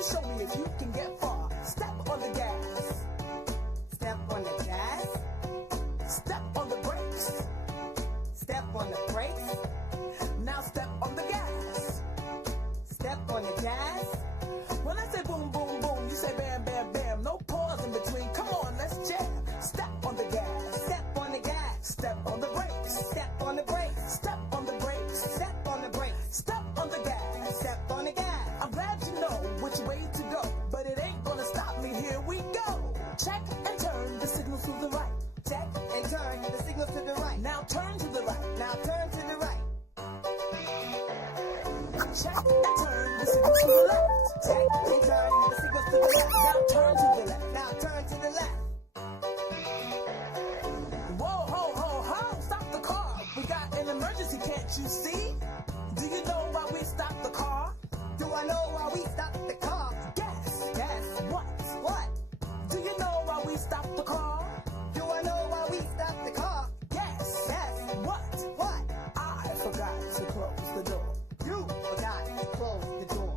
to show me if you can get far. Step on the gas. Step on the gas. Step on the brakes. Step on the brakes. Now step on the gas. Step on the gas. When I say boom, boom, boom, you say bam, bam, bam. No pause in between. Come on, let's jam. Step on the gas. Step on the gas. Step on the brakes. Step on the brakes. Step on the brakes. Step on the brakes. Step on the gas. Step on the gas. I'm glad you know which way to go, but it ain't gonna stop me. Here we go. Check and turn the signals to the right. Check and turn the signals to the right. Now turn to the right. Now turn to the right. Check and turn the signals to the left. Check and turn the signals to the left. Now turn to the left. Now turn to the left. Whoa, ho, ho, ho! Stop the car. We got an emergency, can't you see? Do you know why we stopped the car? Do I know why we stopped the car? Gas. Gas. What? What? Do you know why we stopped the car? Do I know why we stopped the car? Gas. Gas. What? What? I forgot to close the door. You forgot to close the door.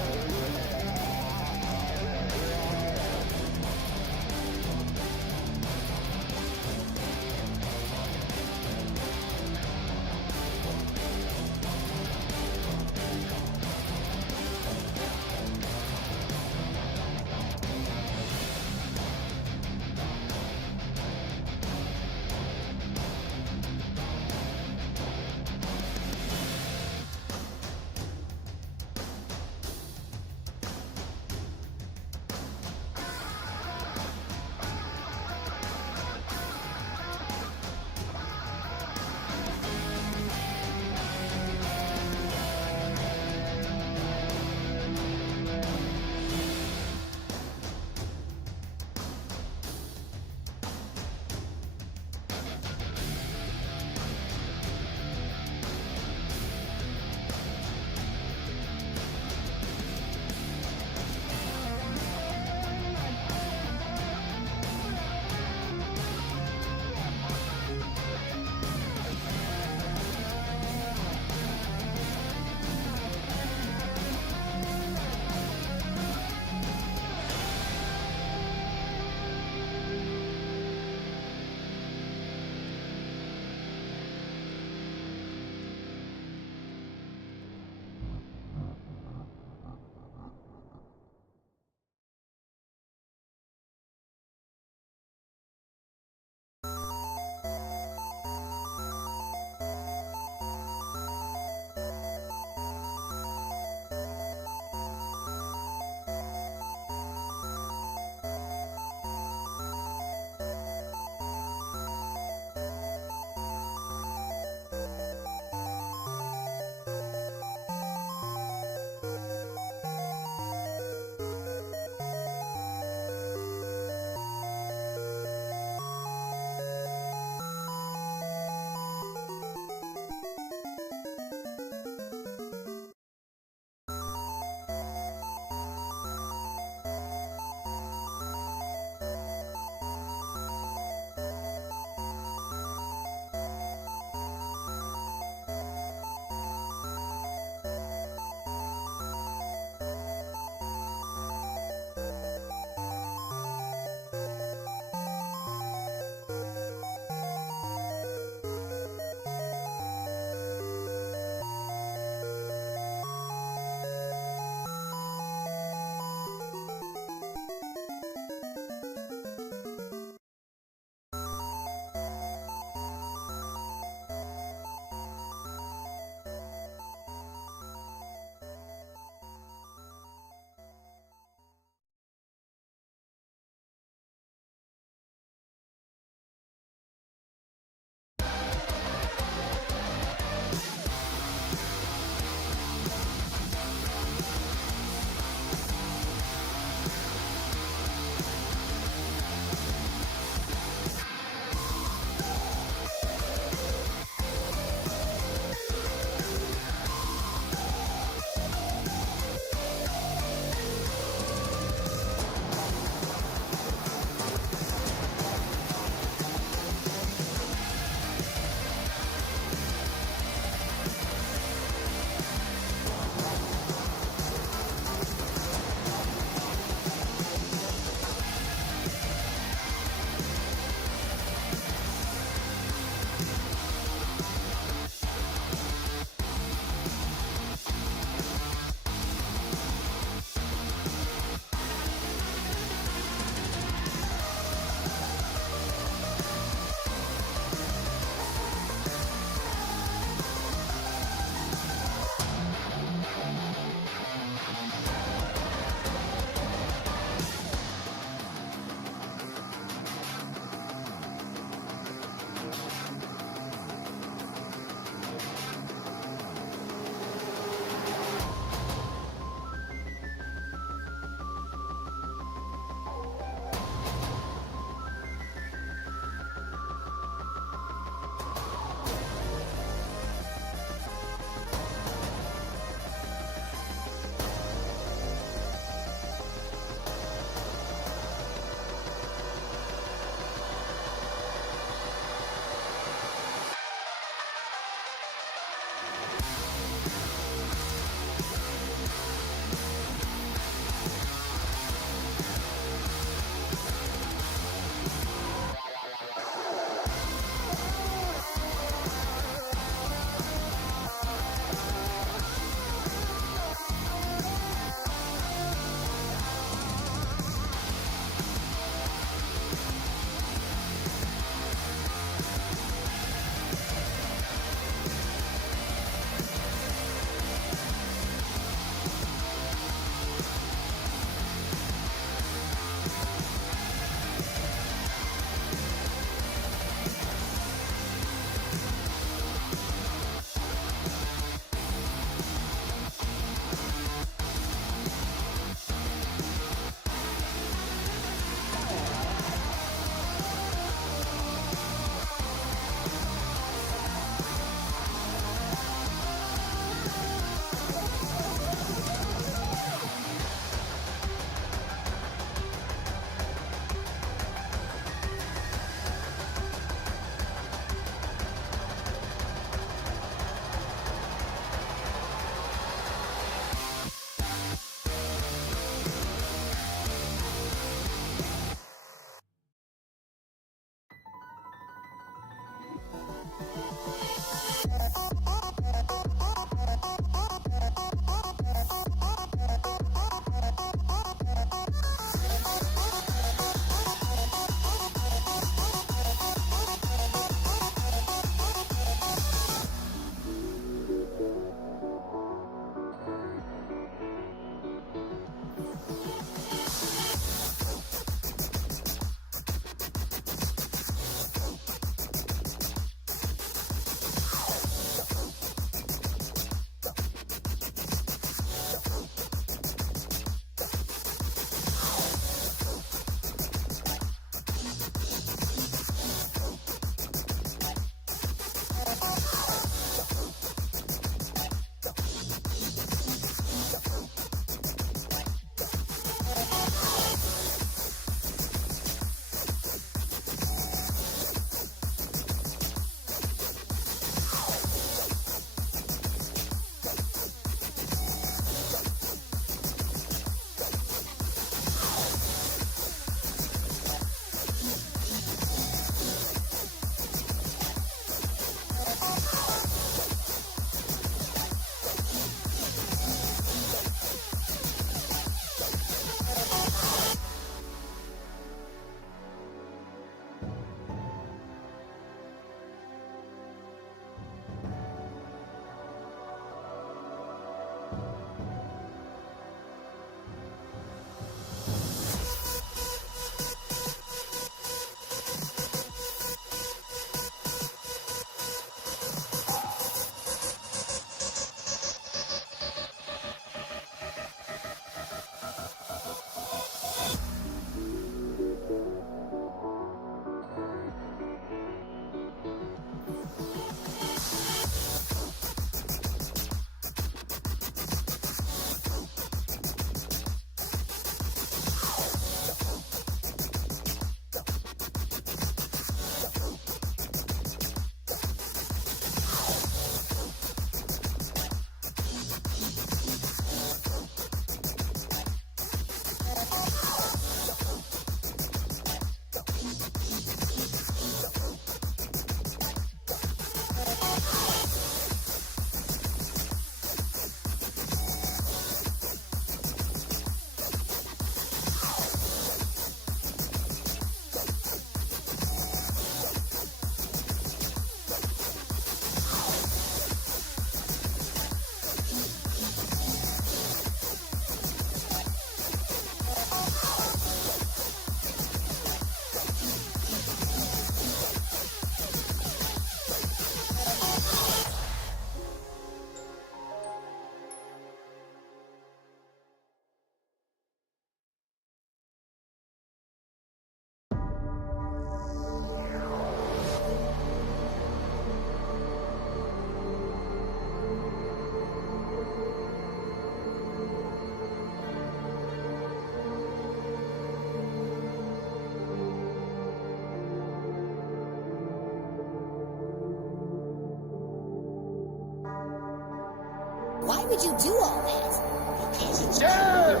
would you do all that? Death!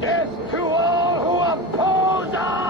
Death to all who oppose us!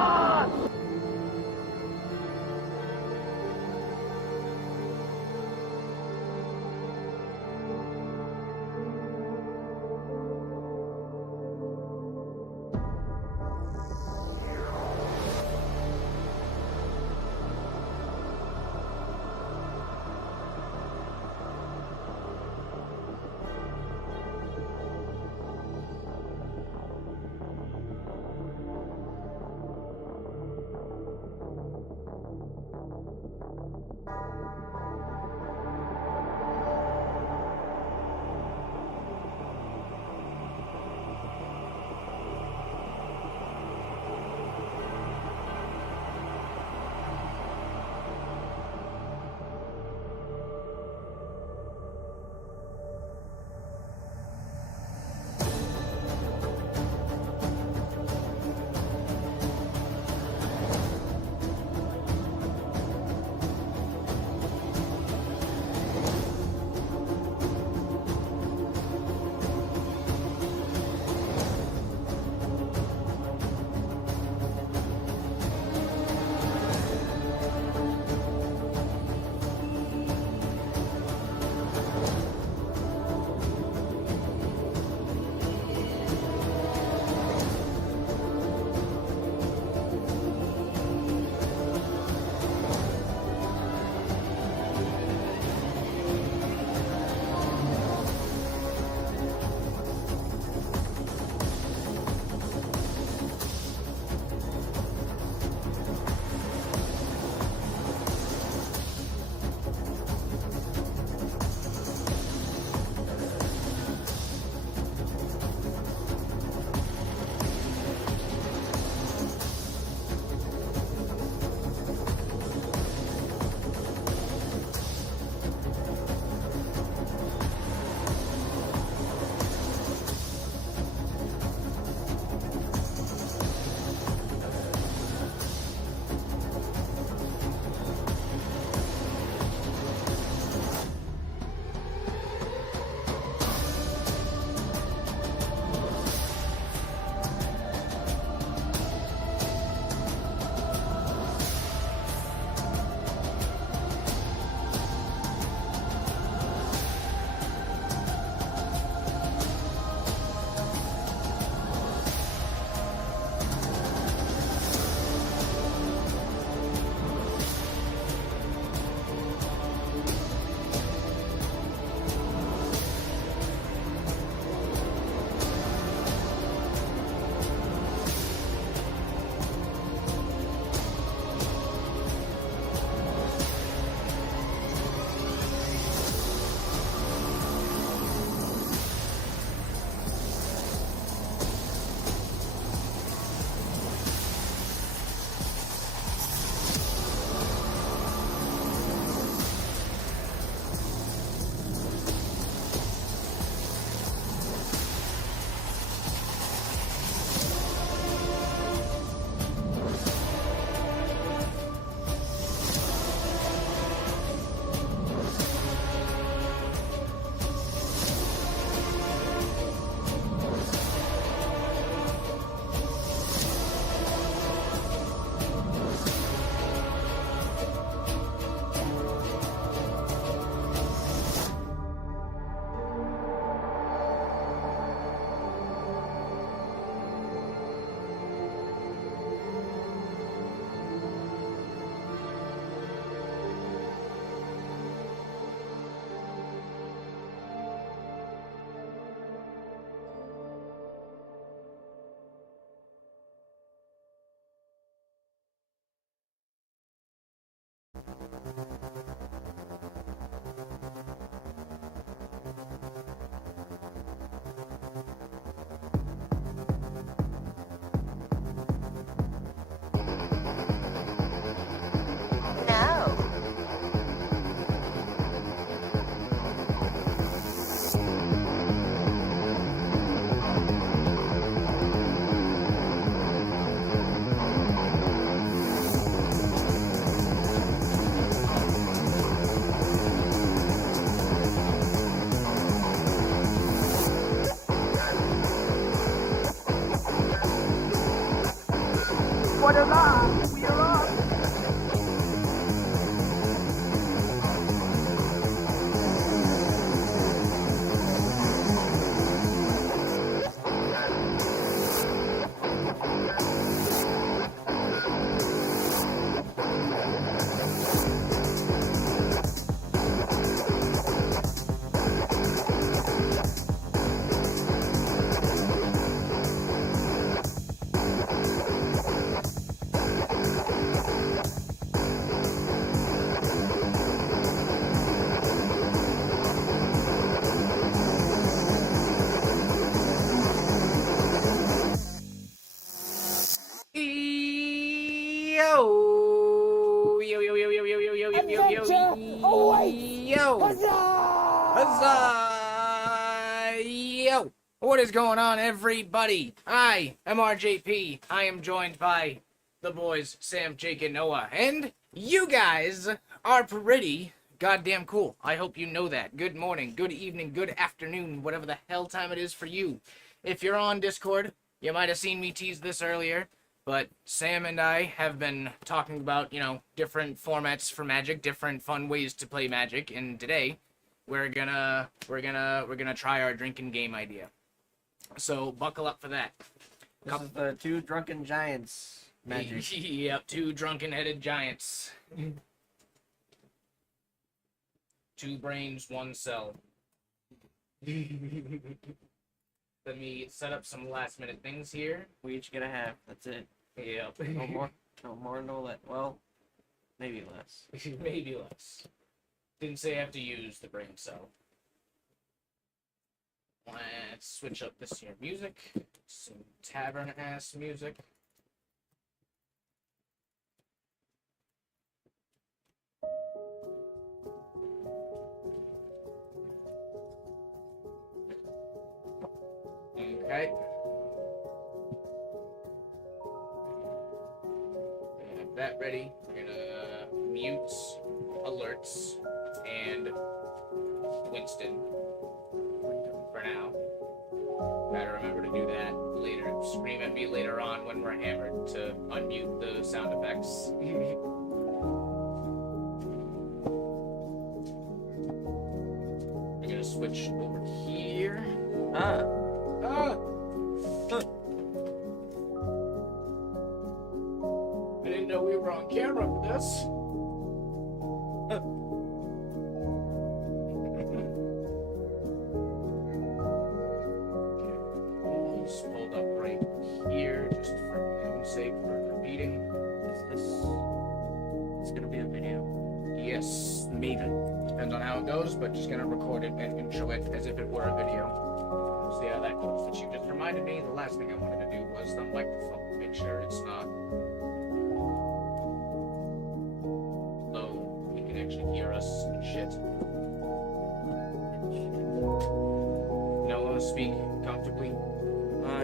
We are on. Yo, yo, yo, yo, yo, yo, yo, yo, yo, yo, yo, yo, huzzah, yo, what is going on, everybody? I am RJP. I am joined by the boys, Sam, Jake, and Noah, and you guys are pretty goddamn cool. I hope you know that. Good morning, good evening, good afternoon, whatever the hell time it is for you. If you're on Discord, you might have seen me tease this earlier. But Sam and I have been talking about, different formats for Magic, different fun ways to play Magic, and today we're gonna try our drinking game idea. So buckle up for that. This is the two drunken giants magic. Yep, two drunken-headed giants. Two brains, one cell. Let me set up some last-minute things here. We each get a half. That's it. Yep. No more. No more. No less. Well, maybe less. Maybe less. Didn't say I have to use the brain cell. Let's switch up this here music. Some tavern-ass music. Okay. Have that ready. We're gonna mute alerts and Winston for now. Gotta remember to do that later. Scream at me later on when we're hammered to unmute the sound effects. We're gonna switch over here. Ah. I didn't know we were on camera for this. Just hold up right here, just for his sake, for repeating. It's gonna be a video. Yes, maybe. Depends on how it goes, but just gonna record it and show it as if it were a video. See how that goes. But you just reminded me the last thing I wanted to do was the microphone. Make sure it's not low. You can actually hear us and shit. Noah, speak comfortably.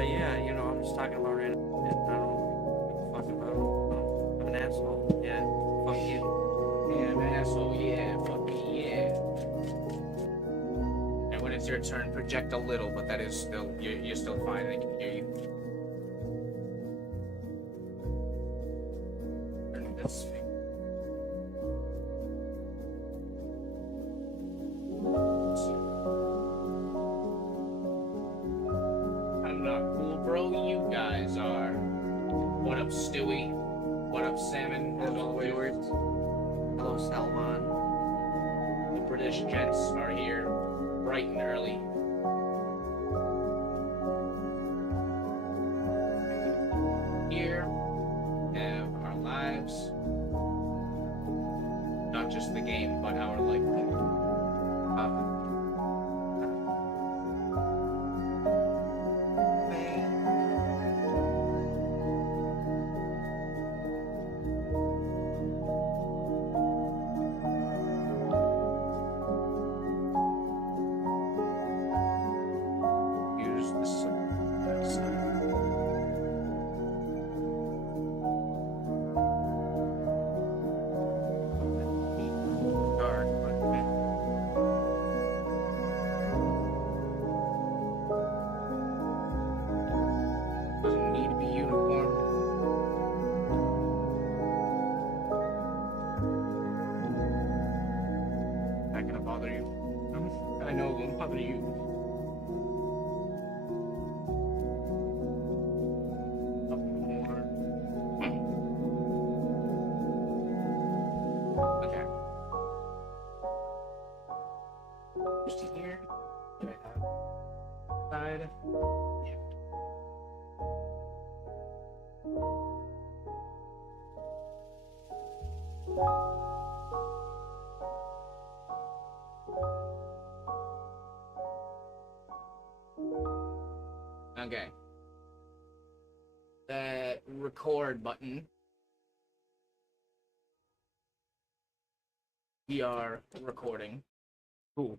Yeah, I'm just talking about random shit. I don't give a fuck about. I'm an asshole. Yeah, fuck you. Yeah, an asshole. Yeah, fuck me. Yeah. And when it's your turn, project a little, but that is still you're still fine. I can hear you. Turning this thing. I'm not cool, bro. You guys are. What up, Stewie? What up, Salmon? As always. Hello, Salman. The British gents are here, bright and early. Here have our lives, not just the game, but our life. Use this. Dark, but bother you. Okay. Just here. What I have? Side. Yeah. Okay. That record button. We are recording. Cool.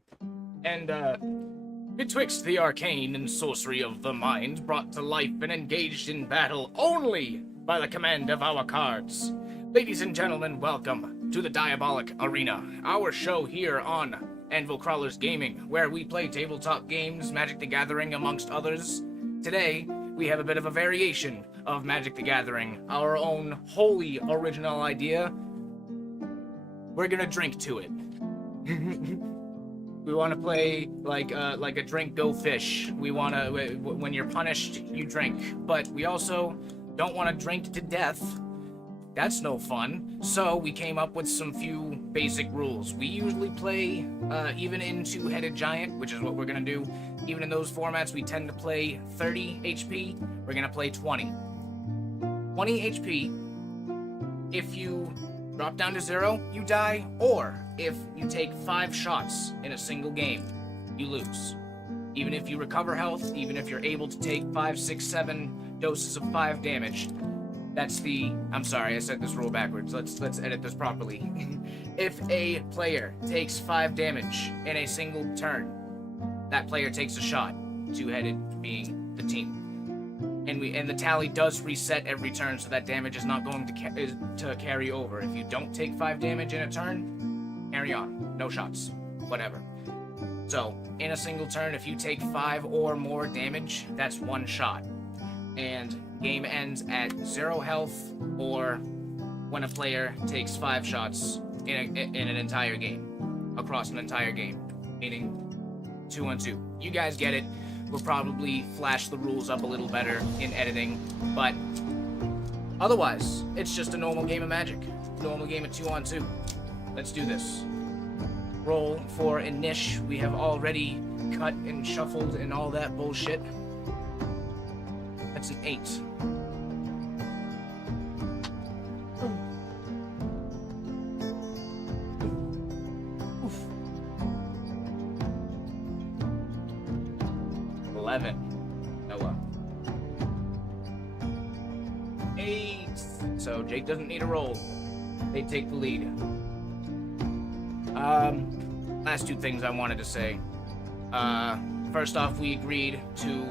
And, betwixt the arcane and sorcery of the mind, brought to life and engaged in battle only by the command of our cards. Ladies and gentlemen, welcome to the Diabolic Arena, our show here on Anvil Crawlers Gaming, where we play tabletop games, Magic the Gathering, amongst others. Today, we have a bit of a variation of Magic the Gathering, our own wholly original idea. We're gonna drink to it. We want to play like a drink go fish. We want to when you're punished, you drink. But we also don't want to drink to death. That's no fun. So we came up with some few basic rules. We usually play even in two-headed giant, which is what we're gonna do. Even in those formats, we tend to play 30 HP. We're gonna play 20. 20 HP. If you drop down to 0, you die, or if you take 5 shots in a single game, you lose. Even if you recover health, even if you're able to take 5, 6, 7 doses of 5 damage, that's the... I'm sorry, I said this rule backwards. Let's edit this properly. If a player takes 5 damage in a single turn, that player takes a shot, two-headed being the team. And the tally does reset every turn, so that damage is not going to carry over. If you don't take 5 damage in a turn, carry on. No shots. Whatever. So, in a single turn, if you take 5 or more damage, that's 1 shot. And game ends at 0 health, or when a player takes 5 shots in an entire game. Across an entire game. Meaning 2-on-2. You guys get it. We'll probably flash the rules up a little better in editing, but otherwise, it's just a normal game of Magic. Normal game of 2-on-2. Let's do this. Roll for a niche. We have already cut and shuffled and all that bullshit. That's an 8. Oof. 11. Noah. 8. So Jake doesn't need a roll. They take the lead. Last 2 things I wanted to say. First off, we agreed to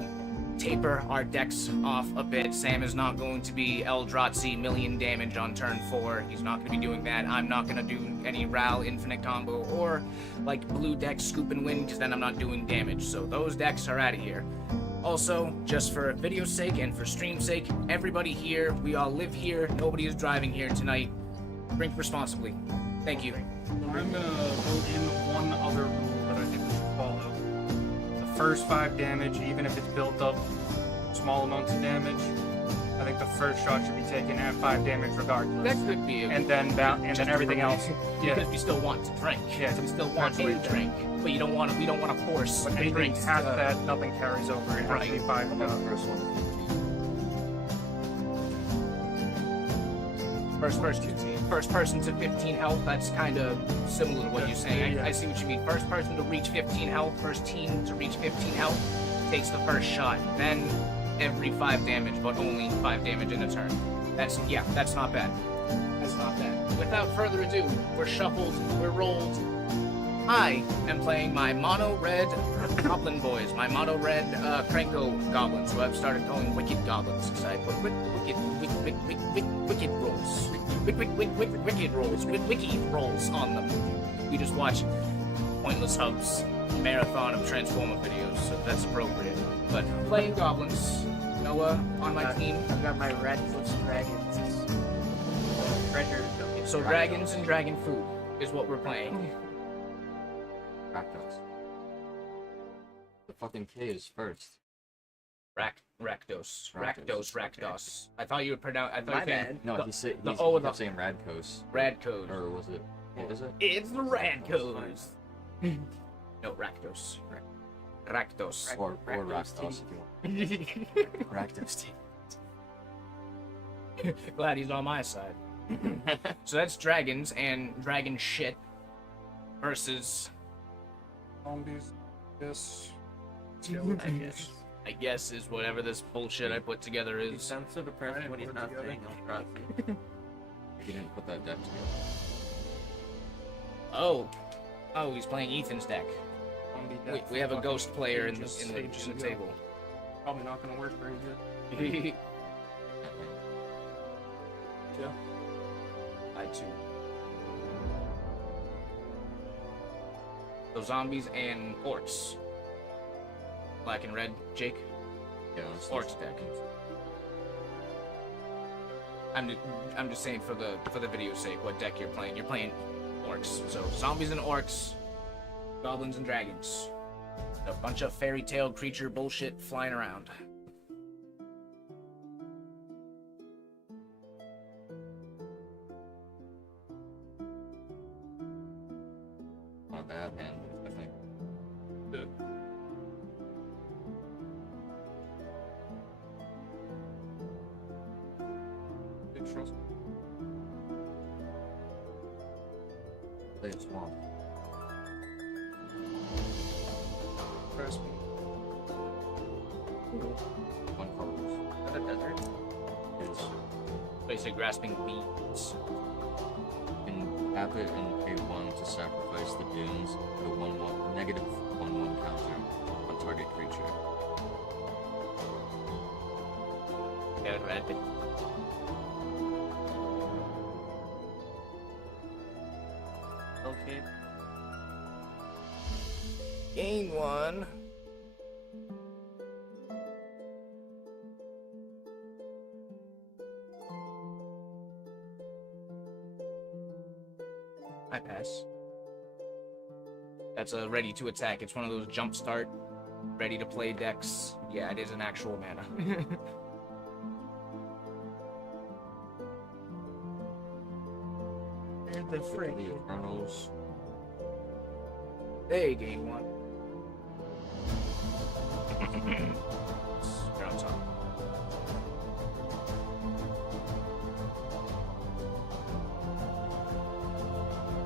taper our decks off a bit. Sam is not going to be Eldrazi million damage on turn 4. He's not going to be doing that. I'm not going to do any Ral infinite combo or like blue deck scoop and win, because then I'm not doing damage. So those decks are out of here. Also, just for video's sake and for stream's sake, everybody here, we all live here. Nobody is driving here tonight. Drink responsibly. Thank you. I'm gonna vote in one other rule that I think we should follow. The first 5 damage, even if it's built up small amounts of damage, I think the first shot should be taken at 5 damage regardless. That could be. And then everything else. Yeah. Because we still want to drink. Yeah, we still want to absolutely. drink. But you don't want to. We don't want to force. But the anything drinks past to- that, nothing carries over. It has to be 5 and up. First person to 15 health, that's kind of similar to what you're saying. Yeah. I see what you mean. First person to reach 15 health, first team to reach 15 health, takes the first shot. Then every 5 damage, but only 5 damage in a turn. That's not bad. That's not bad. Without further ado, we're shuffled, we're rolled. I am playing my mono red goblin boys, my mono red Cranko goblins, who I've started calling wicked goblins, because I put wicked rolls, wicked rolls, wiki rolls on them. We just watch Pointless Hubs marathon of Transformer videos, so that's appropriate. But playing goblins, Noah on my team. I've got my red plus dragons. Treasure. So dragons and dragon food is what we're playing. fucking K is first? Rakdos. Rakdos, Rakdos. I thought you would pronounce. I thought My you said bad. No, the- he said the he O and kept the saying Radkos. Radcos. Or was it? What was it? It's the Radcos. No, Rakdos. Rakdos. Or Rakdos Rakdos if you want. Rakdos team. Glad he's on my side. So that's dragons and dragon shit versus, Zombies. Yes. I guess, is whatever this bullshit I put together He is. sounds so depressed when he's Put not together. saying no trust. He didn't put that deck together. Oh, he's playing Ethan's deck. Zombie We, deck we have a fucking ghost player in just the saves you. table. Probably not gonna work very good. Yeah. I too. So zombies and orcs. Black and red, Jake. Yeah, it's Orcs deck. I'm just saying for the video's sake what deck you're playing. You're playing orcs. So zombies and orcs, goblins and dragons. A bunch of fairy tale creature bullshit flying around. Not a bad hand, I think. Good. Good trust. Play a swamp. Trust me. One colors. Is that a desert? Is Basically grasping beads. you can tap it and pay 1 to sacrifice the dunes, put a 1/1 negative 1/1 counter on target creature. Yeah, red. Okay. Gain 1. I pass. That's a ready to attack. It's one of those jump start, ready to play decks. Yeah, it is an actual mana. They're the frick. The Eternals. Hey, gain 1. You're on top.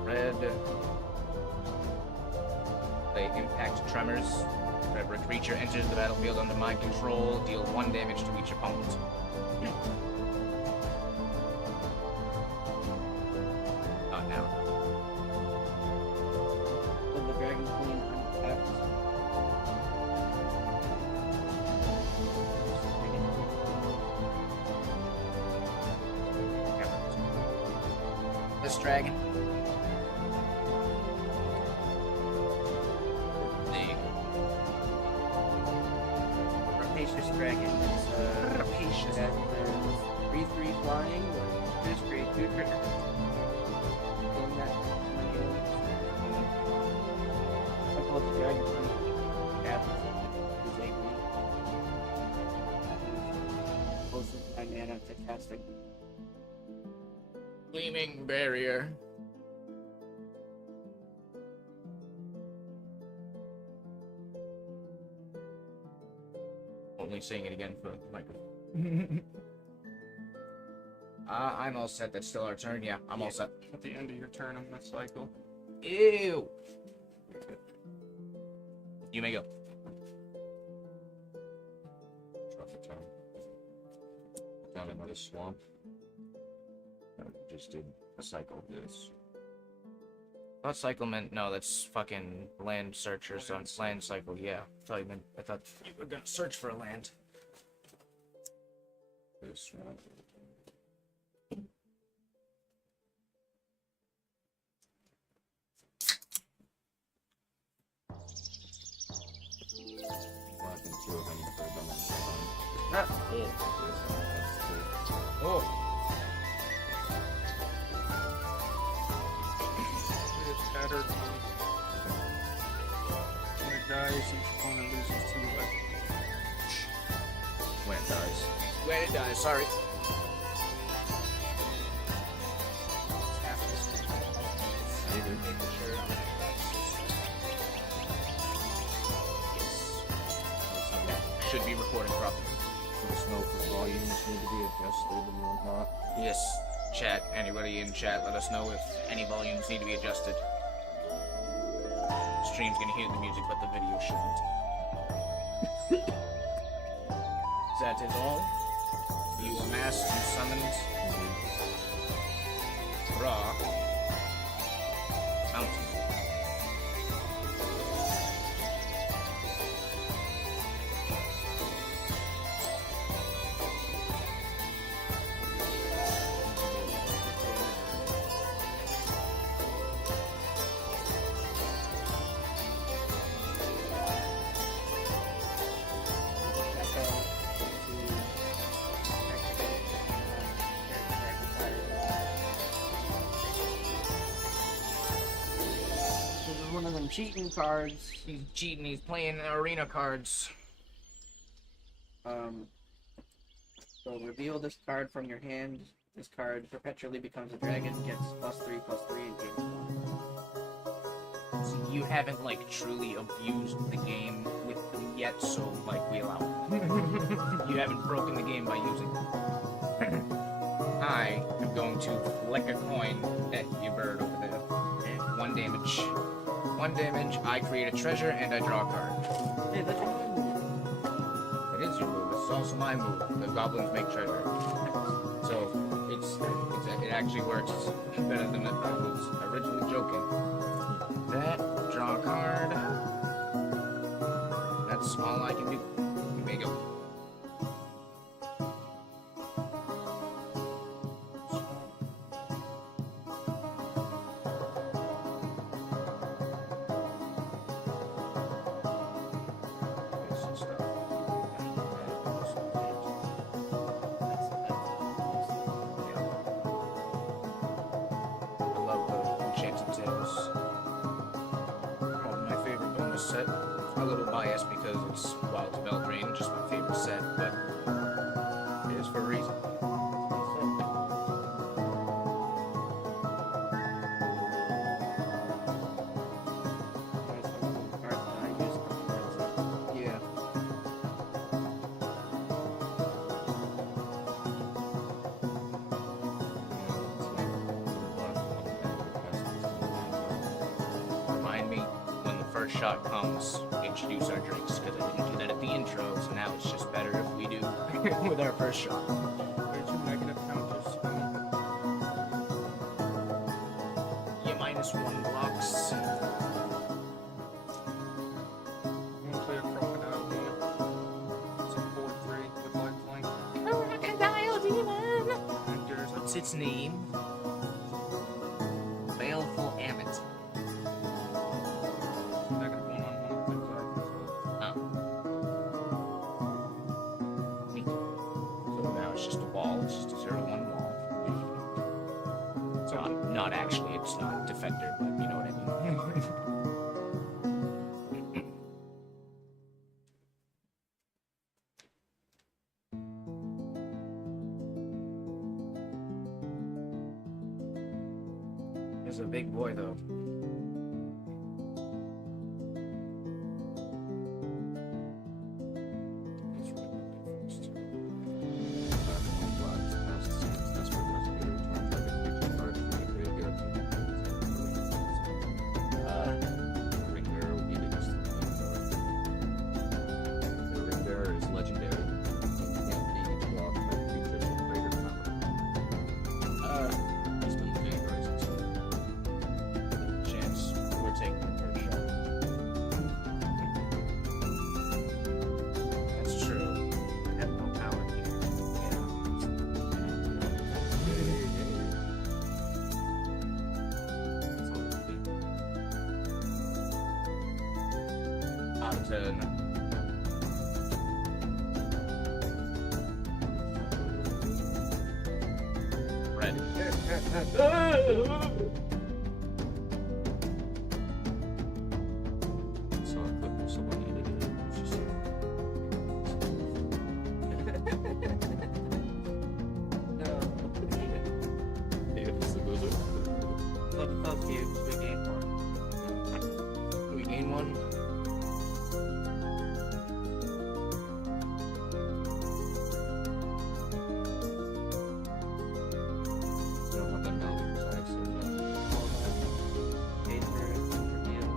Red. Play impact tremors. Whenever a creature enters the battlefield under my control, deal 1 damage to each opponent. Not now. When the Dragon Queen untapped. This dragon. There you go. Rapacious Dragon is Rapacious. that 3/3 flying with this great good critter. And that I call it the Dragon Queen. Is a green. Both of my mana to cast a Gleaming barrier. Only saying it again for the microphone. I'm all set. That's still our turn. Yeah, I'm all set. At the end of your turn on this cycle. Ew. You may go. Drop a turn. Down another swamp. No, just did a cycle this. Thought cycle meant no. That's fucking land searcher. So it's land cycle. Yeah. I thought you were gonna search for a land. This one. What happened to a honey for a gun on Not it. Oh. It is tattered. When it dies, each opponent loses and it dies. Sorry. Should be recording properly. Let us know if the volumes need to be adjusted and whatnot. Yes, chat. Anybody in chat, let us know if any volumes need to be adjusted. Stream's gonna hear the music, but the video shouldn't. That is all. You amassed and summoned Raw Mountain. One of them cheating cards. He's cheating, he's playing arena cards. So reveal this card from your hand. This card perpetually becomes a dragon, gets +3/+3 and gains 1. So you haven't, like, truly abused the game with them yet, so, like, we allow it. You haven't broken the game by using them. I am going to flick a coin at your bird over there. And 1 damage. 1 damage, I create a treasure, and I draw a card. Hey, that's your move. It is your move. It's also my move. The goblins make treasure. So it actually works better than I was originally joking. That, draw a card. That's all I can do. You may go. Set. A little biased because it's Wild to Belgrade, just my favorite set, but it is for a reason. Yeah. Remind me when the first shot comes, introduce our drinks, because I didn't do that at the intro, so now it's just better if we do with our first shot. There's 2 negative counters. You -1 blocks. I'm gonna play a crocodile demon. It's a 4/3 with life flank. Crocodile demon! And there's a What's its name? Baleful Ammon. -1/1 with So now it's just a wall, it's just a 0/1 wall. So not actually, it's not Defender, but you know what I mean. He's a big boy though. Chance, we're taking the first shot. That's true. I have no power here. Yeah. On turn. Red. So I clicked for someone edited it. It's just those cubes, we gain one. We gain one. I don't have that knowledge, sorry, so Gain for reveal.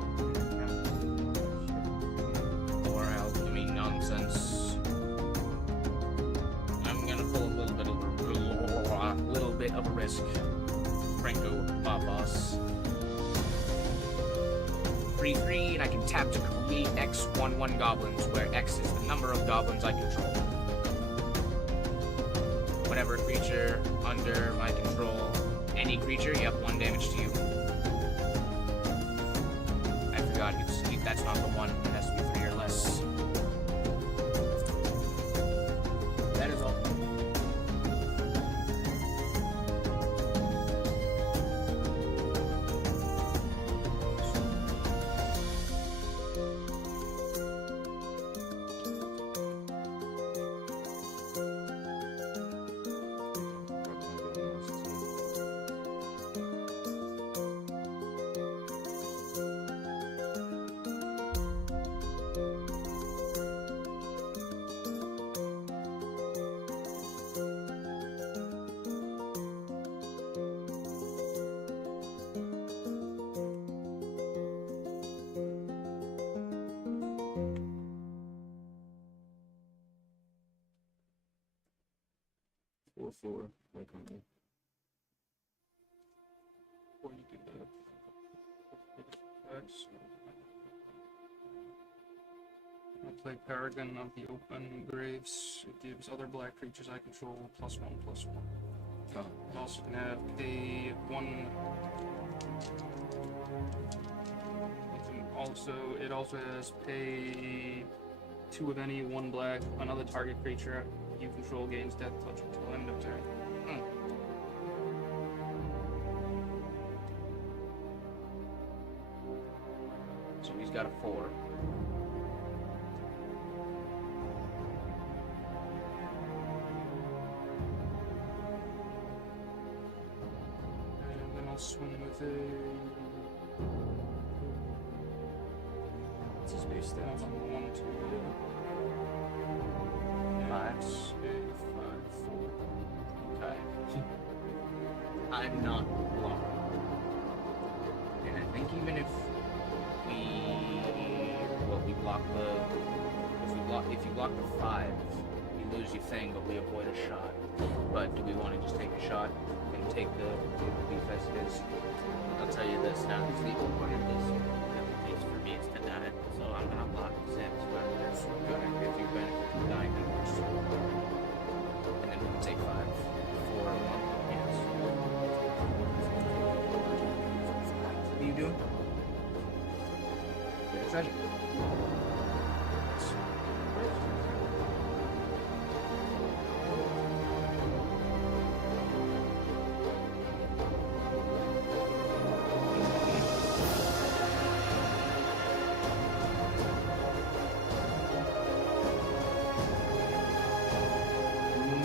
Or alchemy nonsense. I'm gonna pull a little bit of a risk. Franco, my boss. 3/3, and I can tap to create X 1/1 goblins, where X is the number of goblins I control. Whenever a creature under my control, any creature, yep, 1 damage to you. I forgot, that's not the one, it has to be 3 or less. That is all. four, like on me. Before you do that, I'll play Paragon of the Open Graves. It gives other black creatures I control +1/+1. Oh. It also can have pay one. It also has pay 2 of any, 1 black. Another target creature you control gains death touch until end of turn. So he's got a 4. And then I'll swing with a What's his base stats? 1, 2, 5. a 5, 4. Okay. I'm not blocked. And I think even if we block if you block the 5, you lose your thing, but we avoid a shot. But do we want to just take a shot and take the beef as it is? I'll tell you this now, because the whole point of this is for me is to die, so I'm gonna block Sam's benefits. Good. If you benefit from dying, then we'll just... And then we can take 5. 4 and 1. Yes. What are you doing? Get a treasure.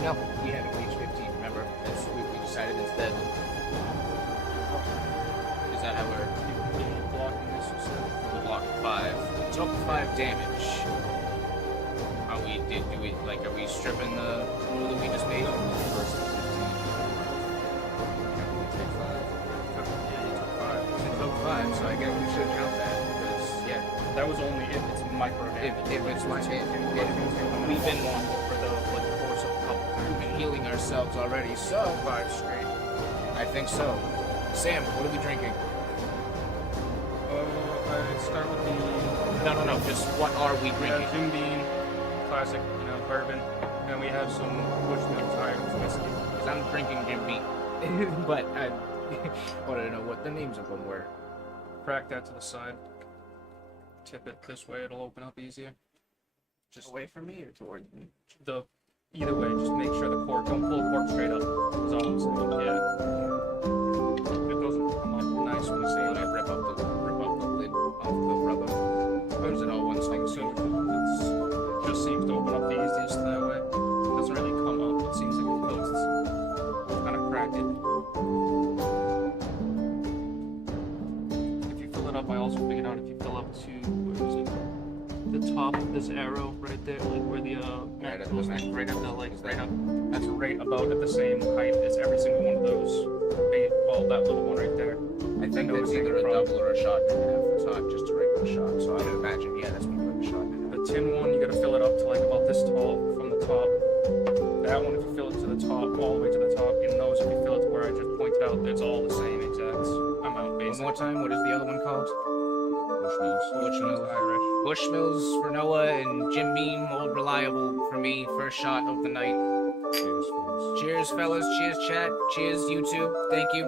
No, we haven't reached 15, remember? We decided instead. Is that how we're... Blocking this, you said. We blocked 5. Took 5 damage. Are we stripping the rule that we just made? First 15. Take 5. Yeah, you took 5. It took 5, so I guess we should count that, because, yeah. That was only if it's micro damage. If it's my we've been for the course of a couple we've been healing ourselves already, so 5 straight. I think so. Sam, what are we drinking? I start with the No, just what are we drinking? Jim Beam, classic, bourbon, and we have some Bushmills Irish whiskey. Because I'm drinking Jim Beam. But I wanted to know what the names of them were. Crack that to the side. Tip it this way, it'll open up easier. Just away from me or towards me? Either way, just make sure the cork, don't pull the cork straight up. Is all I'm saying. Yeah. It doesn't come up nice when you say When I rip up the lid off the rubber. Or is it all one thing? So it just seems to open up the easiest that way. It doesn't really come up. It seems like it's kind of cracked it. up, I also figured out if you fill up to, where is it? The top of this arrow right there, like where the Right at the goes, back. right at the like right up. That's right about at the same height as every single one of those. Well, that little one right there. I think know that's it's either a taken from. double or a shotgun half. It's not just a regular shot. So I would imagine, yeah, that's maybe like a shotgun half. The tin one, you gotta fill it up to like about this tall from the top. That one, if you fill it to the top, all the way to the top. And those, if you fill it to where I just pointed out, it's all the same exact amount, One basically. more time, what is the other one called? Bushmills. Bushmills. Irish. Bushmills for Noah and Jim Beam, old reliable for me. First shot of the night. Cheers, fellas. Cheers, fellas. Cheers, chat. Cheers, YouTube. Thank you.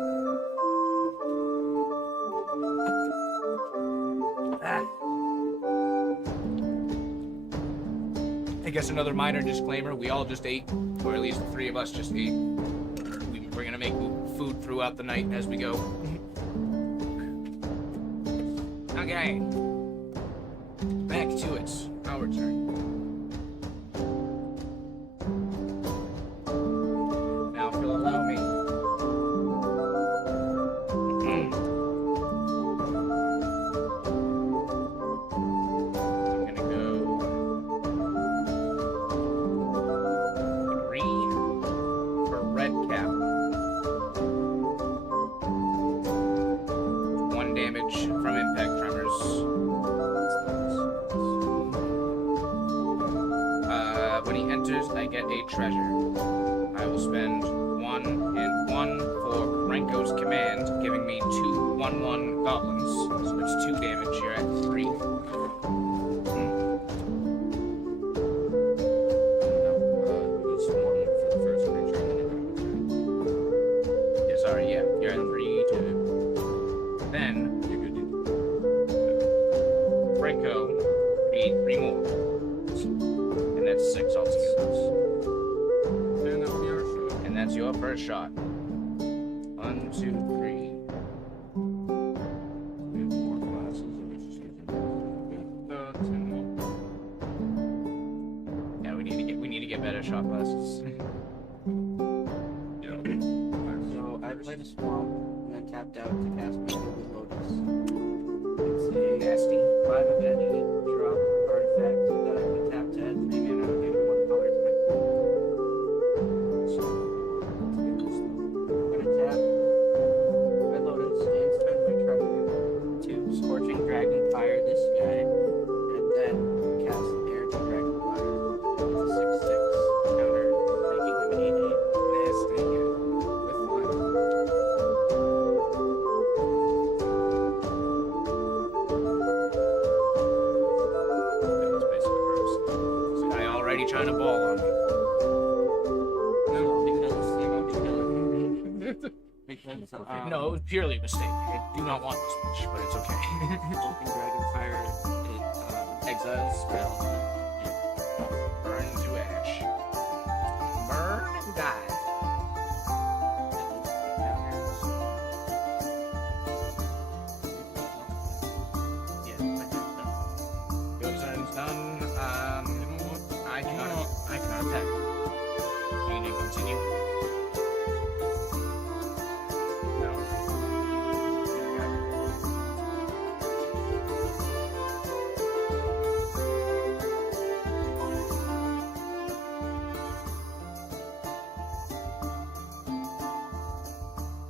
I guess another minor disclaimer, we all just ate, or at least the three of us just ate. We're gonna make food throughout the night as we go. Okay. Back to it. Our turn. Now, if you'll allow me. I'm gonna go green for red cap. 1 damage from impact tremors. When he enters, I get a treasure. I will spend 1 and 1 for Renko's command, giving me 2 1/1 goblins. So it's 2 damage. You're at 3. It's 1 for the first creature and then Yeah, sorry, yeah. You're at 3 too. Then, you're good, dude. Renko, need 3 more. And that's 6 altogether. And that'll be our shot. And that's your first shot. 1, 2, 3. We have more classes, or we just get The tin one. Yeah, we need to get better shot glasses. Yeah. So I played a swamp and then tapped out to cast my Gilded Lotus. It's a Nasty. 5 of any drop artifact that I can tap to add 3 mana and give 1 color to my I'm gonna tap my Lotus and spend my treasure to Scorching Dragon Fire this guy, and then cast Air to Dragon Fire. It's a 6/6 counter, making him an 8/8. Nasty. With 1. That was basically worse. This guy already trying to ball on me. Because No, it was purely a mistake. I do not want this much, but it's okay. Scorching Dragon Fire, it exiles spell. Burn to ash. Burn and die. Your turn's done. I cannot attack. You need to continue. No.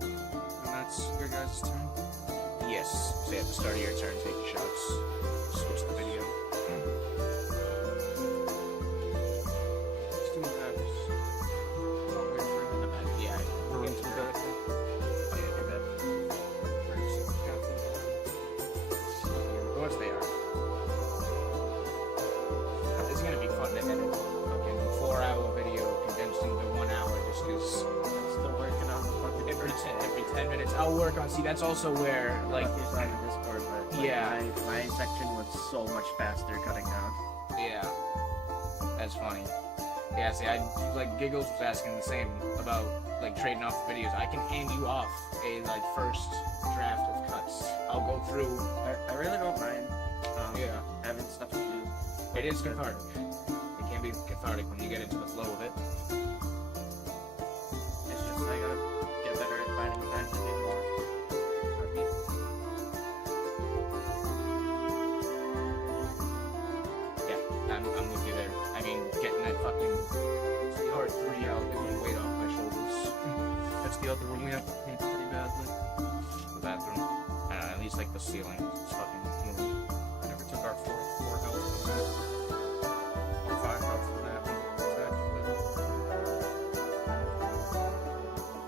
And that's your guys' turn. Yes. Say at the start of your turn, take your shots. Switch the video. Let's do that. I'll wait for him. Yeah. We'll run through that. Oh, yeah, do that. Of course they are. It's gonna be fun to edit. Fucking 4-hour video condensed into 1 hour just because Still working on the fucking every 10 minutes. I'll work on. See, that's also where, like, your side of Discord, but Yeah. my section was so much faster cutting down. yeah. That's funny. Yeah, see, like, Giggles was asking the same about, like, trading off videos. I can hand you off a, like, first draft of cuts. I'll go through. I really don't mind Yeah. having stuff to do. It is cathartic. It can be cathartic when you get into the flow of it. It's just I gotta get better at finding time to do more. fucking part 3 out doing weight off my shoulders. That's the other room we have to paint pretty badly. The bathroom. At least like the ceiling. It's fucking healing. Never took our 4 health from that. Or 5 health from that.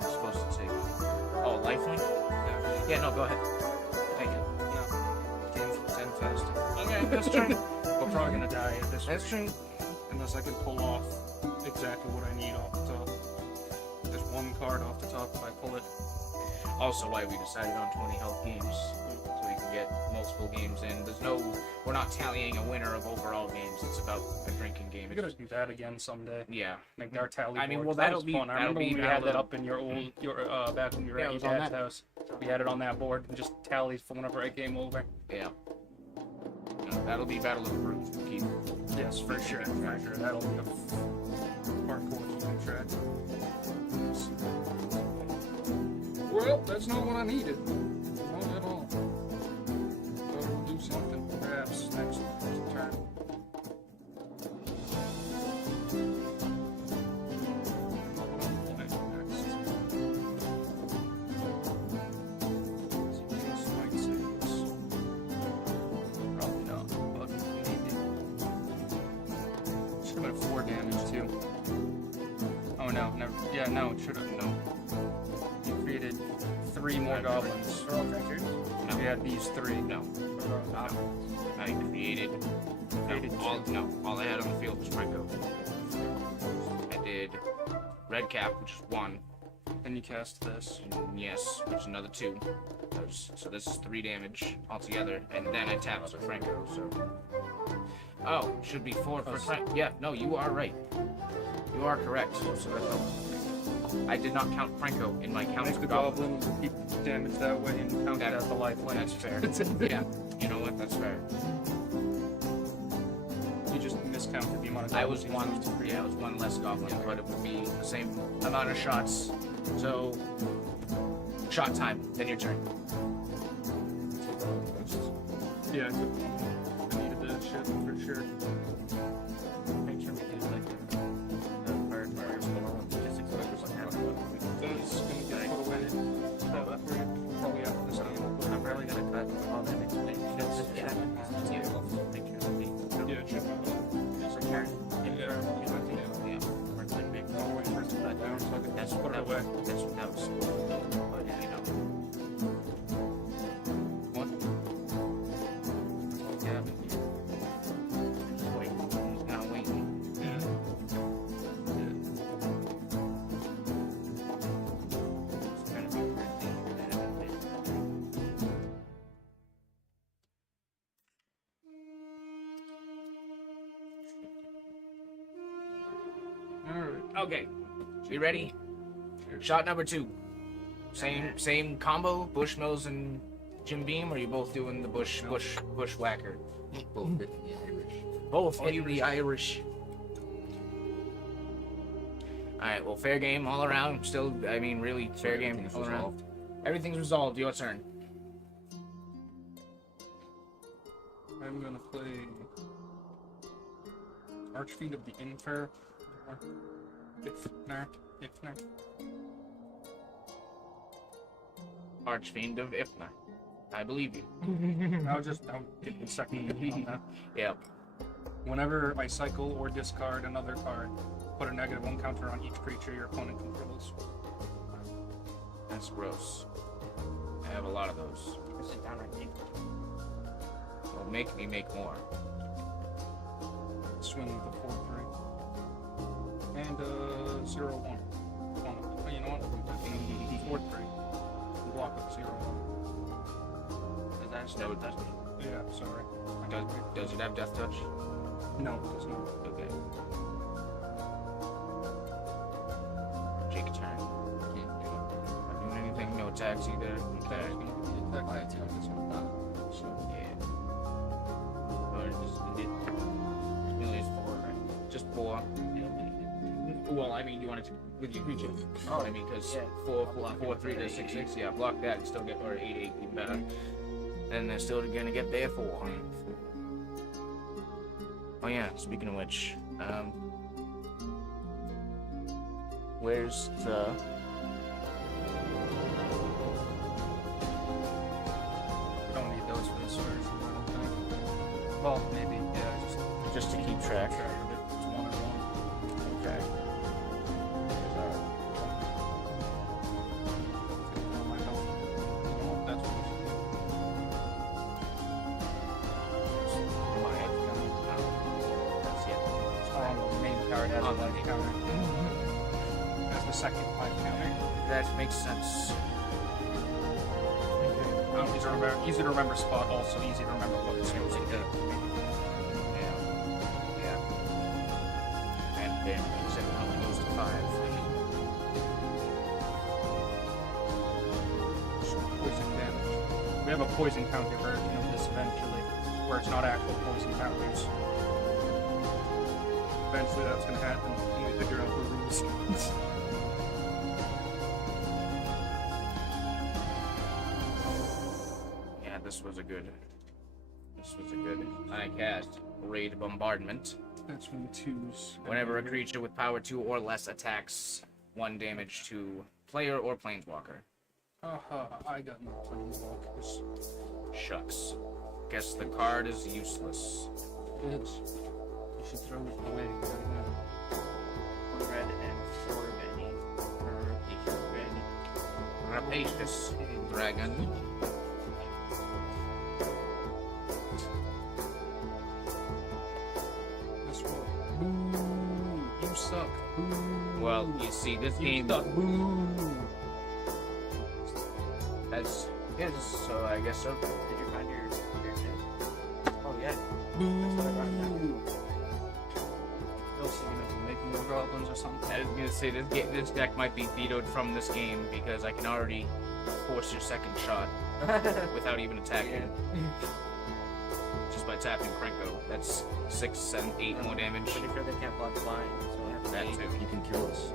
It's supposed to take. Oh, lifelink? Yeah, no, go ahead. Take it. No. Game's fantastic. Okay, that's true. We're probably gonna die at this That's rate, true. unless I can pull off exactly what I need off the top. There's one card off the top if I pull it. Also, why we decided on 20 health games, so we can get multiple games in. We're not tallying a winner of overall games. It's about a drinking game. We gotta do that again someday. Yeah. Like our tally I mean, board. well, That that'll was be- fun. I that'll remember be when we had that valid. up in your back when you were Yeah, at it your was on dad's that. house. We had it on that board and just tallied for whenever I came over. Yeah. No, that'll be Battle of the Brews. We'll keep. Yes, for sure. For sure. That'll be a hardcore keeping track. Well, that's not what I needed. Not at all. But we'll do something perhaps next turn. Probably not, but maybe. Should have been 4 damage too. Oh no, never. Yeah, no, it should have. No. You created 3 more goblins. No. We had these 3. No. I created. All I had on the field was Franco. I did Red Cap, which is 1. Then you cast this. And yes, which is another 2. So this is 3 damage altogether, and then I tapped for Franco. So. Oh, should be 4 for Franco. Yeah, no, you are right. You are correct. So that's I did not count Franco in my count. Make the goblin keep damage that way and count that as the lifeline. That's fair. Yeah, you know what? That's fair. You just miscounted the amount of I was goblins one. you used to Yeah, I was one less goblin, but it would be the same amount of shots. So, shot time. Then your turn. Yeah, I took one. I needed that shit for sure. Make sure we do like fire fires just expect what happens. That's gonna get put away. Probably after this game. I'm probably gonna cut all that next week. Yeah. Make sure that we Yeah, it should be. just return. Yeah. Yeah. Or it's like big. I'll wait for it to die down so I can That's put it away. That's what that was. But you know. What? Yeah, but just wait. Now waiting. It's kind of a weird thing for that to fit. Alright. Okay. You ready? Shot number 2. Same combo. Bushmills and Jim Beam, or are you both doing the bushwhacker? Both hit the Irish. Both hit the Irish. Alright, well, fair game all around. Still, I mean, really fair game Everything's all around. resolved. Everything's resolved. Your turn. I'm gonna play Archfiend of the Infer. Or Ifnar. Archfiend of Ifna. I believe you. I'll get a second on that. Yep. Whenever I cycle or discard another card, put a -1 counter on each creature your opponent controls. That's gross. I have a lot of those. Sit down right there. Well, make me make more. Swing with a 4/3. And 0/1. Oh, you know what? 4/3. Block with 0/1. Does that snow touch? Yeah, sorry. Does it have death touch? No, it does not. Okay. Take a turn. Can't do it. Not doing anything. No attacks either. Okay. My attack is not. So, Yeah. Or just it. Really is 4, right? Just 4. Well, I mean, you want it to with your creature. Oh, I mean, because yeah. 4, 3 to 6, 6. Yeah, block that and still get, or 8, even better. Then they're still gonna get their 4. Oh yeah. Speaking of which, Where's the... Don't need those for this version, I don't think. Well, maybe, yeah, Just to keep track. try of it. It's one and one. Okay. My health. Oh, that's what That's it. the main card has On a the life main. counter. That's the second life counter. That makes sense. Easy to remember spot, also easy to remember what it's using. Yeah. And then you said it only goes to 5. Poison damage. We have a poison counter version of this eventually, where it's not actual poison counters. Eventually that's gonna happen when we figure out the rules. Yeah, this was a good. I cast Raid Bombardment. That's from twos. Whenever a creature with power 2 or less attacks, 1 damage to player or planeswalker. I got no planeswalkers. Shucks. Guess the card is useless. Bitch. You should throw it away right now. 1 red and 4 Benny per each red. Rapacious Dragon. This one. Boo! You suck. Boo! Well, you see, this You game suck. Boo! that's his, so I guess so. Did you find your shit? Oh yeah. Boo! That's what I brought down. Else you gonna be making more goblins or something? I was gonna say this deck might be vetoed from this game because I can already force your second shot without even attacking. Just by tapping Krenko. That's 6, 7, 8 more damage. Pretty sure they can't block flying, so I have to That be- too. You can kill us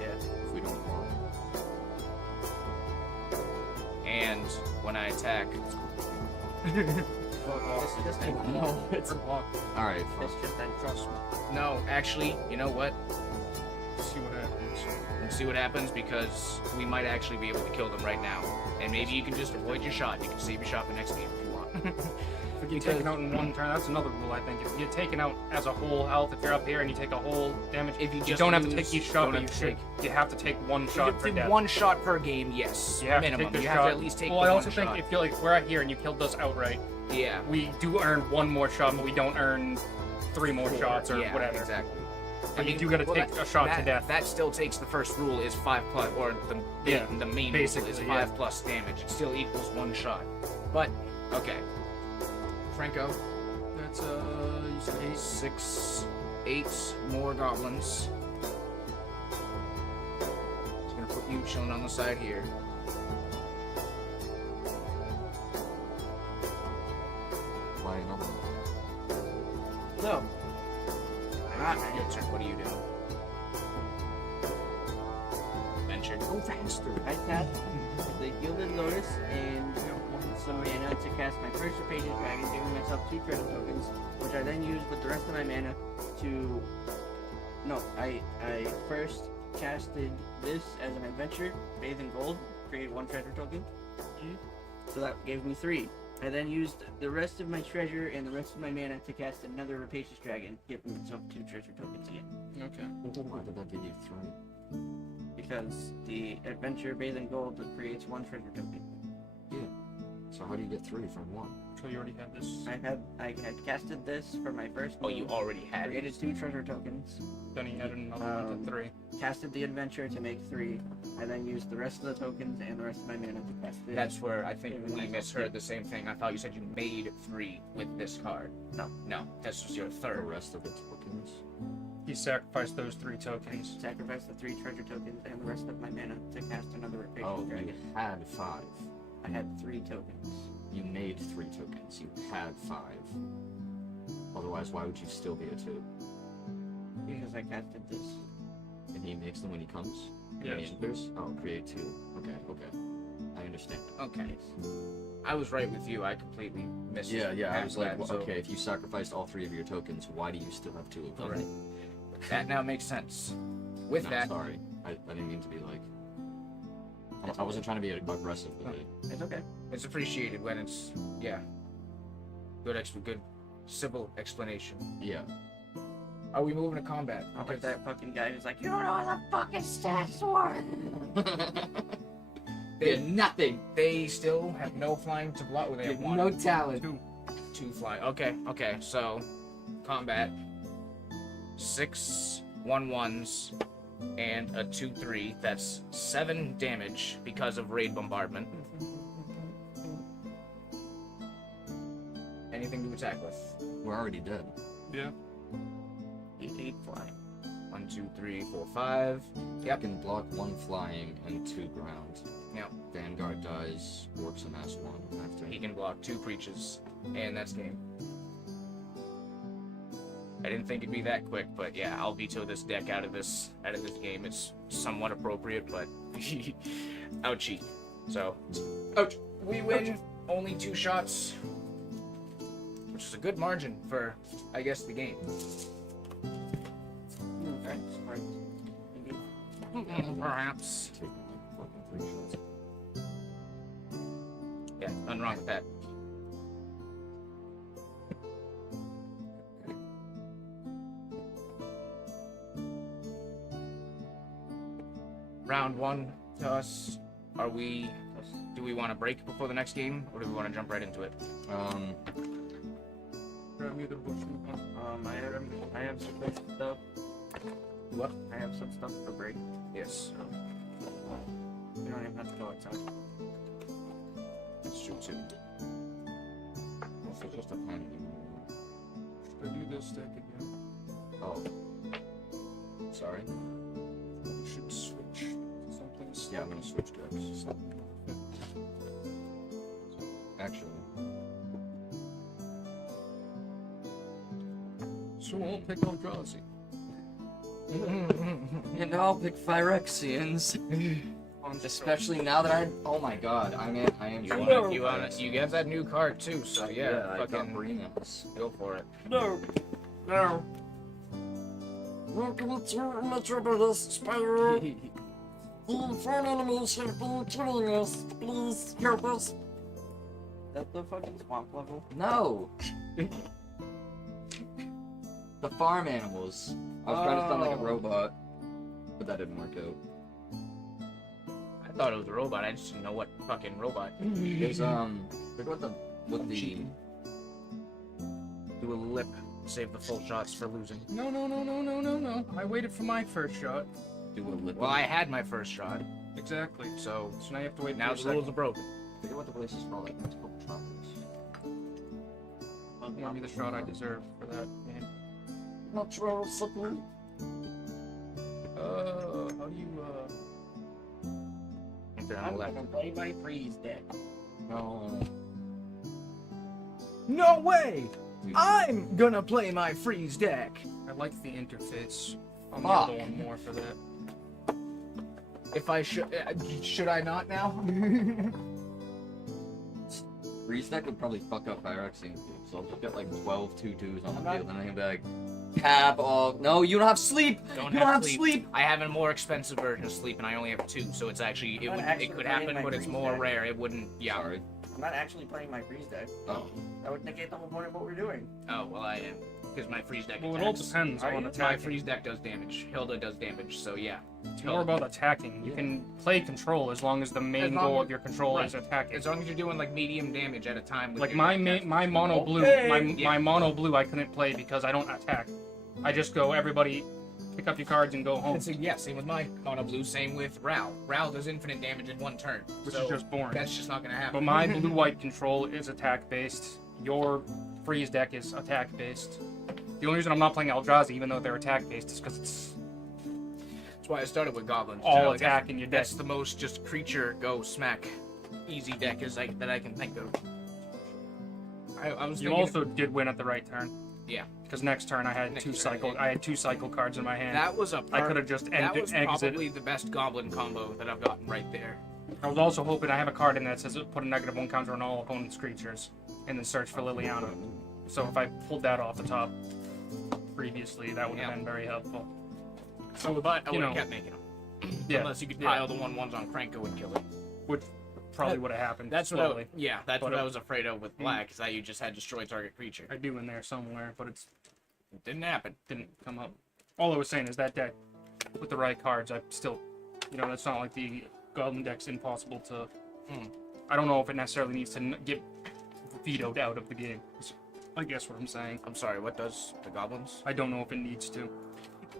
Yeah. if we don't want. And when I attack, This thing. No, it's Block. alright. It's just that Trust me. no, actually, you know what? See what happens. Let's see what happens because we might actually be able to kill them right now. And maybe you can just avoid your shot. You can save your shot for next game if you want. If you get taken out in one turn, that's another rule I think. If you get taken out as a whole health, if you're up here and you take a whole damage, If you you just don't have to lose, take each shot, don't but have you to should. You have to take one shot for death. 1 shot per game, yes. You have minimum. to take the you shot. have to at least take well, the I 1 also think shot. if you're like we're out here and you killed us outright, Yeah. we do earn 1 more shot, but we don't earn 3 more shots or yeah, whatever. Exactly. But you do gotta take a shot to death. That still takes the first rule is 5 plus, or the Yeah, main rule is basically, 5 yeah. plus damage. It still equals 1 shot. But okay, Franco, That's you said 8. 6, 8 more goblins. Just gonna put you chilling on the side here. Flying up. No. Ah, your turn. What are you doing? Venture. Go faster. I tap the Gilded Lotus and some mana to cast my first Rapacious Dragon, giving myself 2 treasure tokens, which I then use with the rest of my mana to... No, I first casted this as an adventure, Bathe in Gold, created 1 treasure token. So that gave me 3. I then used the rest of my treasure and the rest of my mana to cast another Rapacious Dragon, giving myself 2 treasure tokens again. Okay. Why did that give you 3? Because the adventure Bathe in Gold creates 1 treasure token. Yeah. So how do you get 3 from 1? So you already had this. I had casted this for my first Oh, you move, already had it. created 2 treasure tokens, Then he had another one to 3. casted the adventure to make 3. I then used the rest of the tokens and the rest of my mana to cast this. That's where I think Giving we myself misheard 2. the same thing. I thought you said you made 3 with this card. No. No, this was your The 3rd. rest of the tokens? He sacrificed those 3 tokens. Sacrificed the 3 treasure tokens and the rest of my mana to cast another Rapacious Oh, Dragon. you had 5. I had 3 tokens. You made 3 tokens. You had 5. Otherwise, why would you still be a 2? Because I casted this. And he makes them when he comes? And when he Yes. enters? Oh, create 2. Okay, okay. I understand. Okay. I was right with you. I completely missed Yeah, I past was like, that, well, so okay, if you sacrificed all 3 of your tokens, why do you still have 2 of them? That now makes sense. with No, that, sorry. I didn't mean to be like... I wasn't trying to be aggressive with it. It's okay. it's appreciated when it's, yeah. Good civil explanation. Yeah. Are we moving to combat? Not like that fucking guy who's like, you don't know what the fucking stats were. They, nothing. they still have no flying to block. They have one. No talent. Two flying. Okay, so combat. 6 1-1s and a 2-3. That's 7 damage because of raid bombardment. Anything to attack with? We're already dead. Yeah. You need fly. 1, 2, 3, 4, 5. I Yep. can block 1 flying and 2 ground. Yep. Vanguard dies, Warps and S1 after. He can block 2 creatures, and that's game. I didn't think it'd be that quick, but yeah, I'll veto this deck out of this game. It's somewhat appropriate, but ouchie. So, ouch. We win only 2 shots, which is a good margin for, I guess, the game. Okay, sorry. Perhaps. Taking like fucking 3 shots. Yeah, nothing wrong with that. Round 1 to us. Do we want to break before the next game, or do we want to jump right into it? Grab me the bush. I have some good stuff. What? I have some stuff for break. Yes, You don't even have to go outside. that's true too. Also just a pen. Should I do this deck again? Oh. Sorry. You should switch to something. Yeah, I'm gonna switch decks. Actually. So I'll pick Eldrazi. And I'll pick Phyrexians. Especially now that oh my god, I am You get that new card too, so yeah, I got fucking Brenas. go for it. No. Welcome to Metropolis, Spyro. The farm animals have been killing us. Please help us. That's the fucking swamp level. No! The farm animals. I was trying to sound like a robot, but that didn't work out. I thought it was a robot. I just didn't know what fucking robot. There's look what the Do a lip. Save the full shots for losing. No. I waited for my first shot. do a lip. Well, I had my first shot, Exactly. so So now you have to wait now for the a rules second. are broken. Forget what the place is called. Like it's called Metropolis. Give me the shot I deserve for that game. Metro City. How do you, They're on the I'm left. gonna play my freeze deck. No. No way! I'm gonna play my freeze deck. I like the interface on the Fuck. other one more for that. If I should I not now? Freeze deck would probably fuck up Phyrexian too, so I'll just get like 12 2/2s on the I'm field, and I can be like, tap all. No, you don't have sleep. Don't You have sleep. I have a more expensive version of sleep, and I only have 2, so it's actually I'm it actually could playing happen, my but it's freeze more deck. rare. It wouldn't. Yeah. Sorry. I'm not actually playing my freeze deck. Oh. That would negate the whole point of what we're doing. Oh well, I am because my freeze deck. Well, it all attacks. depends on My attacking. freeze deck does damage. Hilda does damage, so yeah. It's more about attacking. You Yeah. can play control as long as the main As long goal as- of your control is right. attacking. As long as you're doing like medium damage at a time. With Like your my deck, my mono blue, Okay. my mono blue I couldn't play because I don't attack. I just go everybody, pick up your cards and go home, And so, yeah, same with my mono blue. Same with Ral. Ral does infinite damage in 1 turn, which so is just boring. that's just not gonna happen. But my blue white control is attack based. Your freeze deck is attack based. The only reason I'm not playing Eldrazi, even though they're attack based, is because it's That's why I started with goblins. all Like, attack in your deck. That's the most just creature go smack easy deck that I can think of. I was You thinking also did win at the right turn. Yeah. Because next turn I had Next two turn, cycle. yeah. I had 2 cycle cards in my hand. that was a I could have just that was exited. probably the best goblin combo that I've gotten right there. I was also hoping I have a card in that says put a -1 counter on all opponent's creatures, and then search for Liliana. So if I pulled that off the top previously, that would have Yeah. been very helpful. So, But I you would know, have kept making them. yeah, Unless you could pile the 1-1s on Cranko and kill it. which probably would have happened. That's slowly. that's But, what I was afraid of with black, is that you just had destroy target creature. I do in there somewhere, but it Didn't happen. didn't come up. All I was saying is that deck, with the right cards, I still, you know, that's not like the Goblin deck's impossible to. I don't know if it necessarily needs to get vetoed out of the game. Is I guess what I'm saying. I'm sorry, what does the goblins? I don't know if it needs to.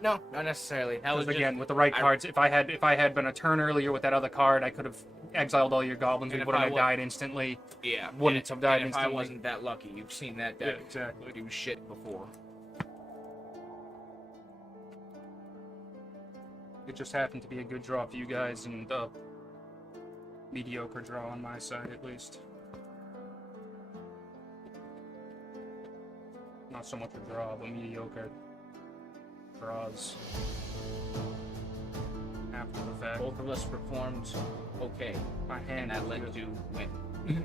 No, not necessarily. That was Because just, again, with the right cards, if I had been a turn earlier with that other card, I could have exiled all your goblins. And We if wouldn't I have wa- died instantly. yeah, wouldn't have died and if I instantly. wasn't that lucky, you've seen that deck exactly. do shit before. It just happened to be a good draw for you guys and mediocre draw on my side at least. Not so much a draw, but mediocre draws after the fact. Both of us performed okay, My and hand that was led good. to win.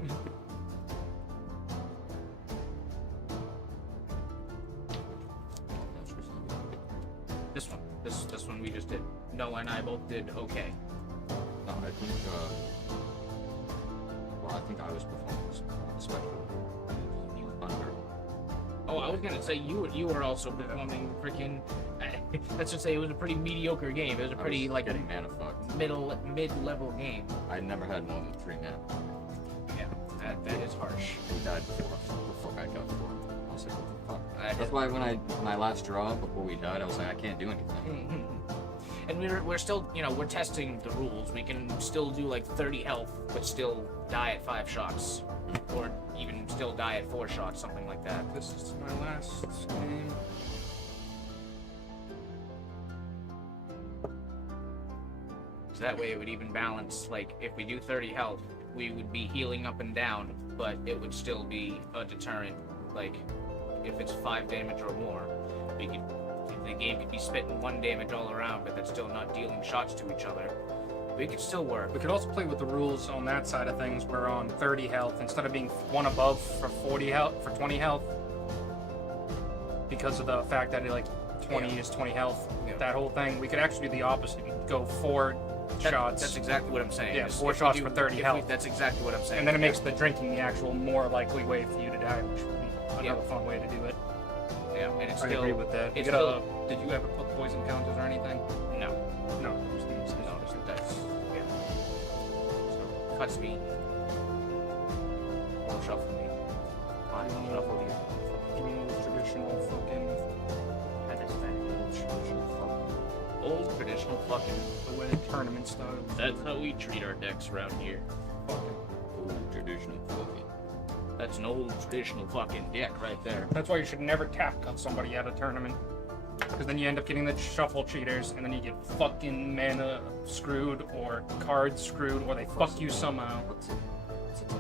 This one we just did. Noah and I both did okay. No, I think, well, I think I was performing especially under. Oh, I was gonna say you were also performing freaking. Let's just say it was a pretty mediocre game. It was a pretty I was like getting mana fucked. mid-level game. I never had more than 3 mana. Yeah, that is harsh. He died before I got 4. I was like, what the fuck? I That's why when my last draw before we died, I was like, I can't do anything. And we're still, you know, we're testing the rules. We can still do like 30 health, but still die at 5 shots, or even still die at 4 shots, something like that. This is my last game. So that way it would even balance. Like if we do 30 health, we would be healing up and down, but it would still be a deterrent. Like if it's 5 damage or more, we could. The game could be spitting 1 damage all around, but that's still not dealing shots to each other. We could still work. We could also play with the rules on that side of things. We're on 30 health instead of being 1 above for 40 health for 20 health. Because of the fact that 20 is 20 health. Yeah. That whole thing. We could actually do the opposite. Go 4 shots. That's exactly what I'm saying. Yeah, is 4 if we shots do- for 30 if health. that's exactly what I'm saying. And then it makes the drinking the actual more likely way for you to die, which would be another fun way to do it. Yeah, and it's I still. agree with that. It's You gotta- still. Did you ever put poison counters or anything? No. No. No, that's. Yeah. So, cut speed. Or shuffle me. Fine, I'll shuffle you. Give me those traditional fucking. That is old traditional fucking. The way tournament style. That's how we treat our decks around here. Old traditional fucking. That's an old traditional fucking deck right there. That's why you should never tap cut somebody at a tournament. Because then you end up getting the shuffle cheaters, and then you get fucking mana screwed, or cards screwed, or they fuck you somehow. What's a tap?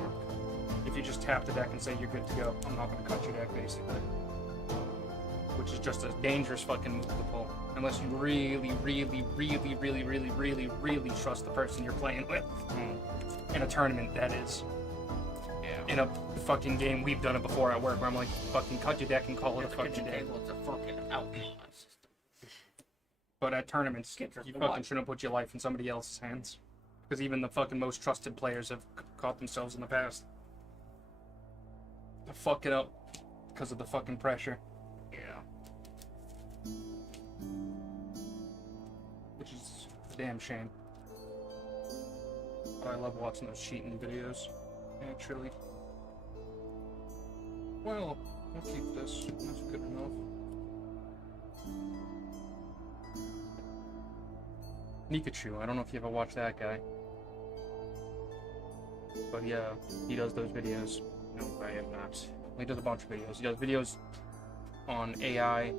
If you just tap the deck and say you're good to go, I'm not gonna cut your deck, basically. Which is just a dangerous fucking move to pull. Unless you really, really, really, really, really, really, really trust the person you're playing with. In a tournament, that is. Yeah. In a fucking game, we've done it before at work, where I'm like, fucking cut your deck and call it a fucking day. It's a fucking outlaw system. But at tournaments, you fucking shouldn't put your life in somebody else's hands. Because even the fucking most trusted players have caught themselves in the past. To fuck it up because of the fucking pressure. Yeah. Which is a damn shame. But I love watching those cheating videos, actually. Well, I'll keep this. That's good enough. Nikachu, I don't know if you ever watched that guy. But yeah, he does those videos. No, I have not. He does a bunch of videos. He does videos on AI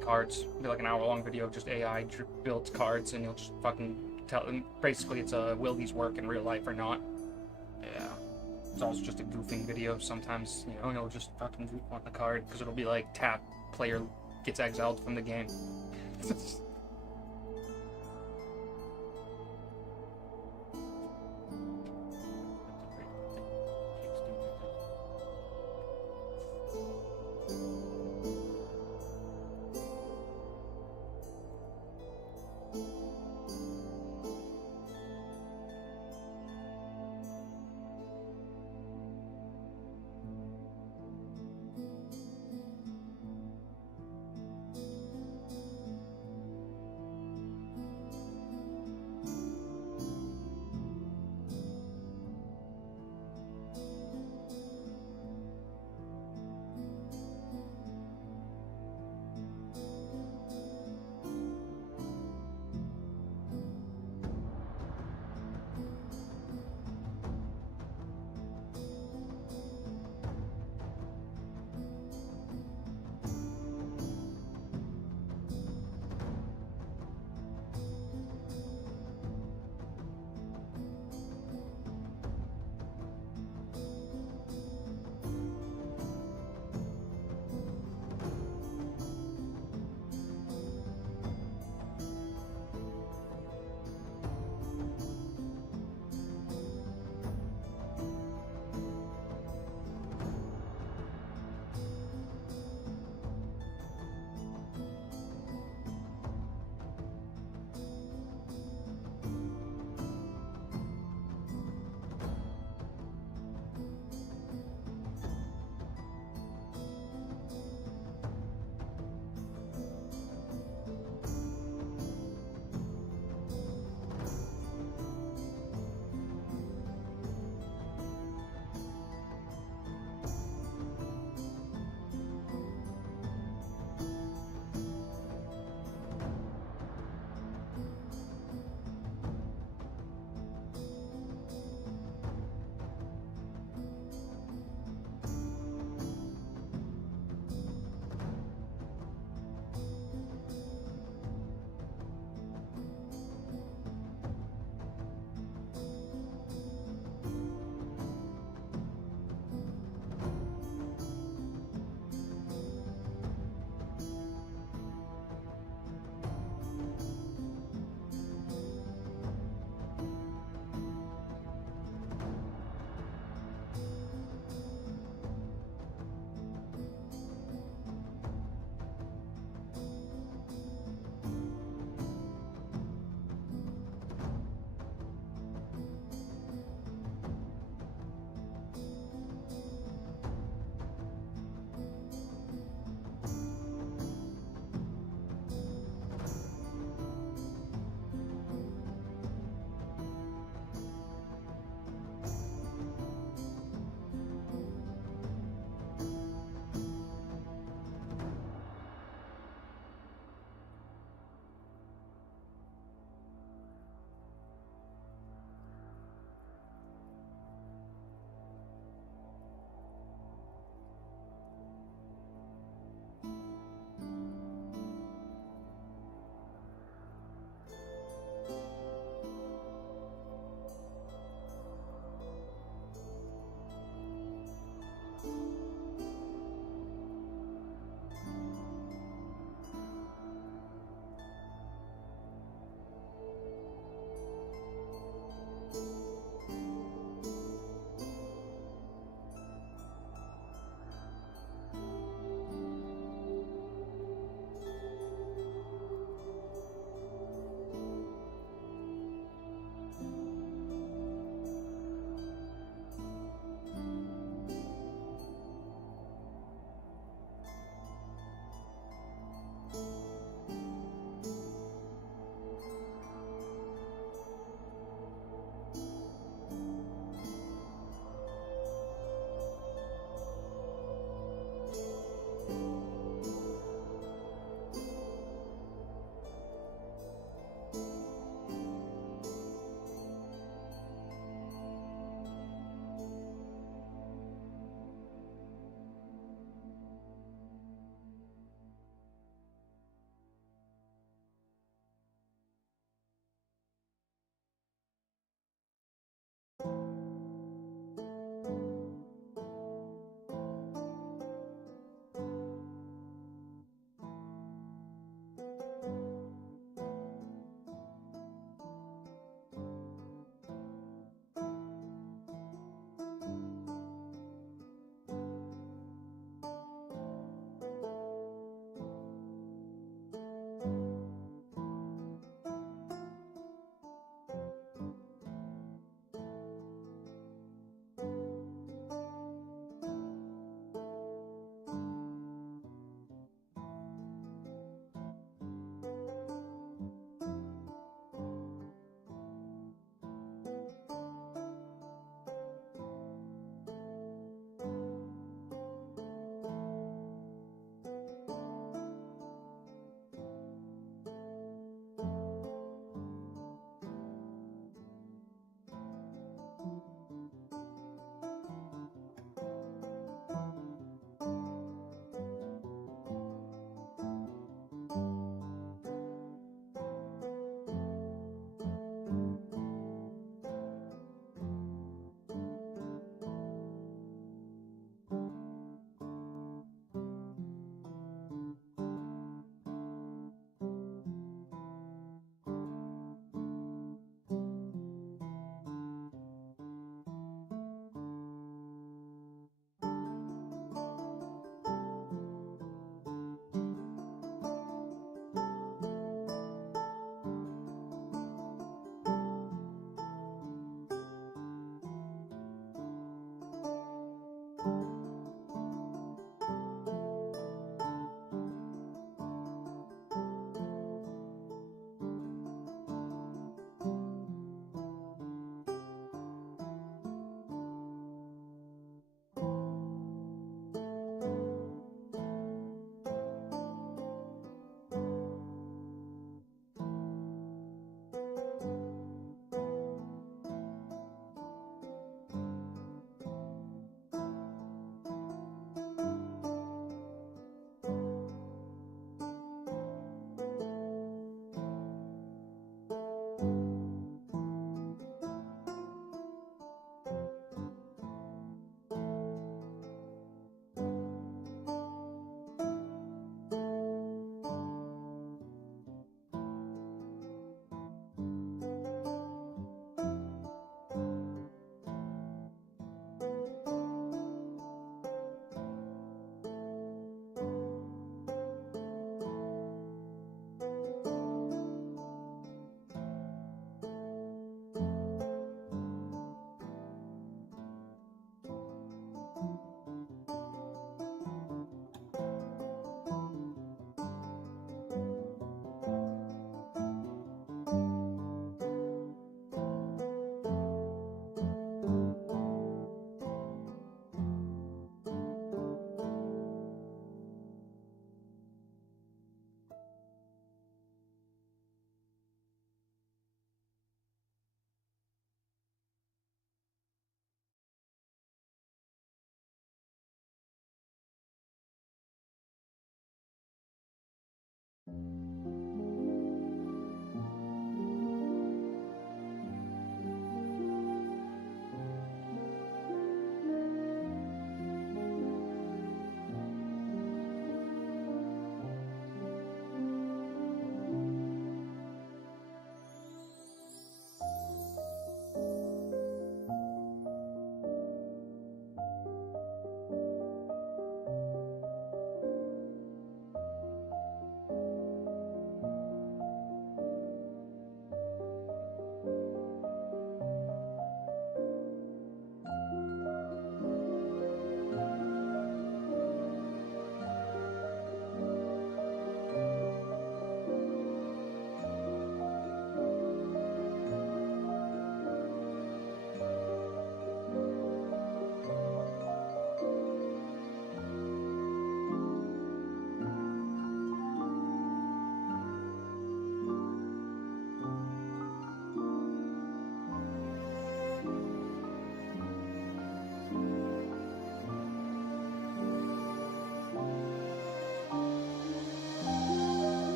cards. It'll be like an hour-long video of just AI built cards, and he'll just fucking tell. And basically, it's a will these work in real life or not. Yeah. It's also just a goofing video. Sometimes, he'll just fucking goof on the card because it'll be like tap player gets exiled from the game.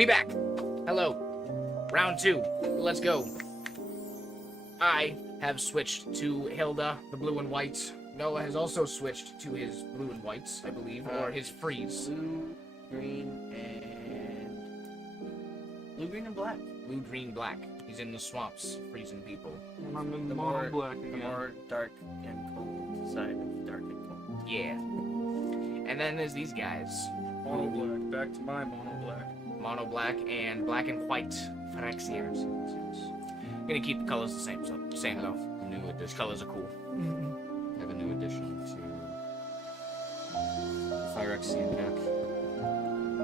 We back. Hello. Round 2. Let's go. I have switched to Hilda, the blue and white. Noah has also switched to his blue and whites, I believe, or his freeze. Blue, green, and black. Blue, green, black. He's in the swamps, freezing people. I'm in The mono more- black The again. more dark and cold side of dark and cold. Yeah. And then there's these guys. Mono black. Back to my mono black. Mono black and black and white. Phyrexians. Gonna keep the colors the same, though. A new These addition. colors are cool. I have a new addition to Phyrexian deck.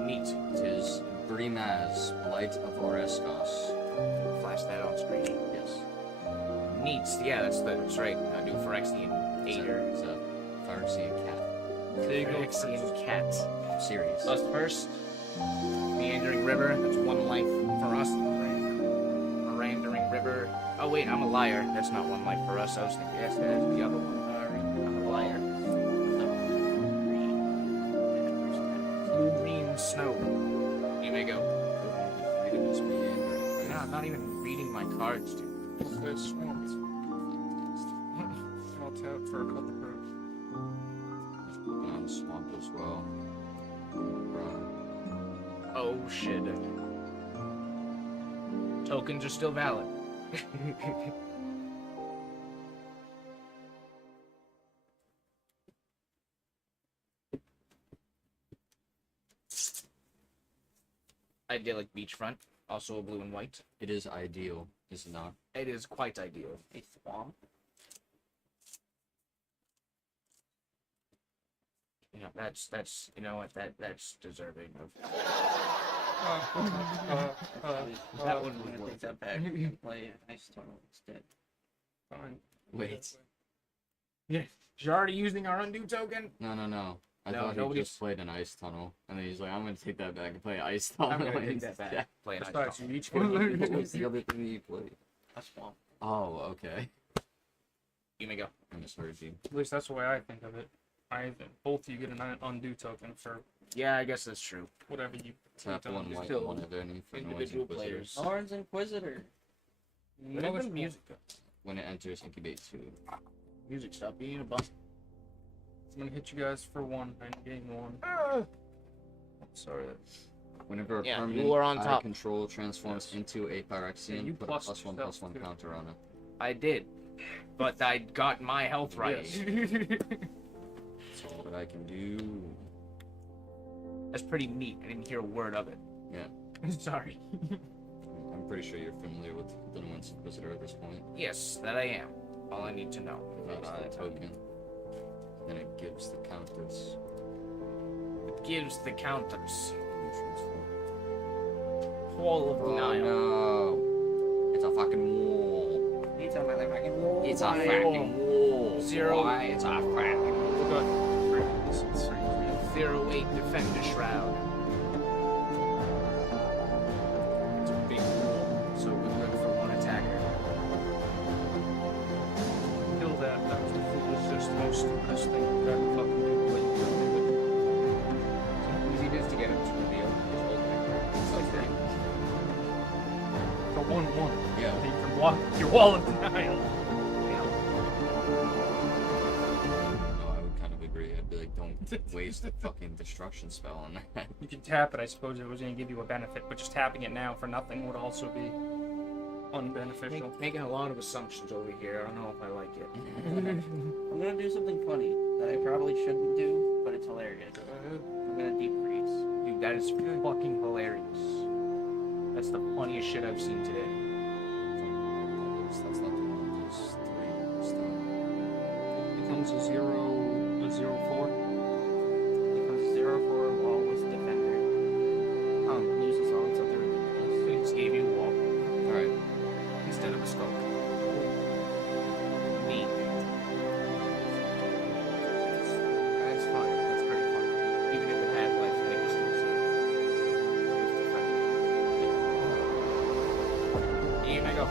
Neat. It is Brimaz, Blight of Oreskos. Flash that on screen. Yes. Neat. Yeah, that's right. A new Phyrexian Aider. It's a Phyrexian cat. There you go. Phyrexian cat. I'm serious. Us first. Meandering River. That's 1 life for us. Meandering River. Oh wait, I'm a liar. That's not 1 life for us. I was thinking that's the other one. I'm a liar. Blue, green, snow. You may go. Reading this meandering. No, I'm not even reading my cards, dude. Good swamps. I'll tap for a couple birds. Open on the swamp as well. Run. Oh shit. Tokens are still valid. Idyllic beachfront, also a blue and white. It is ideal, is it not? It is quite ideal. A swamp. Yeah, that's you know what that's deserving of. That one would take that back and play Ice Tunnel instead. Fine. Wait. Yeah, you're already using our undo token. No. I No, thought he nobody's- just played an ice tunnel, and then he's like, I'm gonna take that back and play ice tunnel. I'm gonna take that instead." back. Play an ice Besides, tunnel. you each What get was the other thing that you played? A swamp. Oh, okay. You may go. I misheard you. At least that's the way I think of it. Both of you get an undo token for Yeah, I guess that's true. whatever you Tap don't one do. white, still one of any for noise individual inquisitors. players. Lawrence Inquisitor. What is music? When it enters, incubate 2. Music stop being a bum. I'm gonna hit you guys for 1 and gain 1. I'm sorry. Whenever a Yeah, permanent you are on I top. control transforms into a Yeah, Phyrexian, you put a plus +1/+1 yourself, too. counter on it. I did, but I got my health right. Yes. That's all that I can do. That's pretty neat. I didn't hear a word of it. Yeah. Sorry. I'm pretty sure you're familiar with Dinowin's Inquisitor at this point. Yes, that I am. All I need to know. That's the token. Then it gives the countess. It gives the countess Transform. Wall of Oh Nile. no! It's a fucking wall. It's a motherfucking wall. It's a fucking wall. Zero. Why? It's a fucking wall. 08 Defender Shroud. It's a big wall, so we're good for 1 attacker. Kill that. That was the foolishest, most stupidest thing you could ever fucking do. But you couldn't do it. How easy it is to get him to reveal his ultimate. It's like that. For 1/1. Yeah. You can block your wall of denial. No, I would kind of agree. I'd be like, don't waste a fucking destruction spell on that. You can tap it, I suppose it was going to give you a benefit, but just tapping it now for nothing would also be unbeneficial. Making a lot of assumptions over here. I don't know if I like it. I'm gonna do something funny that I probably shouldn't do, but it's hilarious. I'm gonna deep freeze. Dude, that is fucking hilarious. That's the funniest shit I've seen today. That's not the one with those 3 stone. Becomes a 0/4. Becomes 0/4 wall with defender. Loses all its other abilities. They just gave you a wall Alright. instead of a skull. Neat. That's fun. That's pretty fun. Even if it had life, they can still see it. Here I go.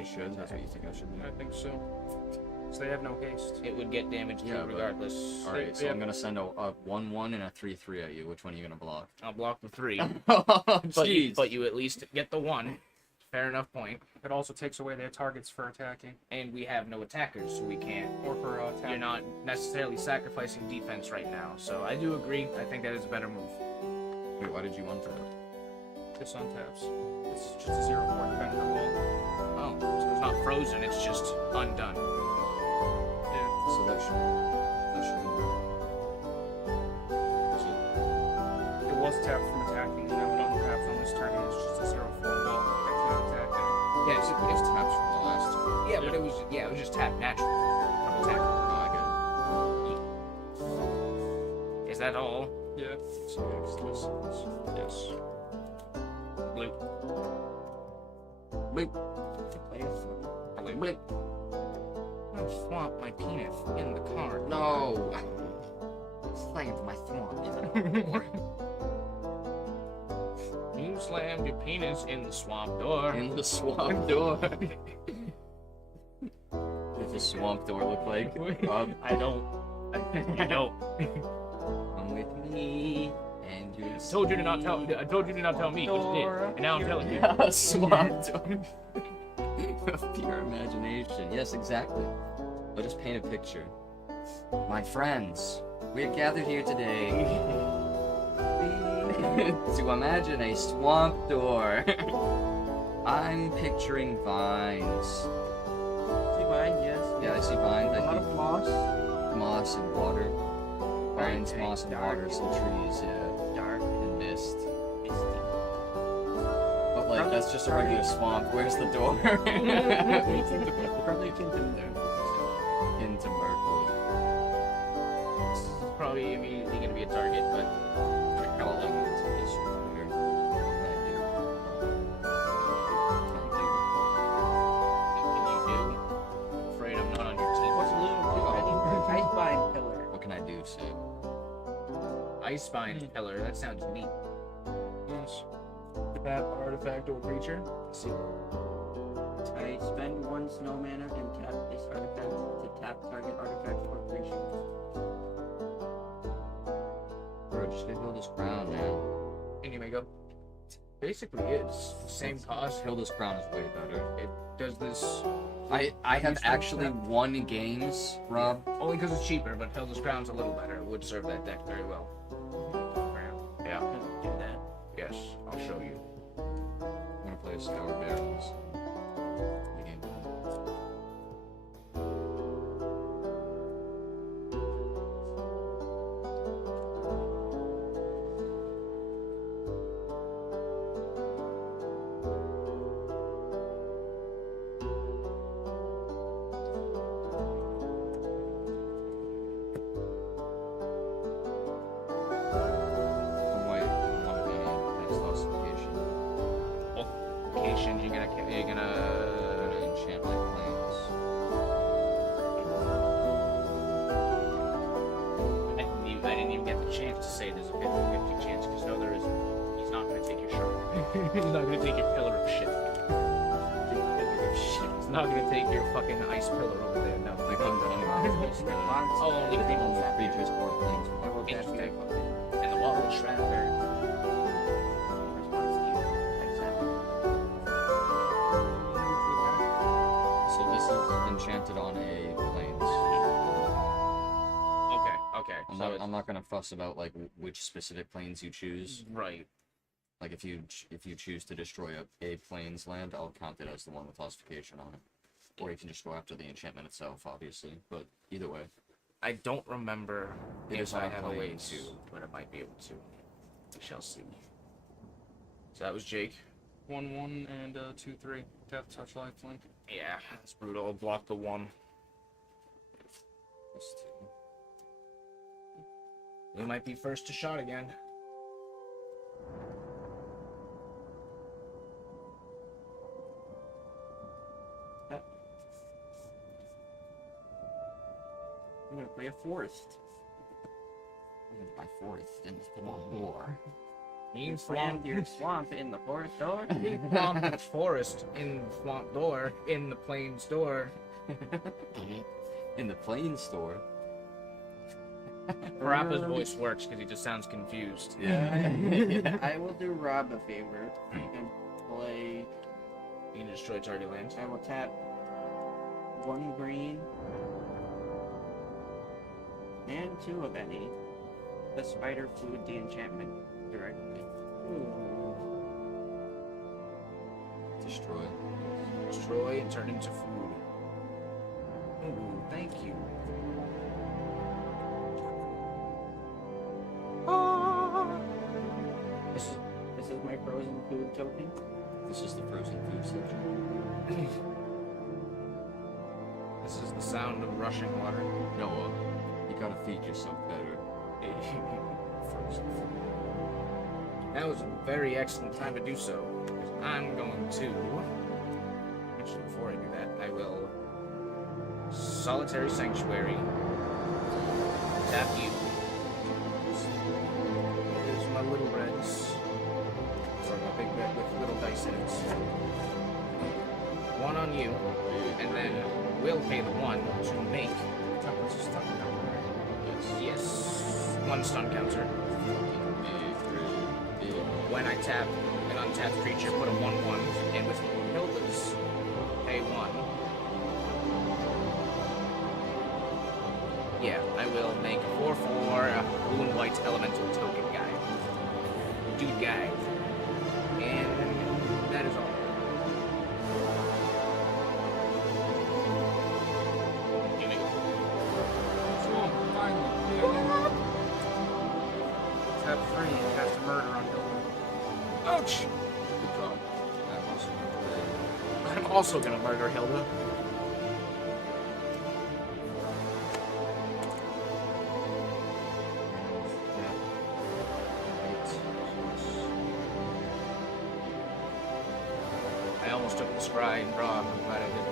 I should. That's what you think I should do. I think so. So they have no haste. It would get damage Yeah, too, but- regardless. Alright, so Yeah. I'm gonna send a 1-1 and a 3-3 at you. Which one are you gonna block? I'll block the 3. Oh, But you at least get the 1. Fair enough point. It also takes away their targets for attacking And we have no attackers, so we can't. or for attacking. You're not necessarily sacrificing defense right now. So I do agree. I think that is a better move. Wait, why did you want that? This untaps. It's just a 0/4 defender wall. Oh, so it's not frozen. It's just undone. Yeah. So that should It was tapped from attacking, and now it untaps on this turn, and it's just a 0/4 wall that can't attack it. Yeah, it was tapped from the last turn. yeah, but it was just tapped naturally from attack. Oh, I get Is that all? Yeah. it. So yeah, just listens. Yes. Blue. Wait. Blue. I swamp my penis in the car. No! Slammed my swamp in the door. You slammed your penis in the swamp door. In the swamp door. What does the swamp door look like? I don't. I don't. Come with me, and you I told you to not tell me, but you did. And now I'm telling you. Yeah, swamp door. Of pure imagination. Yes, exactly. Let us paint a picture. My friends, we are gathered here today to imagine a swamp door. I'm picturing vines. See mine, yes. Yeah, I see vines. A lot of moss. Moss and water. Vines, Very moss and dark. water, some trees, yeah. Dark. And mist. Misty. But like, that's just a regular swamp. Where's the door? Probably akin to Into Mirkwood. This is probably immediately going to be a target, but Call them into this room here. what can you do? I'm afraid I'm not on your team. What's a little too ice bind pillar? What can I do, Sid? Ice Spine Pillar. That sounds neat. Yes. Tap artifact or creature. Let's see. I spend 1 snow mana and tap this artifact to tap target artifact or creature. Bro, just get Hilda's crown now. And you may go. Basically, it's the same cost. Hilda's crown is way better. It does this I have actually won games, Rob. only because it's cheaper, but Hilda's Crown's a little better. It would serve that deck very well. Yeah. Doesn't do that. Yes, I'll show you. I'm gonna play a Scour Barrels. The game plan. One white, one penny, next ossification. Locations, you're gonna I'm gonna enchant my planes. I didn't even get the chance to say there's a 50-50 chance, because no, there isn't. He's not gonna take your shark. He's not gonna take your pillar of shit. He's not gonna take your fucking ice pillar over there. No. I couldn't anyways. Oh, only people. Creatures or planes. Interesting. And the wall will shred there. Response to you. Accept. So this is enchanted on a planes. Okay. I'm not gonna fuss about like which specific planes you choose. Right. Like if you choose to destroy a plains land, I'll count it as the one with ossification on it. Or you can just go after the enchantment itself, obviously. But either way, I don't remember It if is I on have a way planes. to, but I might be able to. We shall see. So that was Jake. 1/1 and 2/3. Tap touch lifelink. Yeah, that's brutal. I'll block the 1. plus 2. We might be first to shot again. I'm gonna play a forest. My fourth, and it's one more. You Slammed your swamp in the forest door. Swamp the forest in the swamp door, in the plains door. In the plane store. Parappa's voice works because he just sounds confused. Yeah. I will do Rob a favor and play. You can destroy target land. I will tap 1 green and 2 of any. The spider food the enchantment directly. Destroy. Destroy and turn into food. Ooh, thank you. This is my frozen food token. This is the frozen food section. This is the sound of rushing water. Noah, you gotta feed yourself better. Frozen food. That was a very excellent time to do so. I'm going to. Actually, before I do that, I will. Solitary Sanctuary. Tap you. Here's my little reds. Or my big red with little dice in it. 1 on you. And then we'll pay the 1 to make. Yes. 1 stun counter. When I tap an untapped creature, put a 1/1, and with Hilda's, pay 1. Yeah, I will make a 4/4 blue and white elemental token guy. Dude guy. And that is all. You make it. Swamp, finally. Yeah. Step 3, cast a murder on Hilda. Ouch! Good call. I'm also gonna murder Hilda. I almost took the scry and draw, but I'm glad I didn't.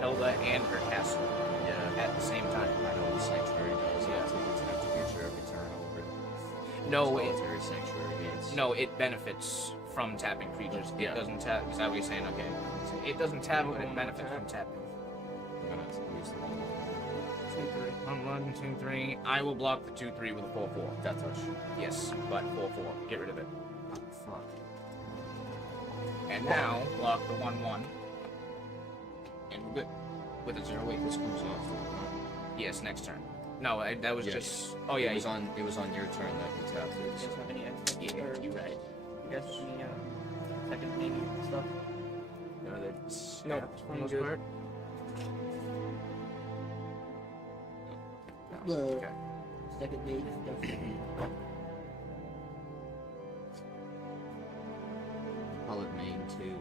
Hilda and her castle Yeah. at the same time. I know the sanctuary does. Yeah. It's a creature every turn over. No, it, Solitary sanctuary gates. no, it benefits from tapping creatures. It Yeah. doesn't tap. Is that what you're saying? Okay. It doesn't tap, but it benefits from tapping. I'm gonna have to use the 1/1. 2-3. 1, 2, 3. I will block the 2-3 with a 4/4. That touch. Yes, but 4/4. Get rid of it. Oh, fuck. And now block the 1/1. And we're good. With a 0. Wait, This comes off. yes, next turn. No, that was Yeah, just. Oh yeah, It was on your turn that you tapped You it. guys have any Yeah, or you're right. you guys have any second name stuff? No, that's Nope, for the I'm most good. part. The second name stuff. Call it main 2.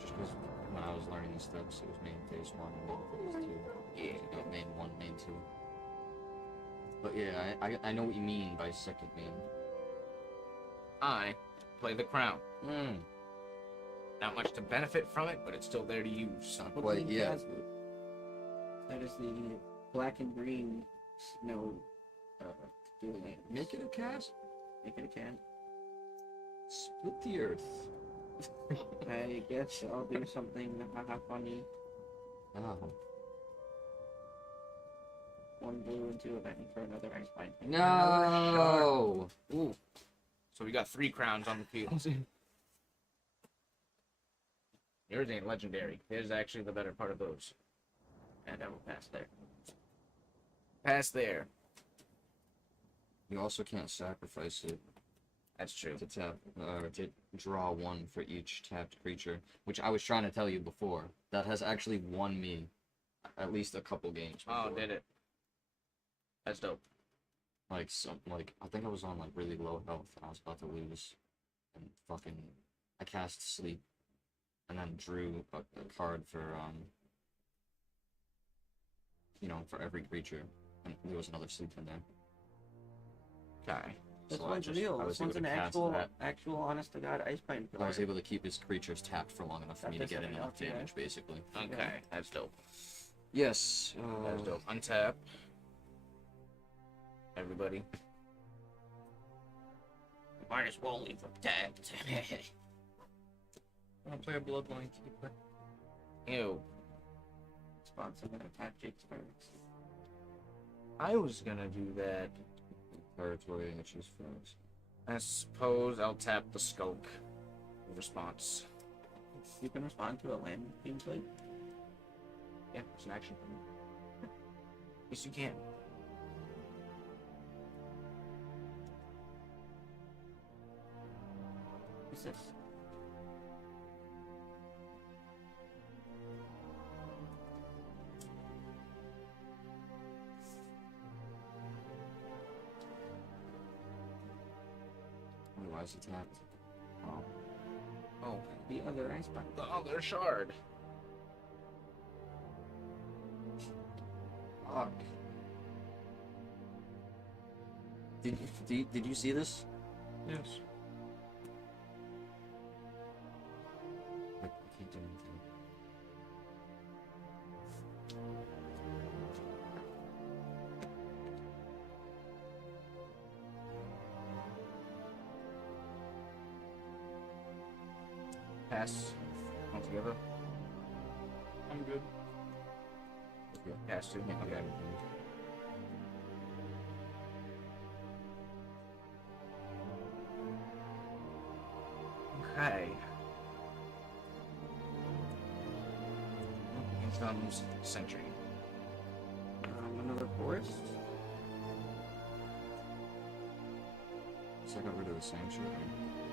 Just because when I was learning these steps, it was main phase 1 and main phase 2. Yeah. So you got main 1, main 2. But yeah, I know what you mean by second main. I play the crown. Hmm. Not much to benefit from it, but it's still there to use. Not quite yet. That is the black and green snow dual land. Make it a cast. Make it a can. Split the earth. I guess I'll do something haha funny. Oh. 1 blue and 2 of any for another ice bind. No! Ooh. So we got 3 crowns on the field. Yours ain't legendary. Here's actually the better part of those. And I will pass there. Pass there. You also can't sacrifice it That's true. to tap, to draw 1 for each tapped creature, which I was trying to tell you before. That has actually won me at least a couple games before. Oh, did it? That's dope. Like, I think I was on, like, really low health, and I was about to lose. And fucking, I cast Sleep. and then drew a card for for every creature, and there was another sleep in there. Okay. This So I one's just- real. I was This one's able an to cast that. actual honest to God ice bind I was killer. able to keep his creatures tapped for long enough for me to get in enough damage, basically. Okay, that's dope. Yes. That's dope. Untap. Everybody. Might as well leave them tapped. I'm gonna play a Bloodline Keeper. Ew. Responsive and attack Jake's birds. I was gonna do that. Territory and choose first. I suppose I'll tap the Skulk. Response. You can respond to a land being played. Yeah, it's an action. Yes, you can. What's this? Why is it tapped? Oh, Oh, the other ice bind. the other shard. Fuck. Did you see this? Yes. I can't do anything. Pass. Altogether. I'm good. Pass two. Okay. Okay. Here comes Sentry. Another forest. So I got rid of the sanctuary.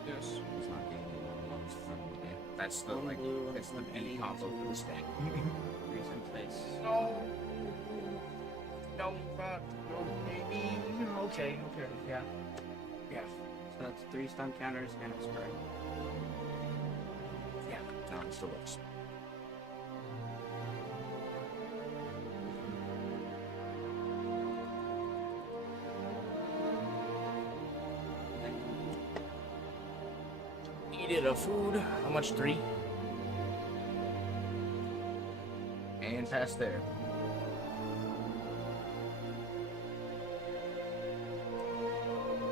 Yes. He's not gaining one loves from the game. That's the One like. blue, That's the one B any. combo for this deck. Recent place. No. No, no, maybe. Okay, yeah. Yeah, So that's 3 stun counters and a spray. yeah. No, it still works. Needed a food. How much? 3? And pass there.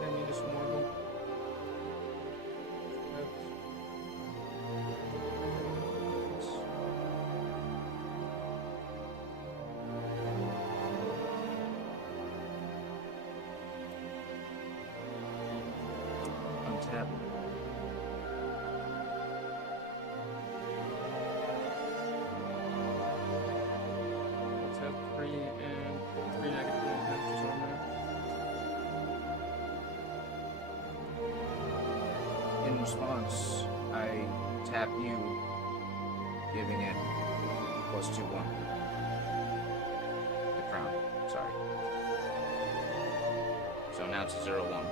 I need a smorgle. Untap. Let's have 3 and 3 negative damages on there. In response, I tap you, giving it +2/1. The crown. Sorry. So now it's 0/1.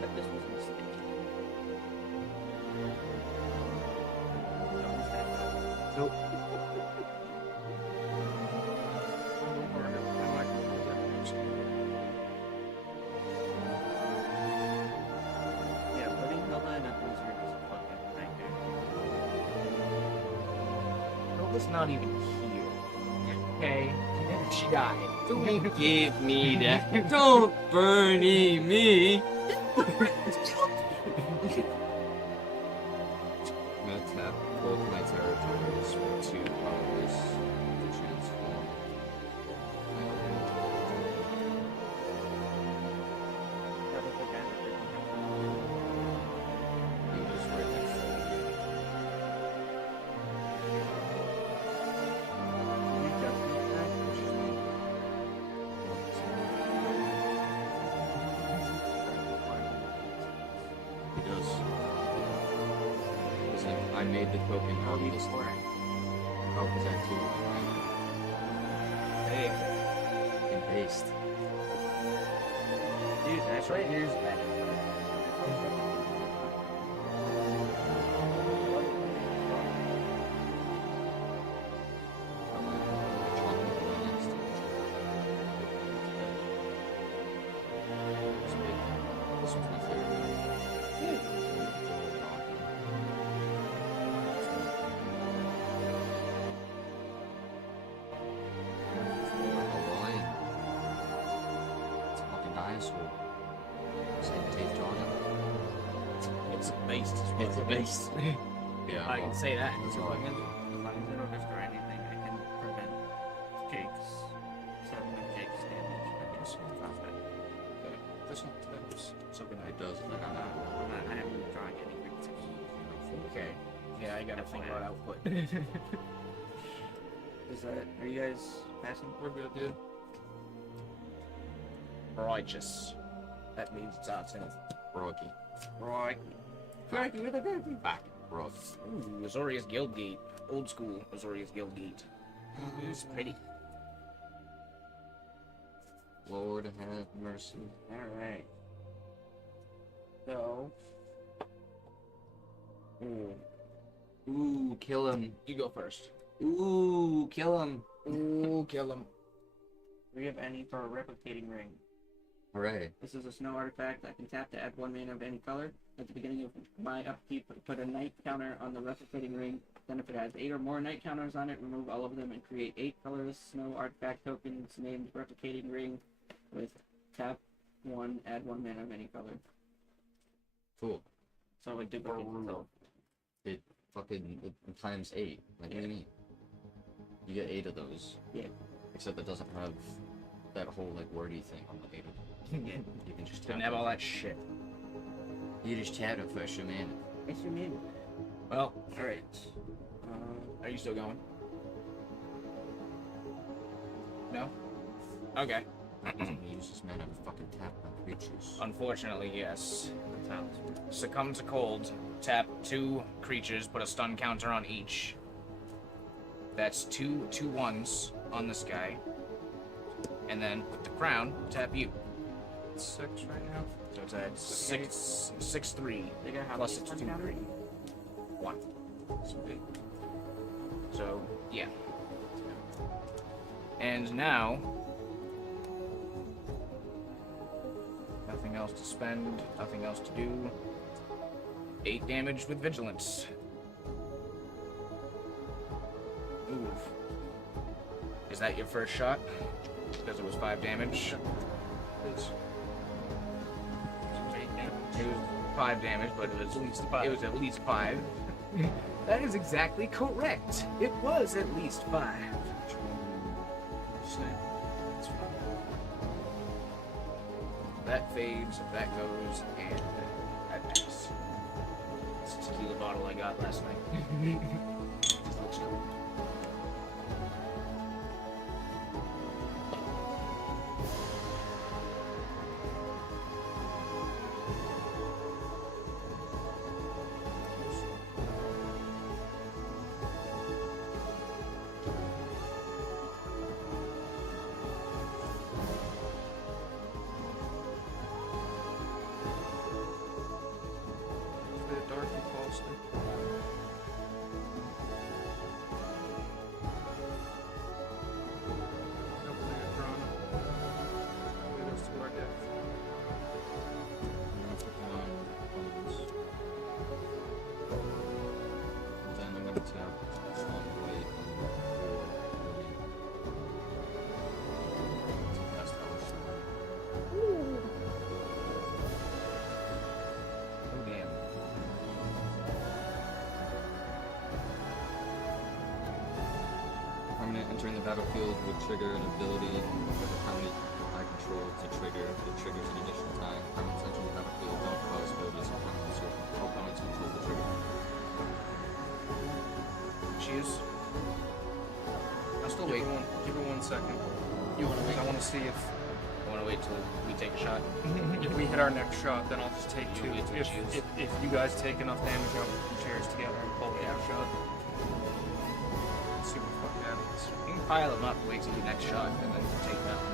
But this was a mistake. Nope. Yeah, putting Hilda in a blizzard is a fucking nightmare. Hilda's not even here. Okay? She died. Don't give me that. Don't Bernie me. I'm gonna tap both my territories for 2 powers to transform. That was the guy that didn't You just right next to me. have. You just made that? He does. Listen, I made the token. Oh, I'll you need a score. Oh, is that 2? Hey. Based. Dude, that's right here's back. This one's my favorite. Hawaiian. It's a fucking dinosaur. Same teeth on it. It's a beast. It's a beast. Yeah, I can say that. that's all I can. As long as I don't destroy anything, I can prevent Jake's settlement Jake's damage. I guess not that. This one so good. It does. I am drawing any creatures. Okay. Yeah, I gotta think about output. Is that? Are you guys passing? We're good, dude. Righteous. That means it's our turn. Rocky. Roy. Rocky with a baby. Back. Rock. Ooh, Azorius Guildgate. Old school Azorius Guildgate. It's pretty. Lord have mercy. Alright. So. Ooh, kill him. You go first. Ooh, kill him. Ooh, kill him. Do we have any for a replicating ring? Hooray. This is a snow artifact. I can tap to add 1 mana of any color. At the beginning of my upkeep, put a night counter on the replicating ring. Then if it has 8 or more night counters on it, remove all of them and create 8 colorless snow artifact tokens named replicating ring with tap 1, add 1 mana of any color. Cool. So like duplicate itself. It fucking it times 8. Like, what do you mean? You get 8 of those. Yeah. Except it doesn't have that whole like wordy thing on the 8 of them. Yeah. You can just Didn't tap have it. all that shit. You just tap it for your mana. Yes, you mean. Well, Alright. are you still going? No? Okay. Doesn't use this mana to fucking tap my creatures. Unfortunately, yes. That's how this works. Succumb to cold. Tap 2 creatures, put a stun counter on each. That's two 1s on this guy. And then with the crown, tap you. It's 6 right now. So it's at 6/3 They got how plus many 6 stun 2 3 counters? 1. So yeah. And now nothing else to spend, nothing else to do. 8 damage with vigilance. Oof. Is that your first shot? Because it was 5 damage. It's It was 5 damage, but it was At least 5. It was at least 5. That is exactly correct. It was at least 5. That fades, that goes, and that pass. It's a tequila bottle I got last night. Just looks cool. the Dorothy Foster. Nope, I got drawn. Leave those to our death. Then I'm gonna tap one white and cast Elvish. Oh damn. Permanent entering the battlefield would trigger an ability for the permanent I control to trigger. It triggers an additional time. Permanents entering the battlefield don't cause abilities or permanents or opponents control the trigger. Cheers. I'll still Give wait. it 1 second. You wanna wait? I want to see if I wanna wait till we take a shot. if we hit our next shot, then I'll just take You 2. get to choose. If you guys take enough damage, I'll put the chairs together and pull the next shot. See what the fuck happens. You can pile them up, wait till the next shot, and then take that one.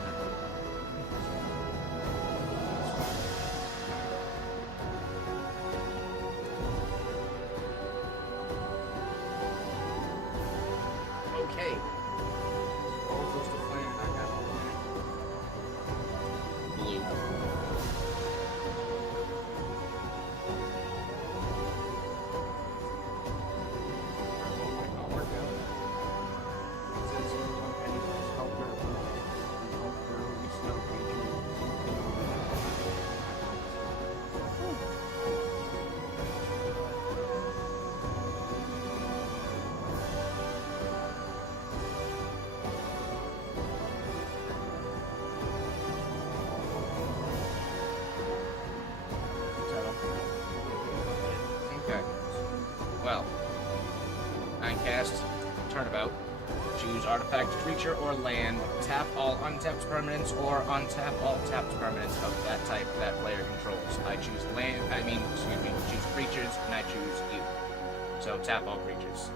effect, creature or land, tap all untapped permanents or untap all tapped permanents of that type that player controls. I choose choose creatures, and I choose you. So tap all creatures.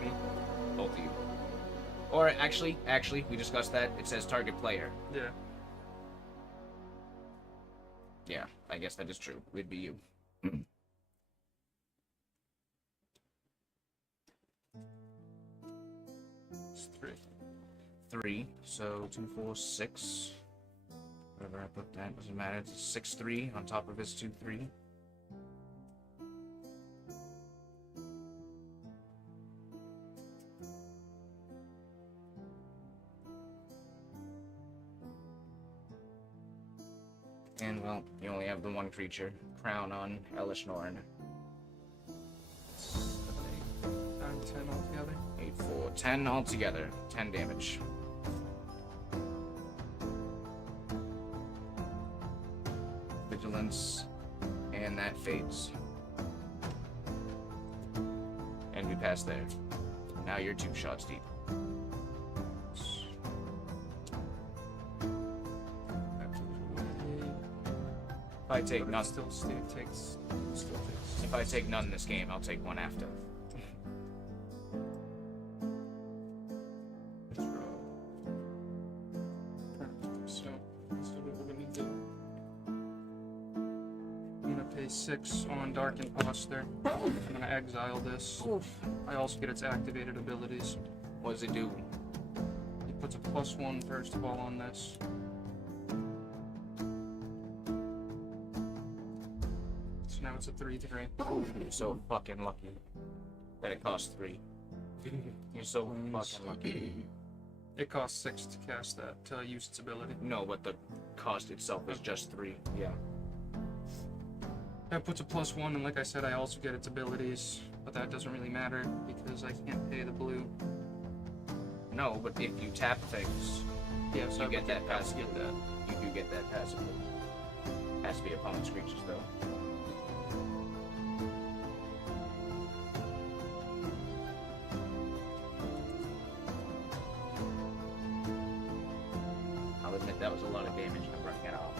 Me? Both of you. Or actually, we discussed that. It says target player. Yeah. Yeah, I guess that is true. It'd be you. It's 3. 3, so 2, 4, 6. Whatever I put that, doesn't matter. It's 6, 3 on top of his 2, 3. And, well, you only have the one creature. Crown on Elish Norn. 9, 10 altogether. 8, 4, 10 altogether. 10 damage. Vigilance. And that fades. And we pass there. Now you're 2 shots deep. If I take none, if I take none this game, I'll take one after. So, let's do what we're gonna do. I'm gonna pay 6 on Dark Imposter. I'm gonna exile this. I also get its activated abilities. What does it do? It puts a +1 first of all on this. So now it's a 3/3. You're so fucking lucky that it costs 3. You're so fucking lucky. It costs 6 to cast that, to use its ability. No, but the cost itself is just 3. Yeah. That puts a +1, and like I said, I also get its abilities, but that doesn't really matter because I can't pay the blue. No, but if you tap things, Yeah, so you I get that passive. Get that. You do get that passively. Has to be opponent's creatures, though. I'll admit that was a lot of damage to bring it off.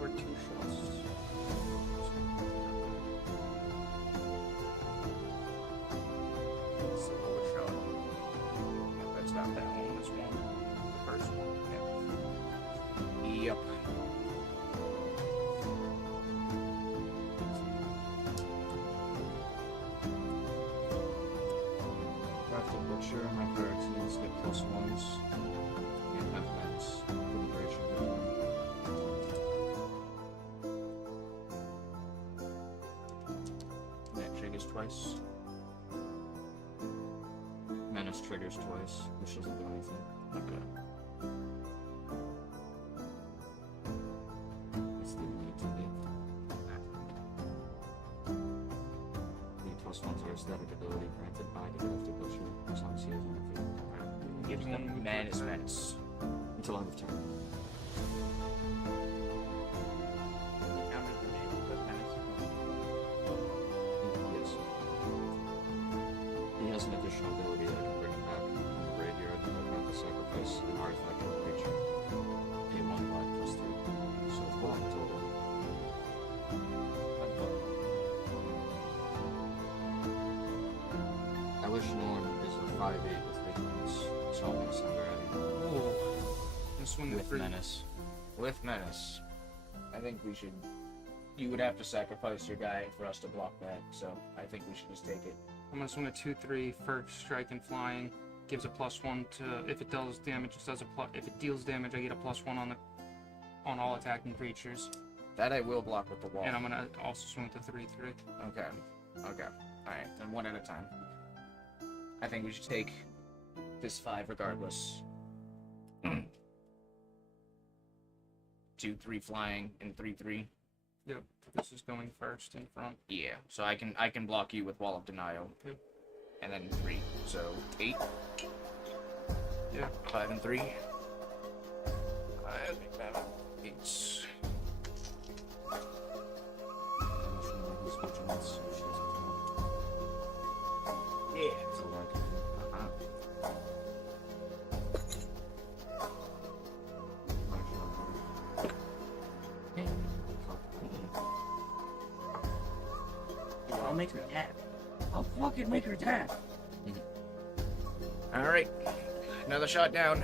Or 2 shots. It's a lower shot. Yeah, that's not that one. This one. The first one. Yeah. Yep. Craft a Butcher, my priorities get +1s. And have menace for the duration of the turn. That triggers twice. Menace triggers twice, which doesn't do anything. Okay. It's the utility. The +1 to your static ability granted by the Craft a Butcher as long as he has one of you. Gives them menace. Until end of turn. Yes. He has an additional ability that can bring him back from the graveyard, but I have to sacrifice an artifact or creature. Pay 1 black +3. So 4 in total. Elish Norn is a 5/8 with vigilance, so I'm gonna send her at you. Oh. This one With 3. menace. With menace. I think we should. You would have to sacrifice your guy for us to block that, so I think we should just take it. I'm gonna swing a 2/3 first strike and flying. Gives a +1 to if it does damage. It does if it deals damage, I get a +1 on all attacking creatures. That I will block with the wall. And I'm gonna also swing with the 3/3. Okay. Okay. Alright, then one at a time. I think we should take this 5 regardless. 2, 3 flying, and 3, 3. Yep. This is going first in front. Yeah, so I can block you with Wall of Denial. Yep. And then 3. So 8. Yeah. 5 and 3. 5, 8. which ones she has Yeah. to like. I'll make her tap. I'll fucking make her tap. All right. Another shot down.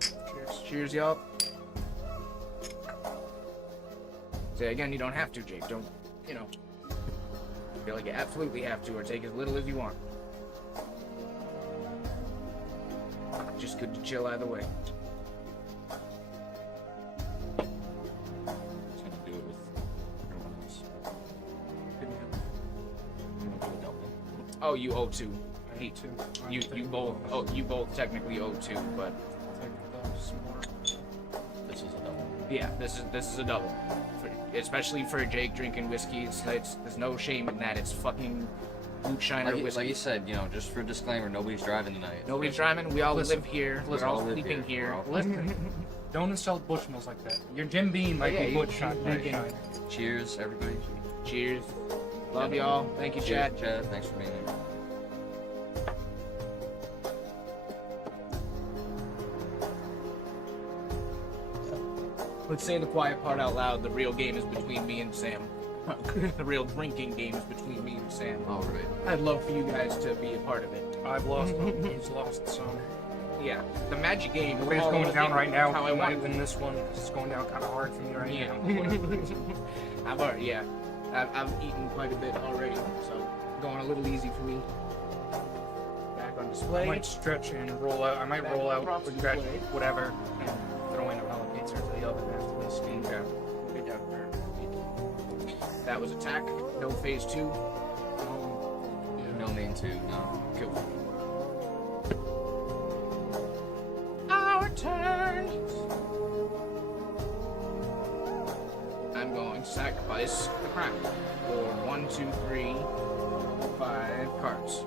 Cheers. Cheers, y'all. Say again, you don't have to, Jake. Don't, you know. Feel like you absolutely have to, or take as little as you want. Just good to chill either way. Just gonna do it with everyone else. I'm gonna do a double. Oh, you owe two. I hate to. You both technically owe two, but This is a double. yeah, this is a double. Especially for Jake drinking whiskey, there's no shame in that. It's fucking Luke Shiner whiskey. Like you said, you know, just for disclaimer, nobody's driving tonight. Nobody's driving. We all Listen, live here. We're listen, all all live sleeping here. here. We're all- Listen, don't insult Bushmills like that. Your Jim Beam might Yeah, be you- Butch Shiner. Right. Cheers, everybody. Cheers. Love y'all. Thank you, Chad. Chad, thanks for being here. Let's say the quiet part out loud. The real game is between me and Sam. The real drinking game is between me and Sam. All right. I'd love for you guys to be a part of it. I've lost one. He's lost some. Yeah, the magic game. The way it's all going of down it, right now, How I I might want win this one. It's going down kind of hard for me right Yeah. now. I've already, yeah. I've eaten quite a bit already, so going a little easy for me. Back on I display. might stretch and roll out. I might Back roll on out, proper stretch, display. whatever, and throw in a pellet pizza to the oven after this. Okay. Good job, Bert. That was attack. No phase 2. No main two, no. Cool. Our turn. I'm going to sacrifice the crown for 1, 2, 3, 5 cards.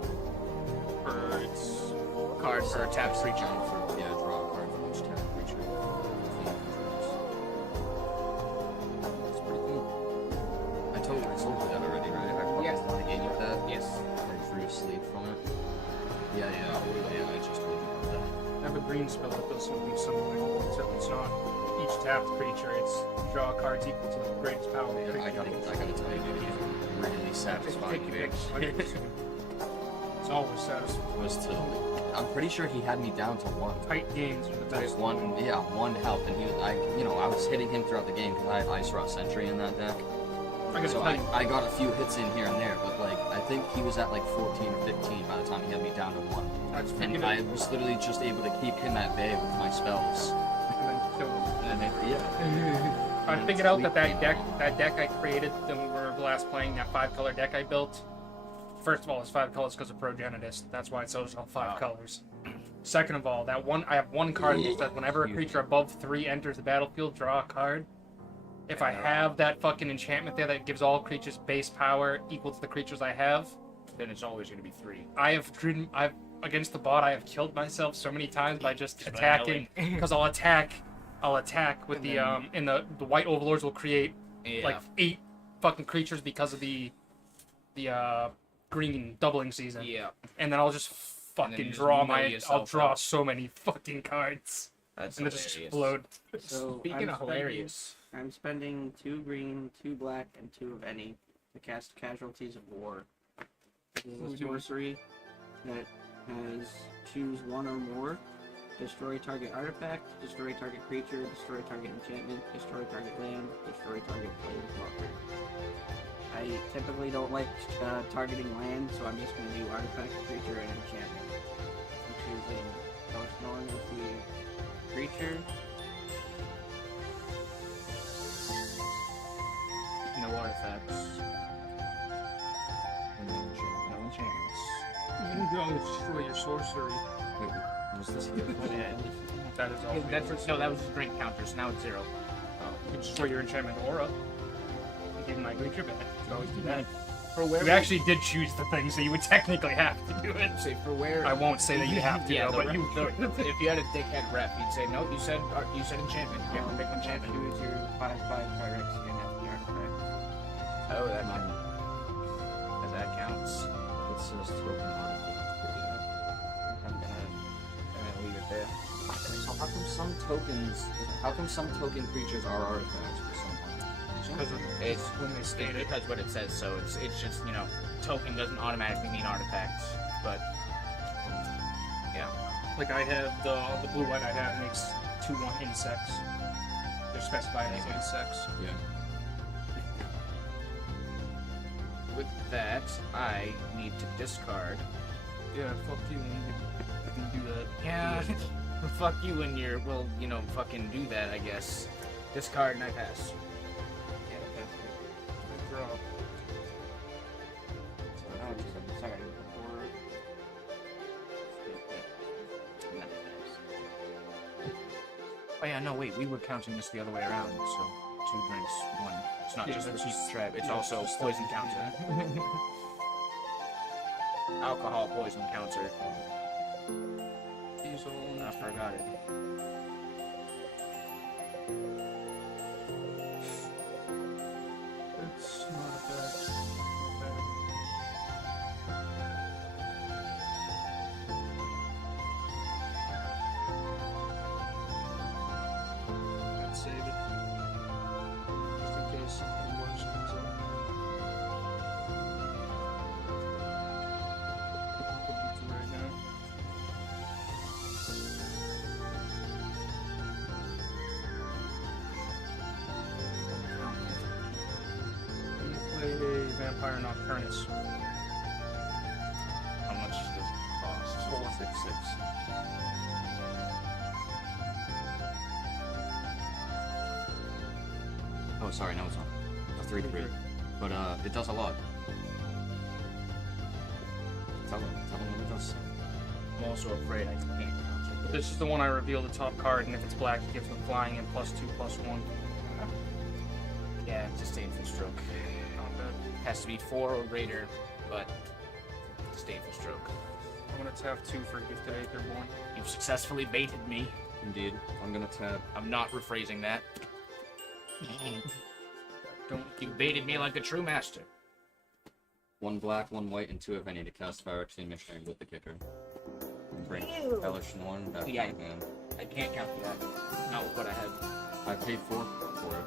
Card for a tapped creature. For, yeah, draw a card for each tap creature. That's pretty cool. I told you that already, right? I probably Yes. gave you that. Yes. Or free to sleep from it. Yeah, I just told you about that. I have a green spell that does something similar, except it's not each tapped creature. It's draw cards equal to the greatest power. of the Yeah, I creature. gotta tell you, dude, he's really satisfying me. It's always satisfying. Was to, I'm pretty sure he had me down to 1. Tight games are the There's best. one health, and I was hitting him throughout the game because I had Ice Rot Sentry in that deck. I gotta So tell you, I got a few hits in here and there, but like I think he was at like 14 or 15 by the time he had me down to 1. that's And freaking I was literally just able to keep him at bay with my spells. and then kill them. And yeah. I figured out that deck I created when we were last playing, that 5-color deck I built. First of all, it's 5 colors because of Progenitus. That's why it's all 5 colors. Second of all, I have one card that says whenever a creature above 3 enters the battlefield, draw a card. If I have that fucking enchantment there that gives all creatures base power equal to the creatures I have, Then it's always going to be 3. I've against the bot. I have killed myself so many times by just Just by attacking because I'll attack with And the then- and the white overlords will create Yeah. like 8 fucking creatures because of the green doubling season, Yeah. and then I'll just then fucking you just draw mill I'll yourself draw out. so many fucking cards That's and they just hilarious. explode. So Speaking I'm of hilarious. I'm spending 2 green, 2 black, and 2 of any to cast Casualties of War. This is a sorcery that has choose 1 or more, destroy target artifact, destroy target creature, destroy target enchantment, destroy target land, destroy target planeswalker. I typically don't like targeting land, so I'm just going to do artifact, creature, and enchantment. I'm choosing Northnorn with the creature. No artifacts. No enchantments. You can go destroy your sorcery. Was this here? That is all. That was strength counter, so now it's 0. You can destroy your enchantment aura. And give my creature back. You can always do that. For where You actually did choose the thing, so you would technically have to do it. say for where I won't say that you have to, yeah, though, but you if you had a dickhead rep, you'd say no. You said enchantment. You have to pick enchantment. Choose your 5/5 Pyrex and have the artifact. Oh, that might. artifacts. It says token artifact. I'm gonna leave it there. So how come some token creatures are artifacts for some Because It's when they state it. because what it says, so it's just, you know, token doesn't automatically mean artifact, but yeah. Like I have the blue white I have makes 2/1 insects. They're specified as insects. Yeah. With that, I need to discard. Yeah, fuck you. You can do that. Yeah. Fuck you and your, well, you know, fucking do that, I guess. Discard and I pass. Yeah, that's good. Good draw. Oh yeah, no, wait, we were counting this the other way around, so 2 drinks, 1. It's not Yeah, just that's repeat just- trap, it's yeah, also it's just poison stuff you counter. Alcohol poison counter. Diesel. I forgot it. It's not a bad. I'd save it. Just in case something worse comes up. Put it right now. I'm gonna play a Vampire Nocturnus. How much does it cost? 466. Oh, sorry, no, it's not. A 3/3. But it does a lot. Tell them what it does. I'm also afraid I can't count it. This is the one I reveal the top card, and if it's black, it gives them flying and +2/+1. Yeah, disdainful stroke. Not bad. Has to be 4 or greater, but disdainful stroke. I'm gonna tap 2 for Gifted Aetherborn. You've successfully baited me. Indeed. I'm gonna tap. I'm not rephrasing that. Don't You baited me like a true master. 1 black, 1 white, and 2 if I need to cast Phyrexian Missionary with the kicker. And bring Hellish Norn back Yeah. to my hand. I can't count for that. Not with what I have. I paid 4 for it.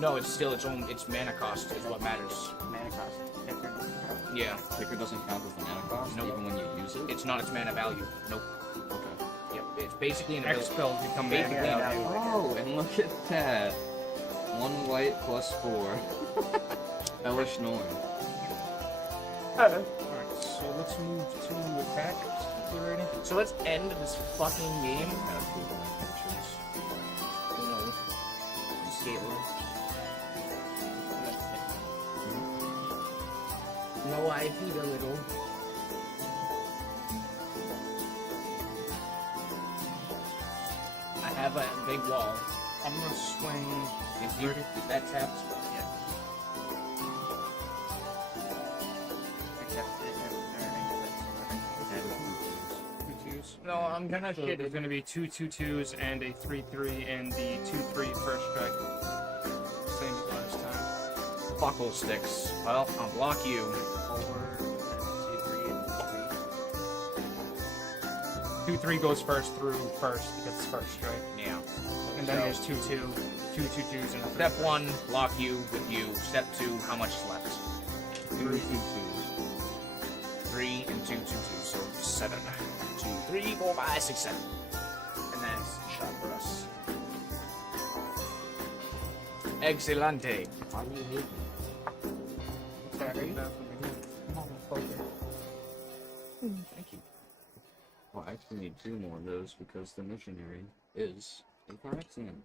No, it's still its own. Its mana cost is what matters. Mana cost. Different. Yeah, Kicker doesn't count with the mana cost, Nope. even when you use it? it's not its mana value. Nope. Okay. Yep, it's basically an X ability. spells become Basically mana an value. ability. Oh, and look at that. 1 white plus 4. Hellish Norn. Alright, so let's move to attack. You ready? So let's end this fucking game. No. No, I feed a little. I have a big wall. I'm gonna swing. Is that tapped? Yeah. Except Two twos. No, I'm gonna So shit there's it. gonna be 2 2/2s and a 3/3 and the 2/3 first strike. Same as last time. Buckle sticks. Well, I'll block you. 2/3 goes first through first because it's first strike. Yeah. And then there's 2/2, 2 2/2s and a Step 1, block you with you. Step 2, how much is left? 3 2/2s. 3 and 2, 2, 2. So 7. 2, 3, 4, 5, 6, 7. And that's a shot for us. Excelente. Why do you hate me? Thank you. Well, I actually need 2 more of those because the missionary is a Phyrexian.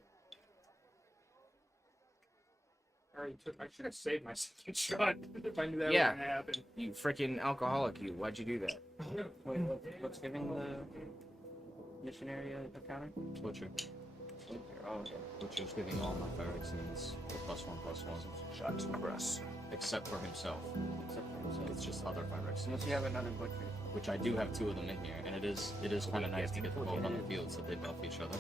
I should have saved my second shot if I knew that Yeah. was gonna happen. You freaking alcoholic, you. Why'd you do that? Wait, what's giving the missionary a counter? Butcher. Oh, okay. Butcher's giving all my Phyrexians a +1/+1. Shot for us. Except for himself. Except for himself. It's just other Phyrexians. Unless you have another butcher. Which I do have 2 of them in here, and it is kind of nice to get them both on the field so they buff each other.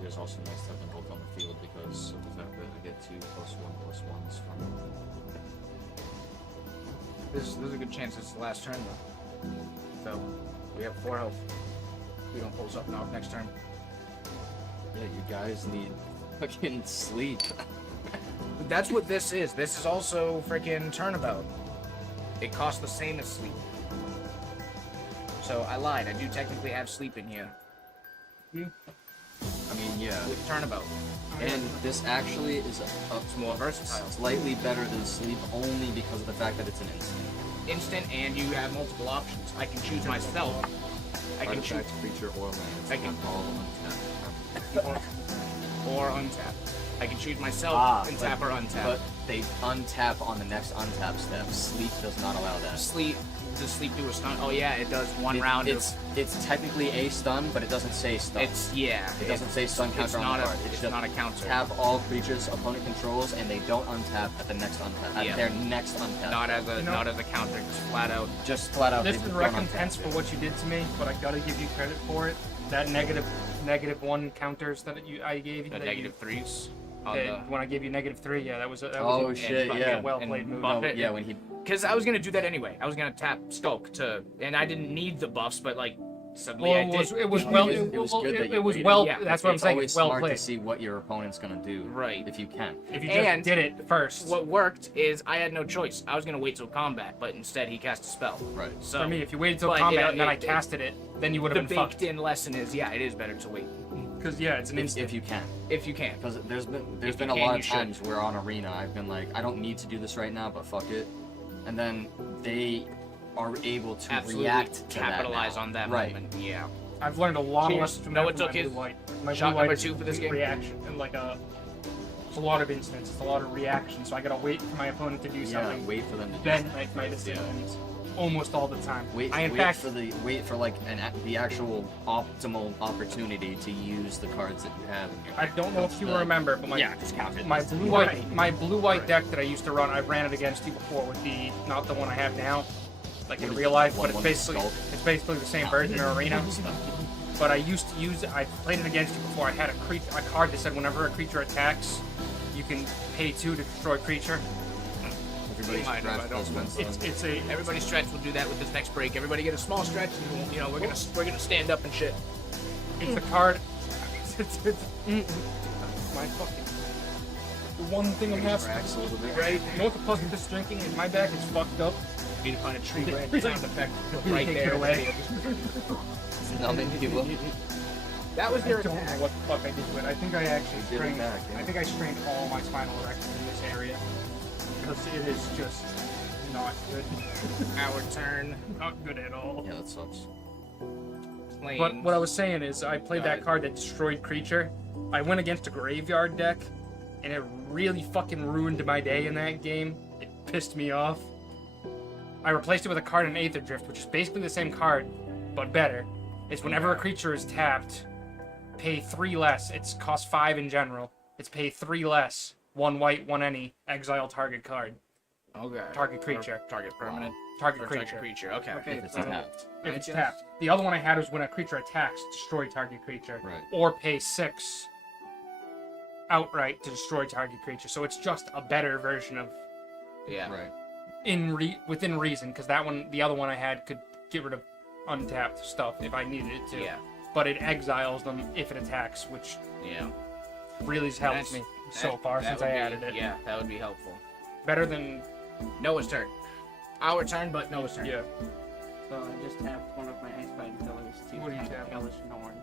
It is also nice to have them both on the field because of the fact that to get 2 +1/+1s from. There's a good chance it's the last turn though. So we have 4 health. We don't pull something off next turn. Yeah, you guys need fucking sleep. That's what this is. This is also freaking turnabout. It costs the same as sleep. So I lied. I do technically have sleep in here I mean, yeah. with turnabout. And this actually is It's more versatile. slightly better than sleep only because of the fact that it's an instant. Instant, and you have multiple options. I can choose myself. I can choose Artifact, creature, or lands. I can- all untapped. or untap. I can choose myself and but- tap or untap. But they untap on the next untap step. Sleep does not allow that. Sleep. Does sleep do a stun? Oh yeah, it does one round. It's technically a stun, but it doesn't say stun. Yeah. It doesn't say stun counter on the card. It's just not a counter. tap all creatures opponent controls, and they don't untap at the next untap. At Yeah. their next untap. Not as a counter. Just flat out. Just flat out. This they is don't recompense untap for it. what you did to me, but I gotta give you credit for it. That -1 counters that I gave you. The that negative threes. On you, the, when I gave you -3, yeah, that was Oh a shit! fucking- Yeah. well and played move. buff No, it. yeah, when he. Because I was gonna do that anyway. I was gonna tap Skulk to, and I didn't need the buffs, but like suddenly Well, I it did. was it was It well was- it, it was good that you it was waited. well. Yeah, That's what I'm It's saying. always It's well smart played. to see what your opponent's gonna do. Right. If you can. If you just And did it first. What worked is I had no choice. I was gonna wait till combat, but instead he cast a spell. Right. So For me, if you waited till but combat and then I it- casted it, then you would the have been fucked. baked-in lesson is, yeah, it is better to wait Because yeah, it's an instant. If you can. if you can. Because there's If been you a can, lot you of should. times where on Arena I've been like, I don't need to do this right now, but fuck it. And then they are able to Absolutely react to capitalize that now. on that right. moment. Yeah. I've learned a lot of Cheers. lessons from Know that what from took my his blue white. My shot blue white number is 2 for this complete game? reaction and like it's a lot of instants. It's a lot of reaction. So I gotta wait for my opponent to do Yeah, something. wait for them to do Then something. make my Yeah. decisions. Almost all the time. Wait, I in wait fact for like the actual optimal opportunity to use the cards that you have. In your I don't know if you remember, but just count it. my blue white deck that I used to run, I've ran it against you before with the not the one I have now, like in What is real it? life, but One it's basically the same version in Arena. But I used to use it. I played it against you before. I had a card that said whenever a creature attacks, you can pay 2 to destroy creature. Everybody's Might have, I draft don't has been It's a Everybody stretch. We'll do that with this next break. Everybody get a small stretch, and you know we're gonna stand up and shit. It's a card. My fucking. The one thing I'm having. Cracks a little bit. Right? You know what the plus with this drinking is? My back is fucked up. We need to find a tree branch sound effect Right right take there. it away. Numbing people. That was I your don't know attack. what the fuck I did to it. I think I actually You did strained. attack, yeah. I think I strained all my spinal erections in this area because it is just not good. Our turn. Not good at all. Yeah, that sucks. Planes. But what I was saying is, I played Got that it. card that destroyed creature. I went against a graveyard deck, and it really fucking ruined my day in that game. It pissed me off. I replaced it with a card in Aether Drift, which is basically the same card, but better. It's whenever a creature is tapped, pay 3 less. It's cost 5 in general. It's pay 3 less. 1 white, 1 any. Exile target card. Okay. Target creature. Or target permanent. Target Or creature. target creature. Okay. If it's tapped. If it's Yes. tapped. The other one I had was when a creature attacks, destroy target creature. Right. Or pay 6 outright to destroy target creature. So it's just a better version of Yeah. Right. within reason, because that one, the other one I had, could get rid of untapped stuff if I needed it to. Yeah. But it exiles them if it attacks, which Yeah. really has helped That's- me so that- far that since would I be- added it. Yeah, that would be helpful. Better than Noah's turn. Our turn, but Noah's turn. yeah. So I just tapped one of my Ice Bind Pillars to What do you tap tap? Hellish Norn.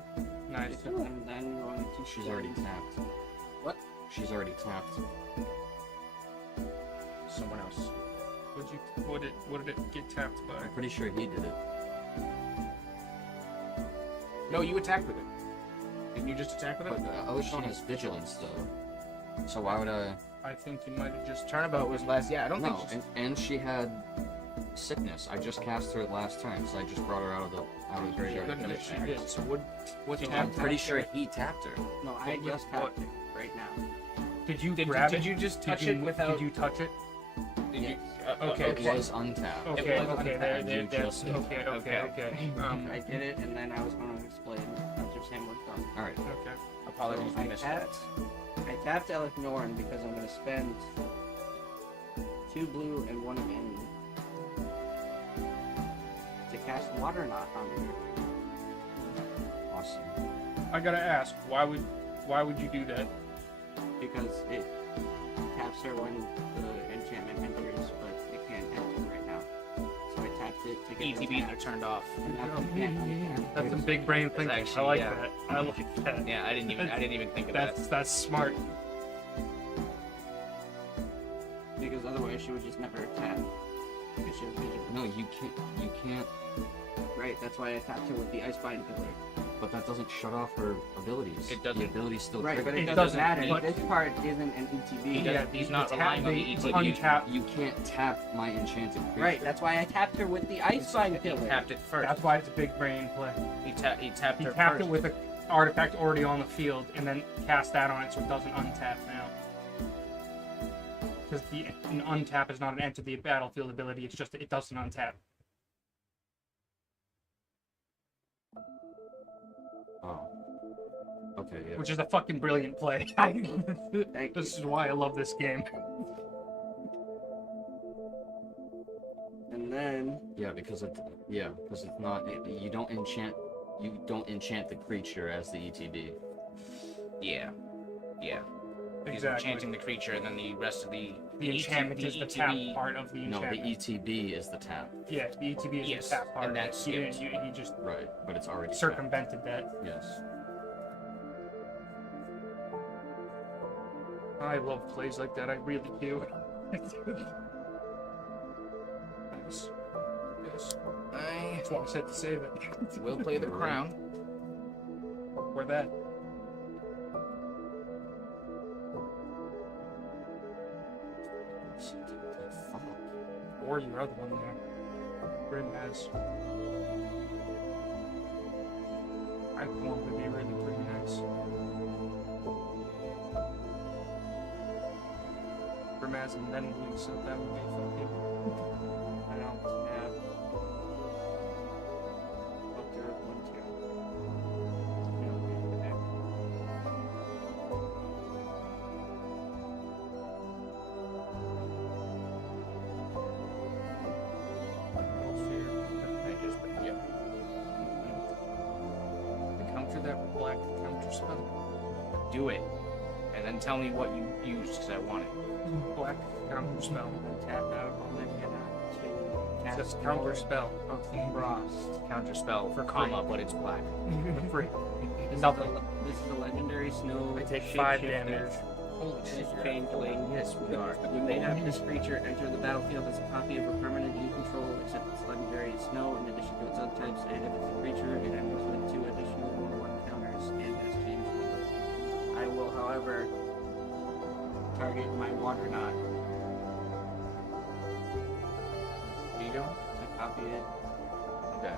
Nice. And then going to She's already tapped. What? She's already tapped. Someone else. What did it get tapped by? I'm pretty sure he did it. No, you attacked with it. Didn't you just attack with it? But Ocean has vigilance though. So why would I? I think you might have just Turnabout was last. Yeah, I don't No, think. and she had sickness. I just cast her last turn, so I just brought her out of the graveyard. Couldn't have. Finished. She did. So what you I'm tapped. pretty sure he tapped her. No, I just tapped it right now. Did you Did, grab did it? you just Did touch you, it without? Did you touch it? Did you, Okay. It was untapped. Okay. was Okay. untapped. There. You That's just- okay. Okay. I did it, and then I was going to explain after Sam was done. All right. Okay. Apologies, So we I missed that. tapped, I tapped Elithnorn because I'm gonna spend 2 blue and 1 in to cast Water Knot on her. Awesome. I gotta ask, why would you do that? Because it taps her when the enchantment enters, but it can't enter right now. So I tapped it to get ETBs are turned off. That's a big brain thinking. actually- I like yeah. that. I like that. Yeah, I didn't even think of that. That's smart. Because otherwise she would just never tap. Because she was visible. No, you can't. Right, that's why I tapped her with the Icebind Pillar. But that doesn't shut off her abilities. It doesn't. The abilities still Right, trigger. but it It doesn't doesn't, matter. but- This part isn't an ETB. Yeah, he's not tap- relying on the they ETB. untap. You can't tap my enchanted creature. Right, that's why I tapped her with the Icebind He Pillar. tapped it first. That's why it's a big brain play. He tapped He her tapped first. it with an artifact already on the field, and then cast that on it so it doesn't untap now. Because an untap is not an enter the battlefield ability. It's just it doesn't untap. Oh. Okay, yeah. Which is a fucking brilliant play. Thank you. This is why I love this game. And then Yeah, because it's not. You don't enchant the creature as the ETB. Yeah. He's Exactly. enchanting the creature, and then the rest of the The enchantment is the tap ETB part of the No, the enchantment. ETB is the tap. Yeah, the ETB is Yes, the tap part. and that's he, skipped. he just Right, but it's already tapped. circumvented that. Yes. I love plays like that. I really do. Nice. Yes. I That's why I said to save it. will play the crown. Where that? Or your other one there. Grim has. I want to be really pretty nice. Grim has and then blue, so that would be fucking. I don't have Filter 1, 2. No, okay. Counter that with black counter spell. Do it, and then tell me what you used, because I want it. Black counter spell. Tap out on the mana to It cast says counter more spell. of the frost. Counter spell for comma, but it's black. For free. This Nothing. This is a legendary snow. I take shapeshifter. 5 damage. Holy This is changeling. Yes, we are. You may have this creature enter the battlefield as a copy of a permanent you control, except it's legendary snow in addition to its other types, and if it's a creature, it enters with 2 additional 1/1 counters and as changeling. I will, however, target my water knot Here you go. to copy it. Okay.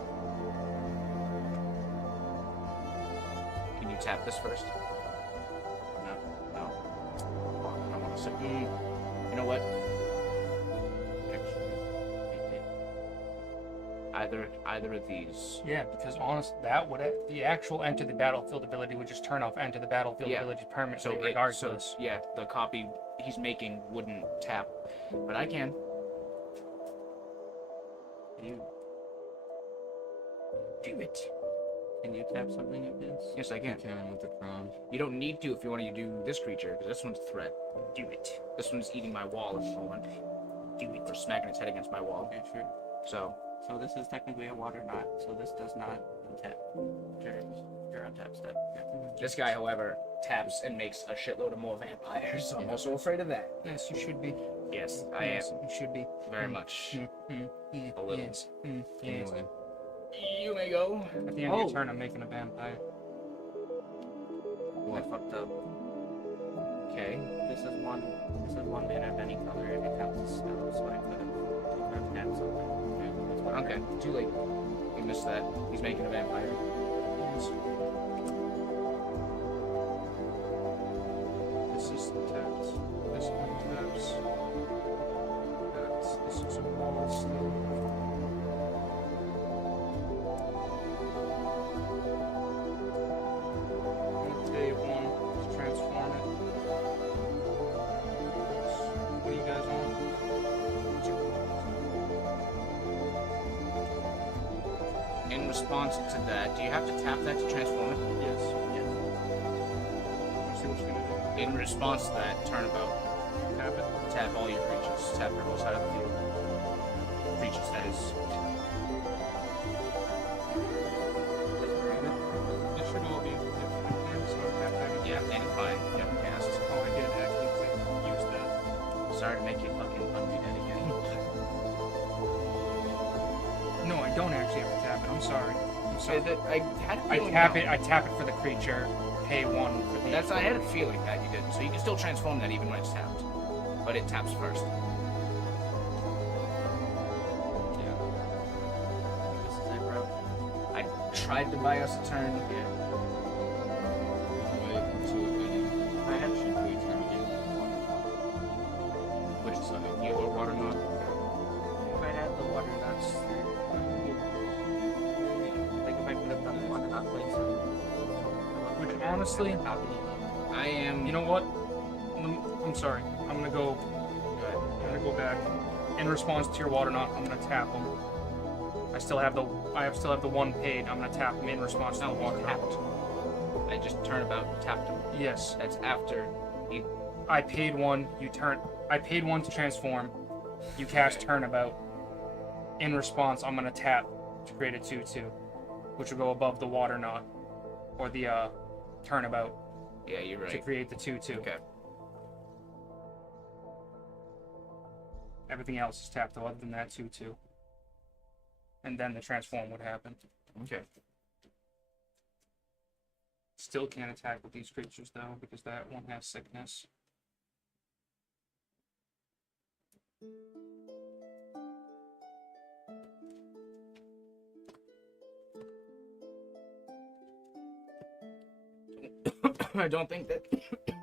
Can you tap this first? No. Fuck, I want to say. You know what? Either of these. Yeah, because honest, that would the actual enter the battlefield ability would just turn off enter the battlefield Yeah. ability permanently, So regardless. yeah, the copy he's making wouldn't tap, but I can. You Do it. can you tap something of his? Yes, I can. Can with the crown. You don't need to if you want to do this creature, because this one's a threat. Do it. This one's eating my wall at the moment. Do it. Or smacking its head against my wall. Okay, sure. So, this is technically a water knot, so this does not untap. Your untap step. Yeah. this guy, however, taps and makes a shitload of more vampires, so I'm also afraid of that. Yes, you should be. Yes, I am. Yes, you should be. Very much. A little. Yes. Yes. Anyway, You may go. At the end of your turn, I'm making a vampire. I fucked up. Okay. This is one mana of any color if it counts as spell, so I could have tapped something. Okay, too late. You missed that. He's making a vampire. This is the taps. This one taps. This is a monster. Day 1, just transform it. response to that, do you have to tap that to transform it? Yes. Let's see what you're gonna In response to that, turnabout. do. Tap it. Tap all your creatures. Tap your whole side of the field. Creatures, that is. It should all be different again, so tap that again. Yeah, any fine. You haven't cast. Oh, I did actually use that. Sorry to make you fucking undo that again. No, I don't actually have to tap it. I'm sorry. I'm sorry. I had a I feeling tap no. it. I tap it for the creature. Pay 1 for the. I had a feeling that you didn't, so you can still transform that even when it's tapped. But it taps first. Yeah. This is it, bro. I tried to buy us a turn. Wait until any action to eternity. Which is like a yellow water knot. If I had the water nuts, like if I could have done the water nut place. Which honestly, I am. you know what? I'm sorry. I'm gonna go back. In response to your water knot, I'm gonna tap them. I still have the 1 paid. I'm gonna tap them in response to the water knot. I just turnabout tapped him. Yes. That's after he. I paid 1. I paid 1 to transform. You cast turnabout. In response, I'm gonna tap to create a 2/2, which will go above the water knot, or the turnabout Yeah, you're to right. create the 2/2. Okay. Everything else is tapped other than that 2/2. And then the transform would happen. Okay. Still can't attack with these creatures though, because that one has sickness. I don't think that.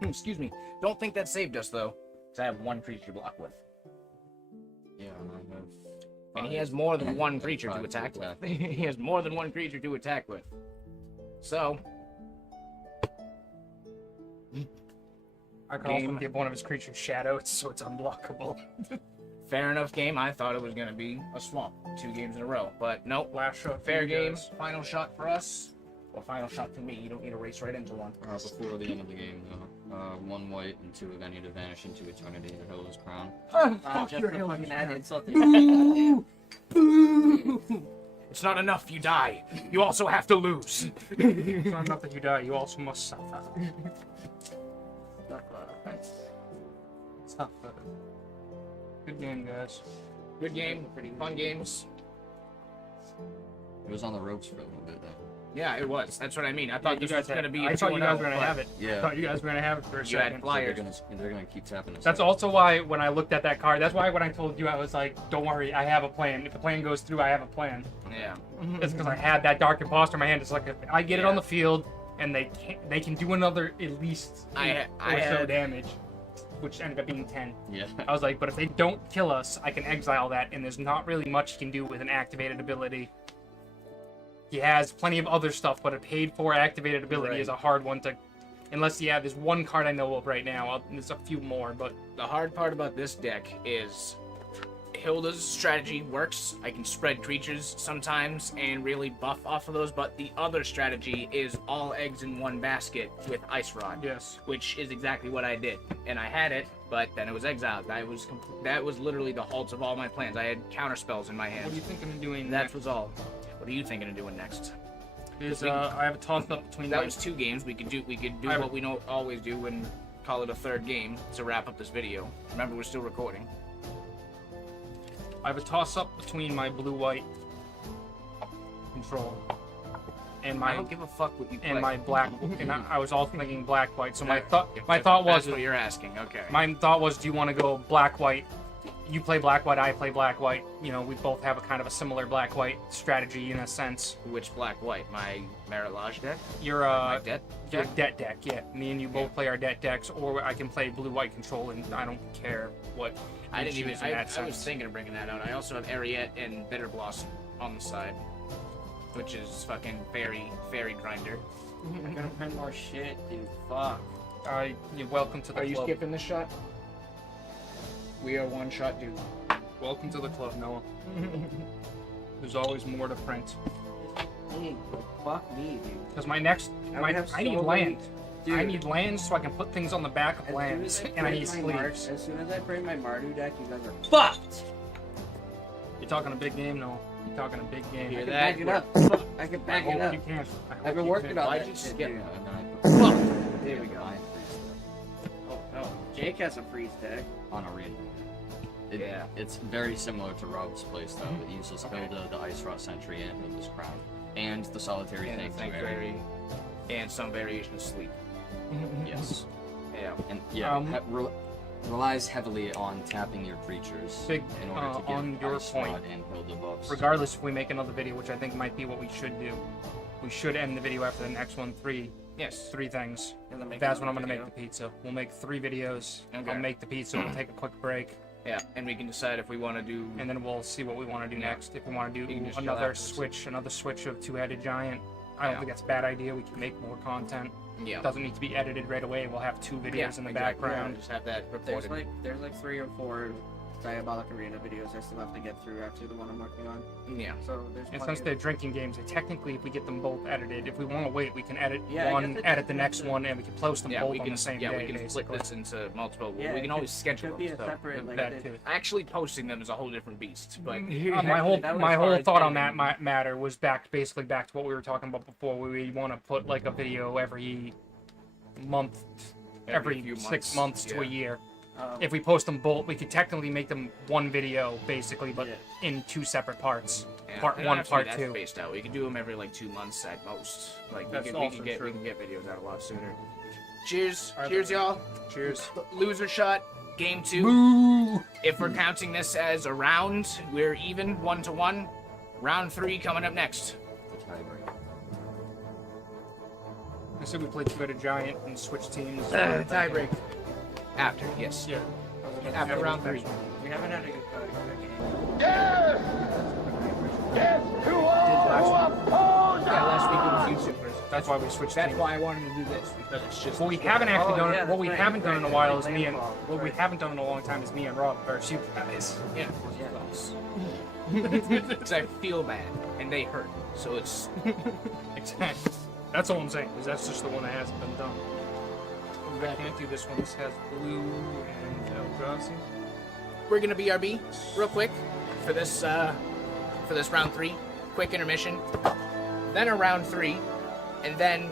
Excuse me. Don't think that saved us though. Because I have 1 creature to block with. Yeah, and I have. And he has more than 1 creature to Five attack to with. attack. He has more than 1 creature to attack with. So. I can also Game. give one of his creatures shadow, so it's unblockable. Fair enough game. I thought it was going to be a swamp 2 games in a row. But nope. Last shot. for Fair you game. guys. Final shot for us. Or final shot for me. You don't need to race right into one. Before the end of the game, though, 1 white and 2 of any to vanish into eternity to Hilda's crown. Just for fucking that insulting. It's not enough you die. You also have to lose. It's not enough that you die, you also must suffer. Suffer. Good game, guys. Good game. Pretty fun games. It was on the ropes for a little bit, though. Yeah, it was. That's what I mean. I thought You this guys was going to be. I thought you guys were gonna have it. Yeah. I thought you guys were gonna have it for a You had second. flyers. They're gonna keep tapping us. That's also why when I looked at that card, that's why when I told you, I was like, don't worry, I have a plan. If the plan goes through, I have a plan. Yeah. It's because I had that Dark Imposter in my hand. It's like, if I get it on the field, and they can do another at least I 8 or so had- damage, which ended up being 10. Yeah. I was like, but if they don't kill us, I can exile that, and there's not really much you can do with an activated ability. He has plenty of other stuff, but a paid-for activated ability Right. is a hard one to... Unless, yeah, there's 1 card I know of right now. There's a few more, but... The hard part about this deck is Hilda's strategy works. I can spread creatures sometimes and really buff off of those, but the other strategy is all eggs in one basket with Ice Rod. Yes. Which is exactly what I did. And I had it, but then it was exiled. That was literally the halt of all my plans. I had counter spells in my hand. What are you thinking of doing That next? was all. What are you thinking of doing next? I have a toss-up between... That was 2 games. We could do I- what we always do and call it a 3rd game to wrap up this video. Remember, we're still recording. I have a toss-up between my blue-white control and I my don't give a fuck what you play. and my black, and I was also thinking black-white. So my If thought that's was, what you're asking. Okay. my thought was, do you want to go black-white? You play black-white, I play black-white. You know, we both have a kind of a similar black-white strategy in a sense. Which black-white? My Marilage deck? You're My debt your deck? debt deck, yeah. Me and you both play our debt decks, or I can play blue-white control, and I don't care what. I you didn't even. choose in I that was sense. thinking of bringing that out. I also have Ariette and Bitter Blossom on the side, which is fucking fairy grinder. I'm gonna print more shit, dude. Fuck. You're welcome to the Are you club. skipping this shot? We are 1 shot dude. Welcome to the club, Noah. There's always more to print. Hey, fuck me, dude. Because my next, I have I need so many- land. I Dude. need land so I can put things on the back of lands, and I need sleeves. As soon as I bring my Mardu deck, you guys are fucked. You're talking a big game, Noel. You're talking a big game. I Hear can that? back it up. I can I back it hope up. you can. I hope I've been you working can. on Why'd that you shit, skip? dude. Fuck. There we go. Oh no, Jake has a freeze deck. On arena. Yeah. It's very similar to Rob's playstyle. It uses Hilda, the Ice Rot Sentry, and Hilda's Crown. And the Solitary And the Sanctuary. Sanctuary. And some variation of sleep. Yes. Yeah. And yeah, Um, relies heavily on tapping your creatures Big, in order to get on your Ice point. Rod and Hilda buffs. Regardless, if we make another video, which I think might be what we should do, we should end the video after the next one. Three things. And then make That's when I'm another gonna make the video. pizza. We'll make 3 videos. Okay. I'll make the pizza. We'll take a quick break, Yeah. And we can decide if we want to do. and then we'll see what we want to do Yeah. next. If we want to You can do just chill another afterwards. another switch of Two-Headed Giant, I don't Yeah. think that's a bad idea. We can make more content. Yeah. It doesn't need to be edited right away. We'll have 2 videos Yeah, in the exactly. background. Just have that There's recorded. like 3 or 4 Diabolic Arena videos I still have to get through after the one I'm working on. Yeah. So there's And plenty since of- they're drinking games, technically, if we get them both edited, if we want to wait, we can edit Yeah, I one, guess it edit the doesn't next have to- one, and we can post them Yeah, both we on can. the same Yeah, day. we can split basically. this into multiple. Yeah, we can it always could- schedule It could be a them, so. separate like that it- too. Actually, posting them is a whole different beast. But My whole that was my whole hard thought on that editing. matter was basically back to what we were talking about before. We want to put like a video every month, every few 6 months to a yeah. year. Um, If we post them both, we could technically make them one video basically, but Yeah. in 2 separate parts. Yeah, Part and 1, honestly, part that's 2. spaced out. We can do them every like 2 months at most. Like That's we also can get true. videos out a lot sooner. Cheers, All right, cheers, y'all. Cheers. Loser shot, game 2. Boo! If we're counting this as a round, we're even 1-1. Round 3 coming up next. The tiebreaker. I said we played Two-Headed Giant and switch teams. Tiebreak. After, yes. Yeah. After round 3. we haven't had a good game. Yes! Yes to all who oppose Yeah, last week us! it was you two first. That's why we switched That's teams. why I wanted to do this, because it's just. What we haven't actually Oh, done, yeah, what we that's haven't right, done in a right, while right, is me and landfall, what we right. haven't done in a long time is me and Rob versus you guys. Yeah. Yeah. Because I feel bad, and they hurt. So it's. Exactly. That's all I'm saying. Because that's just the one that hasn't been done. I can't do this one. This has blue and Eldrazi. We're gonna BRB real quick for this round 3. Quick intermission. Then a round 3, and then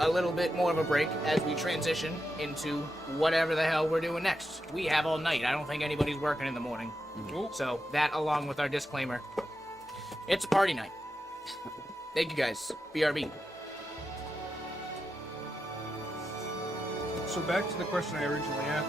a little bit more of a break as we transition into whatever the hell we're doing next. We have all night. I don't think anybody's working in the morning. So that, along with our disclaimer, it's a party night. Thank you guys. BRB. So back to the question I originally asked.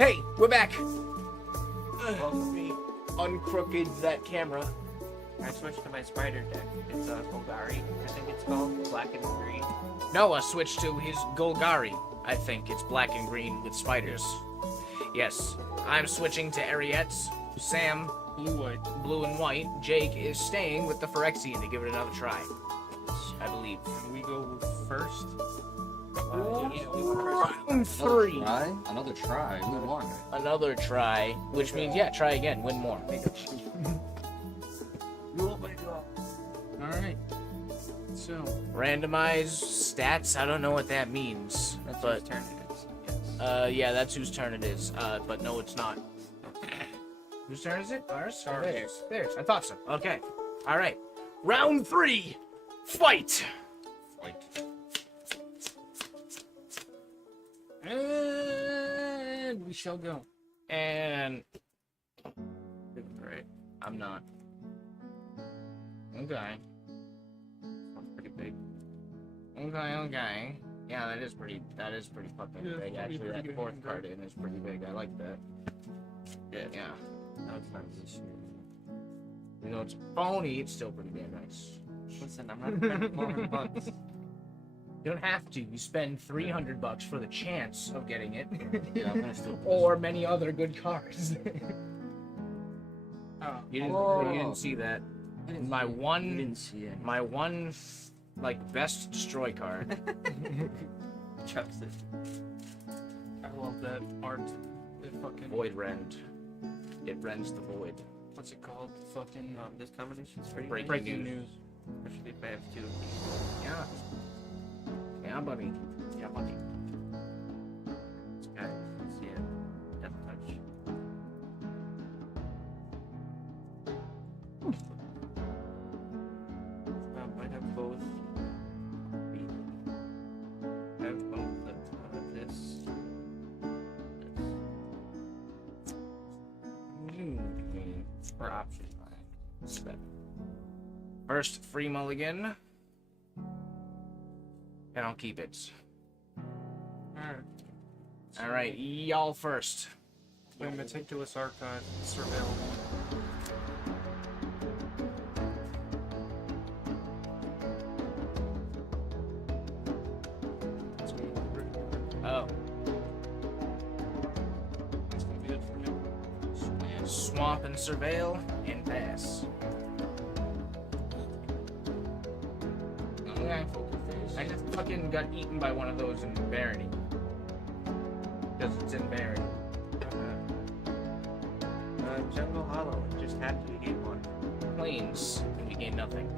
Hey, we're back. Welcome me. Uncrooked that camera. I switched to my spider deck. It's Golgari, I think it's called. Black and green. Noah switched to his Golgari. I think it's black and green with spiders. Yes, I'm switching to Ariettes. Sam, blue and white. Jake is staying with the Phyrexian to give it another try. I believe. Can we go first? Round 3. Another try. We won. Another try, which means, yeah, try again, win more. Alright. So, Randomize stats, I don't know what that means. But, turn it is. Yes. yeah, that's whose turn it is. But no, it's not. Whose turn is it? Ours? Theirs. Theirs. I thought so. Okay. Alright. Round 3. Fight! and we shall go. And Right. I'm not. Okay. That's pretty big. Okay. Yeah, that is pretty fucking Yeah, big. it's Actually, pretty that big. fourth card in is pretty big. I like that. Yeah. No, it's not this year. Even though it's phony, it's still pretty damn nice. Listen, I'm not spending $400. You don't have to. You spend $300 for the chance of getting it. Yeah, I'm gonna still. Or many other good cards. Oh, You didn't see that. My You one, didn't see it. like, best destroy card. Chucks it. I love that art. It fucking. Void Rend. It rends the void. What's it called? Fucking. This combination's pretty Breaking nice. news. Especially if I have two. Yeah. Yeah, buddy. Yeah, buddy. This guy, let's see it. Death touch. Might have both. I have both this. For option. First free mulligan. And I'll keep it. Alright. Alright, y'all first. Play Meticulous Archive. Surveil. Oh. That's gonna be it for me. Swamp and surveil and pass. Okay. I just fucking got eaten by one of those in Barony. Because it's in Barony. Jungle Hollow. It just happened to gain one. Plains, and we gain nothing.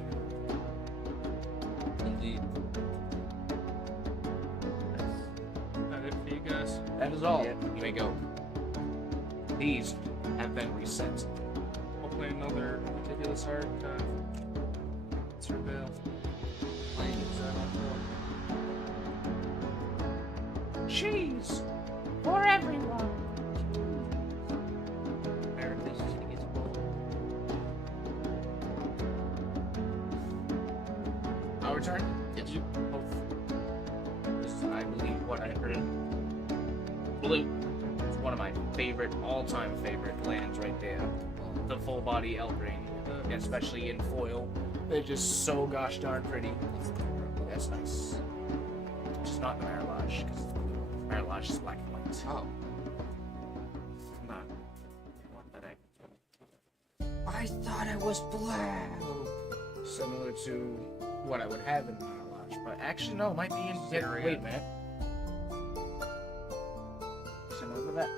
Indeed. That it for you guys? That is all. Yeah. You may go. These have been reset. I'll play another Meticulous Archive. Surveil. Cheese for everyone. Apparently, she's gonna get spoiled. Our turn? Yes. This is, I believe, what I heard. Blue. It's one of my all-time favorite lands right there. The full body Eldraine, especially in foil. They're just so gosh darn pretty. That's nice. Just not the Marilage, because Marilage is black and white. Oh. Not one that I thought it was black. Similar to what I would have in Marilage, but actually no, it might be in. Zeriat. Wait a minute. Similar to that.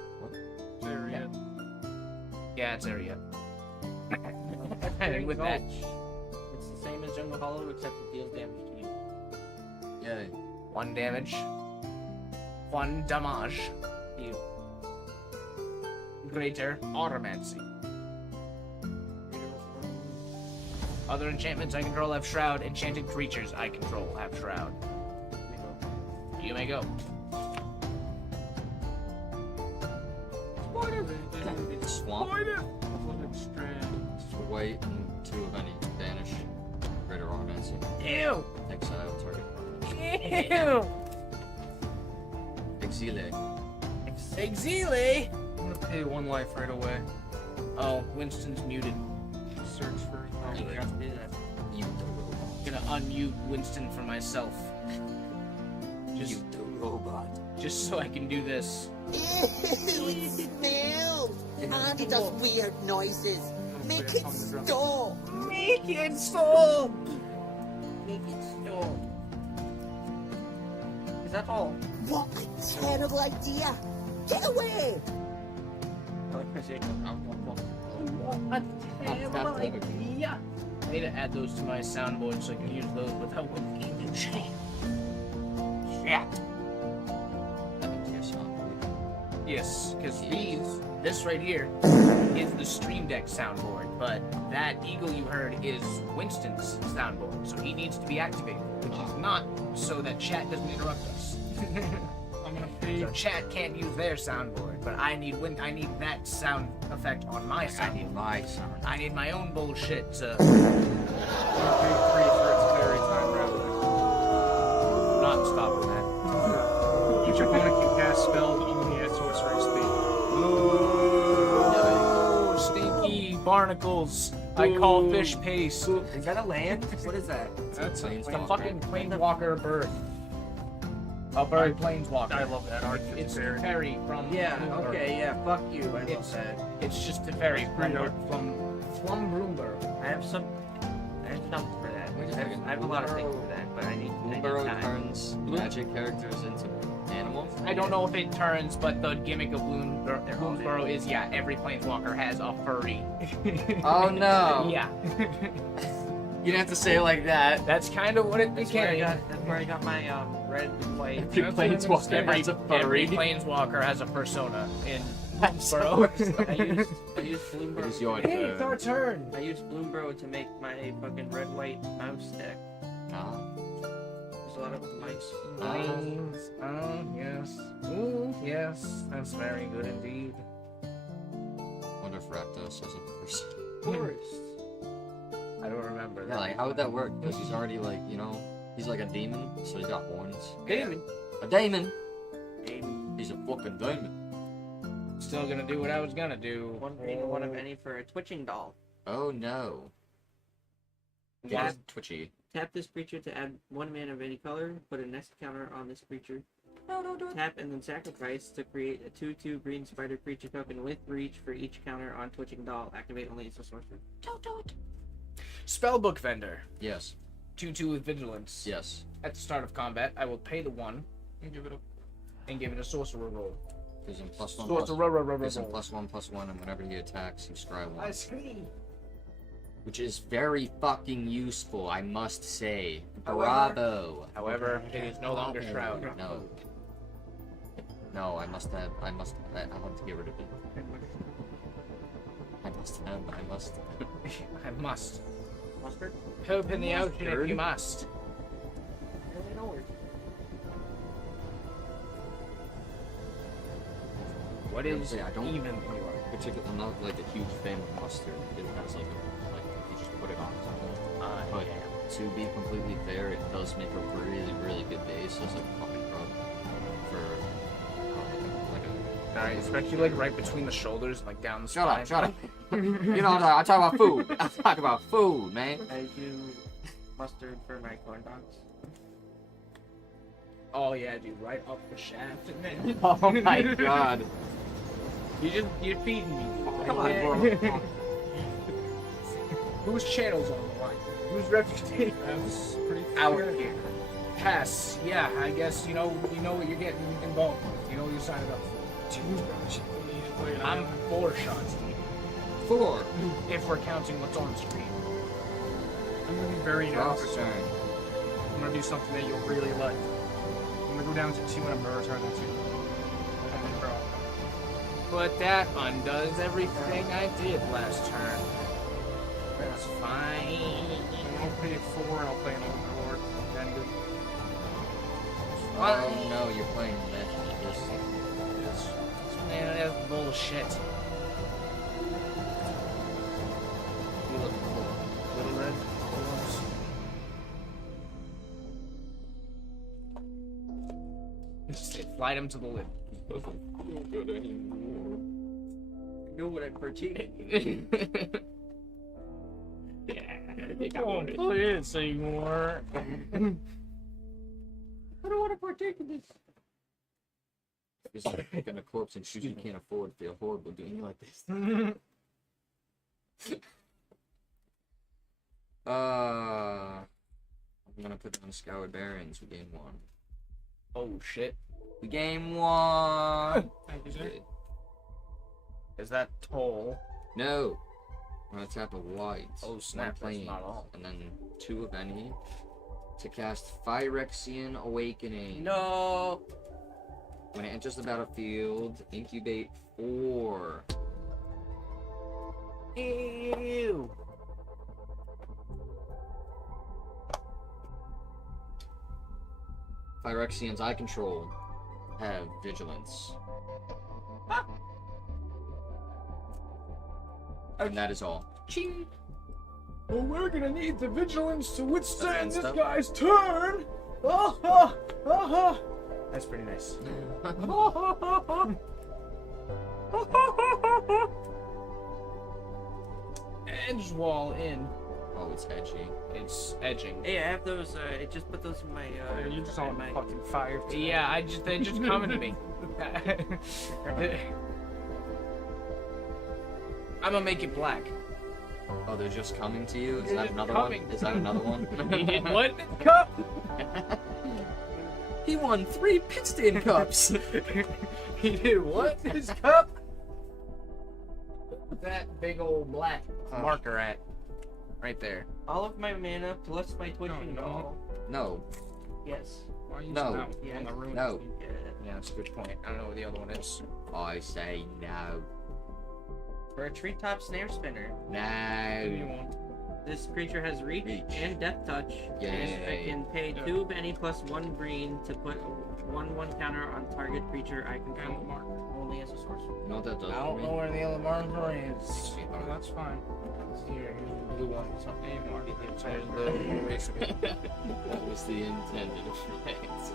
There Yeah. it. Yeah, it's area. And with that, It's the same as Jungle Hollow, except it deals damage to you. Yay. 1 damage. 1 damage. You. Greater Automancy. Other enchantments I control have Shroud. Enchanted creatures I control have Shroud. You may go. Swamp. Fluid Strand. White and 2 of any. Banish. Greater Automancy. Ew! Exile target. Ew! Exile. Exile! I'm gonna pay 1 life right away. Oh, Winston's muted. Search for. I forgot to do that. Gonna unmute Winston for myself. Just, robot. just so I can do this. Ew, it smells. And it does weird noises. Make it stop. Make it stop! Make it stop. Is that all? What a terrible idea. Get away. I like my shake. Yeah. I need to add those to my soundboard so I can use those without winking. Shit. Yes, because this right here is the Stream Deck soundboard, but that eagle you heard is Winston's soundboard, so he needs to be activated, which is not so that chat doesn't interrupt us. I'm gonna pay. So chat can't use their soundboard, but I need that sound effect on my soundboard. My sound. I need my own bullshit to I'm gonna pay 3 for its fairy time rather. not stop with that. Each opponent can cast spells only at sorcery speed. Oh, stinky barnacles. I call fish paste. Is that a land? What is that? That's a It's a fucking planeswalker bird. A bird planeswalker. I love that art. It's the fairy from. Yeah, Bloomberg. okay, yeah, fuck you. I love It's- that. It's just the fairy from Bloomberg. I have something for that. Wait a second. I have a lot of things for that, but I need Bloomburrow time. turns magic characters into animals. I don't know if it turns, but the gimmick of Bloomsboro is every planeswalker has a furry. Oh no! Yeah, You didn't have to say it like that. that's kind of what it That's where I became. got. That's where I got my red and white. Every planeswalker has a Every furry. planeswalker has a persona in That's Bloomsboro. I used Bloombro. It is your Hey, it's our turn. turn. I used Bloombro to make my fucking red white mouse deck. Ah. There's a lot of mice. Planes. Oh yes. Ooh yes. That's very good indeed. Wonder if Rakdos has a person. Forest. I don't remember Yeah, that. like how would that work? Because he's already like, he's like a demon, so he's got horns. Damon. A demon. He's a fucking demon. Still gonna do what I was gonna do. One green, one of any for a twitching doll. Oh no. Yeah. What is twitchy? Tap this creature to add 1 mana of any color. Put a next counter on this creature. Tap and then sacrifice to create a 2/2 green spider creature token with reach for each counter on twitching doll. Activate only as a sorcerer. Spellbook vendor. Yes. 2/2 with vigilance. Yes. At the start of combat, I will pay the 1 And give it a. and give it a sorcerer roll. Gives him +1, Sorcerer gives him roll. +1/+1, and whenever he attacks, you scry 1. I scream. Which is very fucking useful, I must say. However- Bravo. However, it is no longer shroud. No. No, I have to get rid of it. I must. I must. Mustard? Poop in the ocean if you must. What is I don't even? particularly, I'm not like a huge fan of mustard. It has like you just put it on something. But to be completely fair, it does make a really, really good base as like a fucking rub for Alright, especially like right between the shoulders, like down the Shut spine. up. You know, I'm talking about food. I'm talking about food, man. I do mustard for my corn dogs. Oh yeah, dude, right up the shaft and then Oh my god. you're feeding me. Come on, bro. Whose channel's on the line? Whose reputation? That's pretty. Our here. Pass. Yeah, I guess you know what you're getting involved with. You know what you're signing up for. I'm 4 shots deep. 4. If we're counting what's on screen. I'm gonna be very Drop nervous. turn. I'm gonna do something that you'll really like. I'm gonna go down to 2 and I'm gonna return the 2. And then draw. But that undoes everything I did last turn. That's fine. I'll pay 4 and I'll play an overlord. And Oh no, you're playing magic. Yes. Man, that's bullshit. You look cool. Little red. Just say, flight him to the lid. Doesn't feel good anymore. I know what I'm partaking. Yeah, I think I Don't want it. play this anymore. I don't want to partake in this. It's like picking a corpse and shoes you can't afford. Feel horrible doing it like this. I'm gonna put down Scoured Barons. We gain 1. Oh shit. We gain 1. Thank you, sir. Okay. Is that toll? No. I'm gonna tap a white. Oh, snap, that's plain, not all. and then 2 of any to cast Phyrexian Awakening. No. When it enters the battlefield, incubate 4. Ew. Phyrexians I control have vigilance. And that is all. Ching. Well, we're gonna need the vigilance to withstand this stuff. guy's turn. That's pretty nice. Edge wall in. Oh, it's edgy. It's edging. Hey, I have those. I just put those in my. You just on in my. fucking fire. Today. Yeah, they just coming to me. I'm gonna make it black. Oh, they're just coming to you? Is They're that just another coming. one? Is that another one? He did what? Cup. He won 3 pit stain cups. He did what? His cup. That big old black marker at right there. All of my mana plus my twitching no. doll. No. Yes. Why are you No. that one on the room? No. Yeah. Yeah, that's a good point. I don't know what the other one is. I say no. For a treetop snare spinner, What do you No. want? this creature has reach, Reach. and death touch. And I Yay. can pay 2 of any plus 1 green to put 1/1 counter on target creature I And control. mark. Only as a sorcerer. You know what that does I for don't me? know where the other marker is. Oh, that's fine. Here, here's the blue one. It's not Hey, mark. There's the basically. That was the intended effect.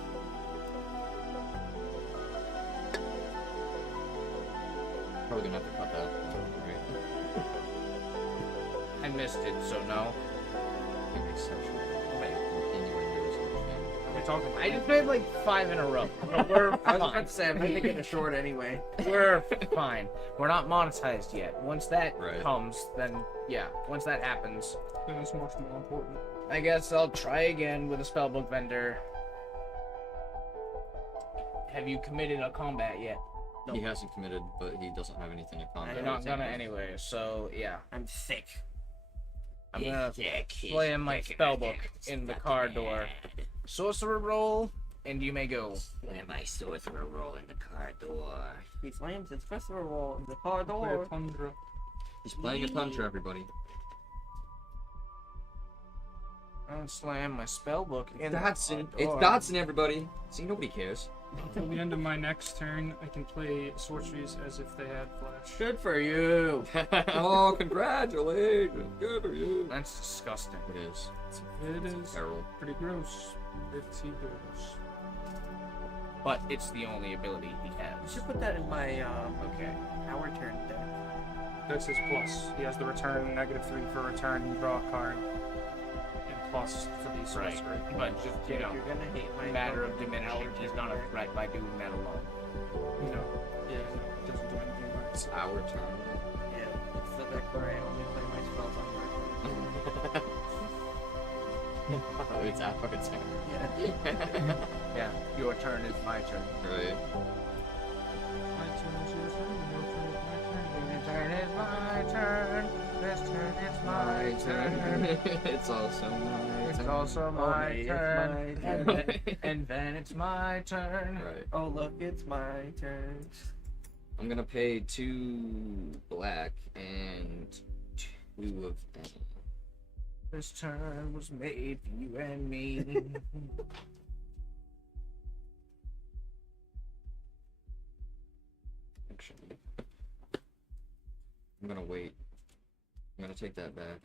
Probably gonna have to cut that. Right. I missed it, so no. Make exception. Innuendos and everything. We're talking. I just made like 5 in a row. So we're I was fine. about to say, I'm gonna get a short anyway. We're fine. We're not monetized yet. Once that Right. comes, then yeah. Once that happens, Then it's much more important. I guess I'll try again with a spellbook vendor. Have you committed a combat yet? Nope. He hasn't committed, but he doesn't have anything to combat. You're not gonna anyway, so yeah. I'm sick. I'm gonna play in my spellbook in the car door. Sorcerer roll, and you may go. Play my sorcerer roll in the car door. He slams his festival roll in the car Play a door. tundra. He's playing a Tundra, everybody. I'll slam my spellbook in Dotson. the It's car door. Dotson, everybody. See, nobody cares. Until the end of my next turn, I can play sorceries as if they had flash. Good for you. Oh, congratulations. Good for you. That's disgusting. It is. It It's is peril. pretty gross. Pretty gross. But it's the only ability he You has. should put that in my Okay. our turn deck. That's his plus. He has the return -3 for return. You draw a card. And plus for the Right. sorcery. But just, you know, You're gonna hate my matter of diminishing is not a threat by doing that alone. No. Yeah, no, it doesn't do anything by It's itself. our turn. Yeah, it's the deck where I only play my spells on mark. Oh, it's our turn. Yeah. Yeah, your turn is my turn. Right. My turn is your turn. Your turn is my turn. Your turn is my turn. This turn is my turn. It's also my It's turn. also my Only it's turn. my And turn. then, and then it's my turn. Right. Oh look, it's my turn. I'm gonna pay 2 black and 2 of any. This turn was made for you and me. Actually, I'm gonna wait. I'm gonna take that back.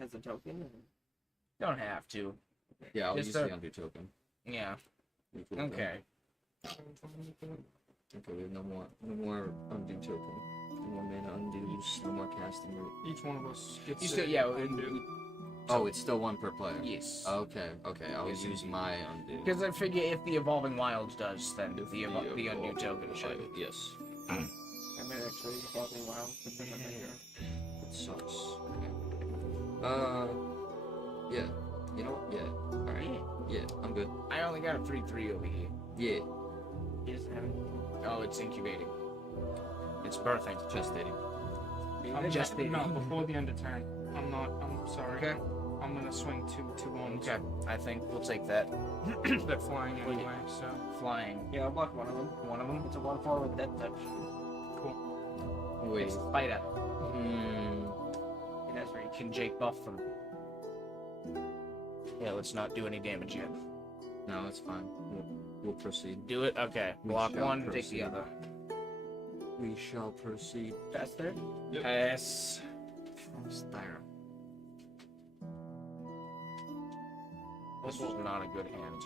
As a token. Don't have to. Yeah, I'll Just use a- the undo token. Yeah. Which will go. Okay. Okay, we have no more undo token. No more mana undos, no more casting route. Each one of us gets You a still, yeah, undo. Oh, it's still one per player. yes. Okay, I'll Yes, use my undo. Because I figure if the Evolving Wilds does, then the undo token should. Yes. I might actually probably wild with them in my yard. It sucks. Okay. Yeah. You know what? Yeah. Alright. Yeah, I'm good. I only got a 3/3 over here. Yeah. He doesn't have it. Oh, it's incubating. It's birthing. Gestating. I'm Just the- no, before the end of turn. I'm sorry. Okay. I'm gonna swing two ones. Okay, I think we'll take that. They're flying anyway, so. Flying. Yeah, I'll block one of them. One of them. It's a 1/4 with death touch. Wait. It's Spider. It has reach. Can Jake buff them? Yeah, let's not do any damage yet. No, it's fine. We'll proceed. Do it? Okay. We Block shall one, take proceed. the other. We shall proceed. That's there. Yes. Styra. This was not a good hand.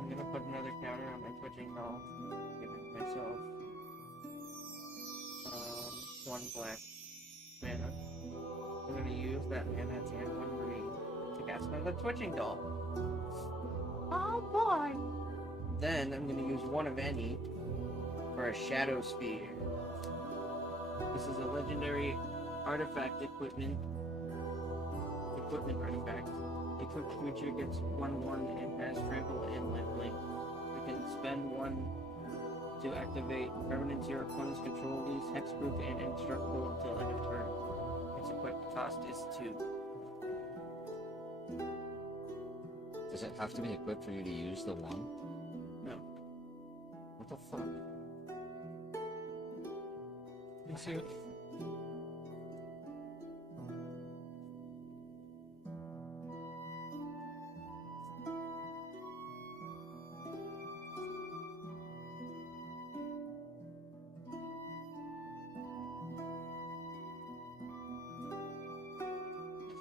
I'm gonna put another counter on my twitching ball, giving myself one black mana. I'm gonna use that mana and one green to cast another twitching doll. Oh boy! Then I'm gonna use one of any for a shadow spear. This is a legendary artifact equipment artifact. Equipped creature gets 1/1 and has trample and lifelink. You can spend one to activate permanents your opponents control these hexproof and indestructible until end of turn. Its equipped cost is 2. Does it have to be equipped for you to use the one? No. What the fuck? You see it?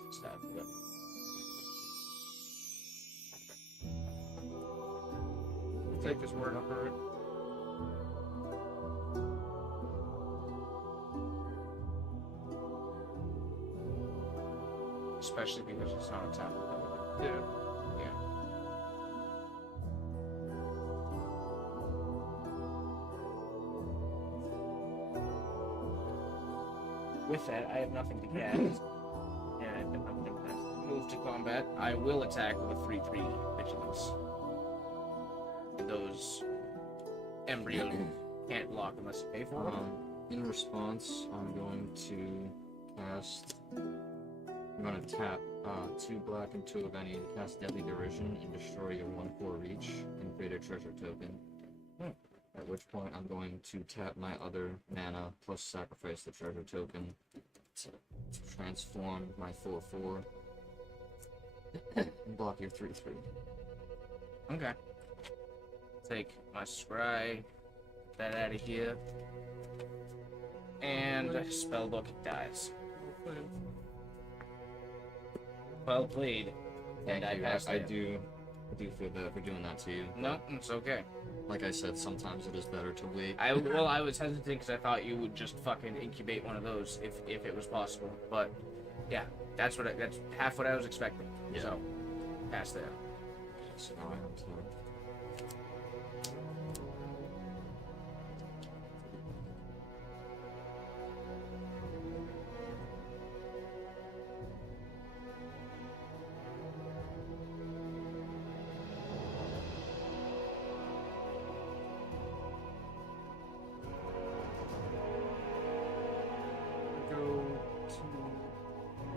Stop. Yep. Take his word for it. Especially because it's not a tap ability. Yeah. Yeah. With that, I have nothing to cast. Yeah, I'm gonna pass. Move to combat. I will attack with a 3/3 vigilance. And those embryos can't block unless you pay for them. In response, I'm going to cast. I'm going to tap 2 black and 2 of any to cast Deadly Derision and destroy your 1/4 reach and create a treasure token. At which point, I'm going to tap my other mana plus sacrifice the treasure token to transform my 4/4 and block your 3/3. Okay. Take my scry, get that out of here, and spellbook dies. Well played. And I passed I it. do feel bad for doing that to you. No, it's okay. Like I said, sometimes it is better to wait. I was hesitant because I thought you would just fucking incubate one of those if it was possible. But yeah, that's half what I was expecting. Yeah. So pass that. So now I have to. Go to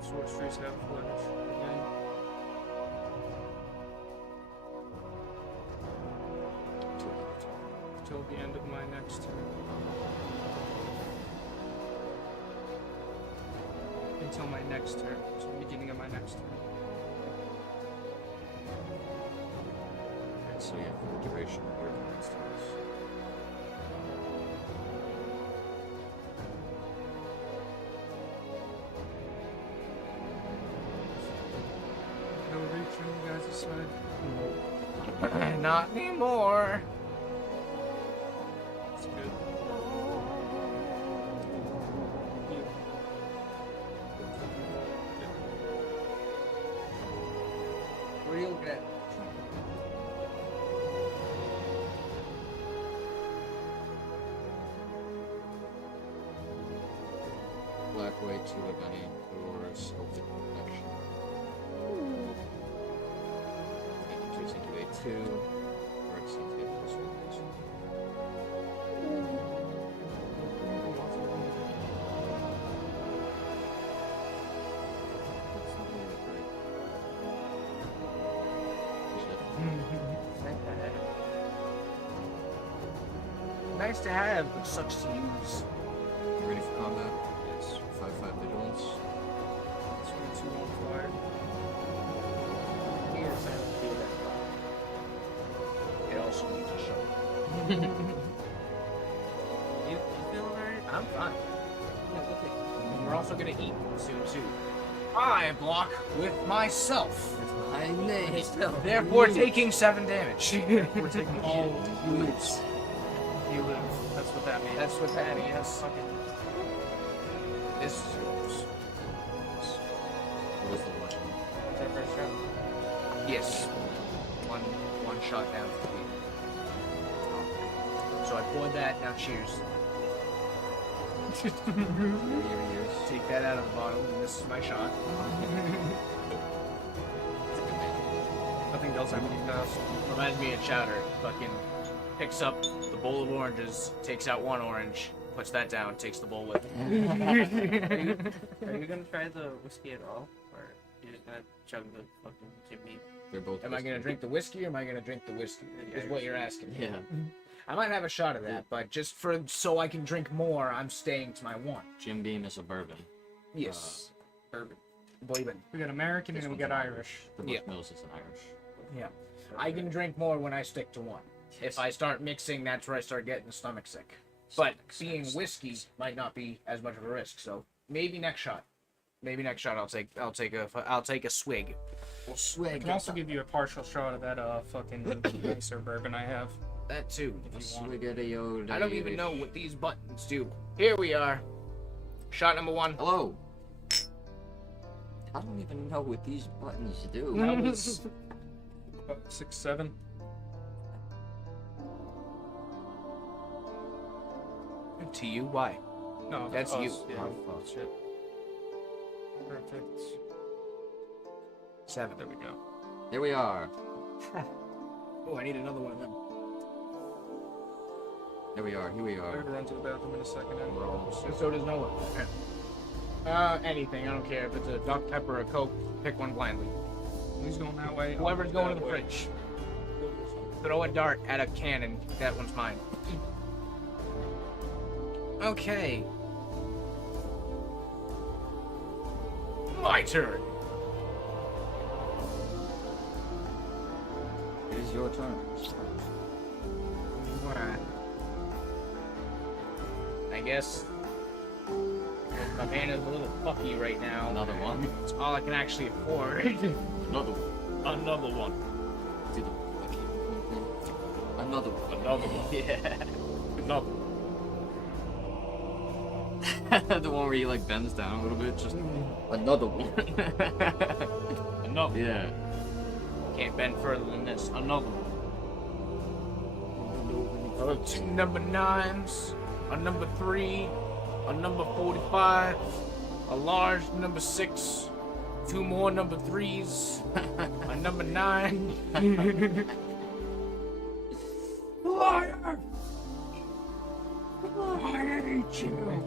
Sorcery's Have Flash again. Till the end of my next turn. Until my next turn. So the beginning of my next turn. So yeah, for the duration of your instance. not anymore. It's good. Real good. Black, white, two of any doors, open collection. Enters into a 2. Red seems to get this one. That's not really great. Nice to have, but sucks to use. Ready for combat? Yes. 5/5 vigilance. So it's 2 on fire. Here's how to do that. It also needs a shot. You feeling alright? I'm fine. Yeah, we'll take it. And we're also gonna eat soon too. I block with myself, My name. therefore taking 7 damage. We're taking all units. you live. That's what that means. That's what that is. Fuck it. This is yours. What was the weapon? Is that first round? Yes. One shot down for me. So I poured that, now cheers. Years. Take that out of the bottle, and this is my shot. Nothing does have any fast. Reminds me of Chowder. Fucking picks up the bowl of oranges, takes out 1 orange, puts that down, takes the bowl with him. Are you gonna try the whiskey at all? Or you're just gonna chug the fucking Jimmy? They're both. Am I gonna drink the whiskey or am I gonna drink the whiskey? Is what you're asking. Yeah. I might have a shot of that, but just so I can drink more, I'm staying to my 1. Jim Beam is a bourbon. Yes. Bourbon. Bourbon. We got American This and we one's got an Irish. The Yeah. Mills is an Irish. Yeah. I can drink more when I stick to 1. If I start mixing, that's where I start getting stomach sick. But being whiskey might not be as much of a risk, so maybe next shot. Maybe next shot I'll take a swig. Well, I swig. can also give you a partial shot of that fucking nicer bourbon I have. That too. If you want. Swig-a-day-o-day. I don't even know what these buttons do. Here we are. Shot number 1. Hello. I don't even know what these buttons do. That was About 6, 7. to you. Why? No, That's us. you. Yeah. Oh, fuck. Shit. Perfect. 7. There we go. Here we are. Oh, I need another one of them. Here we are. Here we I'm are. gonna run to the bathroom in a second. And We're almost. And so does Noah. Anything. I don't care if it's a Dr. Pepper or a Coke. Pick one blindly. Who's going that way? Whoever's I'll going go to the that way. fridge. Throw a dart at a cannon. That one's mine. Okay. My turn. It is your turn. I guess my man is a little fucky right now. Another one. It's all I can actually afford. Another one. Another one. Do the. Another one. Another one. Yeah. Another one. The one where he like bends down a little bit. Just another one. Another. Yeah. Can't bend further than this. Another one. Two number 9s, a number 3, a number 45, a large number 6, 2 more number 3s, a number 9. Liar! I hate you.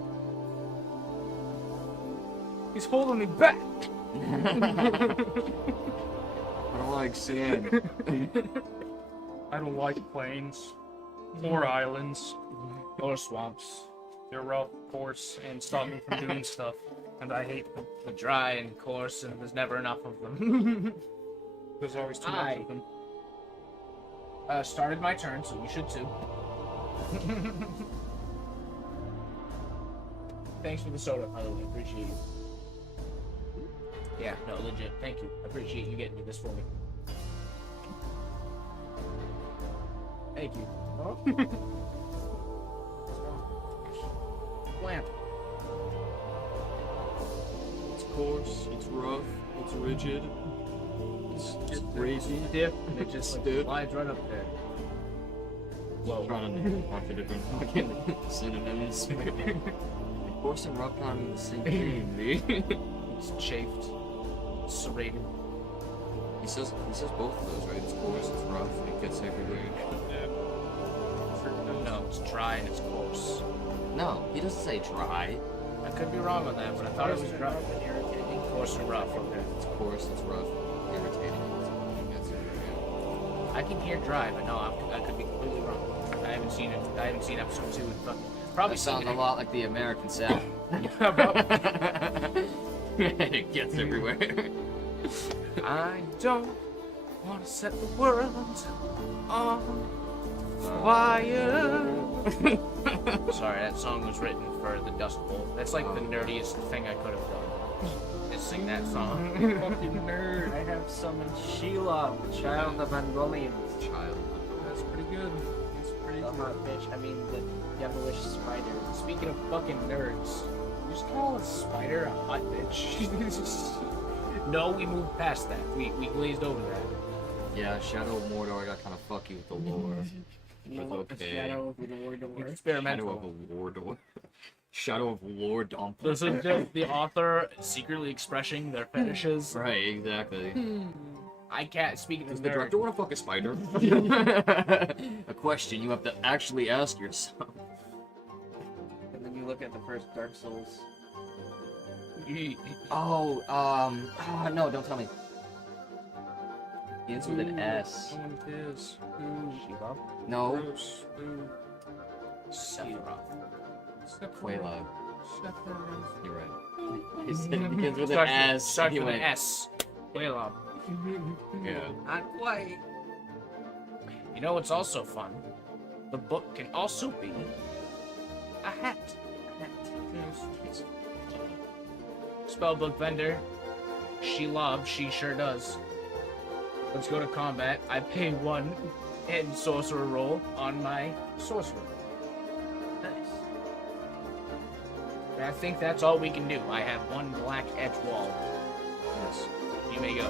He's holding me back. I don't like sand. I don't like plains or islands. Or swamps. They're rough, coarse, and stop me from doing stuff, and I hate them. They're dry and coarse, and there's never enough of them. There's always too much of them. Started my turn, so you should too. Thanks for the soda, by the way. Appreciate it. Yeah, no, legit. Thank you. I appreciate you getting me this for me. Thank you. Lamp. It's coarse, it's rough, it's rigid, it's crazy. Stiff, and it just like, slides right up there. Whoa. Trying to name a bunch of different fucking synonyms. Coarse and rough kind of the same thing, dude. It's chafed, serrated. He says both of those, right? It's coarse, it's rough, it gets everywhere. No, it's dry and it's coarse. No, he doesn't say dry. I could be wrong on that, but I thought it was dry and irritating. Coarse and rough. Okay. It's coarse, it's rough, irritating. It gets everywhere. I can hear dry, but no, I could be completely wrong. I haven't seen it. I haven't seen episode 2 and fucking probably That sounds seen a it. lot like the American South. It gets everywhere. I don't want to set the world on fire. Sorry, that song was written for the Dust Bowl. That's like the nerdiest thing I could have done. Is sing that song. Fucking nerd. I have summoned Sheila, the child of Mongolians. Child. That's pretty good. That's pretty The good. hot bitch. I mean, the yellowish spider. Speaking of fucking nerds, you just call a spider a hot bitch. No, we moved past that. We glazed over that. Yeah, Shadow of Mordor got kind of fucky with the lore. Okay. Shadow of Mordor. Experimental. Shadow of Mordor. Shadow of Lord Dump. This is just the author secretly expressing their fetishes. Right, exactly. I can't speak of Does the the director want to fuck a spider? A question you have to actually ask yourself. And then you look at the first Dark Souls. No, don't tell me. It ends with an S. Is. Shiva. No, Gross. Ooh. Sephiroth. Quayla. Sephiroth. You're right. It begins with an Starts- S. Starts You with an went- S. Wayla. Yeah. Not quite. You know what's also fun? The book can also be a hat. Yes. Spellbook vendor. She sure does. Let's go to combat. I pay 1 in sorcerer roll on my sorcerer. Nice. And I think that's all we can do. I have 1 black edge wall. Yes. You may go.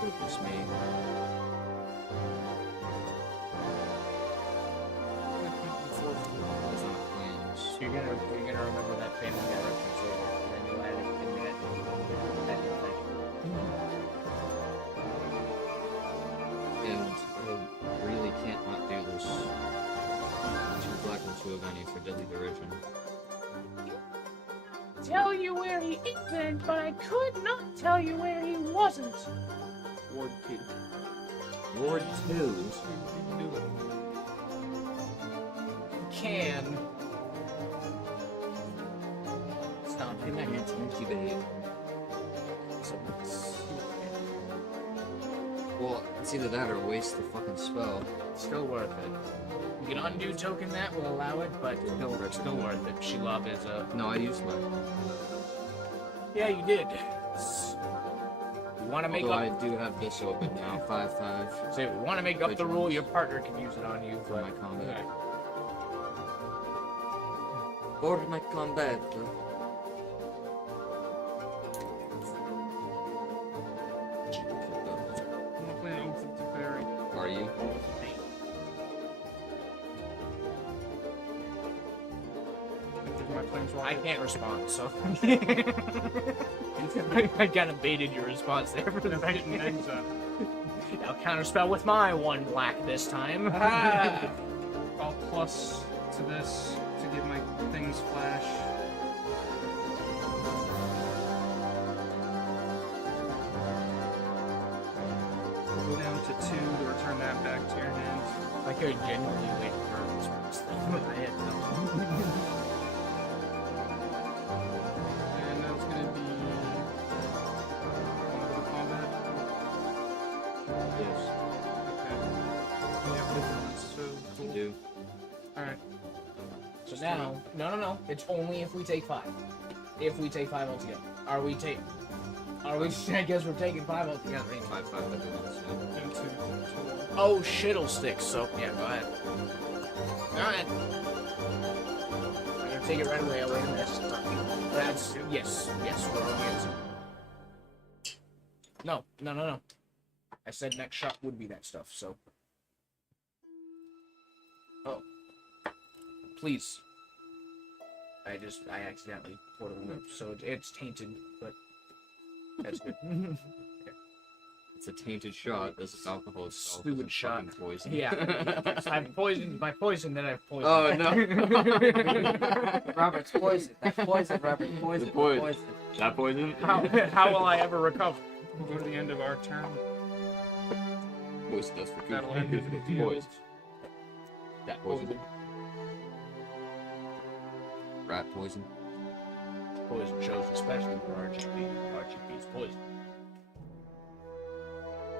Goodness me. Those aren't plans. You're gonna remember that Family Guy reference later, and then you'll add it in that thing. And I really can't not do this. 2 black and 2 of any for deadly derision. Tell you where he isn't, but I could not tell you where he wasn't. Ward 2. Lord 2. Can. Stop him and it's incubate. Well, it's either that or waste the fucking spell. Still worth it. You can undo token that will allow it, but still worth it. She love is a. No, I used mine. Yeah, you did. You want to make Although up. I do have this open now. 5/5 Say, we want to make up the rule. Your partner can use it on you for but my combat. okay. For my combat. I'm playing Oath of the Fairy. Are you? My planeswalker. I can't respond, so. I kind of baited your response there for the second. I'll counterspell with my 1 black this time. I'll plus to this to give my things flash. Go down to 2 to return that back to your hand. I could genuinely wait for a response. I had no. And that's gonna be combat. Yes. Okay. You have difference, so You cool. do. Alright. So now, no. It's only if we take 5. If we take 5 altogether. Are we taking? Are we? I guess we're taking 5 altogether. 5 everyone's. And two. Oh, shittlesticks. So, yeah, go ahead. Alright. I'm gonna take it right away. Wait a minute. That's. Yes. Yes, we're on the answer. No. I said next shot would be that stuff, so. Oh. Please. I accidentally poured it over, so it's tainted, but that's good. It's a tainted shot. This is alcohol itself. Stupid It's shot. fucking poison. Yeah. I've poisoned my poison that I've poisoned. Oh no. Robert's poison. That poison, Robert. Poison. The poison. Poison. That poison? How will I ever recover? We'll go to the end of our turn. Poison does for That'll good. end it. Poison. That poison. Rat poison. Poison shows, especially for RGB. RGB's poison.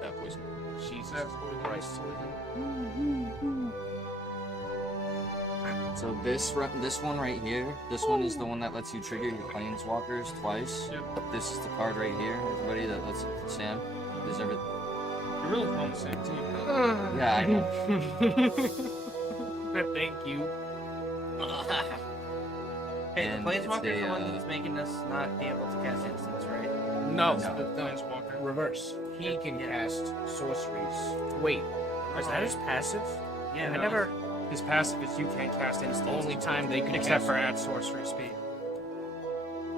That poison. Jesus That's poison. Christ. So this one right here, this one is the one that lets you trigger your planeswalkers twice. Yep. This is the card right here, everybody, that lets Sam. There's every. You're really on the same team. Yeah, I know. Thank you. Hey, And the Planeswalker's it's the a, one that's making us not be able to cast instants, right? No, No. the Planeswalker. reverse. He can cast sorceries. Wait, is that his passive? Yeah, I no, never. His passive is you can't cast The instants. only time they can Except cast. for at sorcery speed.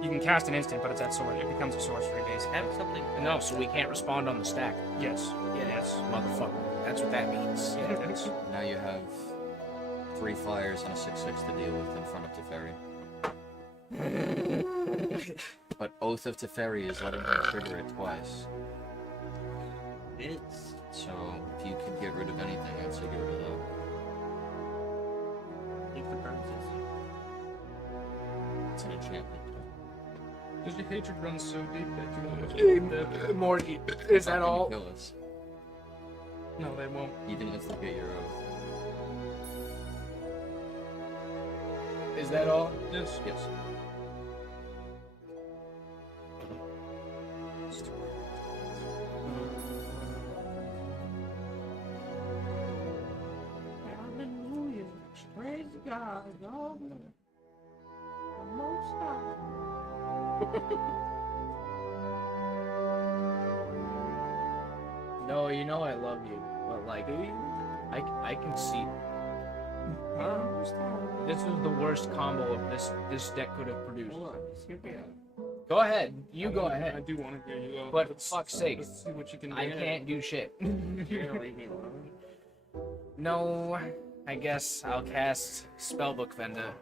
You can cast an instant, but it's at sword. It becomes a sorcery base. have something. No, so we can't respond on the stack. Yes. Yes. Motherfucker. That's what that means. Yeah, that's- Now you have 3 flyers and a 6/6 to deal with in front of Teferi. But Oath of Teferi is letting him trigger it twice. It's So if you could get rid of anything, I'd say get rid of that. keep the currencies. It's an enchantment. Does your hatred run so deep that you won't Morty, is that Fucking all? Kill us. No, they won't. Even if they get your oath. Is that all? Yes. Yes. Hallelujah. Praise God. Oh, the Most High. No, you know I love you, but like, I can see. This is the worst combo of this deck could have produced. Hold on. Just hear me out. Go ahead, you go I ahead. do want to hear you out. But for fuck's sake, Let's see what you can do. I can't do shit. You're gonna leave me alone. No, I guess I'll cast Spellbook Vendor.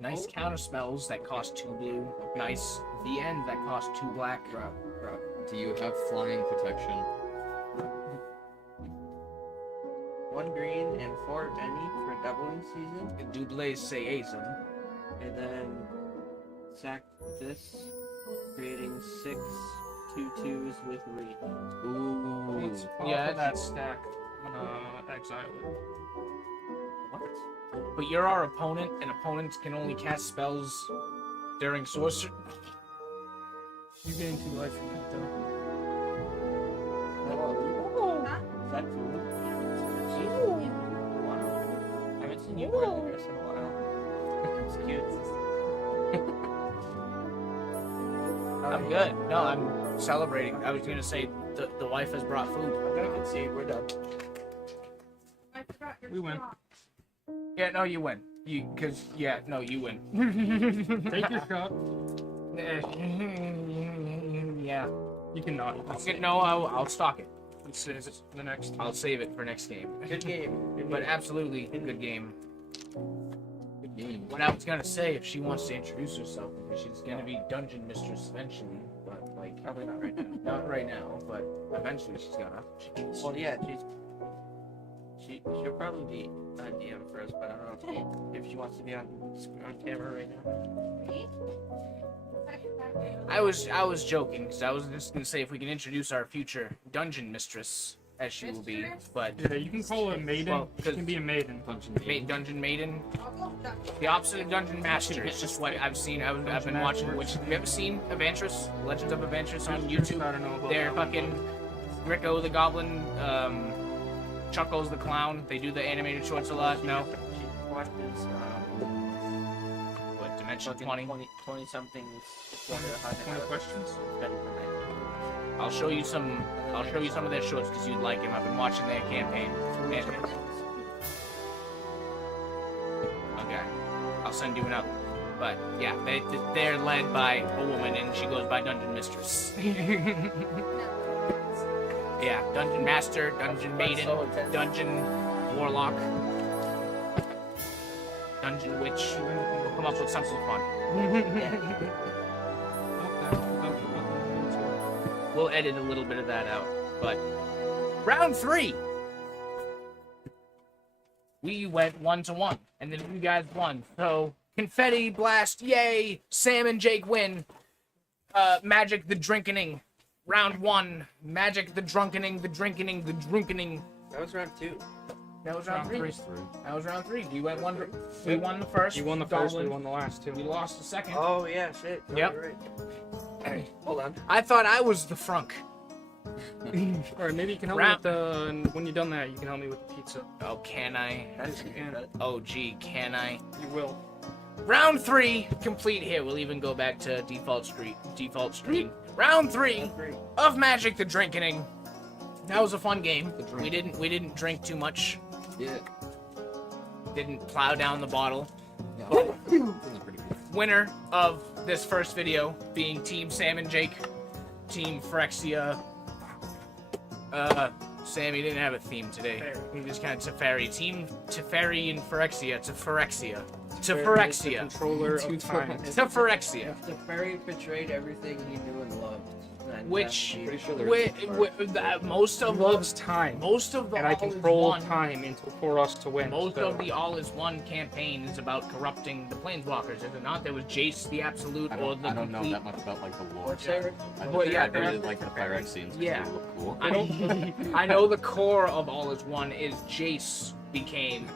Nice counter spells that cost 2 blue. Nice the end that cost 2 black. Do you have flying protection? 1 green and 4 Benny for doubling season, Dublaze Sayazin. and then sack this, creating 6 2/2s with reach. Ooh. Let's off Yeah, of that stack. Exile it. What? But you're our opponent, and opponents can only cast spells during sorcery. You gain 2 life from that, though. Is that cool? Wow. I haven't seen you wear the dress in a while. It's cute. I'm good. No, I'm celebrating. I was gonna say the wife has brought food. I'm gonna concede. We're done. We win. Yeah, no, you win. You win. Take your shot. Yeah. You cannot. No, I'll stock it. Let's save it for the next. I'll save it for next game. Good game. Good But game. absolutely, good game. Good game. What I was gonna say, if she wants to introduce herself, because she's gonna be dungeon mistress eventually, but like Probably not right now. not right now, but eventually she's gonna. Well, yeah, she'll probably be on DM first, but I don't know if she wants to be on camera right now. I was joking, because I was just gonna say if we can introduce our future dungeon mistress, as she will be, but Yeah, you can call her a maiden. Well, She can be a maiden. Dungeon Maiden. The opposite of Dungeon Master is just what I've seen. I've been watching. Which have you ever seen Evantris? Legends of Evantris on YouTube? I don't know about They're that one. fucking Rico the Goblin, Chuckles the Clown. They do the animated shorts a lot. No, She watches what Dimension 20? 20 somethings. 20 questions? I'll show you some. I'll show you some of their shorts because you'd like them. I've been watching their campaign. Okay, I'll send you another. But yeah, they're led by a woman and she goes by Dungeon Mistress. Yeah, Dungeon Master, Dungeon Maiden, Dungeon Warlock, Dungeon Witch. We'll come up with something fun. We'll edit a little bit of that out. But round 3, we went 1-1, and then you guys won. So confetti blast, yay! Sam and Jake win. Magic the Drinkening. Round 1. Magic the Drunkening, the Drinkening, the Drunkening. That was round 2. That was round 3. 3. That was round 3. We went one. We won the first. You won the first, we Goblin. won the last two. We lost the second. Oh yeah, shit. No, Yep. you're right. Hold on. I thought I was the frunk. Alright, maybe you can help Round- me with the... and when you've done that, you can help me with the pizza. Oh, can I? That's Oh, gee, can I? You will. Round 3 complete here. We'll even go back to default screen. Round 3 of Magic the Drinkening. That was a fun game. We didn't drink too much. Yeah. Didn't plow down the bottle. Yeah. Pretty good. Winner of this first video being Team Sam and Jake. Team Phyrexia. Sammy didn't have a theme today. He just kind of Teferi. Team Teferi and Phyrexia. Tefirexia. Tefirexia. Controller of time. Tefirexia. The fairy betrayed everything he knew and loved. And Which, Pretty sure there most He of loves time. most of the And I all is control one. time for us to win. Most so. of the All Is One campaign is about corrupting the Planeswalkers, is it not? There was Jace the Absolute, I or don't, the I don't know complete... that much about like the lore. What's there? I, Well, yeah, I really there- like the Phyrexians because Yeah. they look cool. I know the core of All Is One is Jace became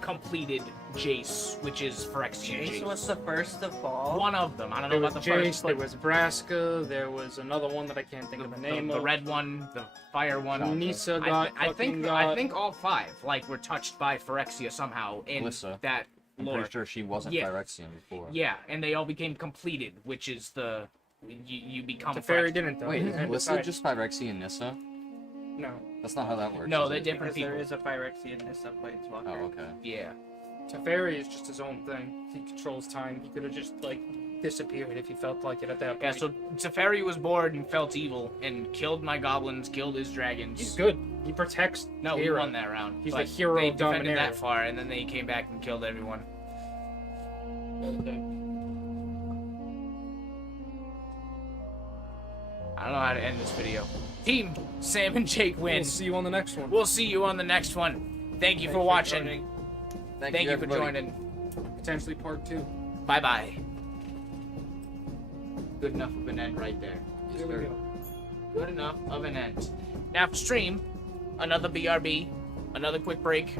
completed Jace, which is Phyrexian Jace Jace. was the first to fall. One of them. I don't know There was about the Jace, first, there but was Vraska, there was another one that I can't think of the name the of. red one, the fire one. Nisa I, got I fucking think got... I think all 5 like were touched by Phyrexia somehow in Alyssa. that I'm lore. pretty sure she wasn't Yeah. Phyrexian before. Yeah, and they all became completed, which is the you become The fairy Phyrexian. didn't though. Wait, He is had to Alyssa decide. just Phyrexian Nissa? No. That's not how that works. No, is they're it? different Because there people. is a Phyrexian Nissa Planeswalker. Oh, okay. Yeah. Teferi is just his own thing. He controls time. He could have just like disappeared if he felt like it at that point. Yeah, so Teferi was bored and felt evil and killed my goblins, killed his dragons. He's good. He protects. No, we hero. won that round. He's but the hero They of defended Dominaria. that far, and then they came back and killed everyone. I don't know how to end this video. Team Sam and Jake win. We'll see you on the next one. We'll see you on the next one. Thank you for watching. Thank you for everybody. joining. Potentially part 2. Bye bye. Good enough of an end right there. Yes, There we sir. go. Good enough of an end. Now for stream, another BRB, another quick break.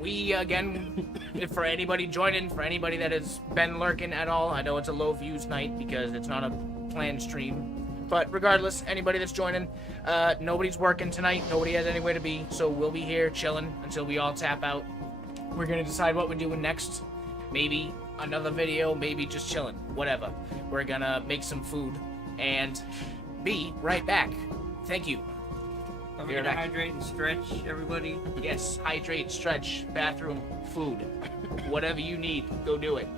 We again, for anybody joining, for anybody that has been lurking at all, I know it's a low views night because it's not a planned stream. But regardless, anybody that's joining, nobody's working tonight. Nobody has anywhere to be, so we'll be here chilling until we all tap out. We're gonna decide what we're doing next. Maybe another video, maybe just chilling, whatever. We're gonna make some food and be right back. Thank you. Don't Be forget right to back. hydrate and stretch, everybody. Yes, hydrate, stretch, bathroom, food. Whatever you need, go do it.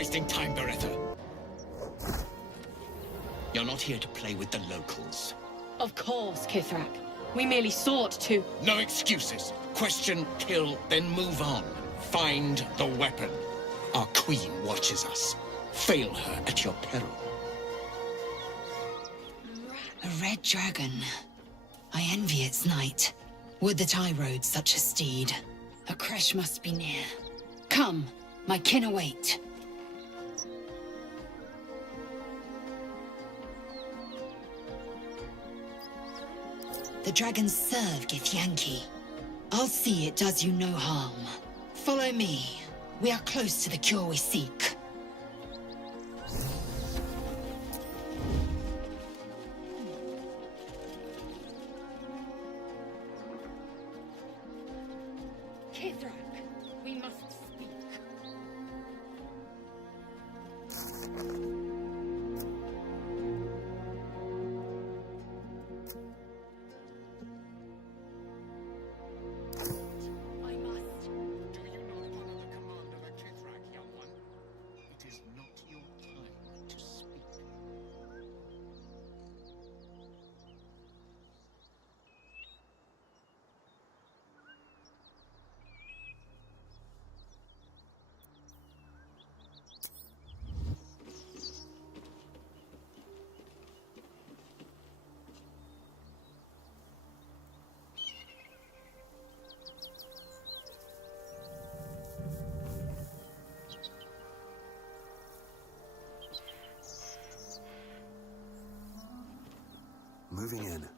wasting time, Beretta. You're not here to play with the locals. Of course, Kithrak. We merely sought to... No excuses. Question, kill, then move on. Find the weapon. Our queen watches us. Fail her at your peril. A red dragon. I envy its knight. Would that I rode such a steed. A crash must be near. Come, my kin await. The dragons serve Githyanki. I'll see it does you no harm. Follow me. We are close to the cure we seek. Kithrak, we must speak. I must. Do you not honor the command of a Kithrak, young one? It is not your time to speak. Moving in.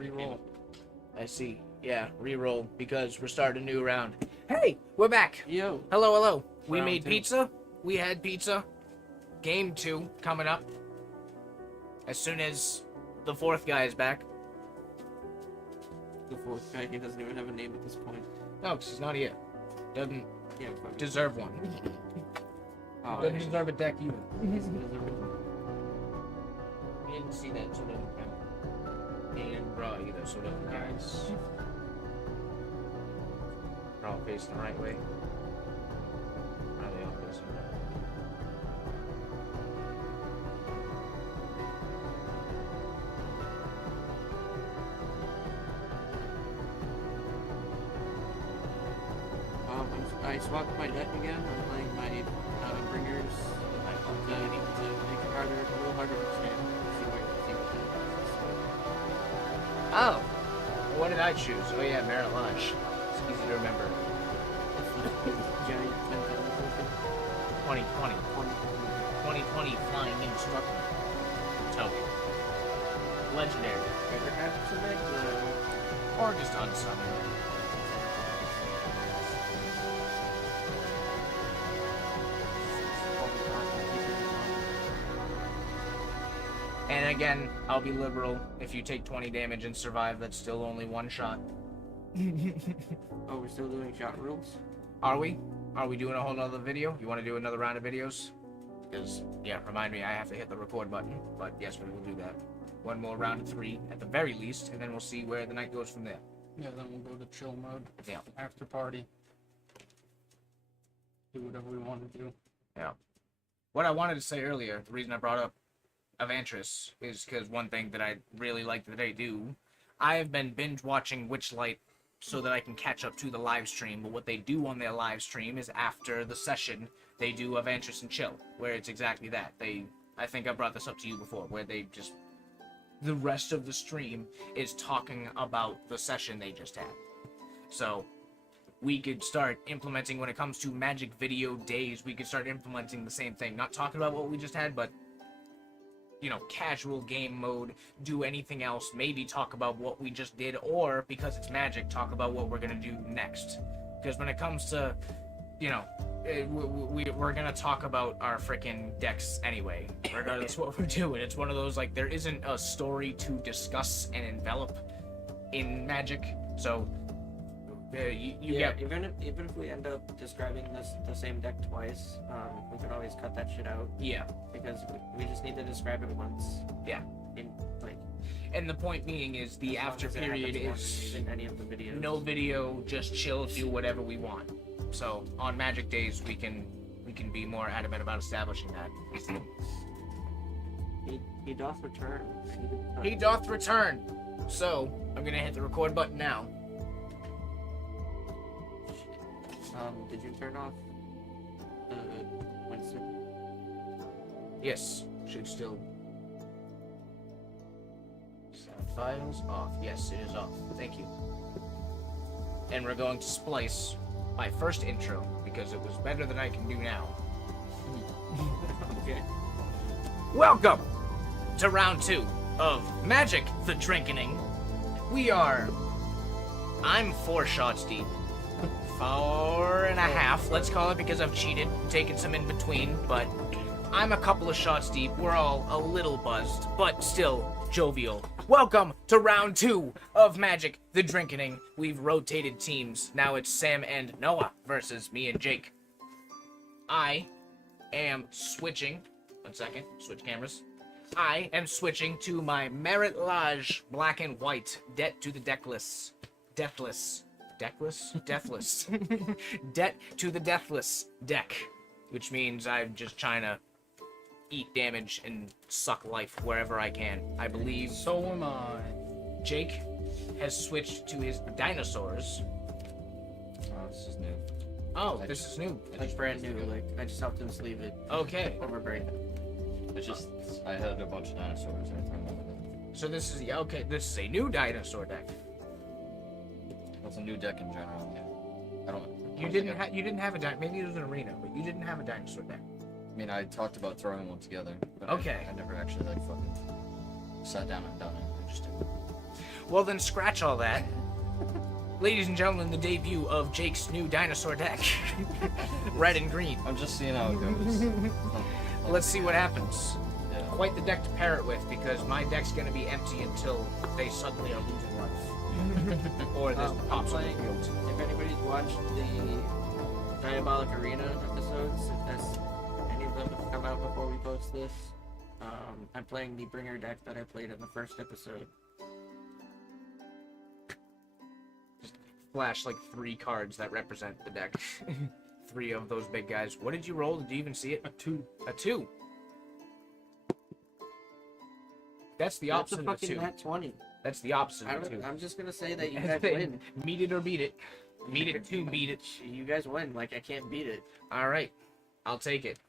Reroll. I see. Yeah, reroll because we're starting a new round. Hey, we're back. Yo. Hello, hello. We Round made 2. pizza. We had pizza. Game 2 coming up. As soon as the 4th guy is back. The 4th guy, he doesn't even have a name at this point. No, because he's not here. Doesn't Yeah, fuck it. deserve one. Oh, Doesn't deserve a deck either. he's gonna deserve it. He didn't see that, so it doesn't count. He didn't draw either, so it doesn't count. Nice. They're all facing the right way. Are they all facing the right way? I swapped my deck again. I'm playing my bringers. I hope to make it harder, a little harder to understand. Oh! What did I choose? Oh yeah, Merit Lodge. It's easy to remember. Giant 10,000. 2020. 2020 Flying Instructor. Token. Legendary. Favorite graphics in there? Or just unsummoned. And again, I'll be liberal. If you take 20 damage and survive, that's still only one shot. Oh, we're still doing shot rules? Are we? Are we doing a whole nother video? You want to do another round of videos? Because, yeah, remind me, I have to hit the record button. But yes, we will do that. One more round of 3, at the very least, and then we'll see where the night goes from there. Yeah, then we'll go to chill mode. Yeah. After party. Do whatever we want to do. Yeah. What I wanted to say earlier, the reason I brought up Avantris is because one thing that I really like that they do, I have been binge watching Witchlight so that I can catch up to the live stream. But what they do on their live stream is after the session, they do Avantris and Chill, where it's exactly that. I think I brought this up to you before, where they just, the rest of the stream is talking about the session they just had. So we could start implementing, when it comes to Magic video days, we could start implementing the same thing. Not talking about what we just had, but, you know, casual game mode, do anything else, maybe talk about what we just did, or, because it's Magic, talk about what we're gonna do next. Because when it comes to, you know, we're gonna talk about our freaking decks anyway, regardless of what we're doing. It's one of those, like, there isn't a story to discuss and envelop in Magic, so Yeah, even if we end up describing the same deck twice, we can always cut that shit out. Yeah. Because we just need to describe it once. Yeah. Like. And the point being is the after period is in any of the videos. No video, just chill, do whatever we want. So on Magic days we can be more adamant about establishing that. He doth return. He doth return. So I'm gonna hit the record button now. Did you turn off Winston? Yes, should still. Sound files off. Yes, it is off. Thank you. And we're going to splice my first intro because it was better than I can do now. Okay. Welcome to round 2 of Magic the Drinkening. I'm 4 shots deep. 4.5, let's call it, because I've cheated, taken some in between, but I'm a couple of shots deep. We're all a little buzzed, but still jovial. Welcome to round 2 of Magic the Drinkening. We've rotated teams. Now it's Sam and Noah versus me and Jake. I am switching. 1 second, switch cameras. I am switching to my Merit Lodge black and white Debt to the Deathless. Deathless Debt to the Deathless deck, which means I'm just trying to eat damage and suck life wherever I can. I believe. So am I. Jake has switched to his dinosaurs. Oh, this is new. Oh, this is new. Like brand new. Like I just helped him sleeve it. Okay. Over break. It's just I had a bunch of dinosaurs and I threw them over there. So this is okay. This is a new dinosaur deck. It's a new deck in general. Yeah. I don't. You didn't have a maybe it was an arena, but you didn't have a dinosaur deck. I mean, I talked about throwing one together, but okay. I never actually like fucking sat down and done it. I just did. Well, then scratch all that. Ladies and gentlemen, the debut of Jake's new dinosaur deck. Red and green. I'm just seeing how it goes. Let's see what happens. Yeah. Quite the deck to pair it with, because my deck's gonna be empty until they suddenly are losing life. Or this pops on the field. If anybody's watched the Diabolic Arena episodes, if that's any of them have come out before we post this, I'm playing the Bringer deck that I played in the first episode. Flash like 3 cards that represent the deck. 3 of those big guys. What did you roll? Did you even see it? A 2. A 2. That's the That's a opposite of a fucking 2. nat 20. That's the opposite of a 2. I'm just gonna say that you guys win. Meet it or beat it. Meet it to beat it. You guys win. Like, I can't beat it. Alright. I'll take it.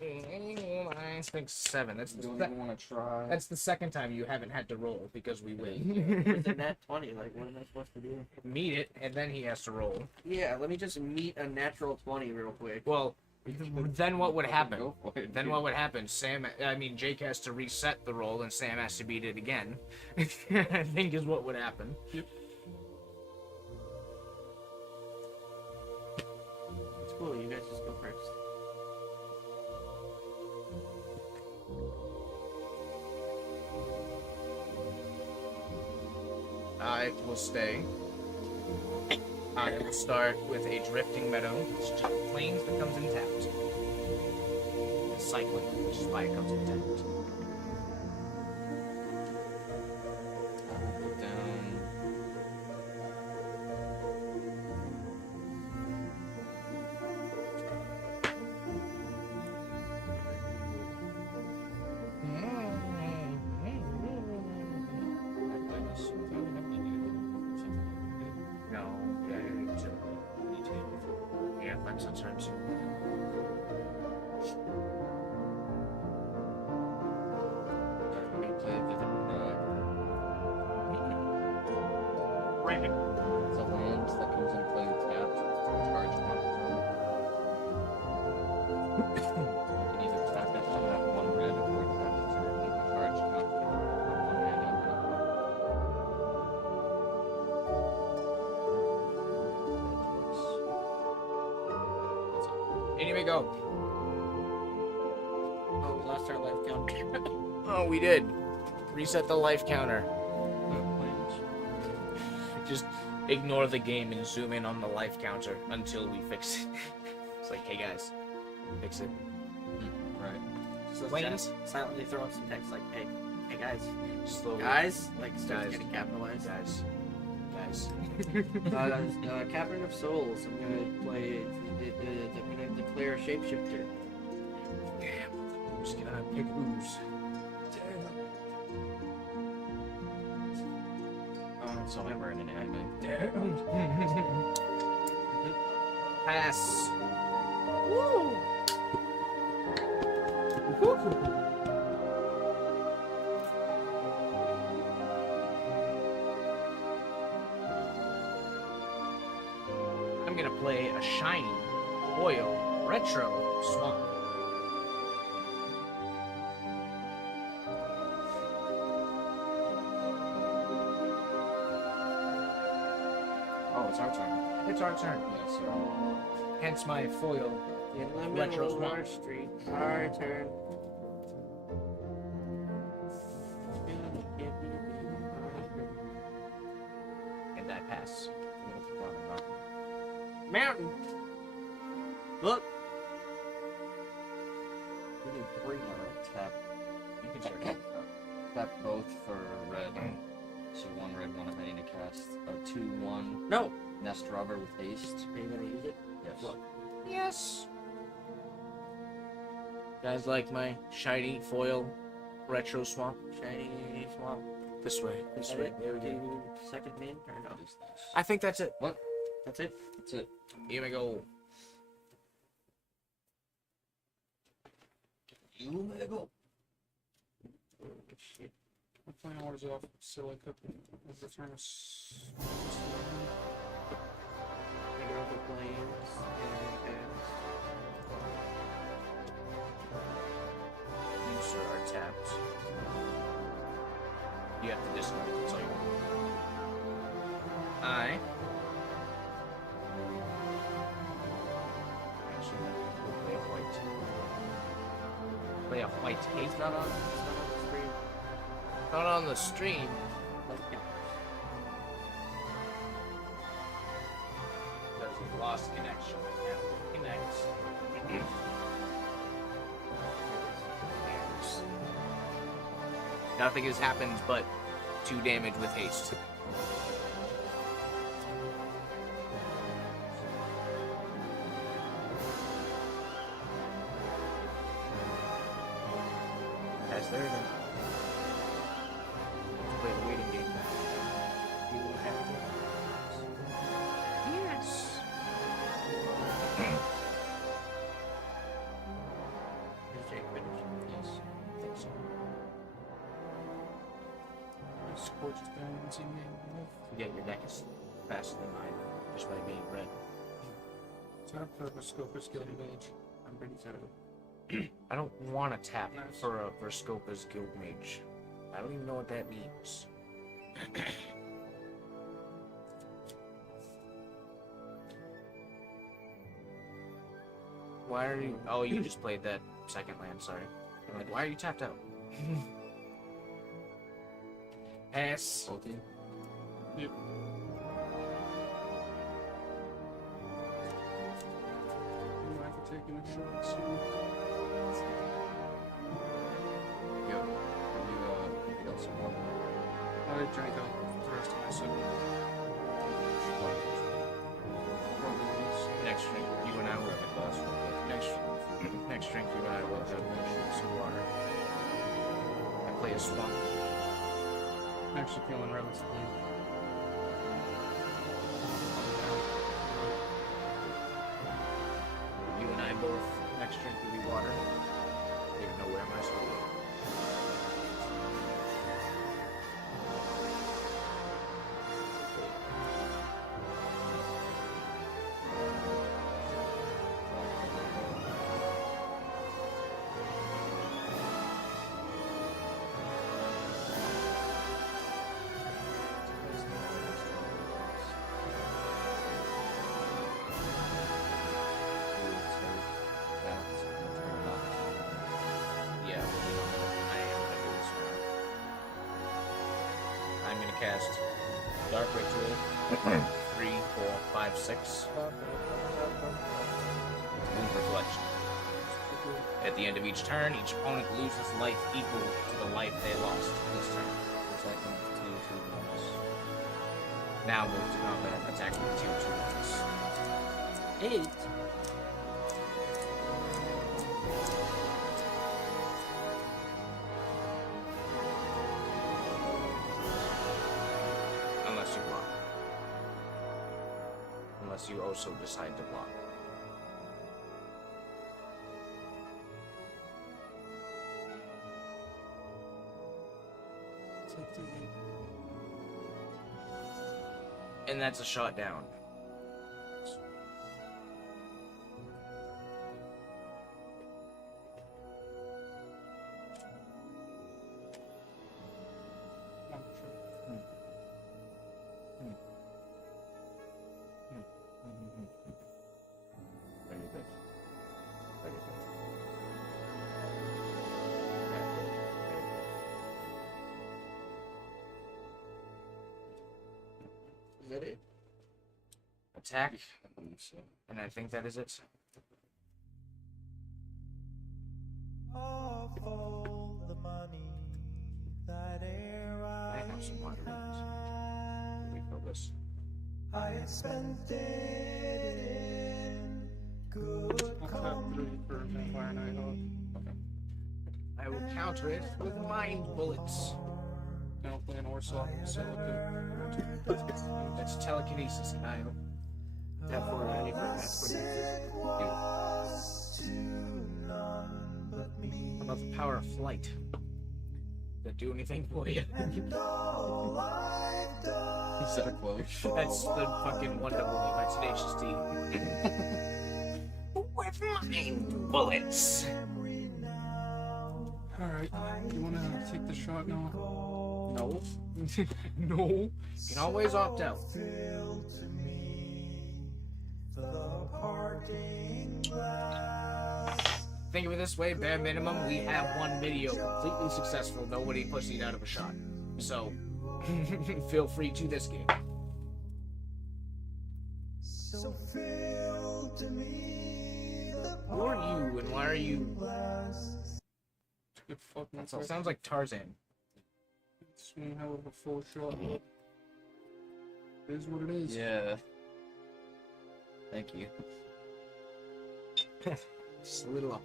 I think 7. That's You don't even want to try. That's the second time you haven't had to roll because we win. With a nat 20, like, what am I supposed to do? Meet it, and then he has to roll. Yeah, let me just meet a natural 20 real quick. Well, then what would happen? Go for it, Then dude. what would happen? Jake has to reset the roll, and Sam has to beat it again. I think is what would happen. It's cool, you guys just go first. I will stay. I will start with a drifting meadow. It's just plains that comes intact. It's cycling, which is why it comes intact. Put down. No, yeah, but sometimes. I'm gonna play Vivid Right. It's a land that comes into play tapped to charge one. You can either tap it to have 1 red or tap it to remove the charge count from 1 mana. In you may go. Oh, we lost our life count. Oh, we did. Reset the life counter. Plains. Just ignore the game and zoom in on the life counter until we fix it. It's like, hey guys, fix it. Right. So Plains? just silently throw up some text like, hey guys. Slowly. Guys? Like, starts Guys. getting capitalized. Guys. Cavern of Souls. I'm gonna play. I'm gonna declare a shapeshifter. I'm just gonna pick ooze. So we're in an anime. Pass. I'm gonna play a shiny, oil, retro swamp. Oh, it's our turn. It's our turn. Yeah, so Hence my foil. In the Retro middle of swamp. our street. Our turn. And I pass. I'm gonna put down a mountain. Mountain. Look. We need 3 tap. You can check it. Tap both for red. So 1 red, 1 of any to cast a 2/1 No. Nest Robber with haste. Are you gonna use it? Yes. Look. Yes. Guys like my shiny foil retro swamp? Shiny swamp. This way. This way. There we go. Second main or no? I think that's it. What? That's it. That's it. Here we go. You may go. Oh, shit. I'm playing Wars off Silica. Return us. Figure out the planes and You, sir, are tapped. You have to discard it. That's all you want. I. Actually, we'll play a white. Play a white cake. It's not on the screen. Not on the stream. Okay. Because we lost connection. Now it connects. Nothing has happened but 2 damage with haste. That's there then. Let's play the waiting game. You will have it. Yes. Is Jake finished? Yes. I think so. Scorched bones in me. Yeah, your deck is faster than mine, just by being red. Tap for a Scoper's Guild Mage. I'm pretty excited. I don't want to tap Nice. for a Verscopa's Guild Mage. I don't even know what that means. Why are you... Oh, you just played that second land, sorry. I'm like, why are you tapped out? Pass. Ulti. Yep. You might be taking a shot soon. Yo, you got some more? I drank out the rest of my soup. Next drink, you and I will have a glass. Next drink, you and I will have some water. I play a swamp. I'm actually feeling relatively. You and I both, next drink will be water. I don't even know where am I supposed to go. Yeah, I am gonna do this one. I'm gonna cast Dark Ritual. 3, 4, 5, 6. Wound Reflection. At the end of each turn, each opponent loses life equal to the life they lost this turn. Attacking 2/2 Now move to combat, attacking 2/2. 8. Unless you block. Unless you also decide to block. Take the 8. And that's a shot down. Not sure. Very good. Very good. Is that it? Attack, I believe so. and I think that is it. Of all the money that e'er I have some water runes. Let me fill this. I had spent it in good I'll tap 3 for Vampire Nighthawk. I will counter it with mind bullets. Now I'll play an Orswap Silicate. That's telekinesis, Kyle. Tap for any for was to none but me. How about the power of flight? Does that do anything for you? And all I've done Is that a quote? That's the fucking one double by Tenacious D. With mind bullets. Alright, you wanna take the shot now? No, No. No. You can always opt out. Think of it this way, bare minimum, we have one video completely successful, nobody pussied out of a shot. So, feel free to this game. So feel to me who are you and why are you... Good fucking That sounds like Tarzan. It's one hell of a full shot. It is what it is. Yeah. Thank you. Just a little up.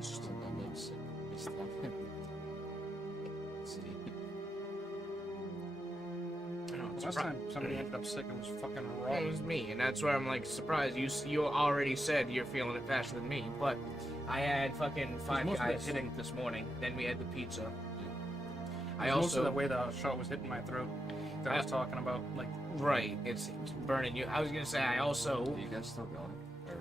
Just a little sick. Just like see. Last time somebody ended up sick, it was fucking raw. It was me, and that's where I'm like surprised. You already said you're feeling it faster than me, but I had fucking 5 guys hitting this morning. Then we had the pizza. I Most also of the way the shot was hitting my throat that I was talking about, like right, it's burning you. I was gonna say I also. Are you guys still going? Or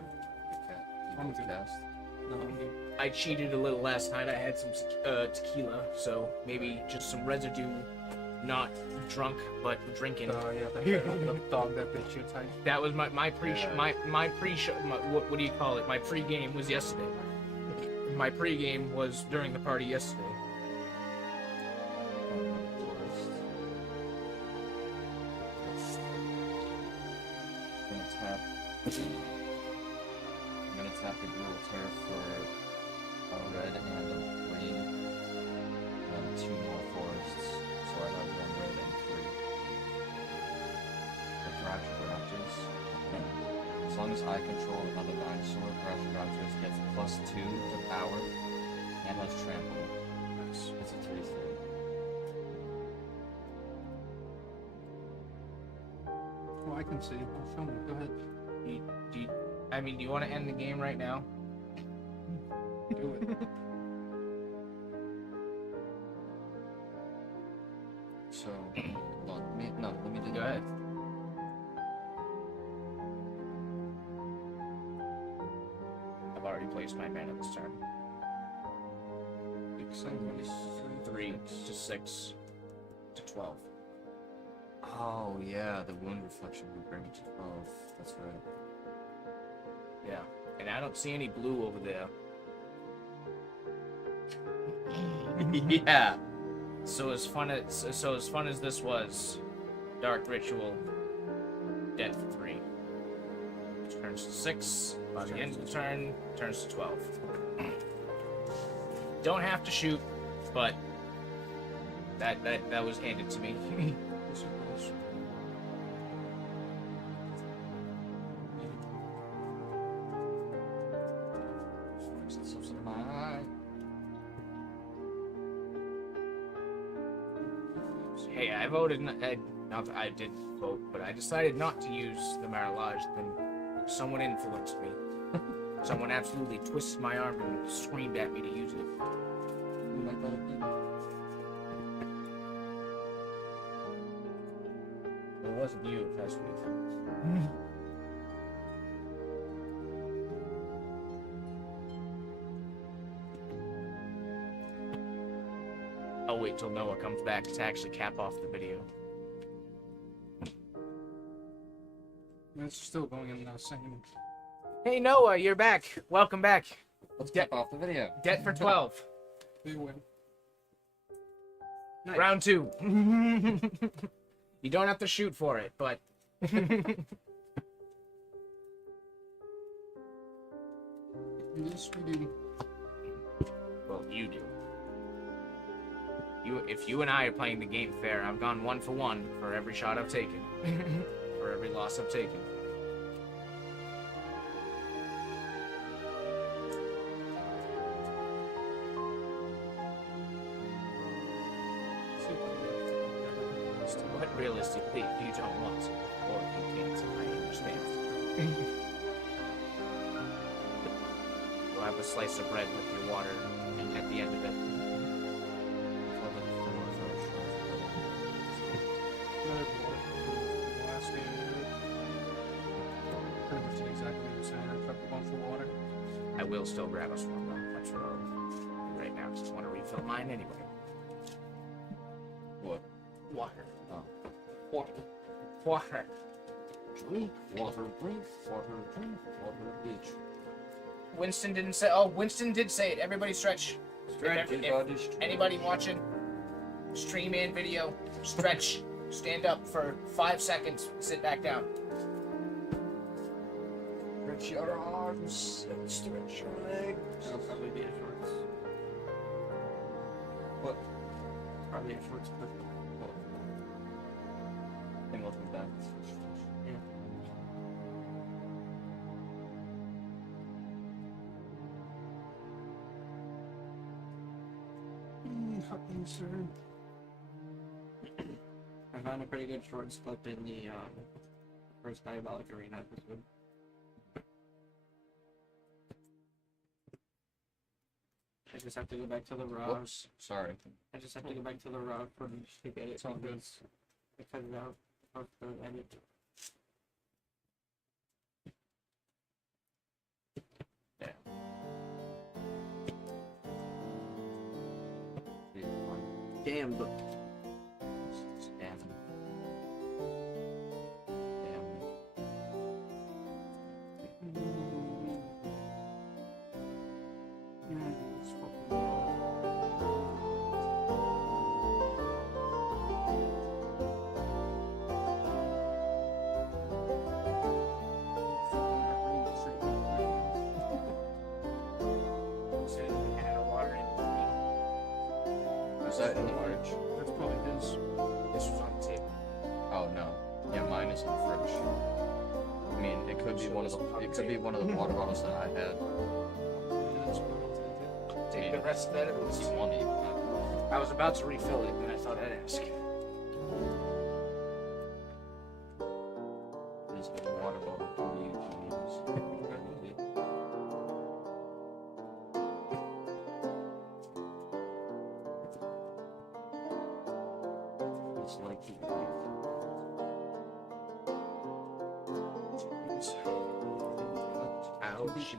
I'm you good. cast? No, I'm good. I cheated a little last night. I had some tequila, so maybe just some residue. Not drunk, but drinking. Yeah, the dog that bit you tight. That was my pre-show. What do you call it? My pre-game was yesterday. My pre-game was during the party yesterday. I'm gonna tap the Gruel Turf for a red and a green, and 2 more forests, so I have 1 red and 3. The Thrash Raptors. As long as I control another dinosaur, Thrash Raptors gets +2 to power and has trample. It's a 3/3. Well, I can see. I'll show me. Go ahead. Do you want to end the game right now? Do it. So, let me do Go ahead. I've already placed my mana this turn. 3 to 6 to 12. Oh yeah, the wound reflection would bring it to 12. That's right. Yeah, and I don't see any blue over there. Yeah. So as fun as this was, Dark Ritual, dead for 3. Turns to 6. By the end of the turn, turns to 12. Don't have to shoot, but that was handed to me. Hey, I voted. I did vote, but I decided not to use the Marilage. Then someone influenced me. Someone absolutely twisted my arm and screamed at me to use it. It wasn't you, it was me. I'll wait till Noah comes back to actually cap off the video. It's still going in the same. Hey Noah, you're back. Welcome back. Let's cap off the video. Debt for 12. They win. Nice. Round 2. You don't have to shoot for it, but... Yes, we do. Well, you do. If you and I are playing the game fair, I've gone 1 for 1 for every shot I've taken. For every loss I've taken. But realistically, if you don't want to, or if you can't, I understand. You'll have a slice of bread with your water at the end of it. Last game, pretty much exactly the same. I took 1 for water. I will still grab us one though. That's what I'll do right now, because I want to refill mine anyway. Water. Oh. Water. Water. Drink water, drink water, drink water, bitch. Winston didn't say. Oh, Winston did say it. Everybody stretch. Stretch, If anybody watching, stream and video, stretch. Stand up for 5 seconds. Sit back down. Stretch your arms and stretch your legs. That'll probably be a shorts. What? Probably a shorts clip. And welcome back. Yeah. I found a pretty good shorts clip in the first Diabolic Arena episode. I just have to go back to the raw. Whoops. Sorry. I just have to go back to the raw footage to get it because I cut it out of the edit. Damn, but Damn. Is that in large? That's probably his. This was on the table. Oh no. Yeah, mine is in the fridge. I mean, it could be one of the water bottles that I had. Take the rest of that. If you want to even have it. I was about to refill it, and I thought I'd ask. This is a water bottle do you use? it's like Ouch.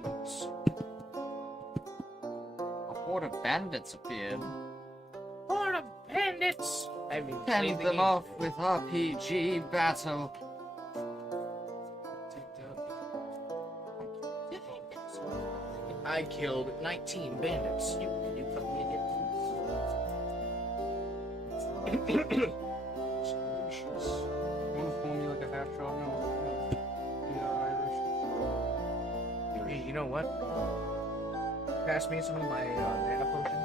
A horde of bandits appeared. Horde of bandits! I mean, Fend them off with RPG battle. I killed 19 bandits. You put me in Wanna pull me like a half shot? No. Yeah, Irish. Hey, you know what? Pass me some of my mana potion.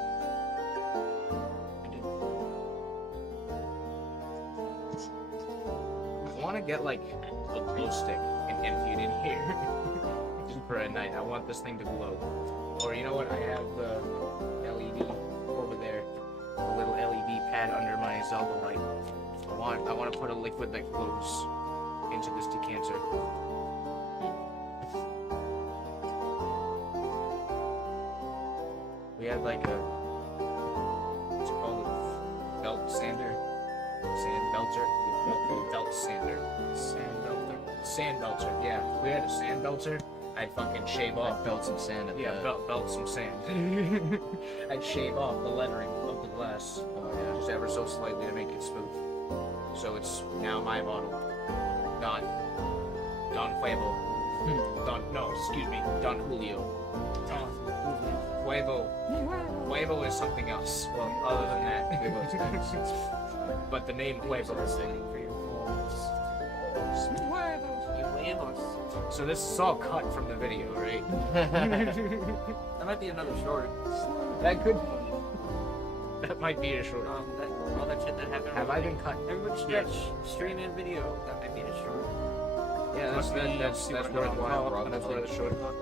I want to get like a glow stick and empty it in here. Just for a night. I want this thing to glow. Or you know what? I have the LED over there. The little LED pad under my Zelda light. I want to put a liquid that glows into this decanter. We had like a, what's it called, a belt sander, sand belter, belt sander, sand belter. Yeah, if we had a sand belter, I'd fucking shave off. I'd belt some sand at Yeah, that. belt some sand. I'd shave off the lettering of the glass, just ever so slightly to make it smooth. So it's now my bottle. Don Fuego. Excuse me, Don Julio. Huevo is something else. Well, other than that. But the name Huevo is for your So this is all cut from the video, right? That might be another short. That could. That might be a short. All that shit that happened. Have I been cut? Everybody stretch, stream and video. That might be a short. Yeah, that's worthwhile. That's where the short. Out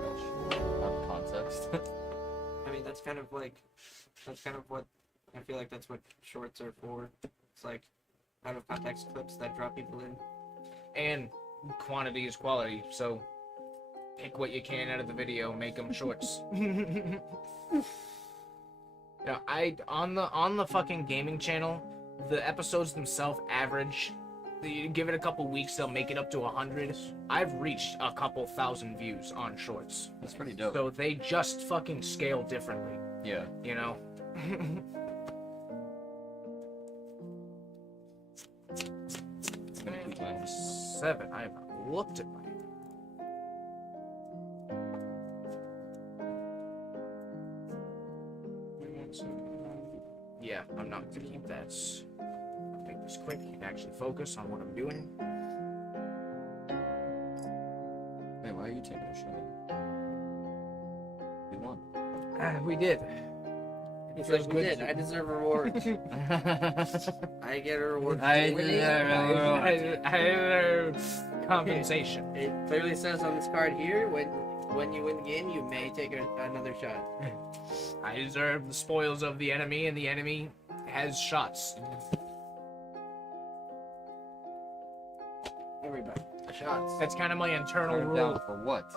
of context. I mean, that's kind of what I feel like that's what shorts are for. It's like out of context clips that draw people in. And quantity is quality, so pick what you can out of the video, make them shorts. Now, on the fucking gaming channel, the episodes themselves average. You give it a couple weeks, they'll make it up to 100. I've reached a couple thousand views on shorts. That's pretty dope. So they just fucking scale differently. Yeah. You know? 7. I have not looked at my. Yeah, I'm not gonna keep that. I'll make this quick and actually focus on what I'm doing. Wait, why are you taking a shot? We won. We did. He says we did. I deserve a reward. I get a reward. I deserve compensation. It clearly says on this card here, when you win the game, you may take another shot. I deserve the spoils of the enemy, and the enemy has shots. Everybody. Shots. That's kind of my internal Turn rule. down for what?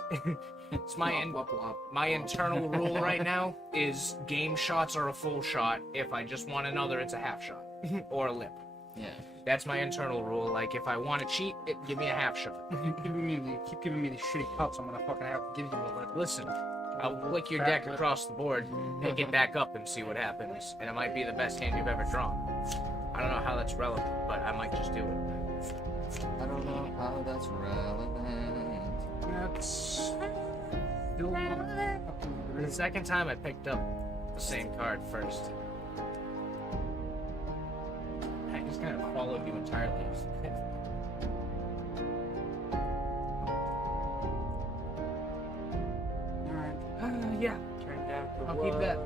It's my Wop, wop, wop. my internal rule right now is game shots are a full shot. If I just want another, it's a half shot or a lip. Yeah. That's my internal rule. Like if I want to cheat, give me a half shot. You keep giving me these shitty cuts. I'm gonna fucking have to give you a lip. Listen, I'll flick your deck across the board, pick it back up, and see what happens. And it might be the best hand you've ever drawn. I don't know how that's relevant, but I might just do it. I don't know how that's relevant. That's The second time I picked up the same card first. I just kind of followed you entirely. Yeah. Turn down for I'll keep that.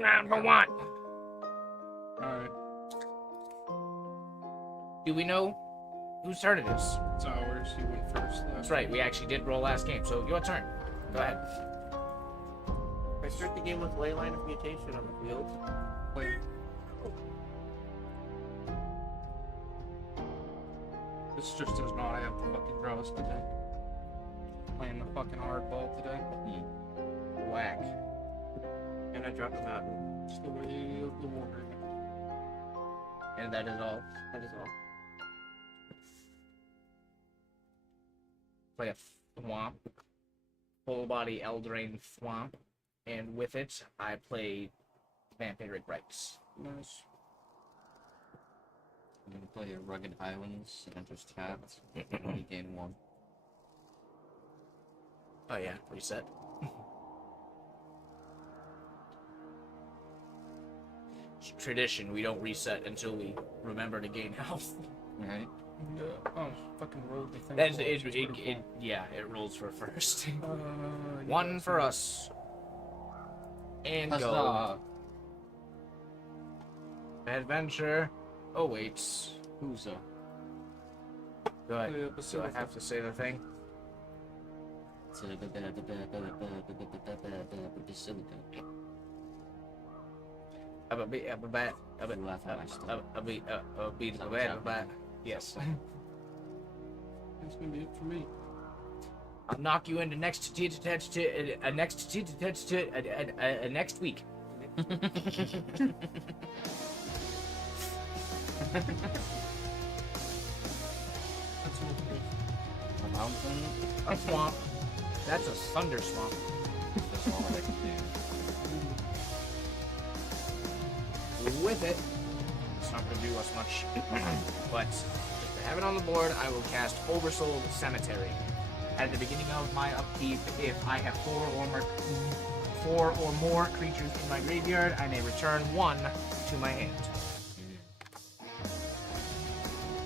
Number 1. alright. Do we know whose turn it is? It's ours. You went first. That's right. We actually did roll last game, so your turn. Go ahead. I start the game with Leyline of Mutation on the field. Wait. This just does not have the fucking draws today. Playing the fucking hardball today. Whack. And I drop him out. It's the way of the water. And that is all. That is all. Play a Thwomp. Full body Eldraine Thwomp. And with it, I play Vampiric Rites. Nice. I'm gonna play a Rugged Highlands and just tapped. You gain 1. Oh yeah, reset. It's tradition, we don't reset until we remember to gain health. Right? Oh, fucking rolled the thing. That's It's pretty cool. yeah, it rolls for first. Yeah. 1 for us. And go. Huzzah! Adventure awaits. Who's Go ahead. Yeah, Do I have to say the thing? Basilica. Yes. That's gonna be it for me. I'll knock you into next next week. That's okay. A mountain. A swamp. That's a thunder swamp. That's all I can do. With it, it's not going to do us much. But if I have it on the board, I will cast Oversoul Cemetery. At the beginning of my upkeep, if I have 4 or more creatures in my graveyard, I may return 1 to my hand.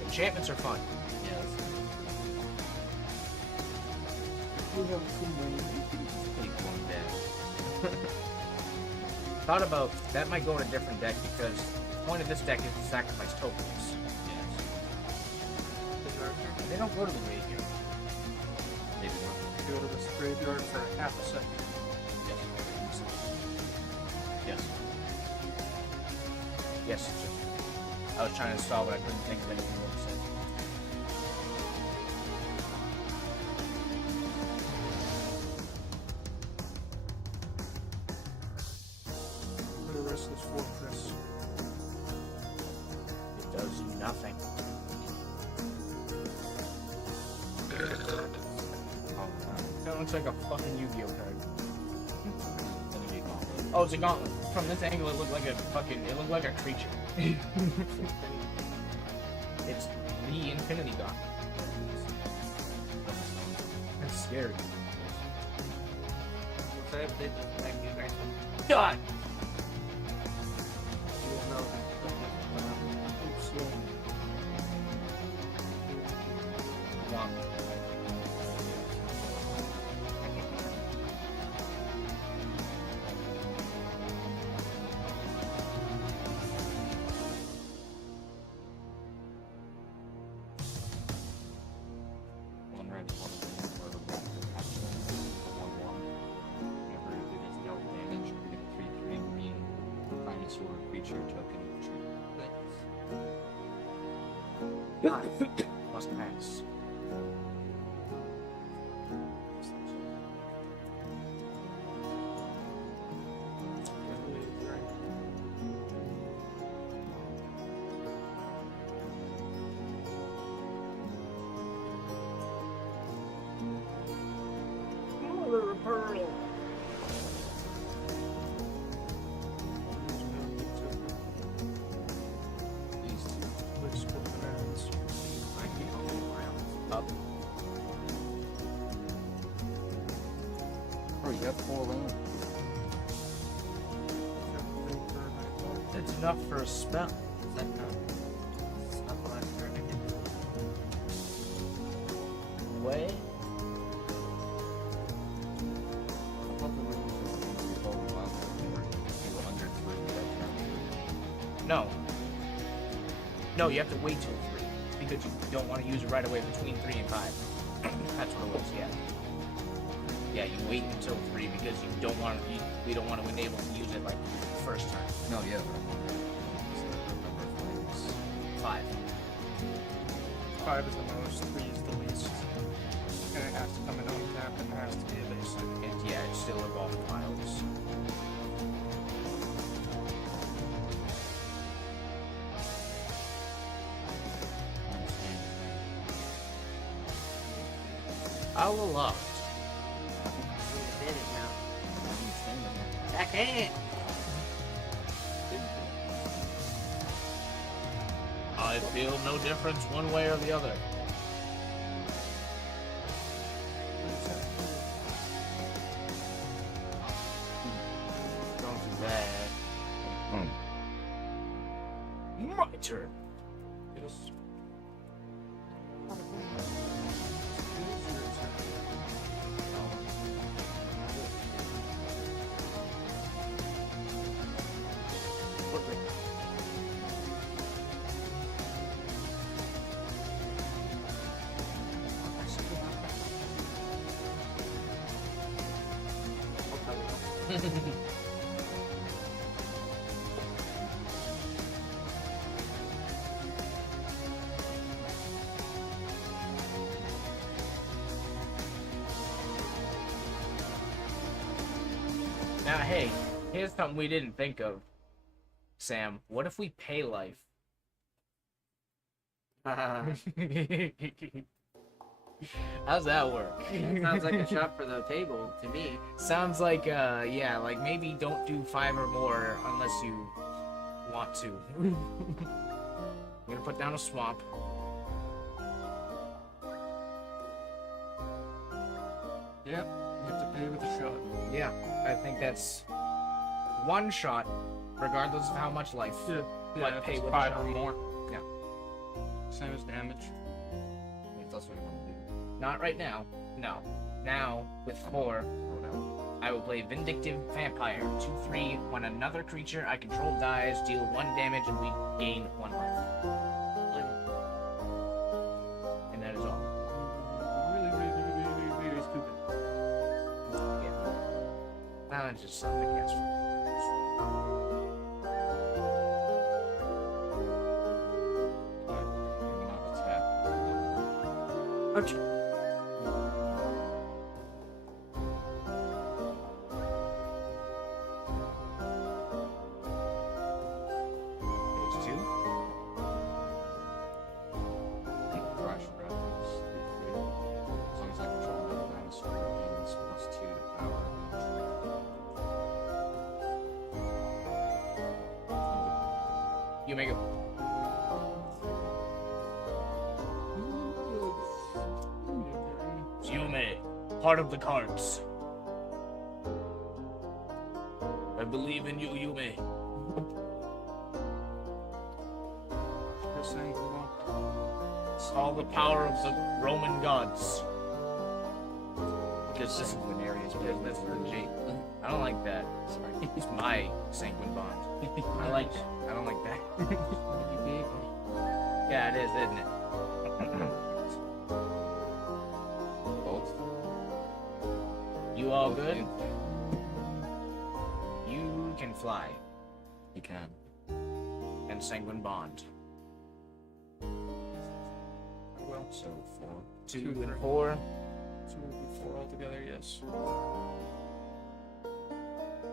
Enchantments are fun. Yes. If you have some money, you can just take 1 down. Thought about that might go in a different deck because the point of this deck is to sacrifice tokens. Yes. They don't go to the graveyard. They do not. Go to this graveyard for half a second. Yes. Yes. Yes, it's just, I was trying to solve it. I couldn't think of anything more to say. For the restless fortress. It does nothing. Oh, That looks like a fucking Yu-Gi-Oh card. Gonna be gauntlet. Oh, it's a gauntlet. From this angle, it looked like a creature. It's the Infinity God. That's scary. So if they just like you guys God! will know that Oops, yeah. Womp. One red, one green, or the black action. 1/1. Whenever it is dealt damage, create a 3/3 green dinosaur creature token tree. Must pass. Mother of pearl. These two. Let's split the rounds. I keep on moving around. Up. Oh, you got 4 lands. That's enough for a spell. is that not? It's not the last turn I did. Way? I thought the rules were going to be called wild under 3 that turn. No. No, you have to wait till 3 because you don't want to use it right away between 3 and 5. That's what it was, yeah. Yeah, you wait until 3 because you don't want to. We don't want to enable to use it like first turn. No, yeah, but I'm wondering. Is the number of flames? 5. 5 is the most, 3 is the least. And it has to come in untapped and it has to be a basic. Yeah, it's still evolved wilds. I'll allow it. You did it now. I can't. I feel no difference one way or the other. Don't do that. My turn. Yes. Now, hey, here's something we didn't think of. Sam, what if we pay life? How's that work? Sounds like a shot for the table to me. Sounds like, yeah, like maybe don't do 5 or more unless you want to. I'm gonna put down a swamp. Yep, you have to pay with a shot. Yeah, I think that's 1 shot, regardless of how much life. Yeah, But if pay it's with a 5 shot. or more. Yeah. Same as damage. If that's what you want to do. Not right now. No. Now, with 4, Throw it out. I will play Vindictive Vampire. 2/3. When another creature I control dies, deal 1 damage and we gain 1 life. And that is all. Really stupid. Yeah. It's just something to guess. Maybe not attack. Okay. Page 2. Thrash Rapids, 3/3. As long as I control another dinosaur, it gains +2 to power and can make it. Yume, part of the cards. I believe in you, Yume. It's all the power of the Roman gods. Because this is business for G. I don't like that. Sorry. It's my sanguine bond. I don't like that. Yeah, it is, isn't it? Both. You all good? You can fly. You can. And sanguine bond. Well, So 4. 2 and 4. 2 and 4 altogether, yes.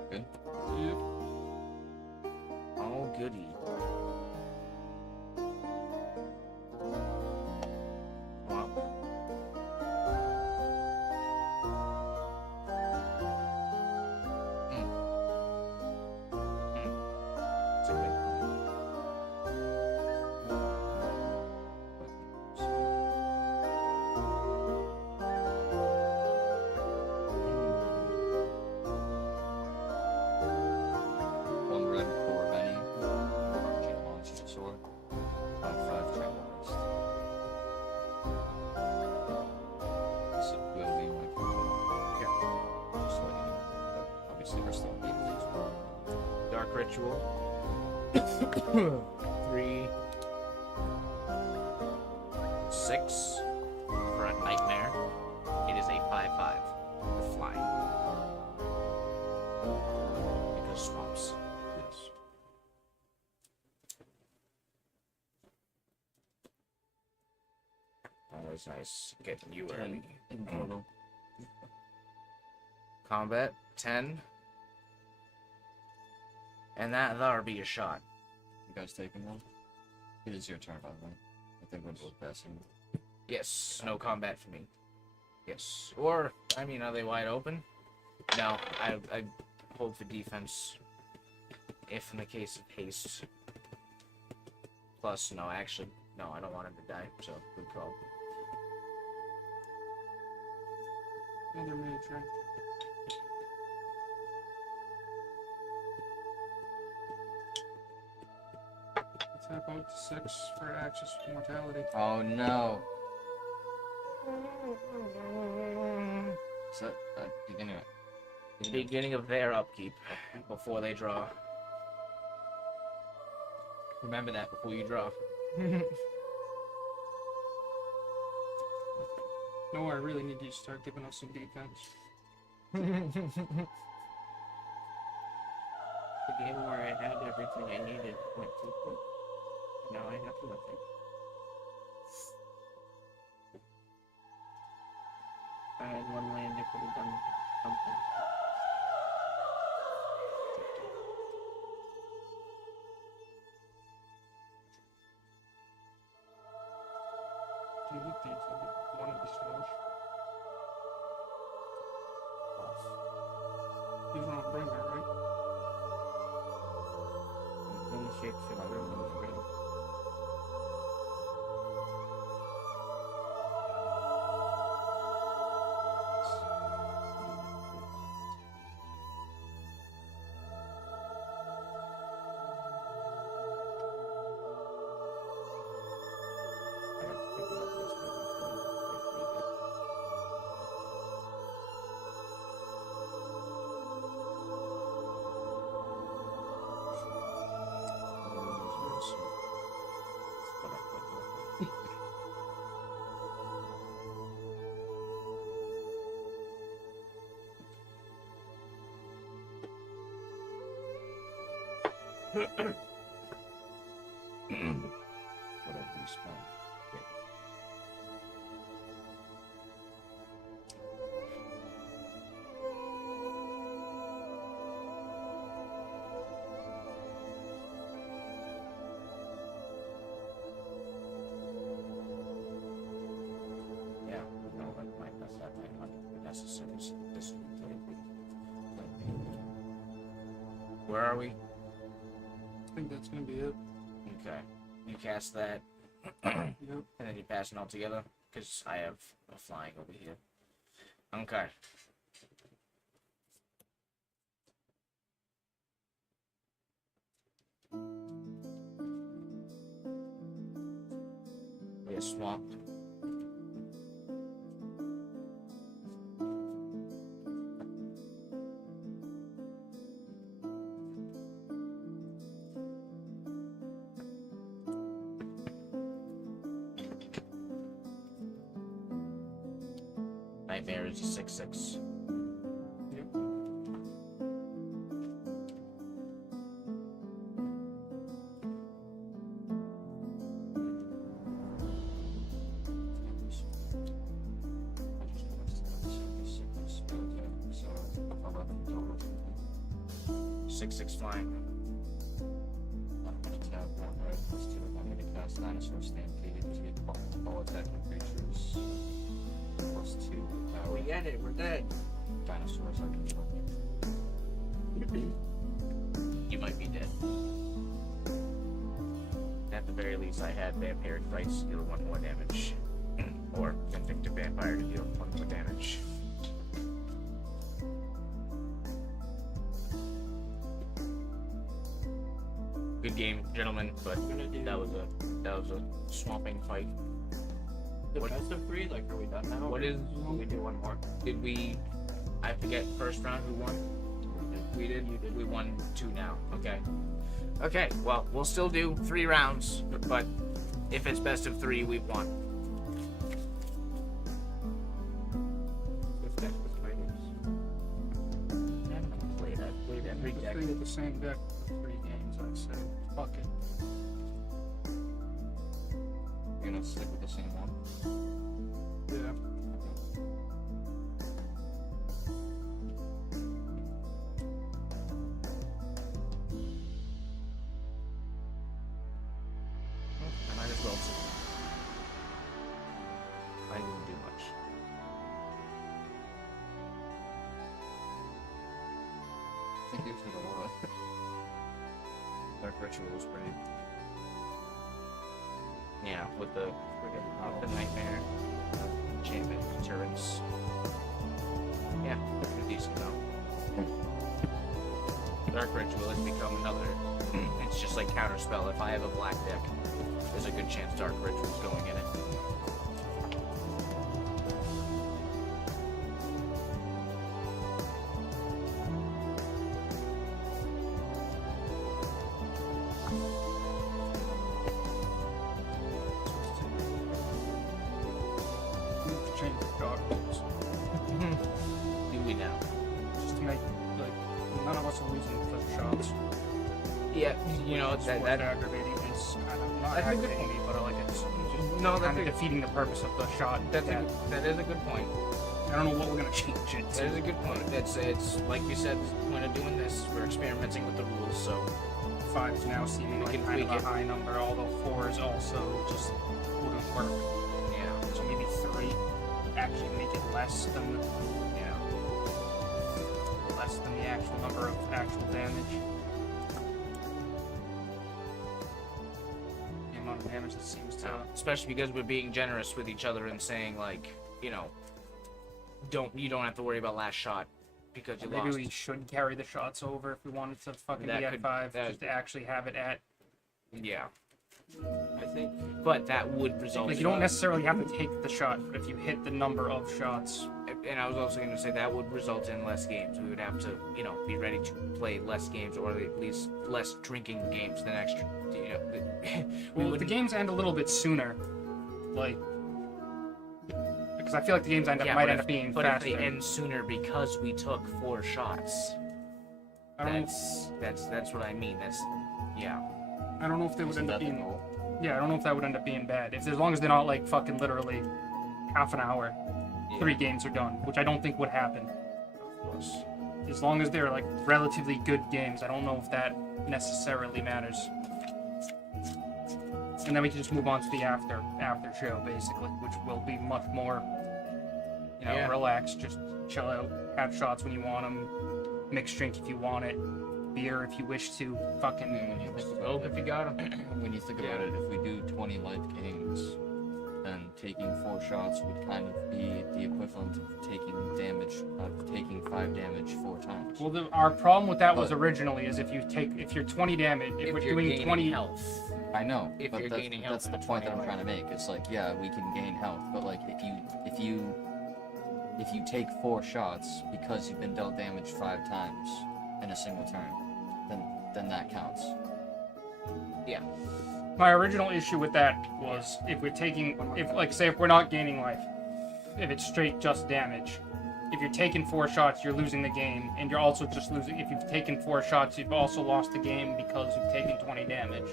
Good. Yep. Oh, goody. Wow. It's a good One red, 4 Benny. G monster sword. 5 Tramplist. This will be my favorite. Yeah. Just letting you know. But obviously we're still beating these. Dark Ritual. 3. 6 for a nightmare. It is a 5/5 with flying. Because swamps. Yes. Always nice getting you early. In total. Combat 10. And that'll be a shot. You guys taking one? It is your turn, by the way. I think we're both passing. Yes, no combat for me. Yes. Or, I mean, are they wide open? No, I hold for defense. If in the case of haste. Plus, no, actually, no, I don't want him to die, so good call. Another mage, right? Tap out to 6 for access to mortality. Oh no! So, beginning of Beginning of their upkeep, before they draw. Remember that before you draw. No, I really need you to start giving us some defense. The game where I had everything I needed went too quick. Now I have nothing. If I had one land, it would have done something. Do you need these? One of these stores. These are on Bringer, right? Any shapeshifter is great. I have to pick it up this way before it leaves. But I'm quite lucky. Whatever you spend. Yeah, no, that might be necessary. This Where are we? I think that's gonna be it. Okay. You cast that, and then you pass it all together, because I have a flying over here. Okay. We are swamped. Nightmare is a 6/6. Six, six flying. Tab 1 red plus 2. I'm going to cast Dinosaur Stampede to get all attacking creatures. Plus 2. We get it, we're dead. Dinosaurs are control. You might be dead. At the very least, I had Vampiric Rights to deal 1 more damage. Or Vindictive Vampire to deal 1 more damage. Good game, gentlemen, but that was a swamping fight. The best of 3, like, are we done now? What is? Will we do one more? Did we? I forget. First round, who won? We did. You did. We won 2 now. Okay. Okay. Well, we'll still do 3 rounds, but if it's best of 3, we've won. What's next with fighters? I played every deck. Three of the same deck for 3 games, I'd say. Fuck it. You're gonna stick with the same one? Yeah. I might as well. I didn't do much. I think it's gonna work. Dark Ritual was pretty. Yeah, with the nightmare, enchantment, deterrence. Yeah, pretty decent though. Dark Ritual has become another. It's just like counterspell. If I have a black deck, there's a good chance Dark Ritual's going in it. Change the dog rules. Do we now? Just to make, like, none of us are losing because of shots. Yeah, you know It's that what's aggravating is kind of not that's a good aggravating me, but like it's just No, kind that's of a- defeating the purpose of the shot. that is a good point. I don't know what we're gonna change it That is to. a good point. It's like we said when of doing this, we're experimenting with the rules. So 5 is now seeming We like can kind of tweak a it. high number, although 4 is also just wouldn't work. yeah, So maybe 3 actually make it less than yeah. the actual number of actual damage. The amount of damage that seems to. Especially because we're being generous with each other and saying like, you know, you don't have to worry about last shot because you Maybe lost. we should carry the shots over if we wanted to fucking That be at could- 5, that- just to actually have it at. Yeah, I think but that would result. Like, you don't necessarily have to take the shot, but if you hit the number of shots. And I was also going to say that would result in less games. We would have to, you know, be ready to play less games or at least less drinking games than extra. You know, we Well, if would. the games end a little bit sooner, like. Because I feel like the games might end up being but faster. if they end sooner because we took 4 shots, I don't, that's what I mean. Yeah. I don't know if they would Isn't end up that the being. goal? Yeah, I don't know if that would end up being bad. As long as they're not like fucking literally half an hour, 3 games are done, which I don't think would happen. Of course. As long as they're like relatively good games, I don't know if that necessarily matters. And then we can just move on to the after show, basically, which will be much more, you know, Yeah. relaxed. Just chill out, have shots when you want them, mix drink if you want it. beer if you wish to fucking Smoke if you got them. When you think about it, if we do 20 life gains, then taking 4 shots would kind of be the equivalent of taking 5 damage 4 times. Well, our problem with that was But- originally is if you're 20 damage, if we're you're doing gaining 20 health. I know, If but you're that's, gaining that's health the in point that I'm 20 trying to make. It's like, yeah, we can gain health, but like if you take 4 shots because you've been dealt damage 5 times in a single turn, then that counts. Yeah. My original issue with that was if we're not gaining life, if it's straight just damage, if you're taking 4 shots, you're losing the game, and you're also just losing. If you've taken 4 shots, you've also lost the game because you've taken 20 damage.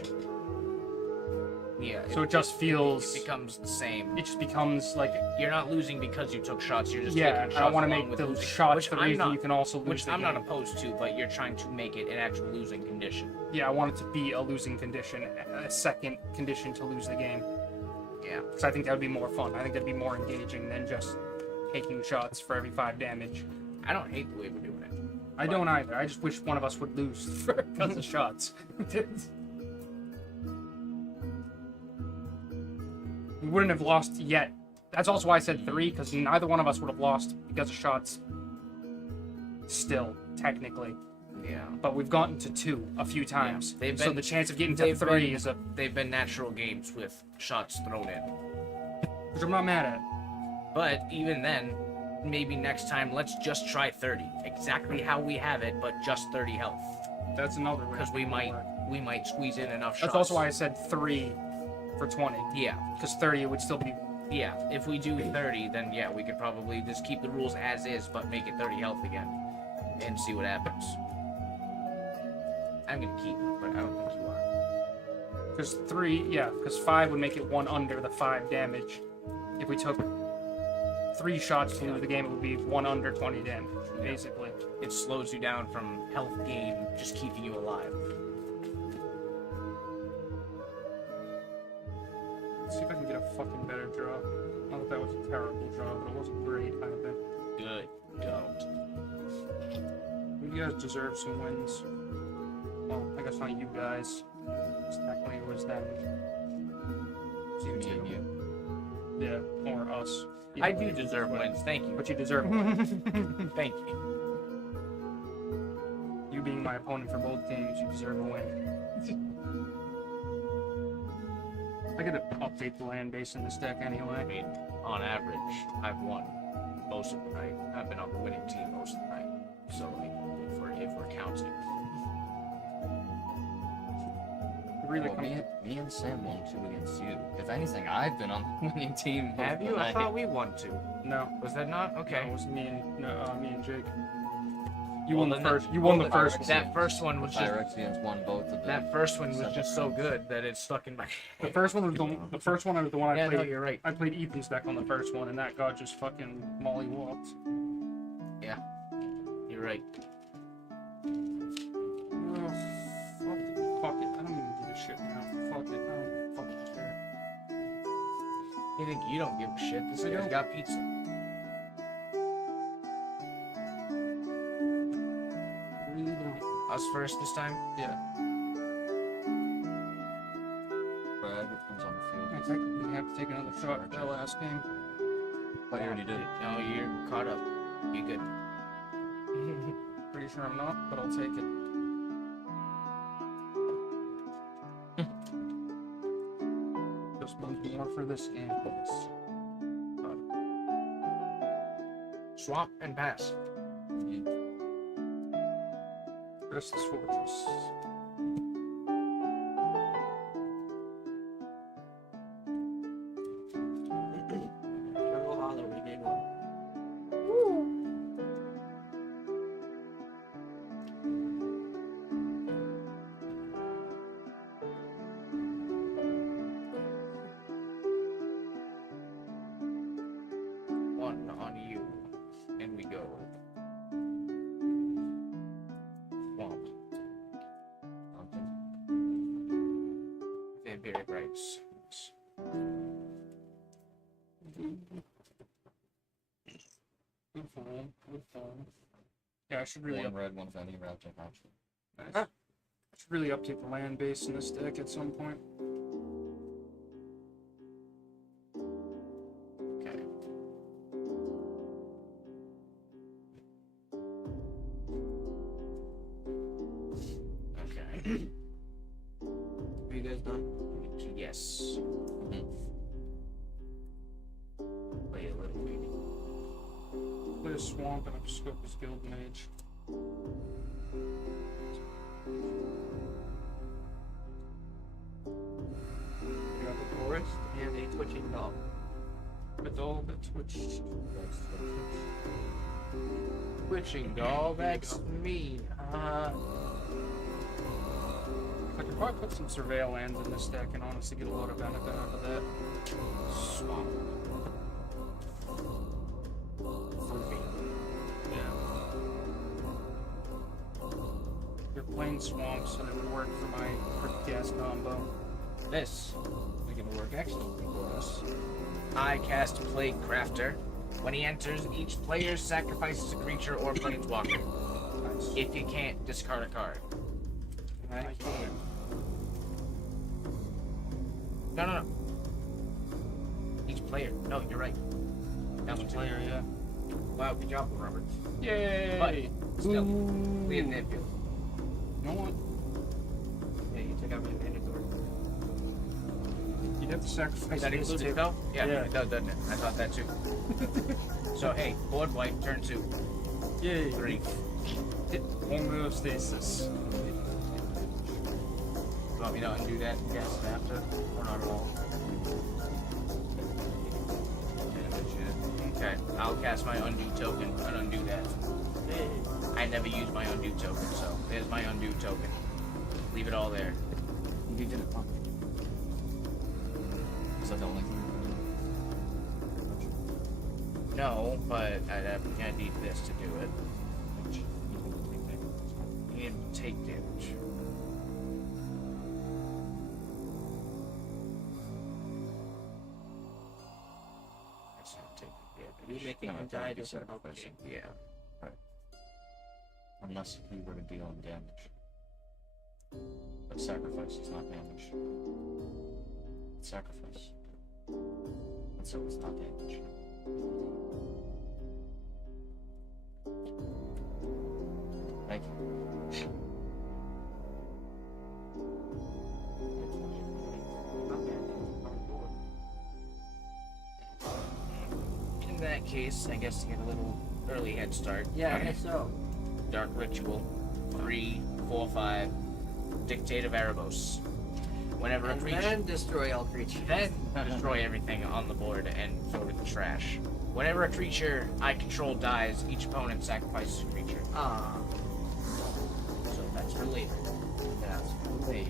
Yeah. So it just feels. It becomes the same. It just becomes like You're not losing because you took shots. You're just yeah. taking And shots. I want to along make with those losing, shots which the I'm reason not, you can also lose which the I'm game. not opposed to, but you're trying to make it an actual losing condition. Yeah, I want it to be a losing condition, a second condition to lose the game. Yeah. Because I think that would be more fun. I think that'd be more engaging than just taking shots for every 5 damage. I don't hate the way we're doing it. I don't either. I just wish one of us would lose because of shots. We wouldn't have lost yet. That's also why I said 3, because neither one of us would have lost because of shots. Still, technically. Yeah. But we've gotten to 2 a few times. Yeah. So the chance of getting to 3 is a... They've been natural games with shots thrown in. Which I'm not mad at. But even then, maybe next time, let's just try 30. Exactly how we have it, but just 30 health. That's another way. Because we might squeeze in enough shots. That's also why I said 3 for 20. Yeah. Because 30 would still be... Yeah, if we do 30, then yeah, we could probably just keep the rules as is, but make it 30 health again. And see what happens. I'm gonna keep it, but I don't think you are. Because 3, yeah, because 5 would make it 1 under the 5 damage. If we took 3 shots to lose the game, it would be 1 under 20 damage, basically. It slows you down from health gain, just keeping you alive. Let's see if I can get a fucking better draw. Not that that was a terrible draw, but it wasn't great either. Good. Don't. You guys deserve some wins. Well, I guess not you guys. Technically it was them. Me and you. Yeah, or us. I do deserve wins, thank you. But you deserve one. Thank you. You being my opponent for both teams, you deserve a win. I gotta update the land base in this deck anyway. I mean, on average, I've won most of the night. I've been on the winning team most of the night. So, like, if we're counting. Really Well, me and Sam won 2 against you. If anything, I've been on the winning team. most Have of you? the I night. thought we won 2. No. Was that not? Okay. No, it was me and Jake. You Well, won the then first. that- You won well, the first. That first one was just. Phyrexians won both of them. That first one was just so good that it stuck in my The first one was the first one was the one I Yeah, played. no, you're right. I played Ethan's deck on the first one, and that guy just fucking mollywalked. Yeah. You're right. Oh, fuck it. I don't even give a shit now. Fuck it. I don't fucking care. You think you don't give a shit? This guy's got pizza. Really don't. Us first this time? Yeah. Brad comes on the field. I technically have to take another shot for that last game. But you already did. No, you're caught up. You good. Pretty sure I'm not, but I'll take it. Just one more for this game, please. Swamp and pass. Restless Fortress. Jungle Hollow, we made one. One on you. And we go. Swamp. Vampiric rights. Good phone. Good phone. Yeah, I should really One red, one Fanny wrapped in hatch. Nice. I should really update the land base in this deck at some point. Okay. Okay. Are you guys done? Yes. Play a little maybe. Play a swamp and a Scopus Guild Mage. You have a forest and a twitching dog. A doll that twitched. Twitching doll, that's me. I could probably put some surveil lands in this deck and honestly get a lot of benefit out of that. Swamp. For me. Yeah. You're playing swamps and it would work for my quick gas combo. This is gonna work excellently for us. I cast Plague Crafter. When he enters, each player sacrifices a creature or planeswalker. Nice. If you can't, discard a card. I can. No. Each player. No, you're right. Down Each to player, yeah. Wow, good job, Robert. Yay! But still, we have the infield. You know what? Yeah, you took out my mandatory. You'd have to sacrifice That this includes too. it though? Yeah, Yeah. it does, doesn't it? I thought that too. So hey, board wipe, turn 2. Yay! 3. Homeostasis. You want me to undo that and cast it after? Or not at all? Okay, I'll cast my undo token and undo that. I never use my undo token, so there's my undo token. Leave it all there. You didn't pump. Is that the only thing? No, but I need this to do it. You need to take damage. That's not taking You damage. making No, him I thought die you doesn't said help question. you. Yeah. Unless you were to deal him damage. But sacrifice is not damage. It's sacrifice. And so it's not damage. Thank you. In that case, I guess to get a little early head start. Yeah, I guess so. Dark Ritual, 3, 4, 5, Dictate of Erebos. Whenever a And creature, then destroy all creatures. then destroy everything on the board and throw it in the trash. Whenever a creature I control dies, each opponent sacrifices a creature. Ah, So that's related. that's great.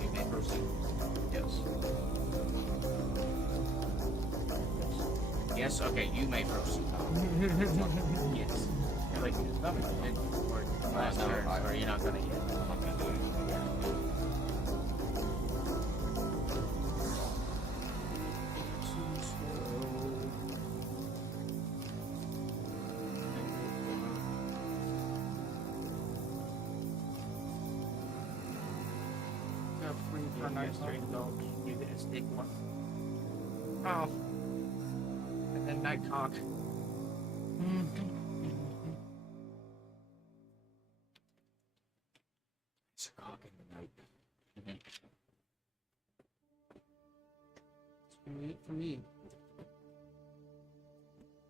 You may proceed. Yes. Yes. Okay. You may proceed. Yes. Like nothing. Or last no, turn, I- or you're not gonna yet. I'm not gonna do it. For nice Straight dog. You can just take one. Oh. And then Nightcock. It's a cock in the night. Sweet for me.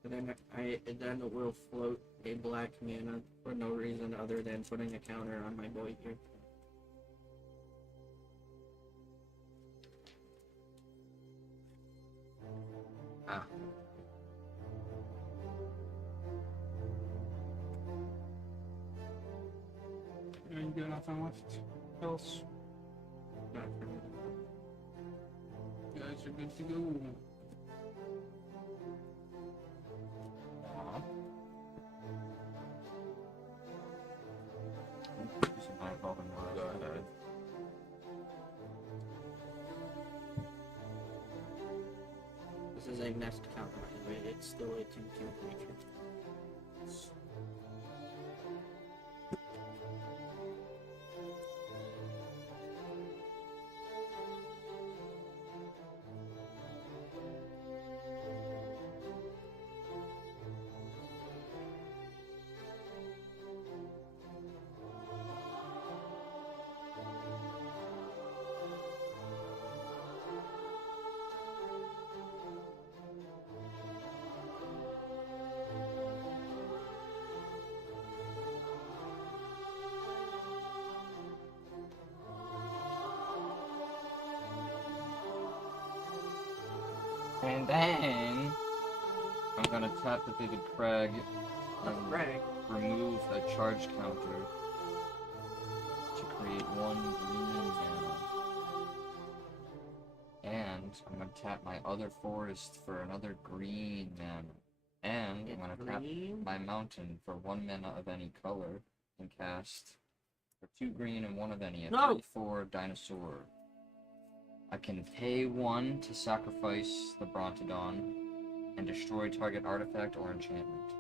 And then it will float a black mana for no reason other than putting a counter on my boy here. Ah. You got nothing left else. Not for me. You guys are good to go. Go ahead. This is a nest counter anyway. It's still a 2/2 creature. And then I'm gonna tap the Vivid Crag and remove a charge counter to create 1 green mana. And I'm gonna tap my other forest for another green mana. And I'm gonna tap my mountain for 1 mana of any color and cast for 2 green and 1 of any, a 3/4 dinosaur. I can pay 1 to sacrifice the Brontodon and destroy target artifact or enchantment.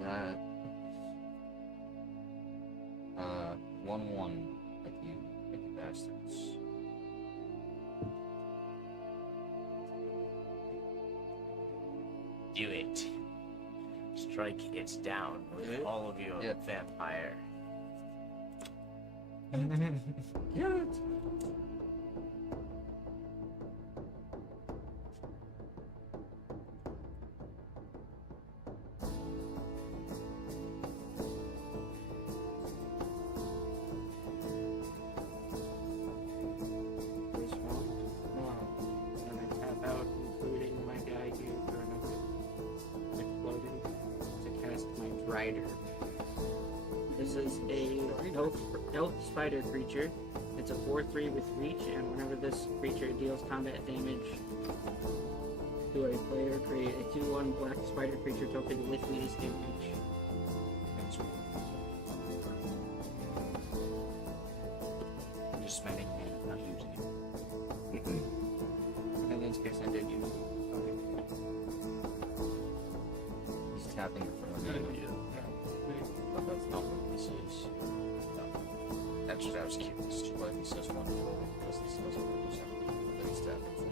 That 1/1 like you bastards. Do it. Strike it down with all of your vampire. Get it. And I tap out, including my guy here for another exploding to cast my Drider. This is a elf spider creature. It's a 4/3 with reach, and whenever this creature deals combat damage to a player, create a 2/1 black spider creature token with menace damage. I'm just spending mana, not using it. In this case, I did use it. He's tapping it for a minute. But that's not what this is. No. That's what I was curious. But he says 1/4 because this doesn't represent that he's tapping for.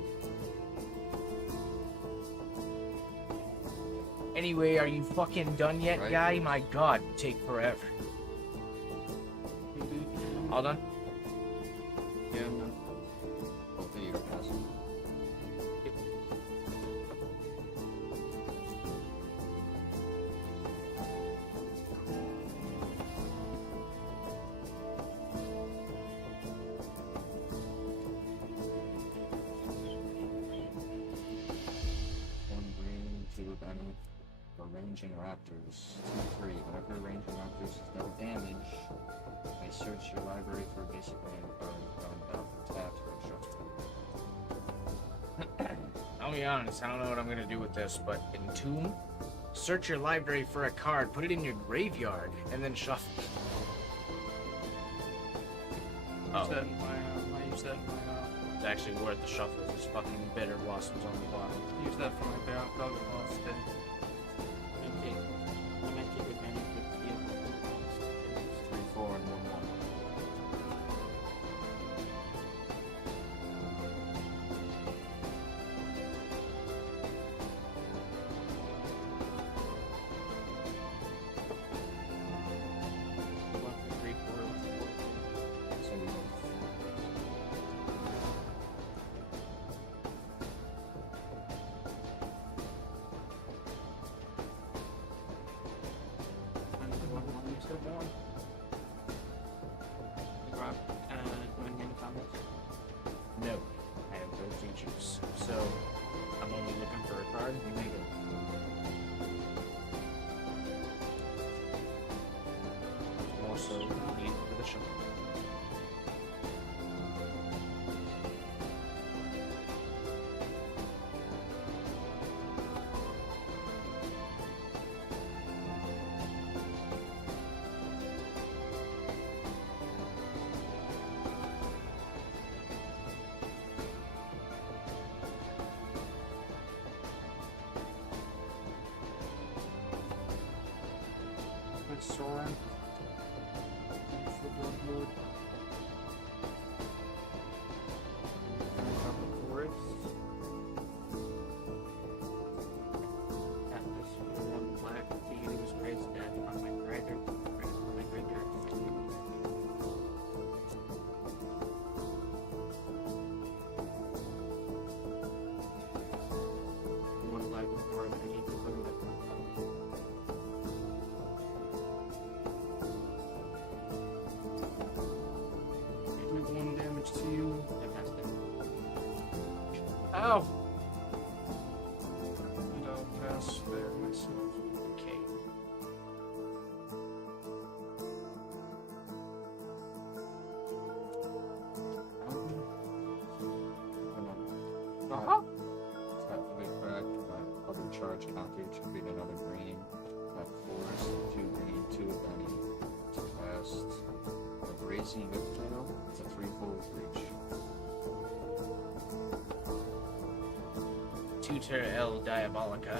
Anyway, are you fucking done yet, Right. guy? My god, you take forever. All done? Yeah, I'm done. Hopefully you don't pass him. One green, 2 of any. For ranging raptors, 2/3. Whenever ranging raptors is no damage, I search your library for a basic land card, tapped or shuffled. I'll be honest, I don't know what I'm gonna do with this, but Entomb, search your library for a card, put it in your graveyard, and then shuffle. Use that in my, I use that in my, It's actually worth the shuffle. There's fucking bitter blossoms on the bottom. use that for my dog off thing. I might take advantage of the 3/4 and 1/1. So we No, I have no features, so I'm only looking for a card. We may go. More so need for the shuffle. Soren. For Bloodmood. one black to use raise death on my Drider. On my Drider. One black before I need to put him back. Ow! And I'll pass there myself. Okay. Uh-huh. Tap to be correct. Other charge counter to create another green. Tap force, 2 green, 2 of any. To cast a grazing whip tail. It's a 3-fold reach. Tutor El Diabolica.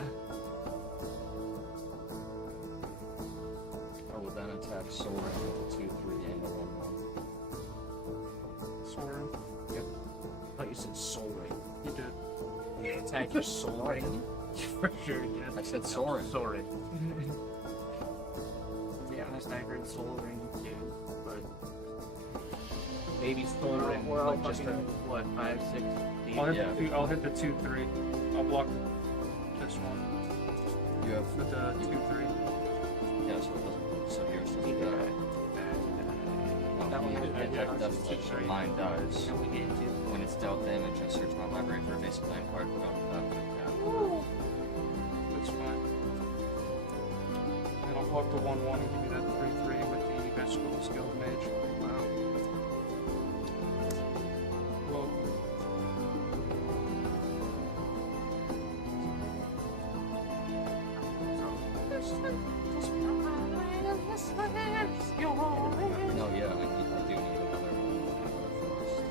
I will then attack Soaring with a 2-3 and a 1-1. Soaring. Yep. I thought you said soul ring. You did. You attack your soul ring? For sure, yes. I said Soaring. Soaring. To be honest, I heard Soul Ring too, but Maybe soul ring. we're all but just fucking, what, 5, 6 deep? I'll hit the 2-3. I'll block this one You have with the 2-3. yeah, so it doesn't. So yours doesn't Yeah. die. That one has been down. Definitely mine dies. And we get into When it's dealt damage, I search my library for a basic land card without That's fine. And I'll block the 1-1 and give you that 3-3 with the vegetable skilled mage. Wow. Well, No, yeah, I do need another forest.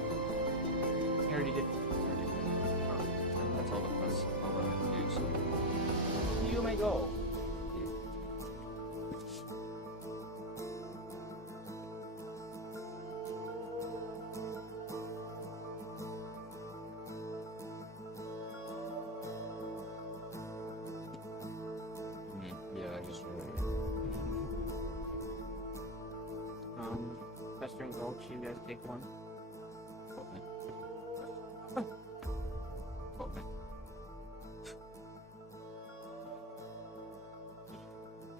You already did. That's all that I can do, so. You may go. Yeah, I just really. Western Gulch, you guys take one.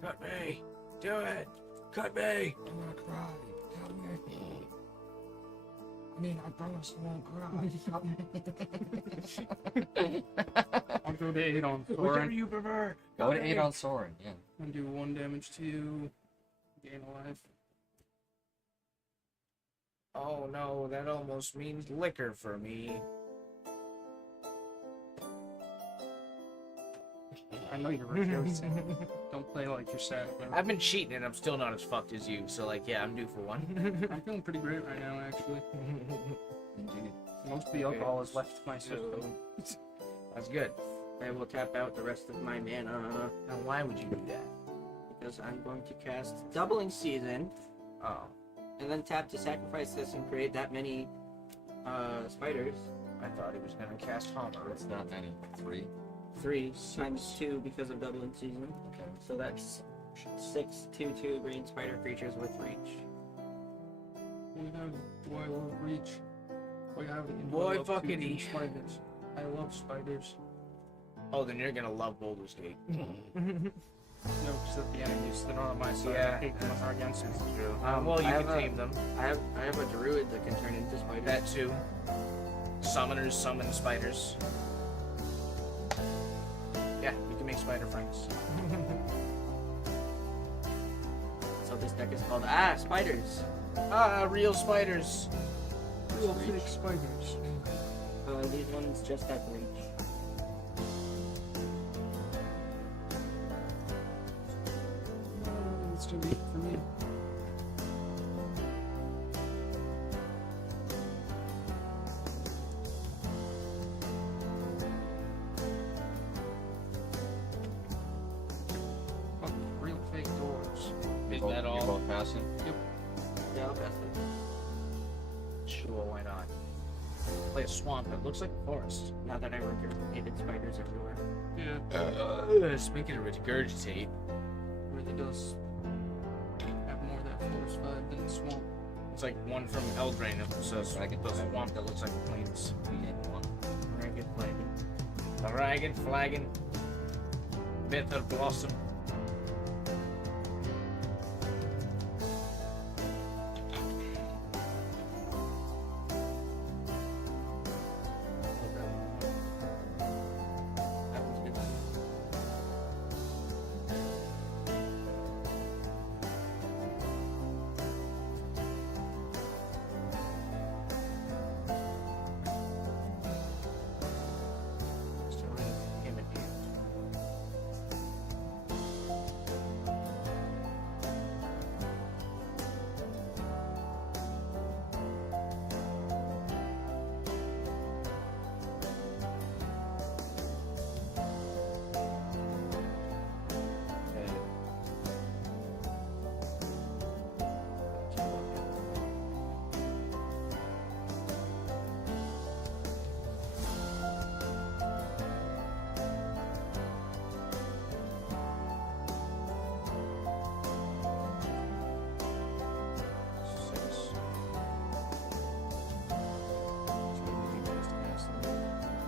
Cut me! Do it! Cut me! I'm gonna cry. Help me. I mean, I promise I won't cry. I'll go to 8 on Whichever Soaring you prefer. Go to 8 on Soaring, yeah. and do 1 damage to you. Gain a life. Oh no, that almost means liquor for me. I know you're rejoicing. Don't play like you're sad about it. I've been cheating and I'm still not as fucked as you, so like, yeah, I'm due for one. I'm feeling pretty great right now, actually. Indeed. Most of the alcohol has left my system. That's good. I will tap out the rest of my mana Now, why would you do that? because I'm going to cast Doubling Season Oh, and then tap to sacrifice this and create that many spiders. I thought he was gonna cast Homer. It's not many. 3. 3 times 2 because of Doubling Season. Okay. So that's 6 2/2 green spider creatures with reach. Why love reach? Why have it? Boy, I love fucking two eat. spiders. I love spiders. Oh, then you're gonna love Boulder's Gate. No, because at the enemies that are on my side, Yeah, I hate them when they're against me. True. Um, Well, you I can have a- tame them. I have a druid that can turn into spiders. That too. Summoners summon spiders. Yeah, you can make spider friends. So this deck is called Spiders. Ah, real spiders. Real fake spiders. These ones just have reach. It's too weak for me. Fuck, real fake doors. Is Both- that You're all? both passing? Yeah, I'll pass them. Sure, why not? Play a swamp. It looks like a forest. Now that I regurgitated spiders everywhere. Yeah, Speaking of regurgitate, really does have more of that force vibe than the swamp. It's like one from Eldraine. It says Ragged the Flagon. swamp that looks like plains. We need one. Ragged flagon. The ragged flagon. Bitter blossom. That one's good. Still have him at hand.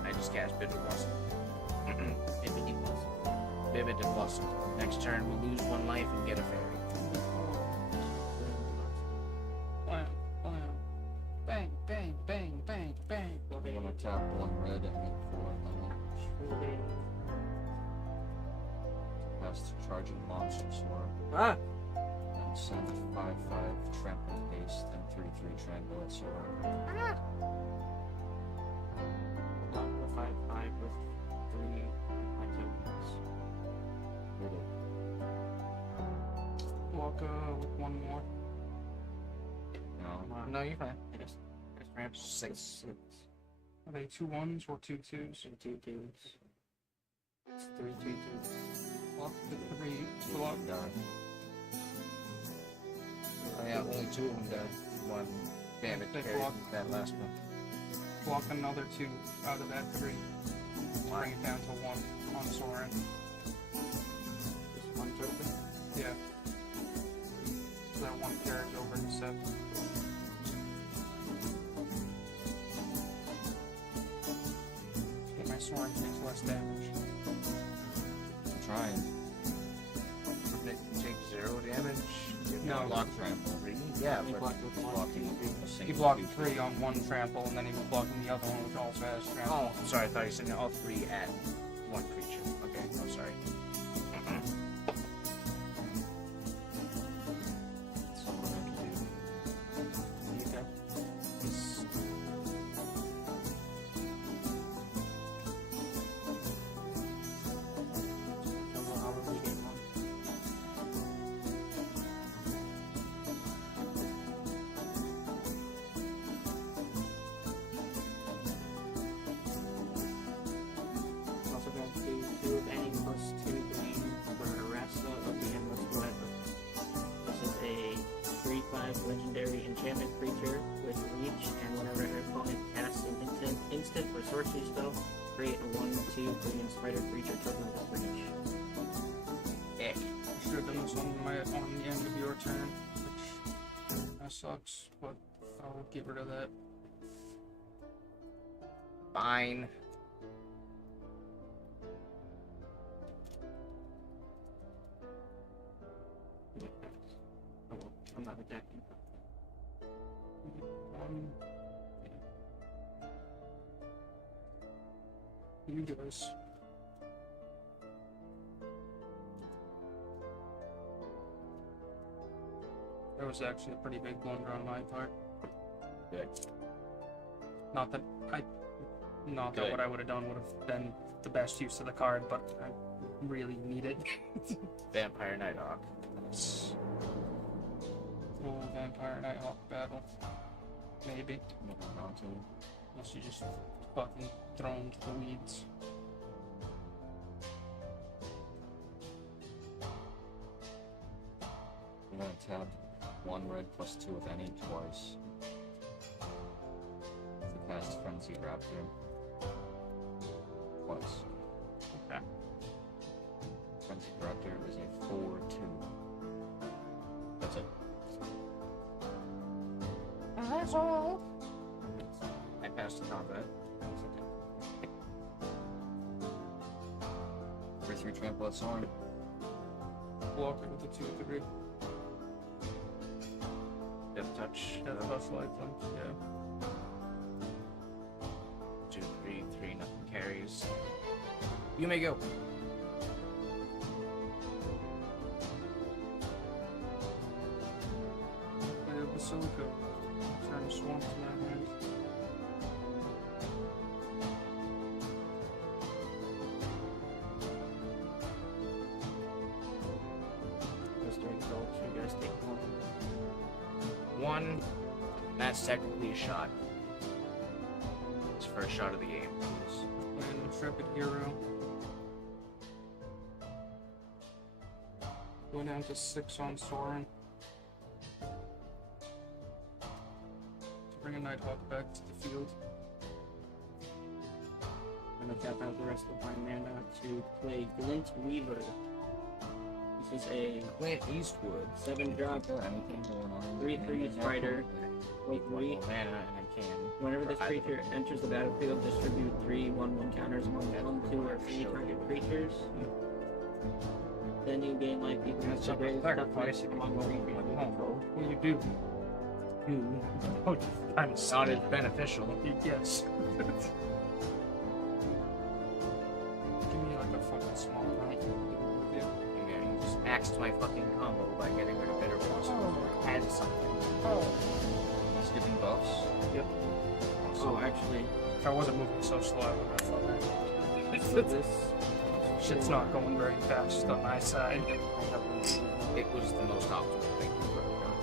I just cast Bitter Blossom. Bibbidi Blossom. Vivid Blossom. Next turn, we lose one life and get a fairy. Blam, blam. Bang, bang, bang, bang, bang. I'm gonna tap one red and make 4 mana. Cast Charging Monster Sword. Ah! And send 5/5 Trample Haste and 3/3 Trample at Sword. Not the 5/5 with 3 tokens. Read it. Walk with one more. No. No, you're fine. Just ramp 6. Are they 2-1s or 2-2s? 2 twos. It's 3 2 2. Walk the 3. Two Block. die. Oh yeah, only 2 of them died. One bandit They carried block. that last one. Block another 2 out of that 3. Bring it down to 1 on Soren. Just 1 token. Yeah. So that 1 carries over to 7. Okay, my Soren takes less damage. I'm trying. Wouldn't it take 0 damage? No. Block Trample. 3? Yeah, You but block with 1, Blocking 2, 3. a He single blocked 2/2. 3 on 1 trample, and then he was blocking the other one, which also has trample. oh, I'm sorry. I thought you said all 3 at 1 creature. Okay, I'm sorry. So I'm gonna have to do Okay. this. Double hourly game on. Also going to do 2 of any plus 2 green for Arasa of the Endless Web. This is a 3/5 legendary enchantment creature with reach, and whenever an opponent casts an instant or sorcery spell, create a 1/2 green spider creature token with reach. Eh. I should have done this on the end of your turn, which that sucks, but I'll get rid of that. Fine. Oh well, I'm not attacking. You guys. That was actually a pretty big blunder on my part. Good. Not that Good. what I would have done would have been the best use of the card, but I really need it. Vampire Nighthawk. Full Vampire Nighthawk battle. Maybe. Moving on to Unless you just fucking throw him to the weeds. I'm gonna tap 1 red plus 2 of any twice. To cast Frenzy Raptor. Twice. Okay. Frenzy Raptor is a 4/2. That's it. asshole. I passed the combat. For 3 trample at Soren. Block it with a 2/3. Death touch. Yeah, that's lifelink, yeah. 2, 3, 3, nothing carries. You may go. I have Basilica. Turn Swarm to my hand. Just during gulch, you guys take 1. 1. That's technically a shot. It's first shot of the game. And Intrepid Hero. Go down to 6 on Soren. To bring a Nighthawk back to the field. I'm gonna tap out the rest of my mana to play Glint Weaver. This is a Clint Eastwood. 7-drop, Anything going on? 3/3 spider. Wait, One more mana and I can. Whenever this for either creature enters the battlefield, distribute 3 1/1 counters among 1, 2, or 3 target creatures. Then you gain life equal That's to the greatest sacrifice toughness if you among want 3 to creatures be you home. control. What do you do? Oh, I'm not as beneficial. Yes. Give me like a fucking small amount. Yeah, you just axed my fucking combo by getting rid of Bitter Blossom. Oh. As something. Oh. Skipping buffs. Yep. Oh, actually, If I wasn't moving so slow, I would have thought that. so this Shit's not going very fast on my side. It was the most optimal thing you've ever done.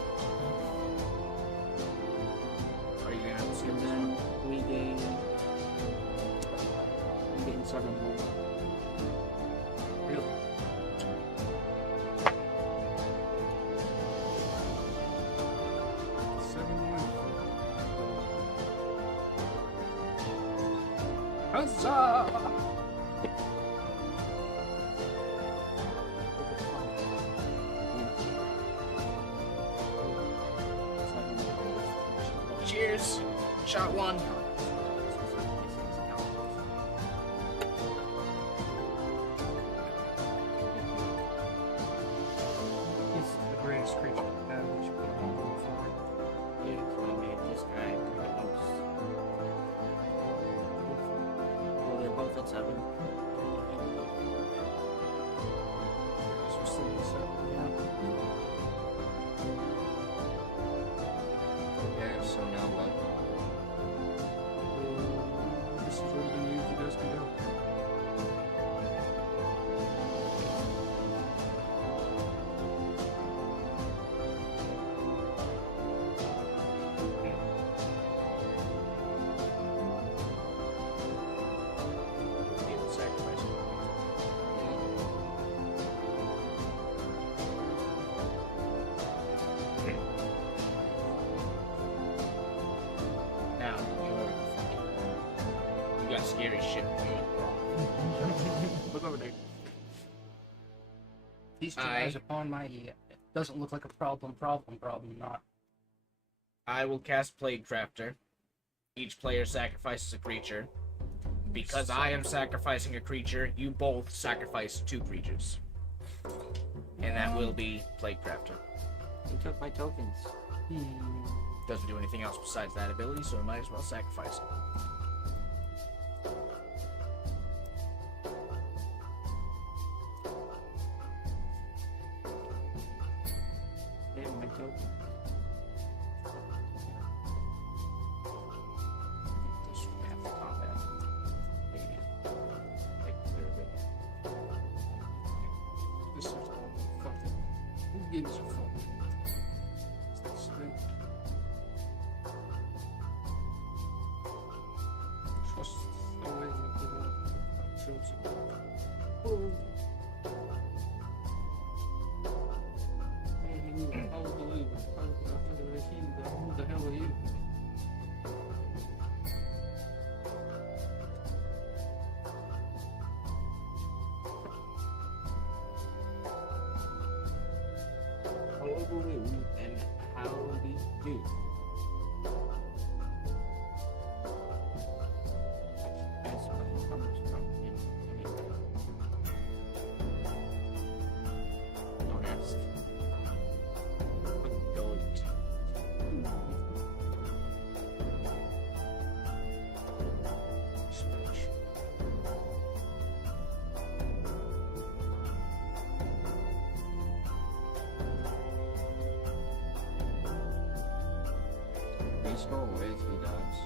Are you gonna have to skip and this then one? we gain 7 more. Really? Huzzah! Cheers! Shot 1. He's the greatest creature we have. We should put him on the floor. Yeah, so we made this guy close. Well, they're both at 7. This was still the set. Okay, so now what? This is what we use. You guys can go. Need to sacrifice. Now, you got scary shit going. Look over there. These two I- eyes upon my head. Doesn't look like a problem, not. I will cast Plague Crafter. Each player sacrifices a creature. Because I am sacrificing a creature, you both sacrifice 2 creatures. And that will be Plague Crafter. You took my tokens. Doesn't do anything else besides that ability, so I might as well sacrifice it. Damn, my token. This would have to combat. Maybe. Take clear of it. This is fucking. Who gives a fuck? It's this thing. Trust the way that the chosen. Unbelievable. Who the hell are you? Hello, and how do you do? beast go away if he dies?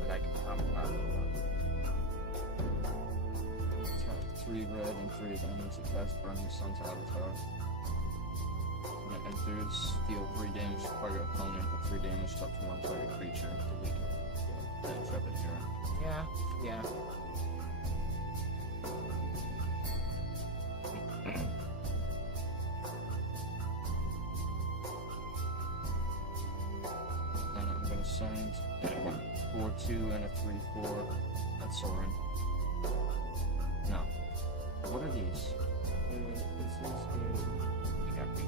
But I can compromise. Tap 3 red and 3 damage to cast Burning Sun's Avatar. When it enters, deal 3 damage to target opponent and 3 damage to up to 1 target creature to weaken the intrepid hero. Yeah, yeah. Then I'm gonna send 4-2 and a 3-4 at Soren. No. What are these? This is a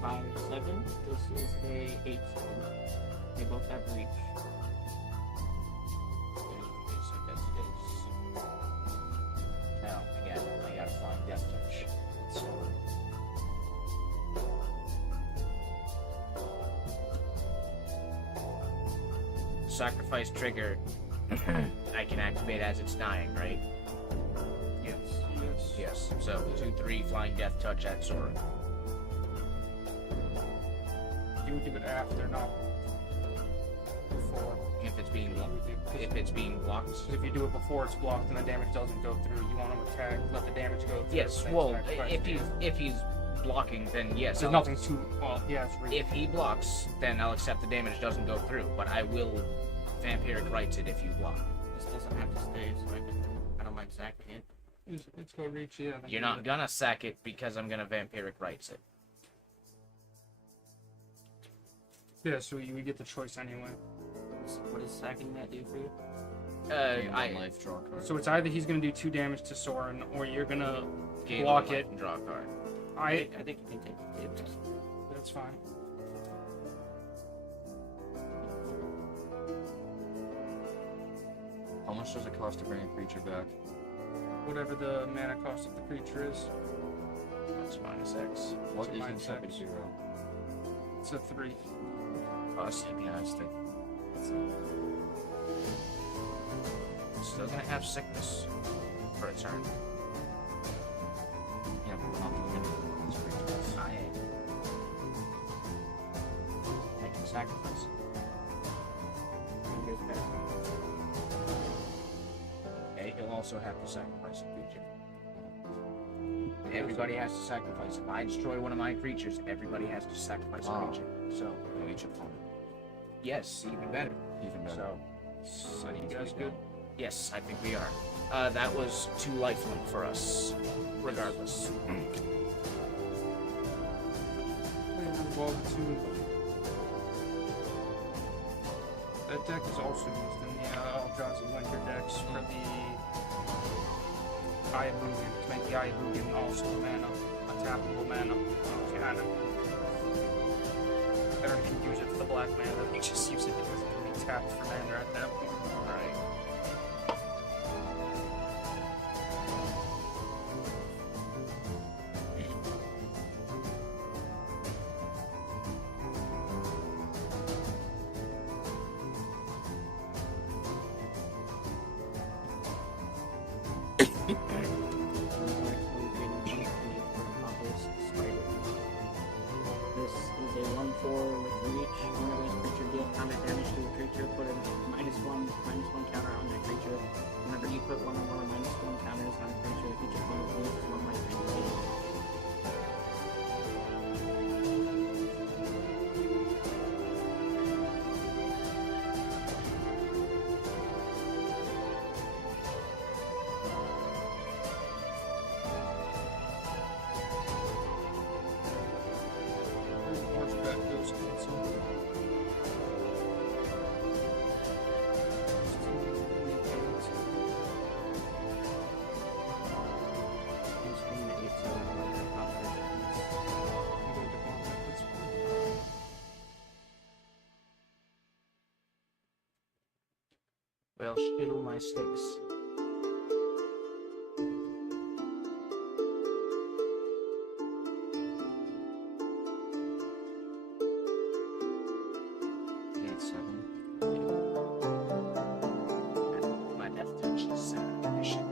5/7. This is a 8/7. They both have reach. Now, again, I gotta find Death Touch. So, Sacrifice trigger. I can activate as it's dying, right? Yes. Yes. So 2/3 flying death touch at Sora. You would do it after, not before. If it's being blocked. If you do it before it's blocked and the damage doesn't go through, you want to attack, let the damage go through. Yes. then Well, sacrifice if he's blocking, then yes. There's nothing too. Well, yeah, it's reach. If he blocks, then I'll accept the damage doesn't go through. But I will vampiric rights it if you block. This doesn't have to stay, so I don't mind sacking it. It's gonna reach, yeah. You're not gonna sack it because I'm gonna vampiric rights it. Yeah, so you get the choice anyway. What does sacking that do for you? Gain 1 life, draw a card. So it's either he's gonna do 2 damage to Soren, or you're gonna Gain block 1 life it. and draw a card. I think you can take the damage. That's fine. How much does it cost to bring a creature back? Whatever the mana cost of the creature is. That's -X. What It's is a Intrepid -X. Hero? It's a 3. Fantastic. Still gonna have sickness for a turn. Yeah, but we're not doing anything with this creature. I can sacrifice. Okay, he'll also have to sacrifice a creature. Everybody has to sacrifice. If I destroy one of my creatures, everybody has to sacrifice a creature. So, Each opponent. yes, even better. Even better. So, Are you guys good? yes, I think we are. That was 2 lifelink for us, regardless. Well, that deck is also used in the Eldrazi Winter decks for the Eye of Lugian, to make the Eye of Lugian also mana, a tappable mana, cannon. I don't even use it for the black mana, they just use it because it can be tapped for mana at that point. Right. This is a 1/4 with reach. Whenever this creature deals combat damage to a creature, put a -1 counter on that creature. Whenever you put one or more -1 counters on a creature, each opponent loses 1 life and gains. Horseback goes cancel. Well, shiddle my sticks. My death touch is commission.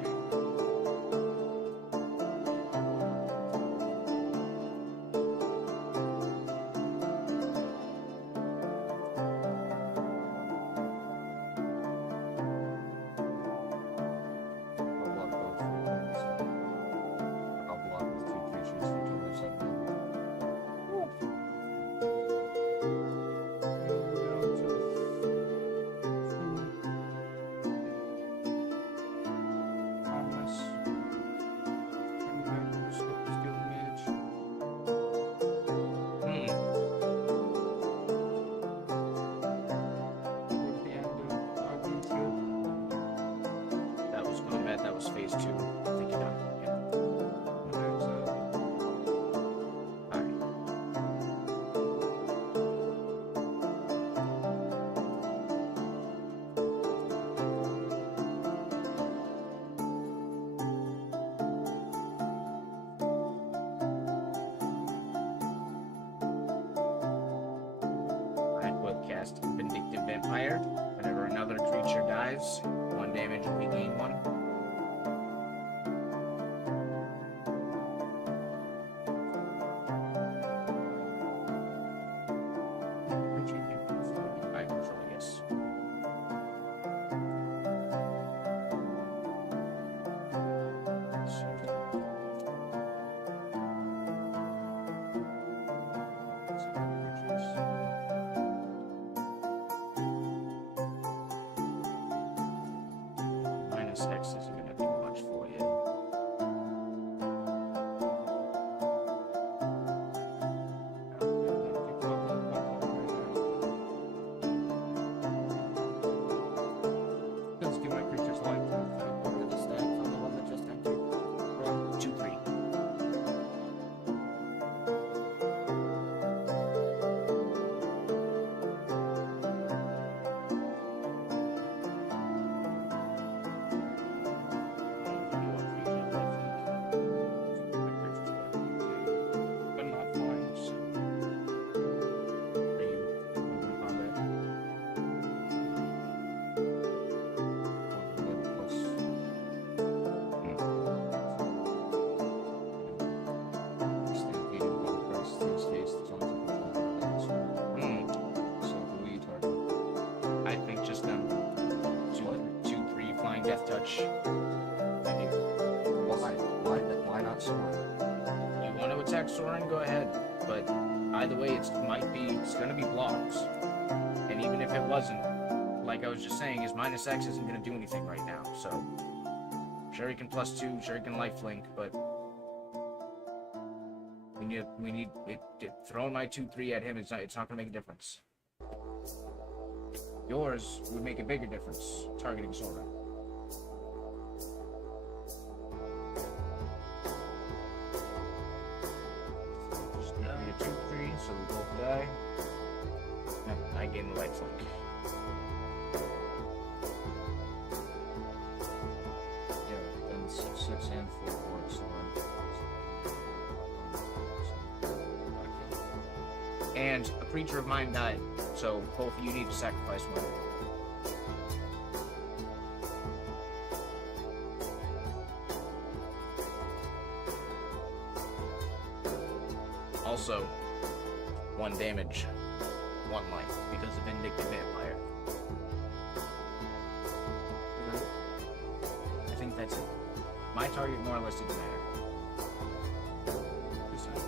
cast Vindictive Vampire. Whenever another creature dies, 1 damage will be gain 1. I control, yes. Minus X isn't going to do much for you. Let's give my creatures life. What are the stats on the one that just entered? 2, 3. But not flying, so Are you moving combat? Stampeded one press stays case is on So who are you targeting? I think just them. 2, 3 flying death touch. Maybe. Why not Soren? You want to attack Soren? Go ahead. But either way, it's gonna be blocks. And even if it wasn't, like I was just saying, his minus X isn't gonna do anything right now. So sure he can +2, sure he can lifelink, but we need it. Throwing my 2/3 at him, it's not gonna make a difference. Yours would make a bigger difference targeting Soren. Just give me a 2/3, so we both die. And I gain the lifelink. Yeah, then 6 and 4 for Soren. And a creature of mine died, so both of you need to sacrifice one. Also, 1 damage, 1 life, because of Vindictive Vampire. I think that's it. My target more or less didn't matter.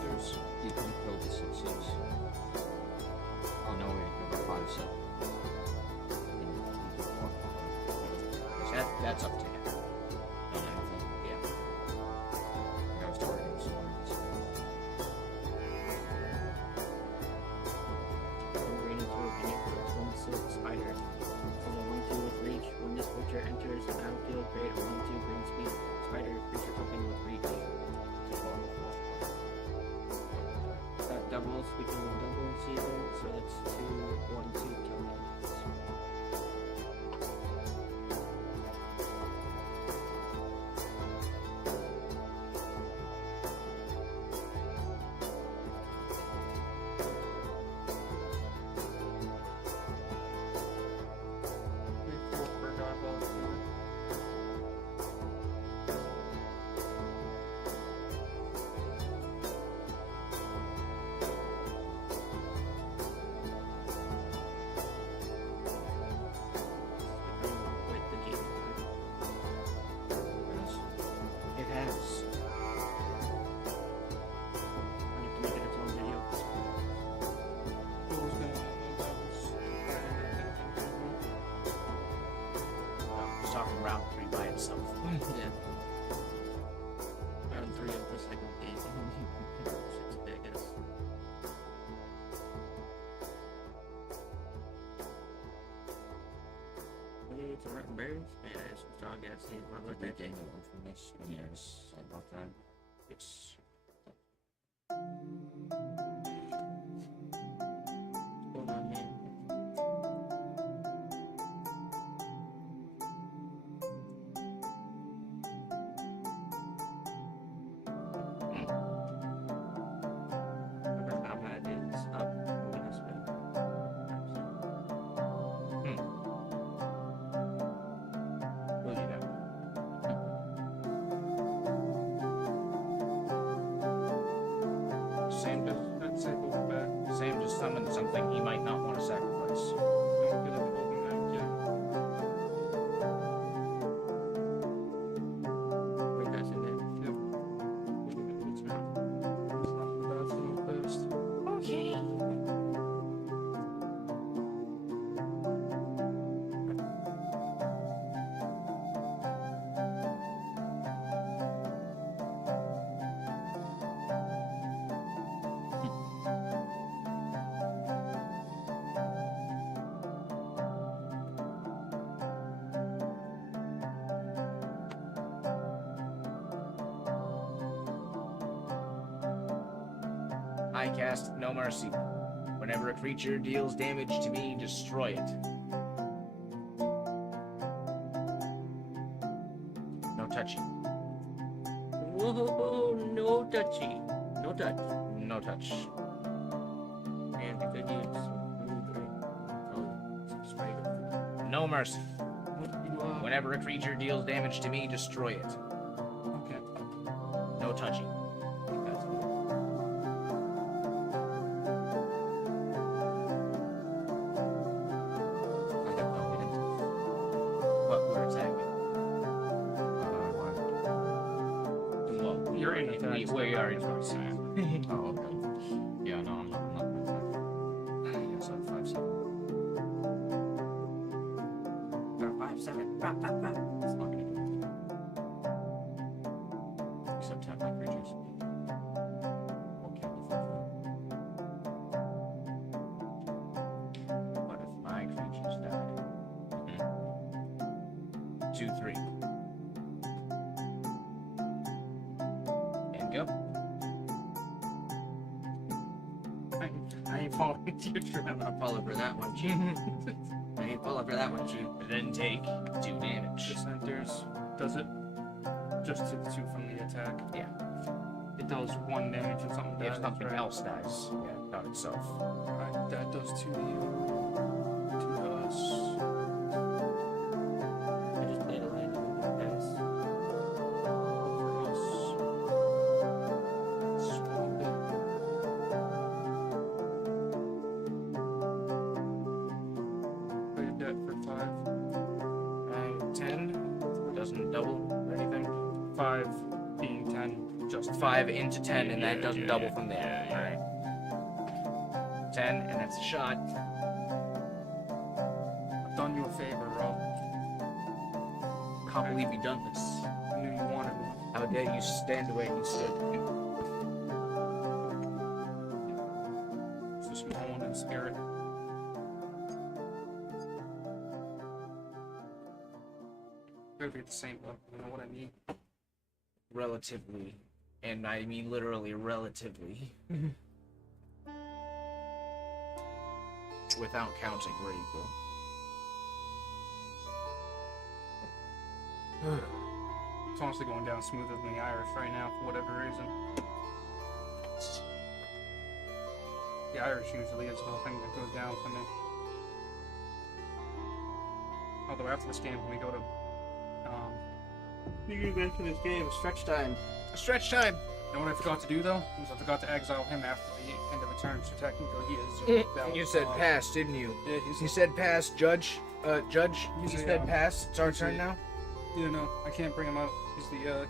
there's You can kill the 6/6. Oh no, wait, you have a 5/7. That's up to him. Yeah. I was targeting Soren. Green into a beneath with 1/6 spider. From a 1/2 with reach. When this creature enters the battlefield, create a 1/2 green speed spider creature token with reach. That doubles, we can double season, so it's 2 1/2 tokens. It has. I have to make it its own video. who's gonna that was I was talking round 3 by itself. Yeah. Round 3 of the second game. Shit's big, I guess. We need some rotten berries. Yeah, it's some strong gas. Need one Would look you at gain 1 from this? Yes, about that. Yes. What's going on, man? Remember, combat is up. I'm gonna spend. I cast No Mercy. Whenever a creature deals damage to me, destroy it. No touchy. Whoa, no touchy. No touch. No touch. And we could use some spider. No mercy. You, Whenever a creature deals damage to me, destroy it. okay. No touchy. That's cool. I got no hint. But we're attacking. Well, You're in attack. we are in Oh, okay. Yeah, no, I'm not. Yes, I'm 5'7". Or 5/7. Rap, rap, rap. It's not gonna do anything. Except tap my creatures. Or kill the 5/4. What if my creatures die? 2-3. And go. I ain't following your trap. I'm not falling for that one, Chief. I ain't falling for that one, Chief. Then take 2 damage. Just enters. Does it? Just to the 2 from the attack. Yeah. It does 1 damage if something dies. If something right? else dies, yeah, not itself. Alright, that does 2 to you. 2 to us. I just played a land with the pass. For us. Swamp it. Played that for 5. 10 doesn't double or anything. 5 being 10. Just 5 into 10, and that Yeah, doesn't yeah, double yeah. from there. Yeah, yeah. Alright. 10, and that's a shot. I've done you a favor, Rob. Can't believe you done this. I knew you wanted one. How dare you stand the way you stood? It's a small one in spirit. Gotta be at the same level, you know what I mean? Relatively. And I mean literally relatively. Without counting, we're equal. It's honestly going down smoother than the Irish right now for whatever reason. The Irish usually is the thing that goes down for me. Although after this game, when we go to You get back to this game. Stretch time. Stretch time! you know what I forgot to do though? Was I forgot to exile him after the end of the turn, so technically he is. You said pass, didn't you? Yeah, he's You said pass, Judge. Judge, He's you a, said pass. It's our he's turn a- now? Yeah, no, I can't bring him out.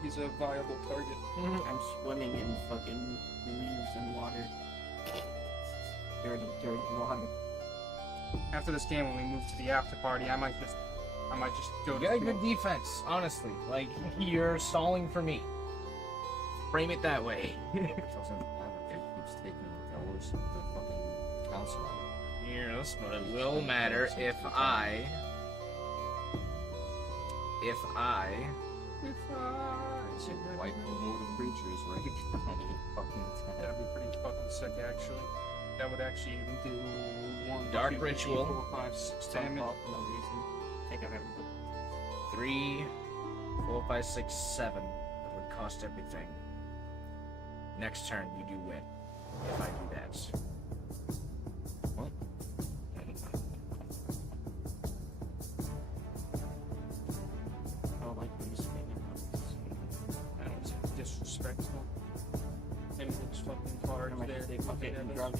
He's a viable target. I'm swimming in fucking leaves and water. Dirty, dirty water. After this game, when we move to the after party, I might just go. You got a good defense, honestly. Like, you're stalling for me. Frame it that way. It doesn't matter. It keeps taking hours of the fucking council out. Yes, but it will matter if I It's a white mode of creatures, right? Fucking That'd be pretty fucking sick, actually. That would actually even do 1, Dark 2, 3, Ritual. 4, 5, 6 damage. No reason. Take out everything. 3, 4, 5, 6, 7. That would cost everything. Next turn, you do win. If I do that. What? I don't like these That was disrespectful. Maybe there's fucking cards I'm there. they fucking draw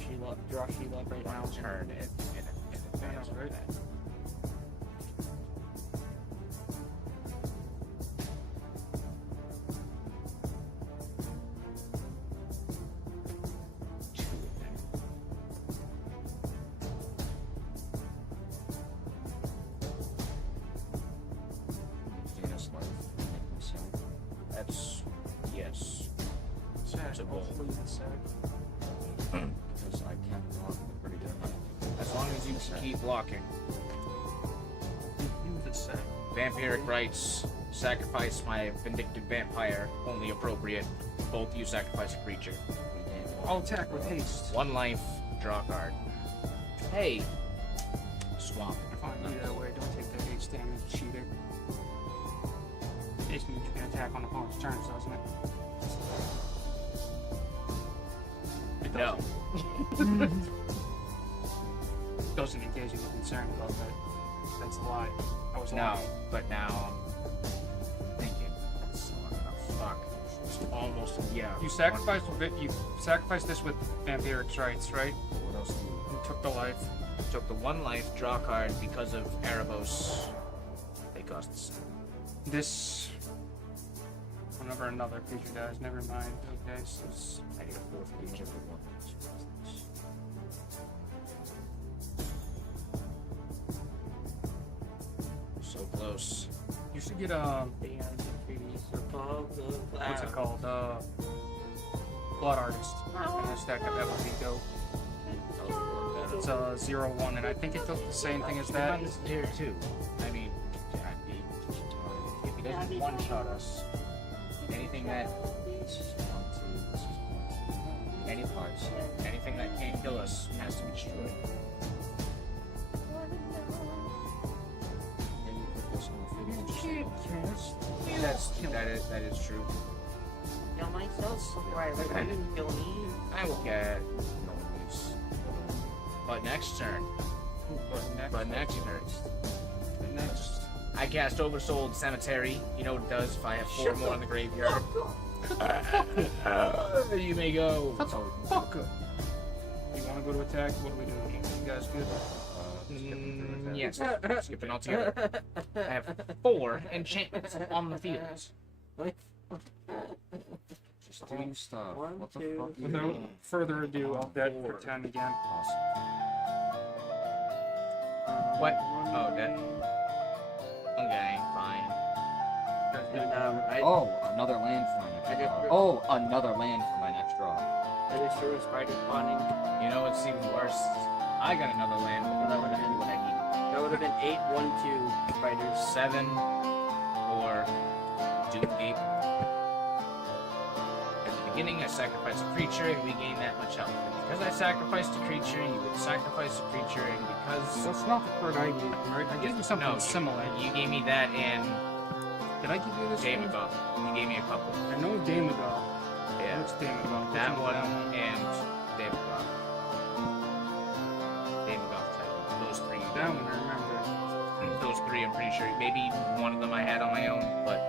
Sheila up right now. Turn it in advance of right? that. Two of them. Venus life. Make myself. That's yes. Sensible. Hopefully it's sack. Because I can block it pretty good. As long as you can keep blocking. Use the sack. Vampiric rights. Sacrifice my vindictive vampire. Only appropriate. Both you sacrifice a creature. 3 damage. I'll attack with haste. 1 life, draw a card. Hey, swamp. Fine, either way, don't take that haste damage, cheater. Haste means you can attack on opponent's turns, doesn't it? It No. doesn't. Doesn't in case you were concerned about that. That's a lie. I was No, lying. but now I'm thinking. Fuck. It's almost, yeah. You sacrificed this with Vampiric Rites, right? What else do you You took the life. took the 1 life, draw a card because of Erebos. They cost the same. This. Whenever another creature dies, never mind. Okay, so it's. I need a 4th creature for 1. So close. You should get Beyond the trees above the clouds. what's it called? Blood Artist. And a stack of that would be dope. It's a 0/1, and I think it does the same thing as that. This here too. I mean, if he doesn't one-shot us, anything that anything that can't kill us has to be destroyed. That is true. Kill myself before I let you kill me. I will get no use. But next turn. But next turn. I cast Oversouled Cemetery. You know what it does if I have 4 more in the graveyard. You may go. That's a fucker. You want to go to attack? What are we doing? You guys good? Yes. Skipping altogether. I have 4 enchantments on the field. Just doing stuff. What the fuck? Without further ado, I'll dead for 10 again. What? Oh, dead. Okay, fine. Oh, another land for my next draw. Oh, another land for my next draw. I just threw a spider spawning. You know what's even worse? I got another land, but that would have been what I need. That would have been 8, 1, 2 spiders. 7 or Doom Deep. At the beginning, I sacrificed a creature and we gain that much health. And because I sacrificed a creature, you would sacrifice a creature, and because That's not the card I gave you, right? I gave you something no, similar. you gave me that and Did I give you this one? Damagogue. You gave me a couple. I know Damagogue. Yeah. What's Damagogue? That one and Damagogue. Damagogue type. Those 3. That one I remember. Those 3, I'm pretty sure. Maybe one of them I had on my own, but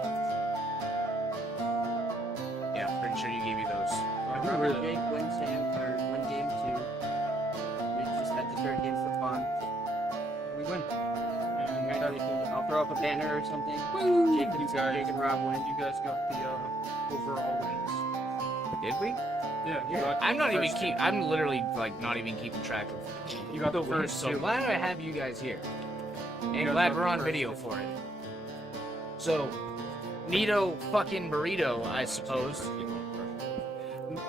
yeah, pretty sure you gave me those. Robert Jake wins Sam for 1 game 2. We just had the 3rd game for fun. We win. Congratulations. I'll throw up a banner or something. Jake and Rob win. You guys got the overall wins. Did we? Yeah, you got I'm not the even first keep. I'm literally like not even keeping track of. You got the first So 2. glad I have you guys here, and got glad the we're on first video 2. for it. So, Nito fucking burrito, I suppose.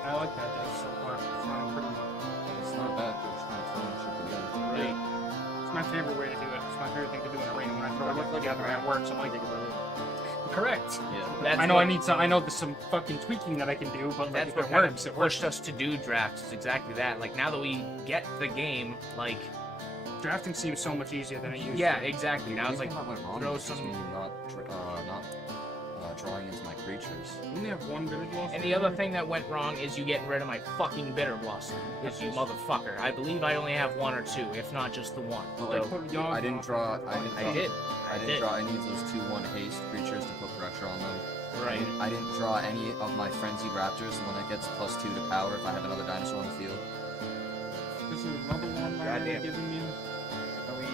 I like that deck so far. It's not pretty. It's not bad, but it's not throwing shit together. Right. It's my favorite way to do it. It's my favorite thing to do in arena when I throw it together and it works. I'm like, correct. Yeah. That's I know what- I need some. I know there's some fucking tweaking that I can do, but like, That's if what it kind works, of it works. pushed us to do drafts. It's exactly that. Like now that we get the game, like Drafting seems so much easier than it used yeah, to. exactly. Now it's like that went wrong. throw It's just some. me not drawing into my creatures. Didn't they have 1 Bitter Blossom? And the other thing that went wrong is you getting rid of my fucking Bitter Blossom. Because you motherfucker. I believe I only have 1 or 2, if not just the 1. Well, So, I didn't draw. I did. didn't draw any of those 2/1 haste creatures to put pressure on them. Right. I didn't draw any of my frenzied raptors, and when it gets +2 to power, if I have another dinosaur on the field. This is another one I'm Goddamn. giving you.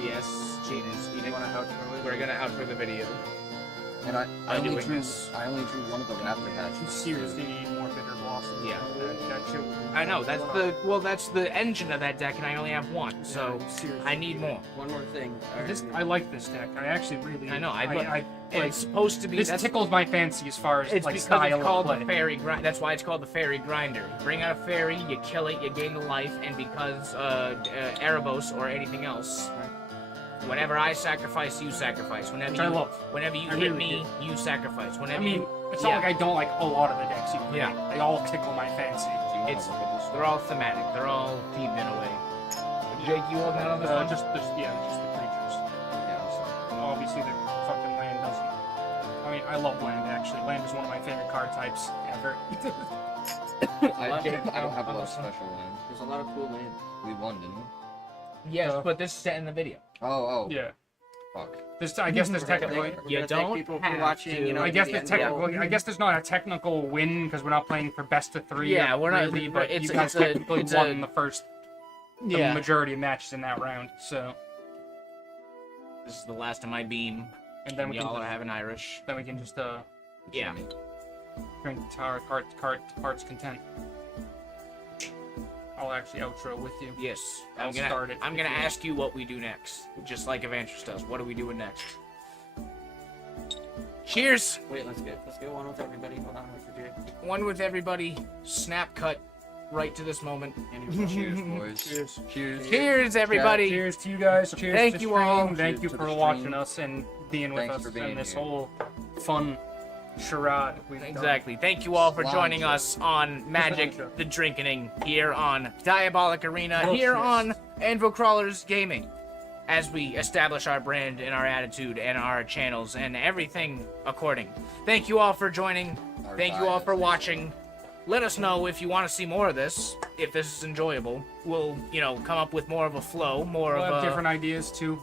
Yes, cheaters. You want to outro it? We're gonna outro the video. And I I'm only doing drew. this. I only drew one of the raptor You patches. seriously need more Bitter Blossom. Yeah. That shit would be- I know, that's the engine of that deck, and I only have 1, so seriously. I need more. One more thing. I like this deck. I actually really. I know, I And it's supposed to be. this that's- tickles my fancy as far as It's like because style it's called of the play. fairy grind. That's why it's called the fairy grinder. You bring out a fairy, you kill it, you gain the life, and because Erebos or anything else, whenever I sacrifice, you sacrifice. Whenever Which I you, love. whenever you I hit really me, you sacrifice. Whenever I mean, you, it's not like I don't like a lot of the decks you play. Yeah. They all tickle my fancy. Do wanna It's look at this they're all thematic. They're all themed in a way. Jake, you holding out on this one? Just the creatures. Yeah, so. Obviously, the fucking land doesn't. I mean, I love land actually. Land is one of my favorite card types ever. I don't have a lot of special land. There's a lot of cool land. We won, didn't we? Yes, but this is set in the video. Oh. Yeah. Fuck. I guess there's technically. You don't people have for watching. to. You know, I guess the the end technical. goal. I guess there's not a technical win because we're not playing for best of 3. Yeah, we're not- really, but it's- you guys it's a- technically it's won a- the first. The Yeah. majority of matches in that round. So. This is the last of my beam. And then we y'all can are just, having Irish. then we can just Yeah. drink our heart's content. I'll actually outro with you. Yes. I'll start it I'm if gonna you ask you what we do next, just like Evangelist does. What are we doing next? Cheers. Wait, let's get one with everybody. Hold on, what's the drink? One with everybody. Snap cut. Right to this moment. Cheers, boys. Cheers. Cheers. Cheers, everybody. Cheers to you guys. Cheers Thank to you stream. all. Thank Cheers you to for the watching stream. us and being with Thanks us for being in this here. whole fun charade we've Exactly. Thank you all for Slime joining show. us on Magic the Drinkening here on Diabolic Arena, Gross, here yes. on Anvil Crawlers Gaming, as we establish our brand and our attitude and our channels and everything according. Thank you all for joining. Our Thank you all for bias. watching. Let us know if you want to see more of this, if this is enjoyable. We'll, come up with more of a flow, more We'll of have a... different ideas too.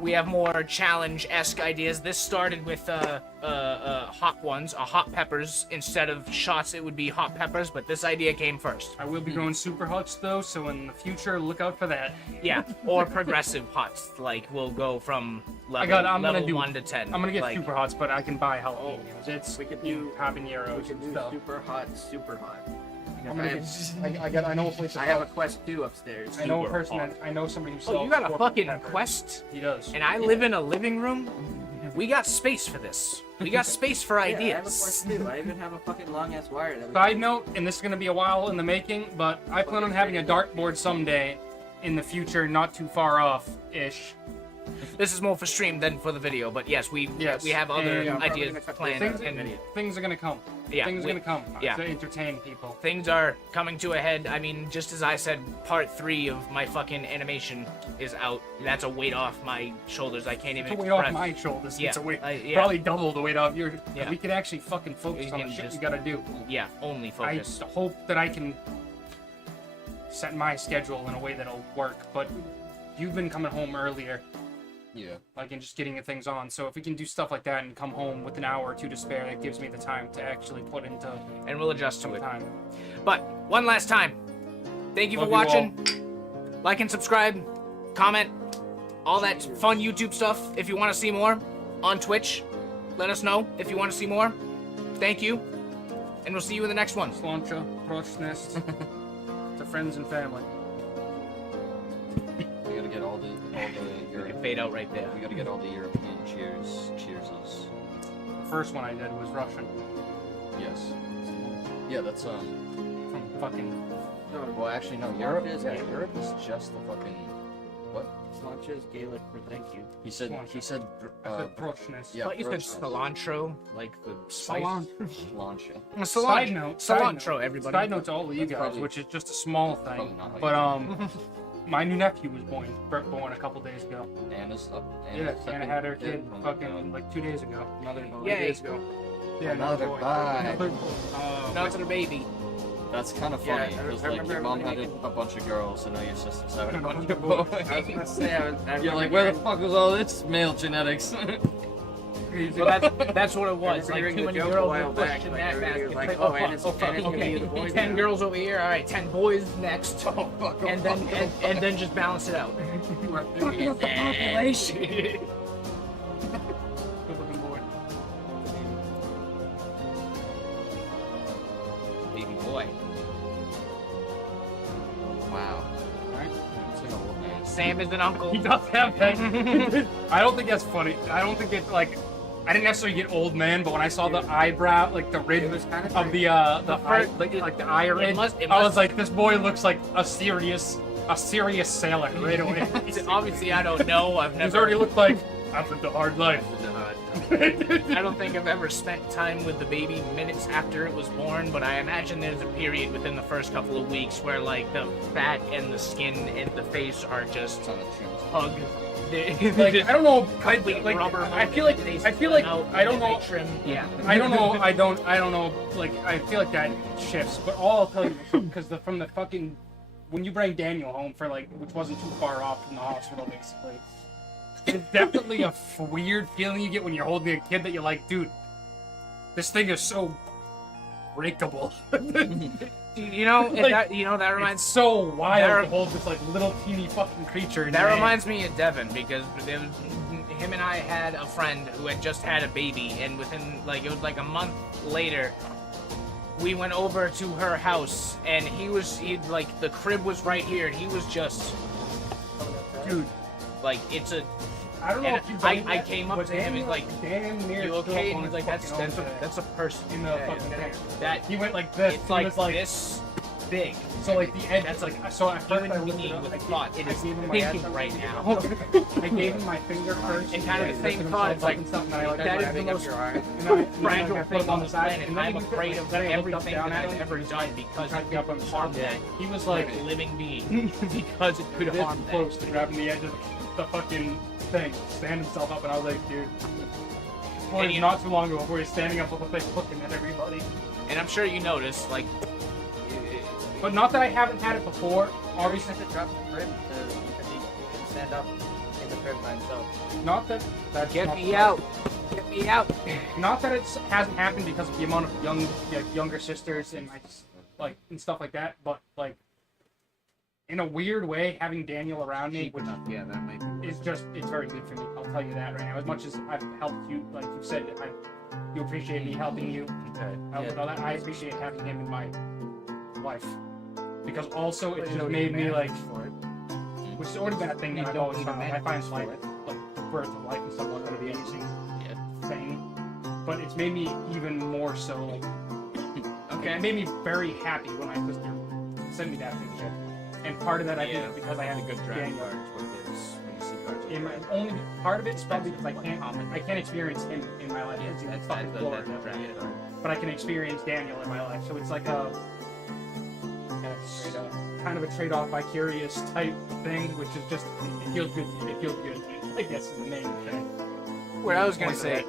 We have more challenge-esque ideas. This started with hot ones, hot peppers. Instead of shots, it would be hot peppers, but this idea came first. I will be going super huts though, so in the future, look out for that. Yeah, or progressive hots. Like, we'll go from level, I'm gonna level do 1 to 10. I'm gonna get like, super huts, but I can buy jalapenos. It's We could do habaneros We could and do stuff. super hot, super hot. I'm gonna I know a place. I have a Quest 2 upstairs. I know a super person hot. that I know somebody who Oh, sells. you got a scorpion fucking peppers. quest? He does. And I live in a living room? We got space for this. We got space for Yeah, I have a ideas. Quest 2. I even have a fucking long ass wire. That we Side note, and this is gonna be a while in the making, but I plan on having a dartboard someday in the future, not too far off ish. This is more for stream than for the video, but yes, we have other And ideas planned. Things are gonna come. Yeah, things are gonna come yeah. to entertain people. Things are coming to a head. I mean, just as I said, part 3 of my fucking animation is out. That's a weight off my shoulders. I can't even It's a weight express. off my shoulders. Yeah, It's a weight, yeah. probably double the weight off your. Yeah. We could actually fucking focus We on can the shit just- we gotta do. Yeah, only I focus. hope that I can set my schedule in a way that'll work. But you've been coming home earlier. Yeah. Like, and just getting things on. So if we can do stuff like that and come home with an hour or two to spare, that gives me the time to actually put into And we'll adjust to some it. time. But one last time, thank you for Love you watching. Like and subscribe, comment, all that fun YouTube stuff. If you want to see more on Twitch, let us know if you want to see more. Thank you, and we'll see you in the next one. Slancha, Roach Nest, to friends and family. We gotta get all the European. Fade out right there. We gotta get all the European cheerses. The first one I did was Russian. Yes. Yeah, that's From fucking. Well, actually, no. Slancha Europe. is Yeah, Gaelic. Europe is just the fucking. What? Slancha is Gaelic for thank you. He said. Slancha. He said. I said Roach Nest. Yeah. I thought you said Roach- cilantro, like the spice. Slancha. Side note. Cilantro, everybody. Side note to all of you That's guys, probably- which is just a small thing. Probably not how But my new nephew was born a couple days ago. Anna's up. Yeah, second Anna had her kid. kid Oh my fucking God. like 2 days ago. Another boy. Yay. 2 days ago. Yeah, Another boy. bye. Another boy. Another baby. That's kind of Yeah, funny I because remember like your mom had making- a bunch of girls, and now your sister's having a bunch of I was boys. gonna say, I You're remember like, where the hearing- fuck was all this male genetics? Well, that's what it was. I Like remember too hearing many the joke a girls while were back, pushed in like, that everybody was basket. like, Like, oh, Anna's fuck, gonna be okay. the boys 10 now. girls over here. All right, 10 boys next. And then just balance it out. Fucking up the population. Good looking boy. Baby boy. Wow. Alright. It's like a old man. Sam is an uncle. He does have that. I don't think that's funny. I don't think it's like. I didn't necessarily get old man, but when I saw the eyebrow, like the ridge It was kind of the eye, like the eye It ridge, must- it I was must- like, this boy looks like a serious sailor right away. Obviously, I don't know. I've He's never. already looked like I've lived a hard life. I don't think I've ever spent time with the baby minutes after it was born, but I imagine there's a period within the first couple of weeks where like the fat and the skin and the face are just hugged. Like, I don't know. Complete rubber. I feel like I don't know. Trim. Yeah. I don't know. I don't know. Like, I feel like that shifts. But all I'll tell you, because from the fucking when you bring Daniel home for like, which wasn't too far off from the hospital, basically. It's definitely a weird feeling you get when you're holding a kid that you're like, dude, this thing is so breakable. You know, Like, that reminds. It's so wild to hold this like little teeny fucking creature. In That your reminds me of Devin because him and I had a friend who had just had a baby, and within like it was like a month later, we went over to her house, and he like the crib was right here, and he was just, dude, like it's a. I don't know if you've I came up to him and like, damn near you okay? And he's like, that's a person in the fucking thing. That he went like this. It's he like, was like this big. So like the edge. That's like so at first I human looked being it up. with I a thought. It is gave him thinking right now. I gave him my finger first. And kind of the same thought. It's like that is the most fragile thing on the planet. And I'm afraid of everything that I've ever done because it could harm that. He was like living being because it could this harm close that. to grabbing the edge of the fucking thing, stand himself up, and I was like, dude. And not too long ago, where he's standing up with a thing looking at everybody. And I'm sure you noticed, like. But not that I haven't had it before. Obviously, to drop the crib because he can stand up in the crib by himself. not that that's Get not me out. Get me out. Not that it hasn't happened because of the amount of younger sisters and like and stuff like that, but like in a weird way, having Daniel around me, which that might be. is just it's very good for me. I'll tell you that right now. As much as I've helped you, like you said, you appreciate me helping you. I appreciate having him in my life because also it just made me like, which has already been a thing that I've always found. I find life, like the birth of life and stuff, like going to be an amazing thing. But it's made me even more so like. Okay. It made me very happy when my sister sent me that picture. And part of that I did it because I had a good Daniel. Only part of it is probably because I can't experience him in my life. That's fucking Florida. But I can experience Daniel in my life. So it's like a kind of a trade-off vicarious type thing, which is just it feels good. It feels good. I guess is the main thing. What I was gonna say,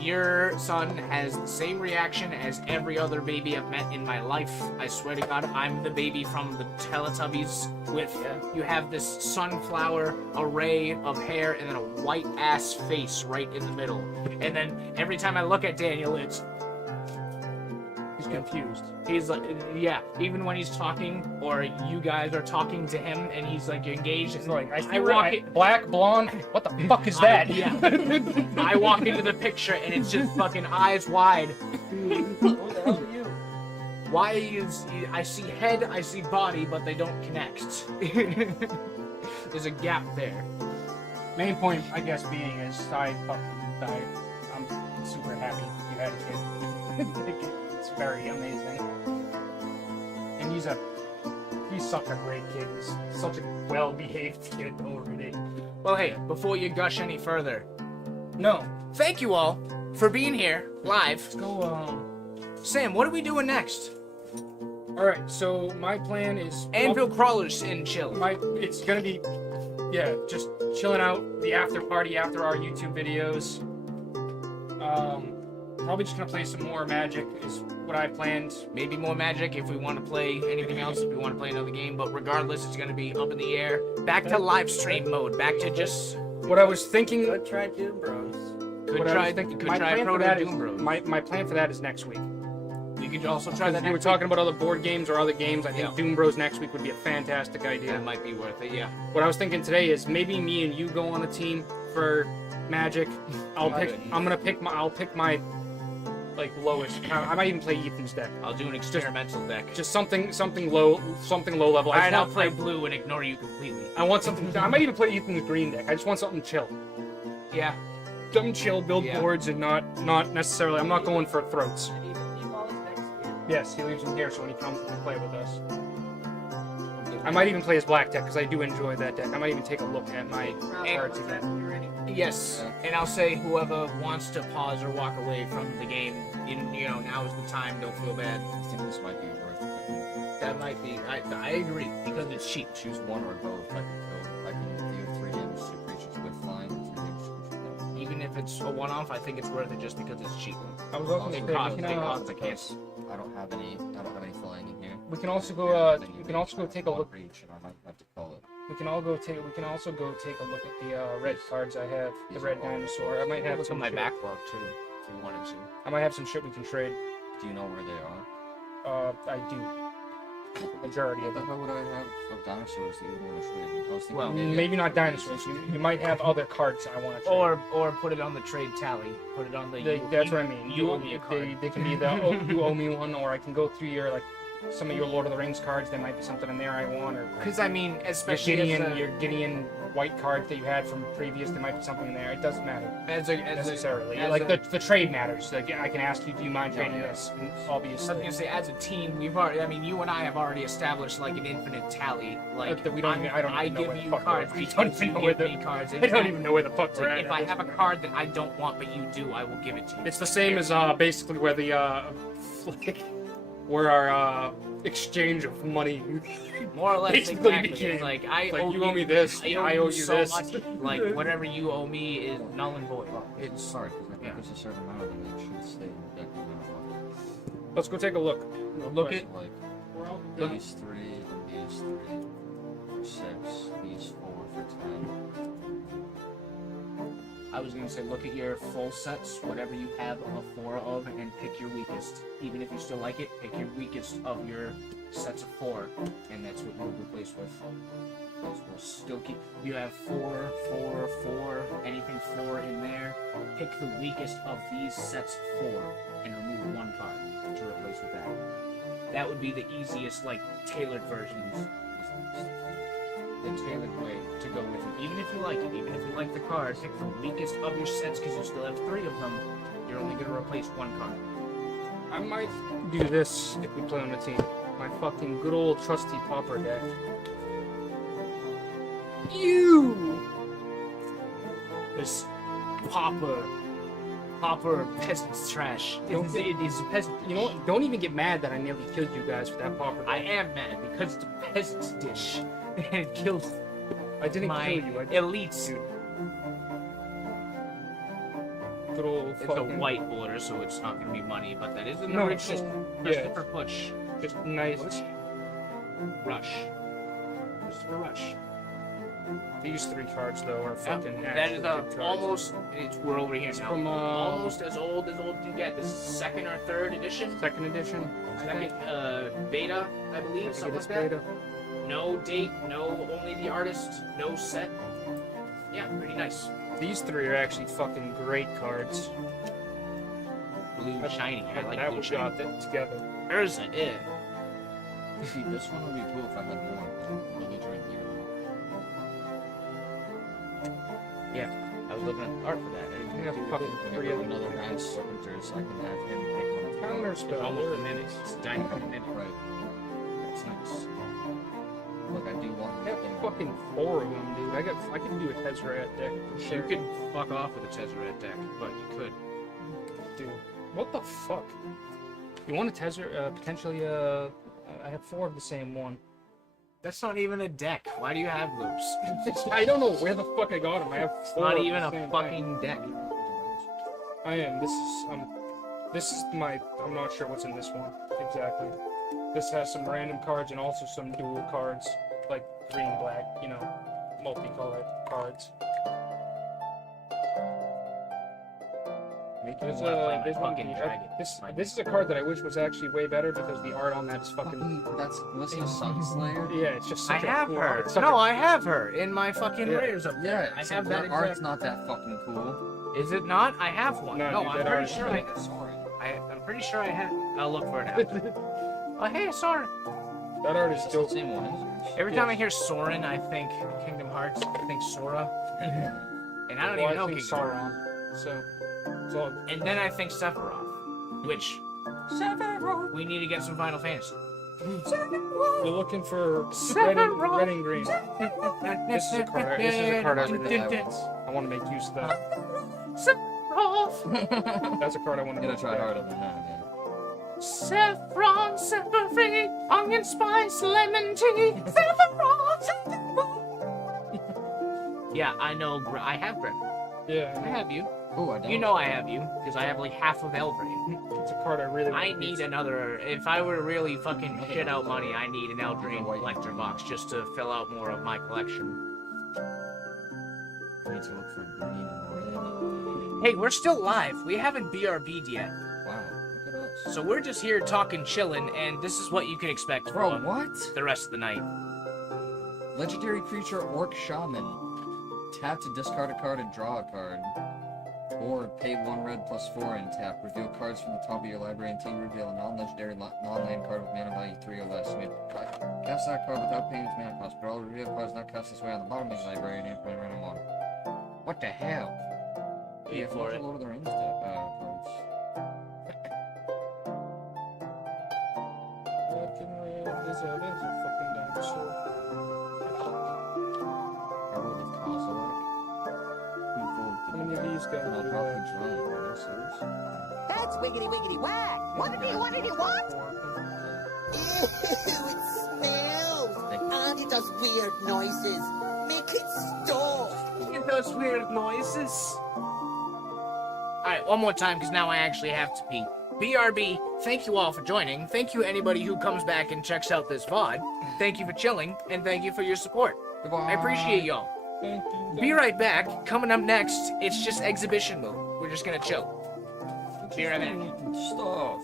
your son has the same reaction as every other baby I've met in my life. I swear to God, I'm the baby from the Teletubbies with, you have this sunflower array of hair and then a white ass face right in the middle. And then every time I look at Daniel, he's confused. He's like, yeah, even when he's talking or you guys are talking to him and he's like engaged. It's like, black, blonde, what the fuck is that? I walk into the picture and it's just fucking eyes wide. Who the hell are you? Why is I see head, I see body, but they don't connect. There's a gap there. Main point, I guess, being is I'm super happy you had a kid. It's very amazing. And he's such a great kid. He's such a well-behaved kid already. Well, hey, before you gush any further, no. Thank you all for being here live. Let's go. Sam, what are we doing next? All right. So my plan is Anvil crawlers and chill. It's gonna be, just chilling out. The after party after our YouTube videos. Probably just gonna play some more Magic is what I planned. Maybe more Magic if we want to play anything else, if we want to play another game, but regardless, it's gonna be up in the air. Back to live stream mode, back to just... What I was thinking... Could try Doom Bros. Could try Proto Doom Bros. My plan for that is next week. You could also try that next week. We were talking about other board games or other games. I think Doom Bros next week would be a fantastic idea. That might be worth it, yeah. What I was thinking today is maybe me and you go on a team for Magic. I'll pick my like lowest. I might even play Ethan's deck. I'll do an experimental deck. Just something low level. Alright, I'll play blue and ignore you completely. I want something. I might even play Ethan's green deck. I just want something chill. Yeah. Something chill, build boards, and not necessarily. I'm not going for throats. Yes, he leaves them here, so when he comes to play with us. I might even play as black deck because I do enjoy that deck. I might even take a look at my cards again. Yes, and I'll say whoever wants to pause or walk away from the game, now is the time. Don't feel bad. I think this might be worth it. That might be. I agree because it's cheap. Choose one or both. I can do 3 damage to creatures with flying and 3 damage to creatures without. Even if it's a one-off, I think it's worth it just because it's cheap. I was also It thinking, costs, we it can, costs, I can't. I don't have any flying in here. we can also go. We can also go take a look. Reach, and I might have to call it. We can also go take a look at the red cards I have. The red dinosaur. I might have Look at some my shit. backlog too, if you wanted to. I might have some shit we can trade. Do you know where they are? I do. Majority of What the them. hell would I have of dinosaurs that you would want to trade? I was thinking Well, Maybe not dinosaurs. You might have other cards I want to trade. Or put it on the trade tally. Put it on the. That's what I mean. You owe me a card. They can be the you owe me one, or I can go through your some of your Lord of the Rings cards. There might be something in there I want, or Because I mean, especially your Gideon white cards that you had from previous. There might be something in there. It doesn't matter necessarily. The trade matters. Like I can ask you, do you mind trading this? And obviously, I was gonna say, as a team, we've already. I mean, you and I have already established like an infinite tally. Like that we don't. I don't I even know give where the you fuck cards. we're at. because I don't even know you where give the. me cards. I don't even know where the fuck we're at. If I have a card that I don't want but you do, I will give it to you. It's the same as basically where the where our exchange of money More or less, basically exactly. became. It's like I Like, owe you owe me this, I I owe you so this. much. Like whatever you owe me is null and void. It's sorry, because I think there's a certain amount of them that should stay in the deck no matter what. Let's go take a look. Look at. Like these 3 and these 3 for 6, these 4 for 10. I was gonna say, look at your full sets, whatever you have a 4 of, and pick your weakest. Even if you still like it, pick your weakest of your sets of 4, and that's what we'll replace with. We'll still keep. You have 4, 4, 4, anything 4 in there. Pick the weakest of these sets of 4, and remove 1 card to replace with that. That would be the easiest, tailored versions. The tailored way to go with it. Even if you like it, even if you like the card, pick the weakest of your sets because you still have 3 of them. You're only going to replace 1 card. I might do this if we play on the team. My fucking good old trusty pauper deck. This pauper peasant's trash. It is peasant. You know what? Don't even get mad that I nearly killed you guys for that pauper deck. I am mad because it's a peasant's dish. And it killed I didn't my kill you. I elites. dude. Good old It's a fucking. white border, so it's not going to be money, but that is an No, original yeah. Christopher Push. Just nice. Rush. Christopher Rush. These 3 cards though are fucking. That is actually good cards. almost. We're over here It's now. from, almost as old as you get. This is 2nd or 3rd edition. 2nd edition. Second beta, I believe, something like It's that. beta. No date, no only the artist, no set. Yeah, pretty nice. These 3 are actually fucking great cards. Blue shiny. I like that blue we shiny. got that together. Urza, yeah. See, this one would be cool if I had more really drink here. I was looking at the art for that. I Yeah, didn't fucking If I 3 have of them. another Grand Swords, I can have him take one of Counter It's spell. almost a minute. It's dining for a minute. Right. That's nice. Look, I do want I have thing. fucking 4 of them, dude. I can do a Tezzeret deck for sure. You could fuck off with a Tezzeret deck, but you could. Dude, what the fuck? You want a Tezzeret? Potentially, I have 4 of the same one. That's not even a deck. Why do you have loops? I don't know where the fuck I got them. I have 4 Not of even the a same fucking deck. thing. I am. This is my. I'm not sure what's in this one exactly. This has some random cards and also some dual cards, like green, black. Multicolored cards. Make me There's wanna play a my there's one. fucking dragon. This is a card that I wish was actually way better because the art on that is fucking. That's Melissa Sunslayer? Yeah, it's just I such a have cool her. art. It's such No, a- I have her in my fucking Yeah. rares up there. Yeah, I so have that her art's exact. not that fucking cool. Is it not? I have one. No, No, dude, I'm that pretty art is sure I have. I'm pretty sure I have. I'll look for it after. Oh, hey, Soren. That art is It's the dope. same one, isn't it? Every time I hear Soren, I think Kingdom Hearts. I think Sora. And I don't Well, even know think Kingdom Hearts. Sauron. So, it's all. And then I think Sephiroth, which we need to get some Final Fantasy. You're looking for red and green. This is a card. This is a card I really like. I want to make use of that. That's a card I want to Gonna get. try harder than that, man. Saffron, saffron, onion spice, lemon tea. Yeah, I know. I have Grim. Yeah. I have you. Oh, I don't. You know I have you, because I have like half of Eldraine. It's a card I really want I to need use. another. If I were to really fucking shit out money, I need an Eldraine collector box just to fill out more of my collection. I need to look for green and red. Hey, we're still live. We haven't BRB'd yet. Wow, look at us. So we're just here talking, chilling, and this is what you can expect Bro, from what? the rest of the night. Legendary creature Orc Shaman. Tap to discard a card and draw a card. Or pay 1 red plus 4 and tap. Reveal cards from the top of your library until you reveal a non-legendary non-land card with mana value 3 or less. You may cast that card without paying its mana cost, but all revealed cards not cast this way on the bottom of your library and input random one. What the hell? Pay Yeah, for it. Lord of the Rings cards. Fucking red is a fucking dinosaur. How about with Kozilek? How many of these guys I'll do drop that? the drum. Are you serious? That's wiggity wiggity whack. What? Ew, it smells. And it does weird noises. Make it stop. It does weird noises. Alright, one more time, because now I actually have to pee. BRB, thank you all for joining. Thank you anybody who comes back and checks out this VOD. Thank you for chilling, and thank you for your support. Goodbye. I appreciate y'all. Thank you. Be right back. Coming up next, it's just exhibition mode. We're just gonna chill. Be right back. Stuff.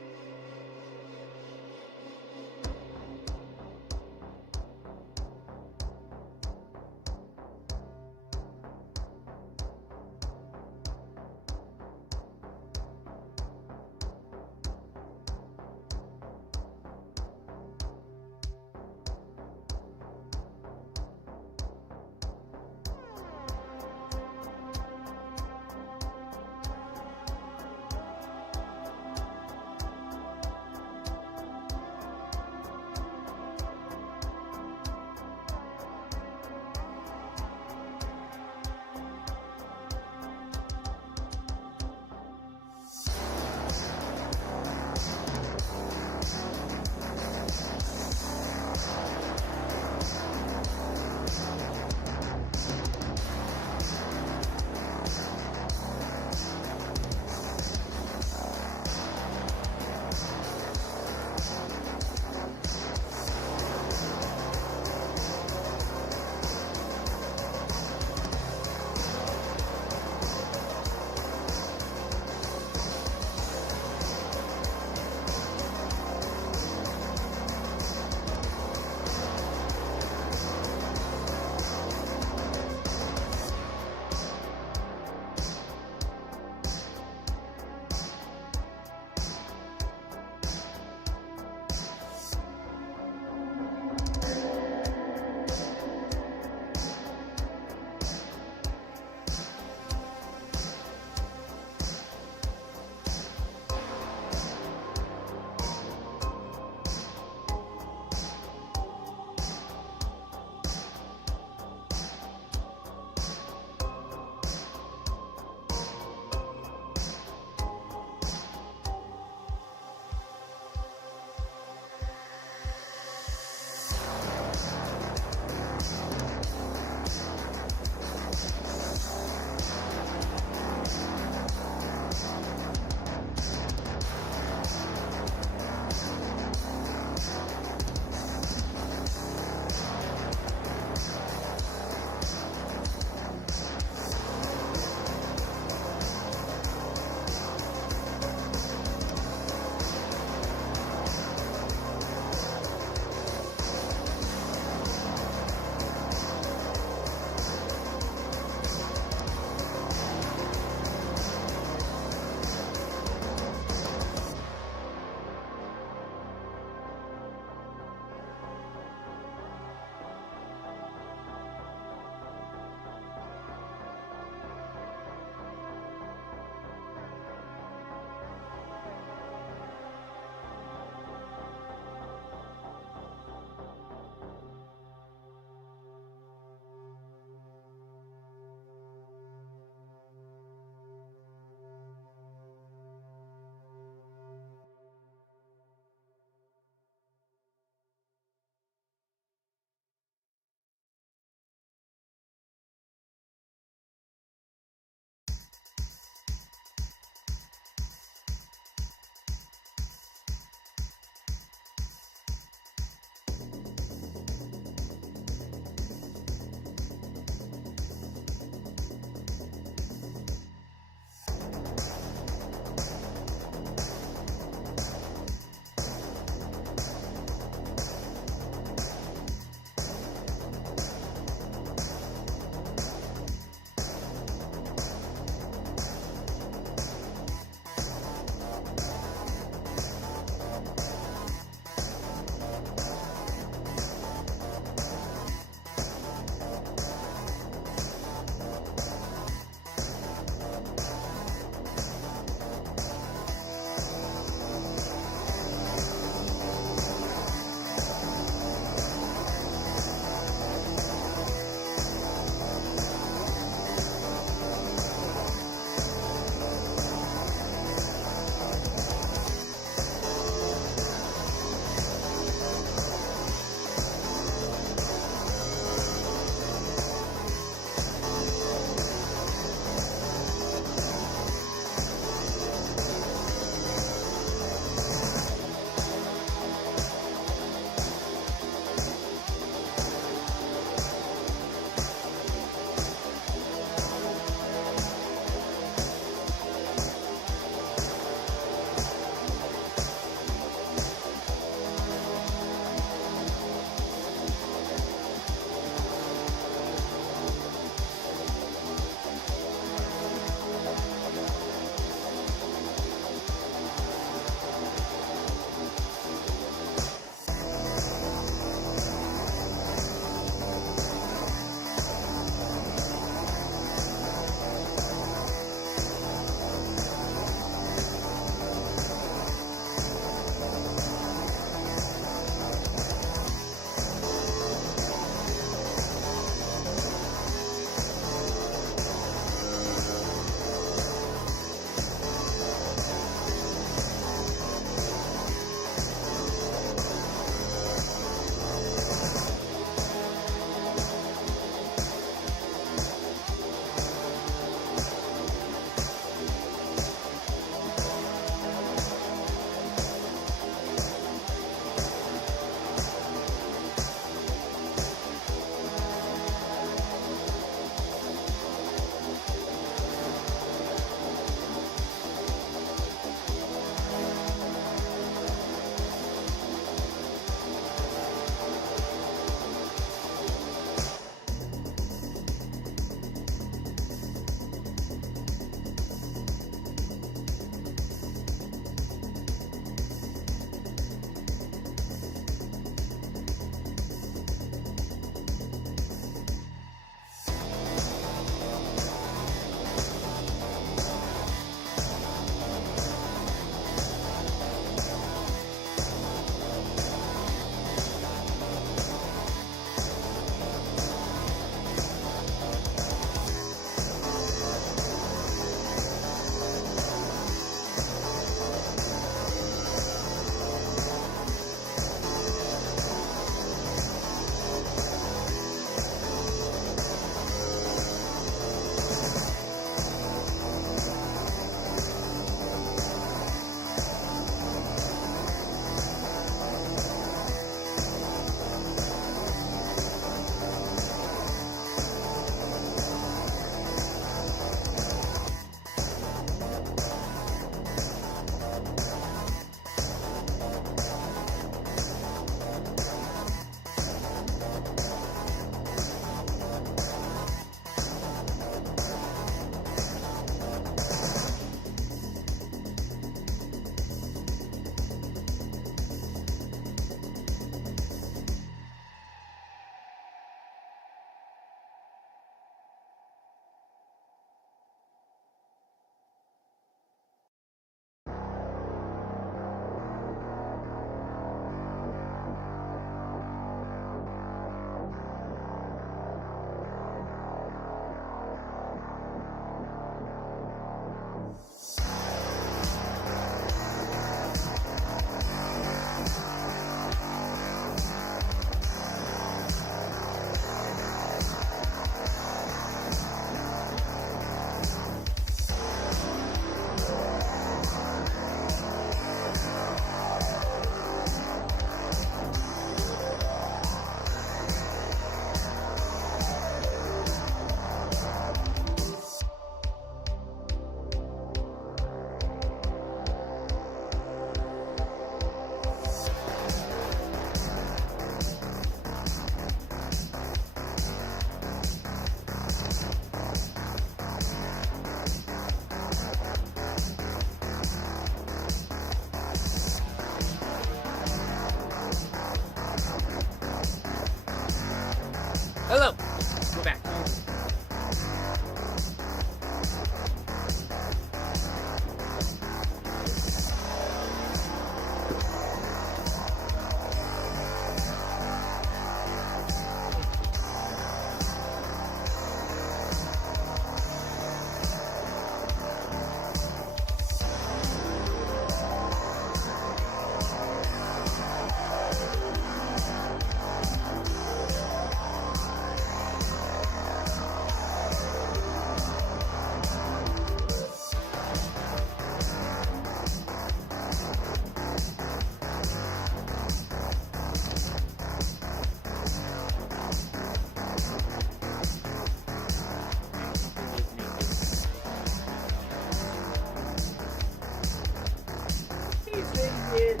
did.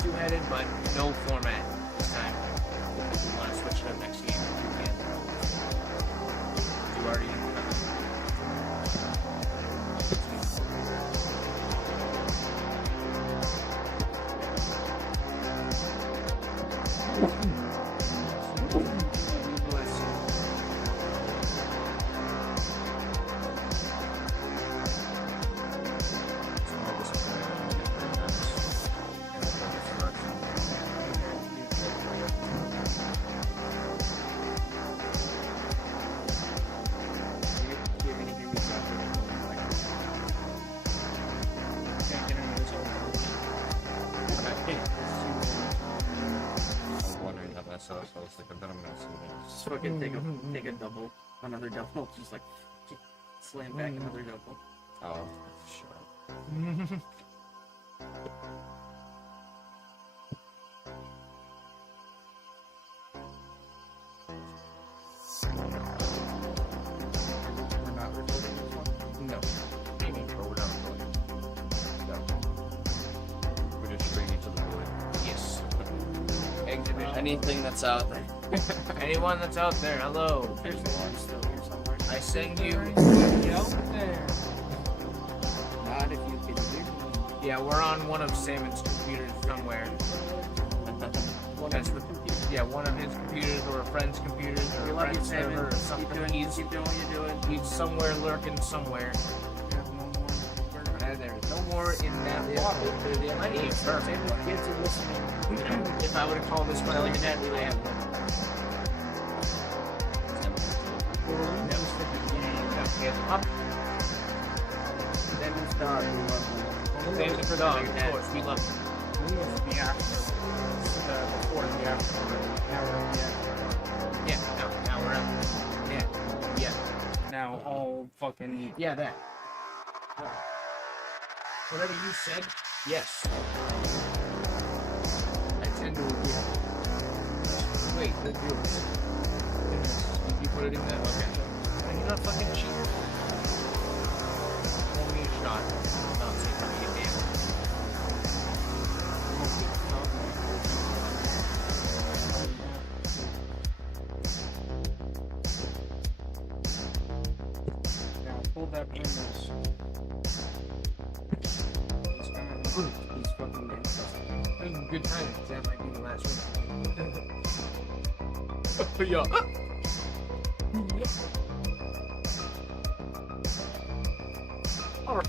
Two-headed, but no format this time. If you want to switch it up next game, you can. You already. So I was like, I bet I'm gonna see this. Just fucking take a double, another double, just like slam back another double. Oh, sure. We're not recording this one? No. But we're not recording. No. We're just bringing it to the board. Yes. Exhibit Anything that's out there. anyone that's out there, hello. There's one still here somewhere. I send you. Out there. Not if you can hear me. Yeah, we're on one of Salmon's computers somewhere. That's the yeah, one of his computers or a friend's computers or We a love you, friend's Simon. server or something. Keep doing what you're doing. He's somewhere lurking somewhere. And there's no more in that water. There might be Kids are listening. if I would have called this one like a dead I have up. Then it's dark. We love Same for dog, of course, we love him. The after. Before the after. Now we're at the after. Yeah, now we're up. Yeah. Now all fucking. Yeah, that. Whatever you said, yes. I tend to agree. Wait, that's yours. You put it in there? Okay. You're not fucking cheap. Roll me a shot. Not see if I can get damage. Now pull that premise. He's fucking dead. This is good timing, because that might be the last one. Yeah.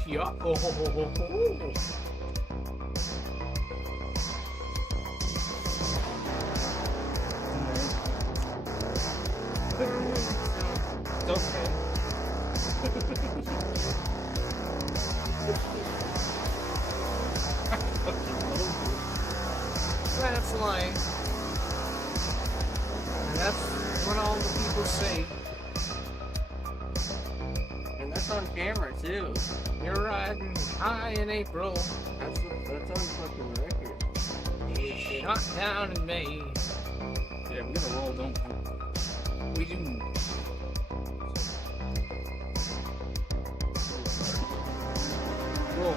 Yeah. Oh, ho, ho, ho, ho. It's okay. That's lying. And that's what all the people say. And that's on camera too. You're riding high in April. That's on fucking record. Shot down in May. Yeah, we gotta roll, don't we? We do. Roll.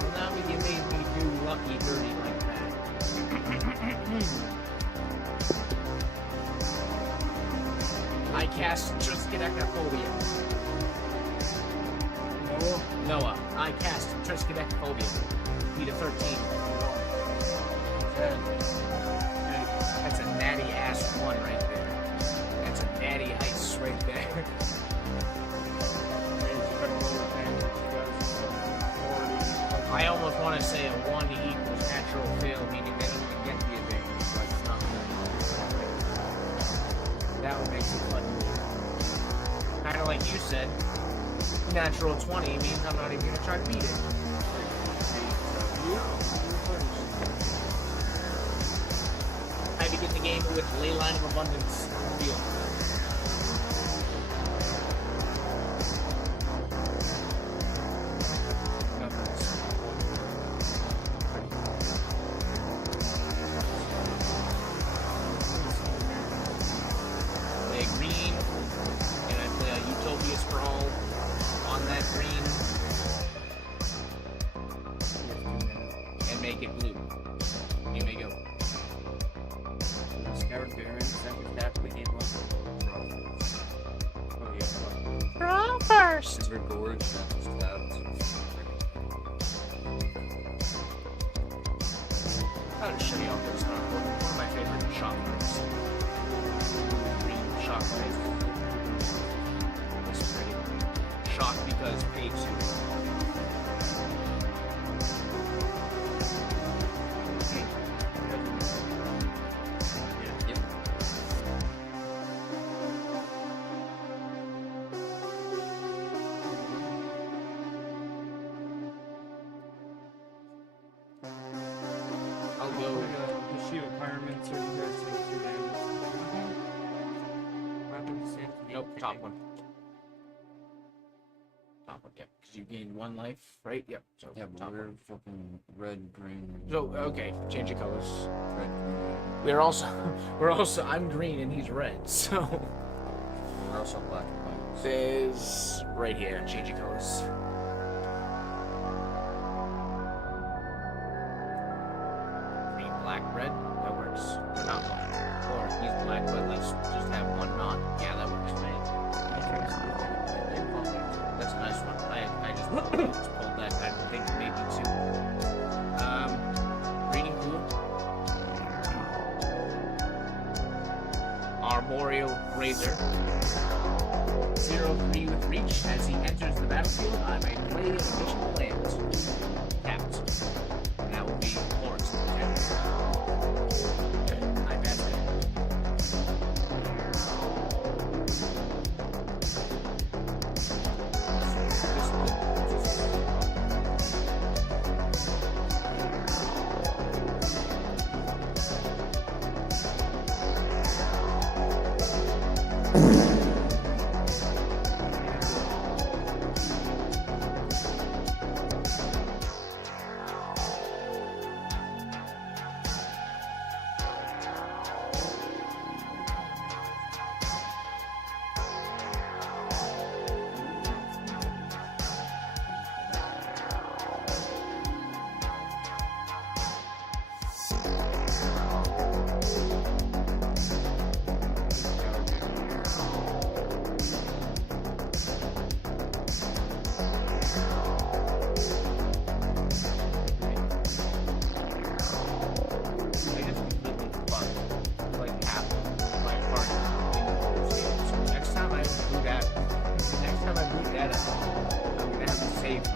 Well, now you made me do lucky dirty like that. I cast Triskaidekaphobia. Noah. I cast Triskaidekaphobia. Need a 13. That's a natty ass one right there. That's a natty ice right there. I almost want to say a 1 equals natural fail, meaning they don't even get the advantage, but it's not. That would make it fun. Kind of like you said, natural 20 means I'm not even going to try to beat it. I begin the game with Ley Line of Abundance reveal. Play green, and I play a Utopia Sprawl on that green, and make it blue. You may go. Scout Baron, second tap, we need one. Oh yeah. Draw first! Every gorge that's tapped. I'll just show you off this one of my favorite shock moves. Green shock wave. It's pretty. Shock because pay 2. Yep. I'll go. The shield fireman, so you guys take 2 damage. Weapon descent. Nope, top one. Top one, yep. Because you gained 1 life, right? Yep. So Yeah, but top we're one. fucking red, green. So okay, change of colors. Red, green. We're also. I'm green and he's red. So We're also black and white. there's right here. Change of colors. Green, black, red. That works. Not black. Or he's black, but let's just have 1 knot. Yeah, that works. That's a nice one. I just pulled that. I think maybe 2. Reading pool. Boreal Razor. 0-3 with reach. As he enters the battlefield, I may play an additional land. Tapped. And that will be Lawrence tapped. I bet that.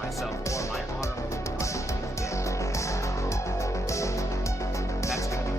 Myself or my honorable client. That's gonna be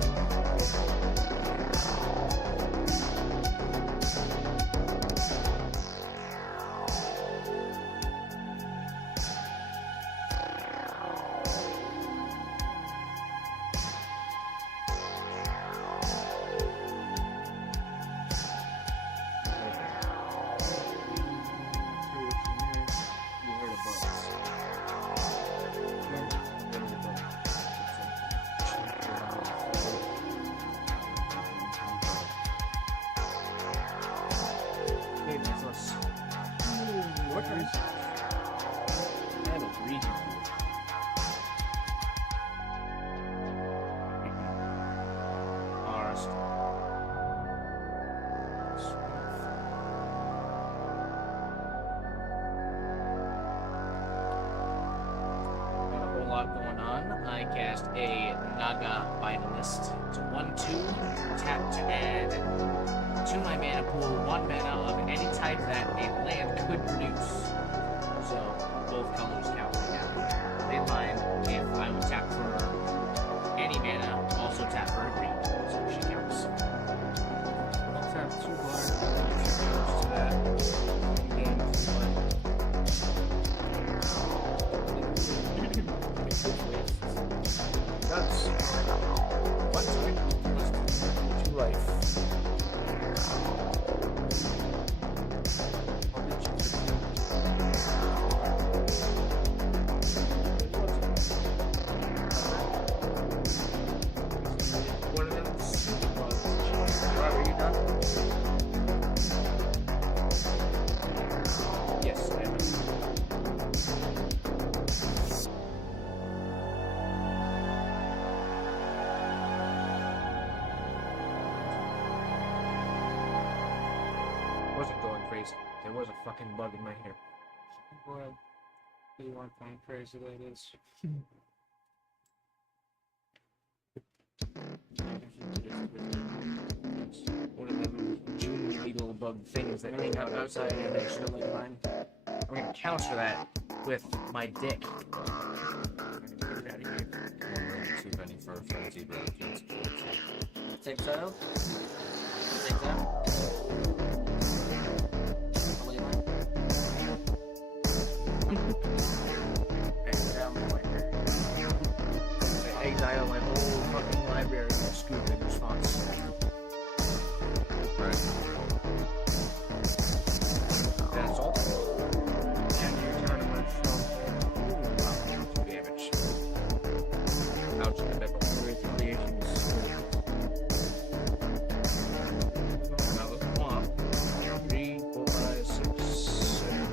what are that'll read you. Forest. Got a whole lot going on. I cast a Naga Finalist. It's a 1/2. Tap to add to my mana pool 1 mana of any type that a land could produce. So both colors count right now. They line if I would tap for any mana, also tap for a green. So she counts. I'll tap 2 black, 2 colors to that. Gain 2 black. That's what? Sorry. 2 life. Yes, I am. Wasn't going crazy. There was a fucking bug in my hair. Well, you weren't going crazy like this. One of them June beetle bug things that hang out outside and they should like mine. I'm gonna counter that with my dick. Too many for a fancy brackets. Exile. Exile. Exile my library. I exile my whole fucking library and scoop in response. Right. That's all. And your turn of wow, 2 damage. Ouch, the devil. Retaliations. Another swamp. 3, 4, 5, 6, 7.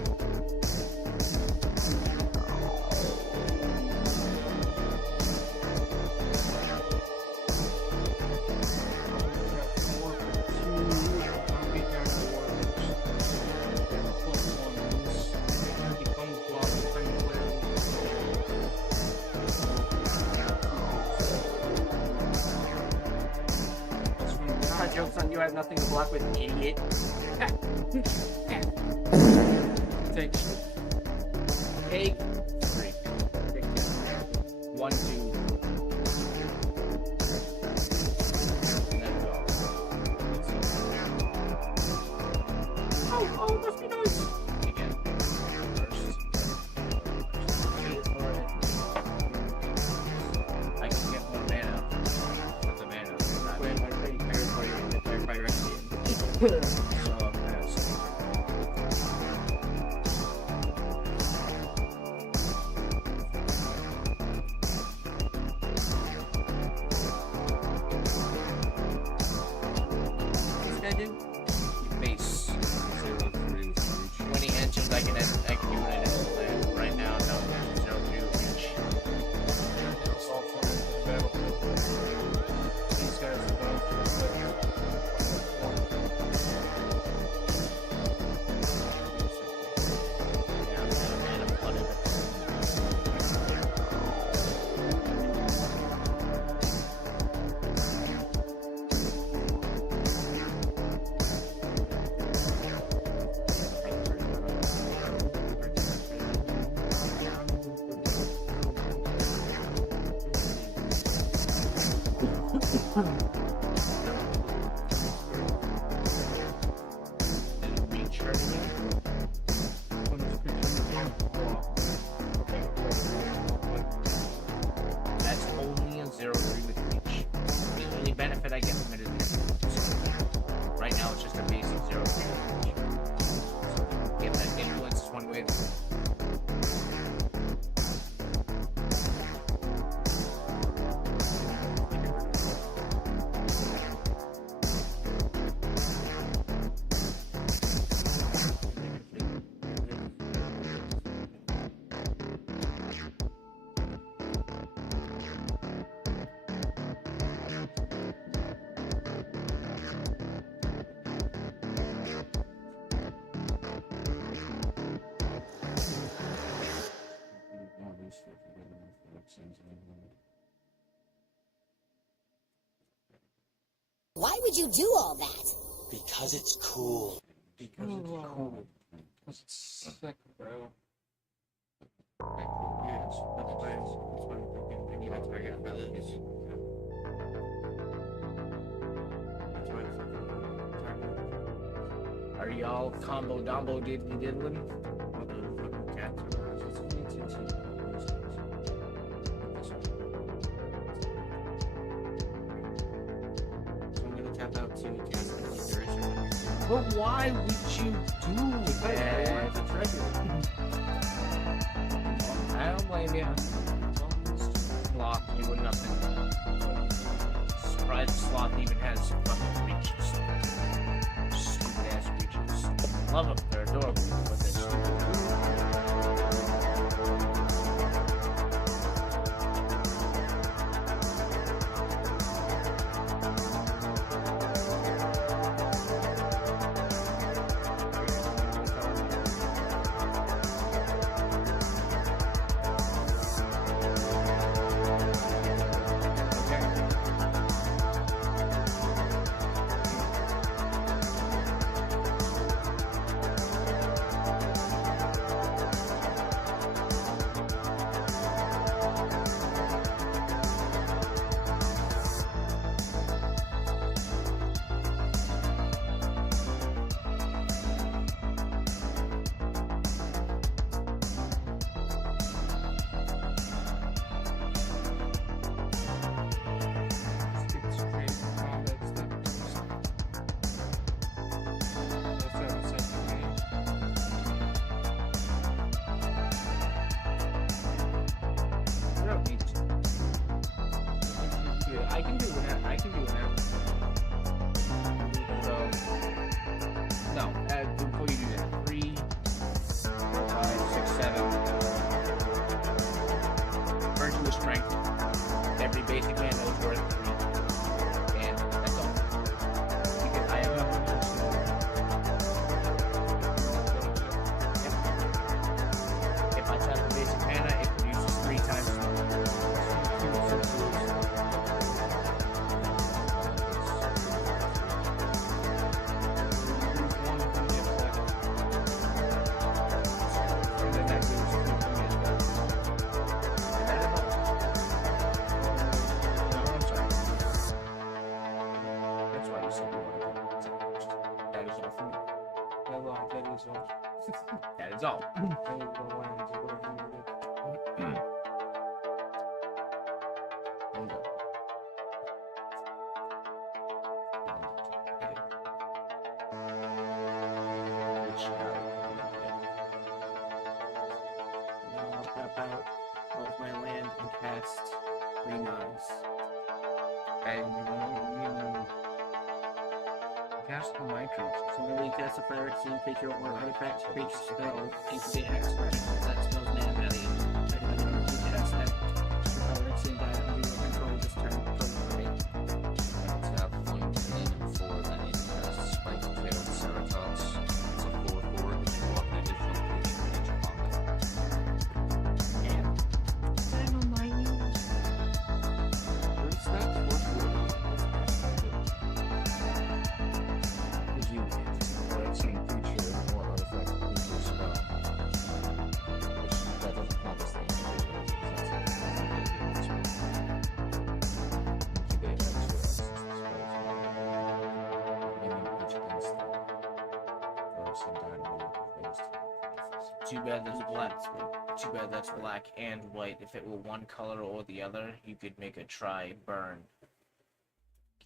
You have nothing to block with, idiot. Take Take 3. 1, 2. Oh, must be nice. Again. First. I can get more mana. With the mana. Wait, I already prepared for you in the third by recipe. So fast. What's that do? Base. 0-3 with When he enters, I can do it at any land. Right now, no. 0-2 each. assault for the battlefield. These guys are both Yeah, I'm out of mana flooded. That's only a 0-3 with reach. The only benefit I get from it is right now it's just a basic 0-3 with reach. If that influence is one way. Why would you do all that? Because it's cool. because it's cool. Because it's sick, bro. Yeah, that's why I'm thinking I need a target for this. That's why I'm fucking target. Are y'all combo dombo diddly diddling? All the fucking cats or So I'm gonna tap out 2 cats in the duration. But why would you do that? I don't blame you. Sloth, you would nothing. Surprised Sloth even has fucking reaches. Stupid ass reaches. Love them, they're adorable, but they're stupid. I can do whatever. So, no, before you do that, 3, 4, 5, 6, 7. Virtuous strength. Every basic mana is worth 3. And that's all. Because I have nothing else. If I tap the basic mana, it produces 3 times. That is all. I'll tap out of my land and cast Green Eyes. And cast the my creatures. So when you cast a fire exceeding creature or artifact creature spell, incubate expression, that spell's mana value. I can only cast that. The fire exceeding die under your control this turn permanently. Tap 1 green and 4, then you cast Spike Tailed Ceratops. It's a 4/4 that you walk an additional creature in each combat. First step, 4/4. If you select some creature or artifact creature spell, which that doesn't count as the incubator, because that's a spell. Incubate extra spells. Maybe each instant. Or some dynamite phase. Too bad there's black. Too bad that's black and white. If it were one color or the other, you could make a try burn.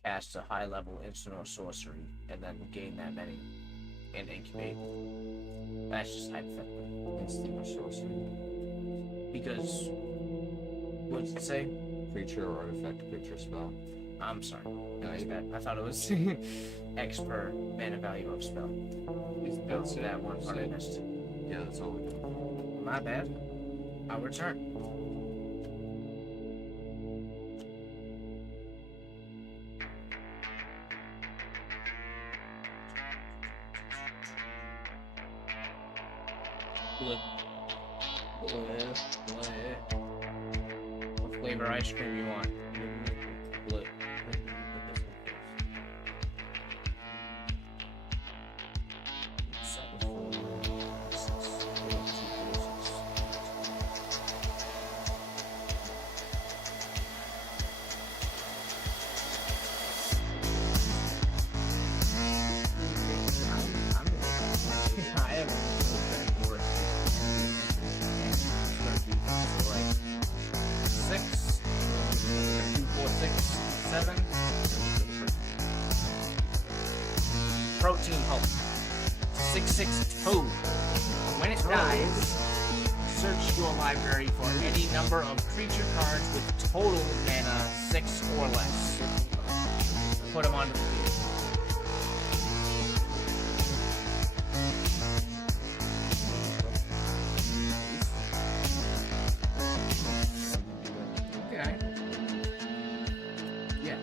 Cast a high level instant or sorcery, and then gain that many. And incubate. That's just hypothetical. Instant or sorcery. Because what does it say? Creature or artifact creature spell. I'm sorry. No, you I thought it was X per mana value of spell. That's that one part I missed. Yeah, that's all we do. My bad. I'll return. Bleh. Bleh. Bleh. What flavor ice cream you want? Bleh. I haven't been worth like 6, 2, 4, 6, 7. Protein pulp. 662. When it dies, search your library for any number of creature cards with total mana 6 or less. Put them onto the field. Okay. Yeah.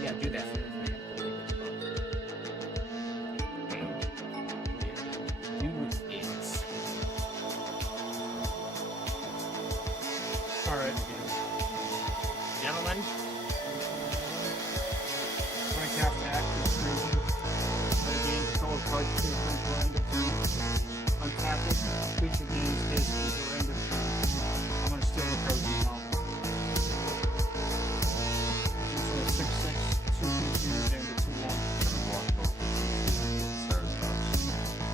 Yeah, do that. Do it. Alright. Gentlemen. When I cast active freezing, I gain control of card two until end of turn. Untap it, creature gains his until end of turn. I'm gonna steal the protein off. This is a 6/6, 2/2, and a 2/1.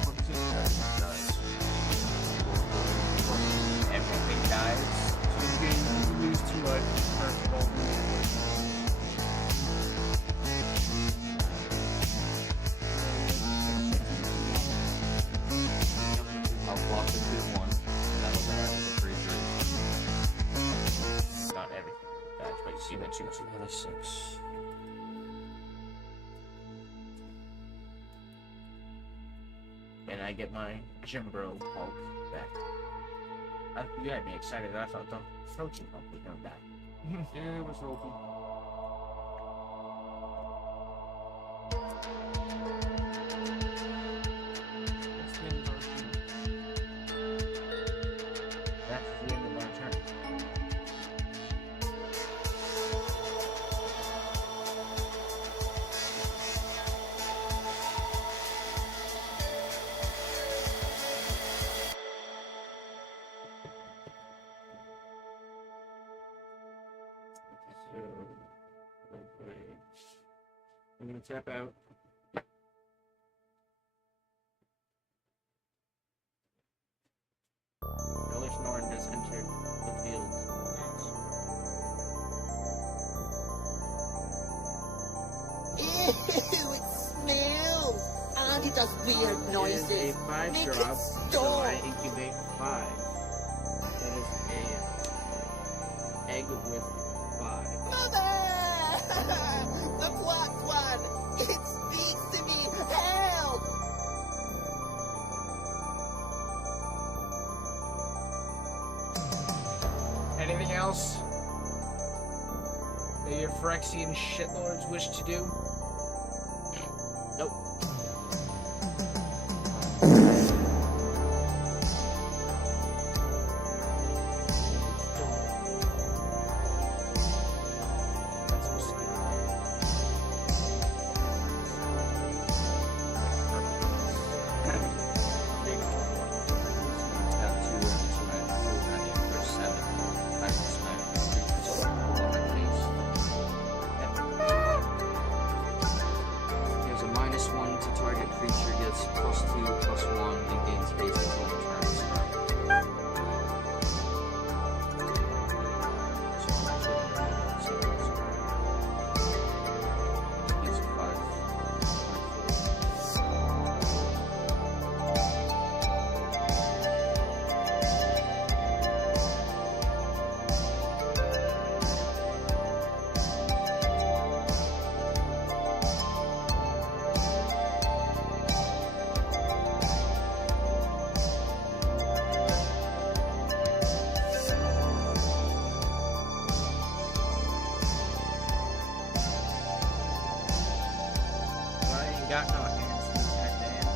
What is it? Everything dies. So you gain, you lose 2 life first of all. I'll block the 2/1, and that'll die with the 3/3. Not everything dies, but you see the 2. Another 6. And I get my Jimbro Hulk back. You had me excited. I thought the protein Hulk was going back. Yeah, it was open. That's the end of our turn. So, I'm gonna tap out. it smells. And it does weird It noises. is a 5 Make drop, it so stop. I incubate 5. That is a egg with 5. Mother! The black one! It speaks to me! Help! Anything else that your Phyrexian shitlords wish to do? Nope. That's so scary. There's a -1 to target creature gets +2/+1 and gains space until it turns. It's 5. I ain't got no hands. Goddamn.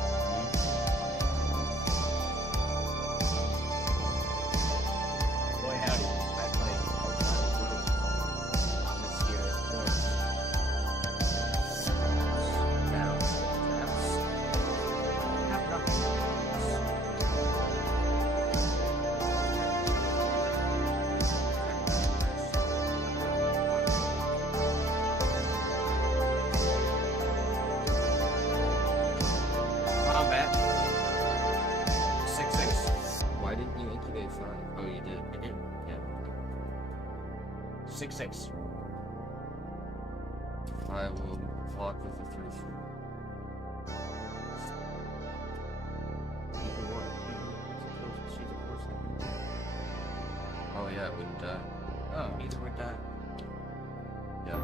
Boy howdy, I play on this year at Force. Now, that's have nothing. Combat. 6-6. Why didn't you incubate 5? Oh, you did. I did. Yeah. 6-6. I will block with a 3/3. Either one. She's a person. Oh yeah, it wouldn't die. Oh. Either would die. Yeah.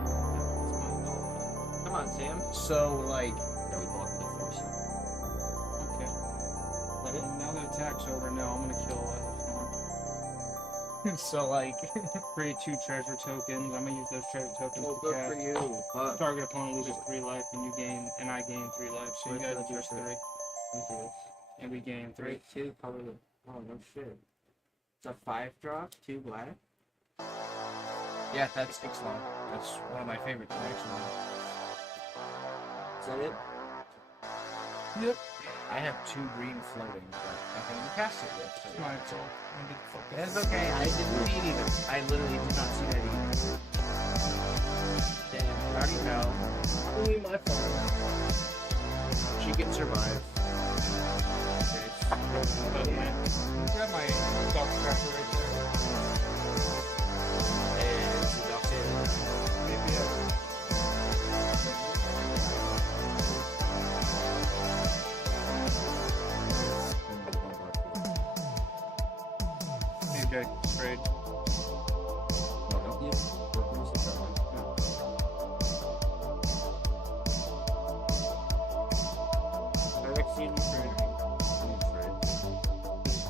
Come on, Sam. So, like, Yeah, we block with a 4/7. Okay. Let it. Now that attack's over, no, I'm gonna kill Elfon. so, like, Create 2 treasure tokens. I'm gonna use those treasure tokens Oh, to good cast. for you. Fuck. Target opponent loses 3 life, and I gain 3 life. So you Wait guys till lose it's 3, Let me see this. and we gain 3. 3, 2, probably. Oh, no shit. It's a 5 drop, 2 black. yeah, that's Ixalan. That's one of my favorites, actually. Is that it? Yep. I have 2 green floating, but I haven't cast it yet. So My fault. I did fuck it. that's okay. I didn't see either. I literally did not see that either. Damn, I already fell. Only my fault. She can survive. Grab my dog scratcher right there. And seductive. Maybe Okay, great. No, don't you? Don't use it that way. Phyrexian training. I'm afraid.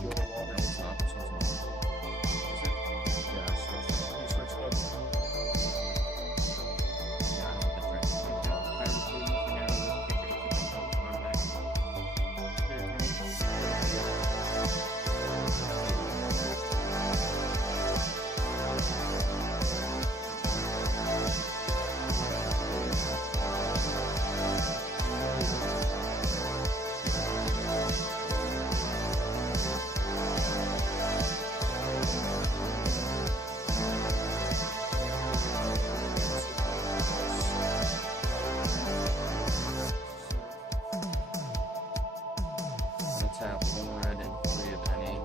Your water. No, it's not. This one's not. Yeah, I switched. You switched up. Yeah, I don't get drink. Phyrexian arrow with kicker to keep myself on back. Let's have 1 red and 3 of any.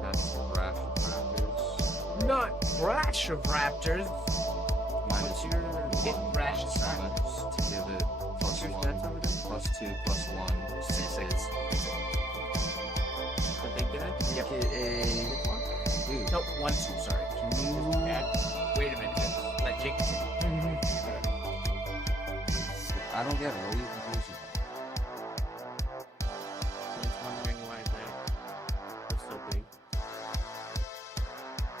That's Rash of Raptors. Not Rash of Raptors. minus your Hit ration to give it plus your 1, stats over there? plus 2, plus 1, 6. The big guy? Make it a... Dude, Nope, 1, 2, sorry. can you... Wait a minute. Let Jake continue. I don't get it. What are you confused about? I was wondering why that was so big.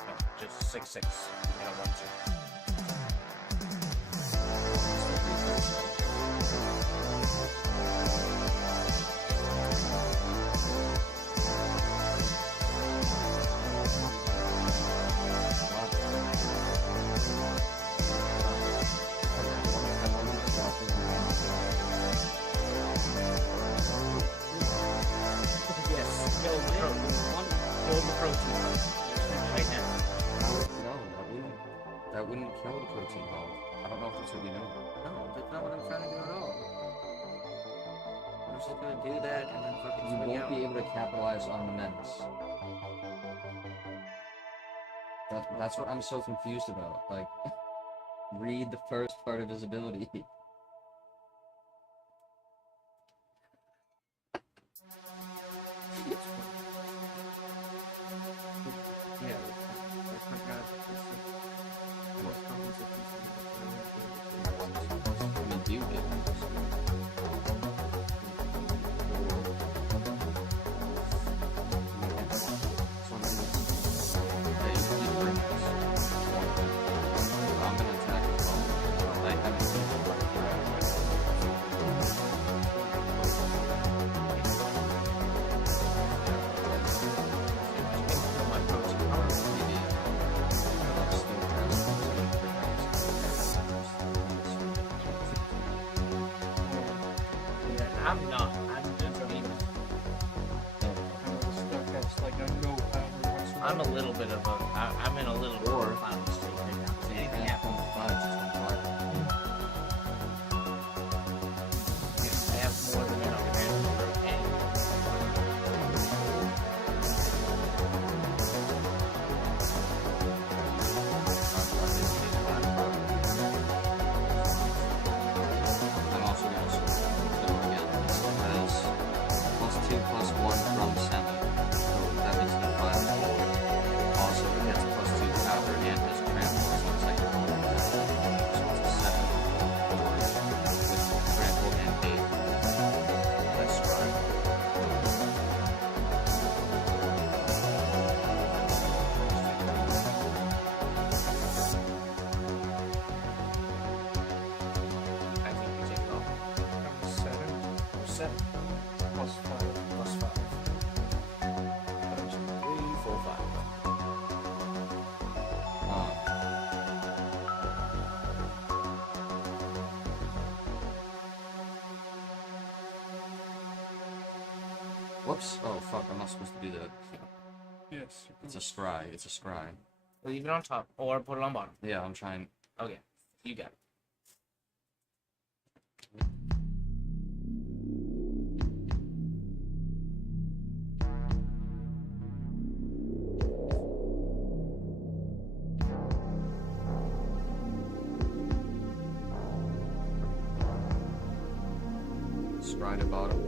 No, just 6, 6. And a 1, 2. Yes, kill the protein. Right now. No, that wouldn't kill the protein hog. I don't know if that's what you know. No, that's not what I'm trying to do at all. I'm just gonna do that and then fucking You swing won't out. be able to capitalize on the menace. That's what I'm so confused about. Like, read the first part of his ability. Yeah, I forgot. I mean, do you get I'm gonna attack it. I haven't seen I'm not. I'm just I'm a little bit of a. I'm in a little bit of a clown state right now. If anything happens, I have more than enough energy for anything. I'm also gonna switch to again. It has +2, +1 from semi. So that makes it a 5-4. Also, it gets +2 power and his trample, so it's like a 4. So it's a 7-4 with trample and 8. That's right. I think we take it off. 7. Plus 5. Plus 5. 1, 2, 3, 4, 5. Whoops. Oh, fuck. I'm not supposed to do that. Yes. It's a scry. It's a scry. Leave it on top or put it on bottom. Yeah, I'm trying. Okay, you got it. Scry to bottom.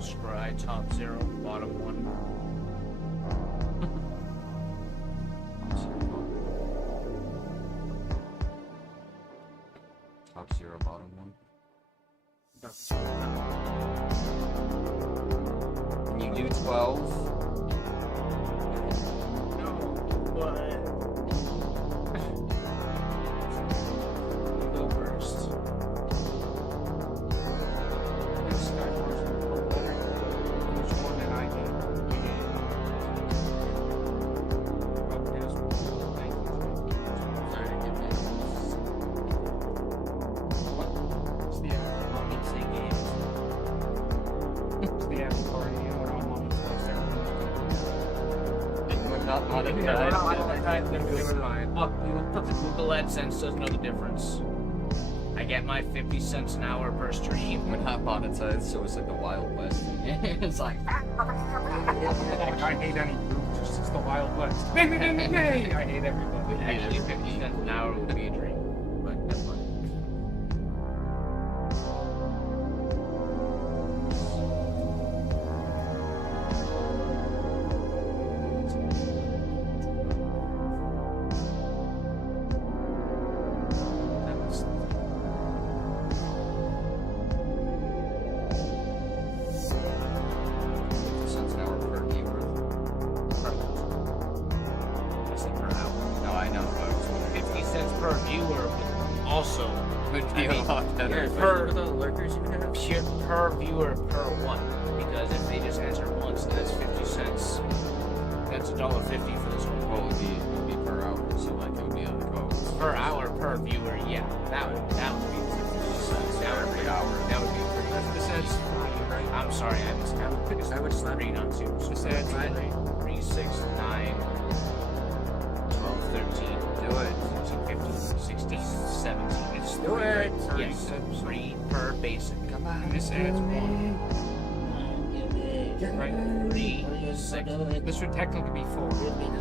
Scry top 0, bottom 1. Top 0, bottom 1. Can you do 12? No, but you go first. Which one did I get? You get. Okay, that's what Sorry to give you. it's the It's the after party, and we're all on the place there. We're not Look, Google AdSense doesn't know the difference. I get my 50 cents an hour per stream. We're not monetized, so it's like the Wild West. It's like. Like, I hate any group just as the Wild West. I hate everybody. Actually, 50 cents an hour would be a dream, but that's fine. Cents an hour per viewer. I said per hour. No, I know, but 50 cents per viewer would also would be a lot better. Yeah, per- for the lurkers you have. per viewer per one. Because if they just answer once, then that's 50 cents. That's $1.50 for this one. Well, it would be per hour, so like it would be on the go. Per hour per viewer, yeah. That would be 50 cents. That would be hour. That would be pretty. That's the sense. I'm sorry, I miscounted. I would slap read on two. Just add 3, 6, 9, 12, 13. Do it. 14, 15, 16, 17. It's Do it. Yes, 3 per basic. Come on. And this adds 1. Right? 3, 6. This would technically be 4.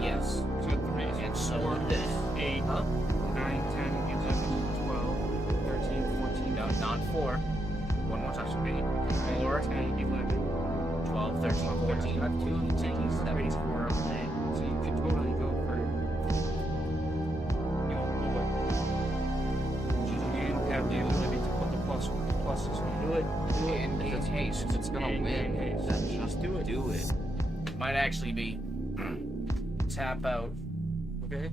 Yes. So 3 is And so 4, would this. 8, 9, 10, 11, 12, 13, 14. No, not 4. One more time. 8, 4, 10, 11. 12, 13, 14, 15, 16, 17. So you could totally go for, you know, and have the ability to put the pluses on. Do it. And gain haste. If it's gonna And win, haste. then just do it. Do it. Might actually be tap out Okay.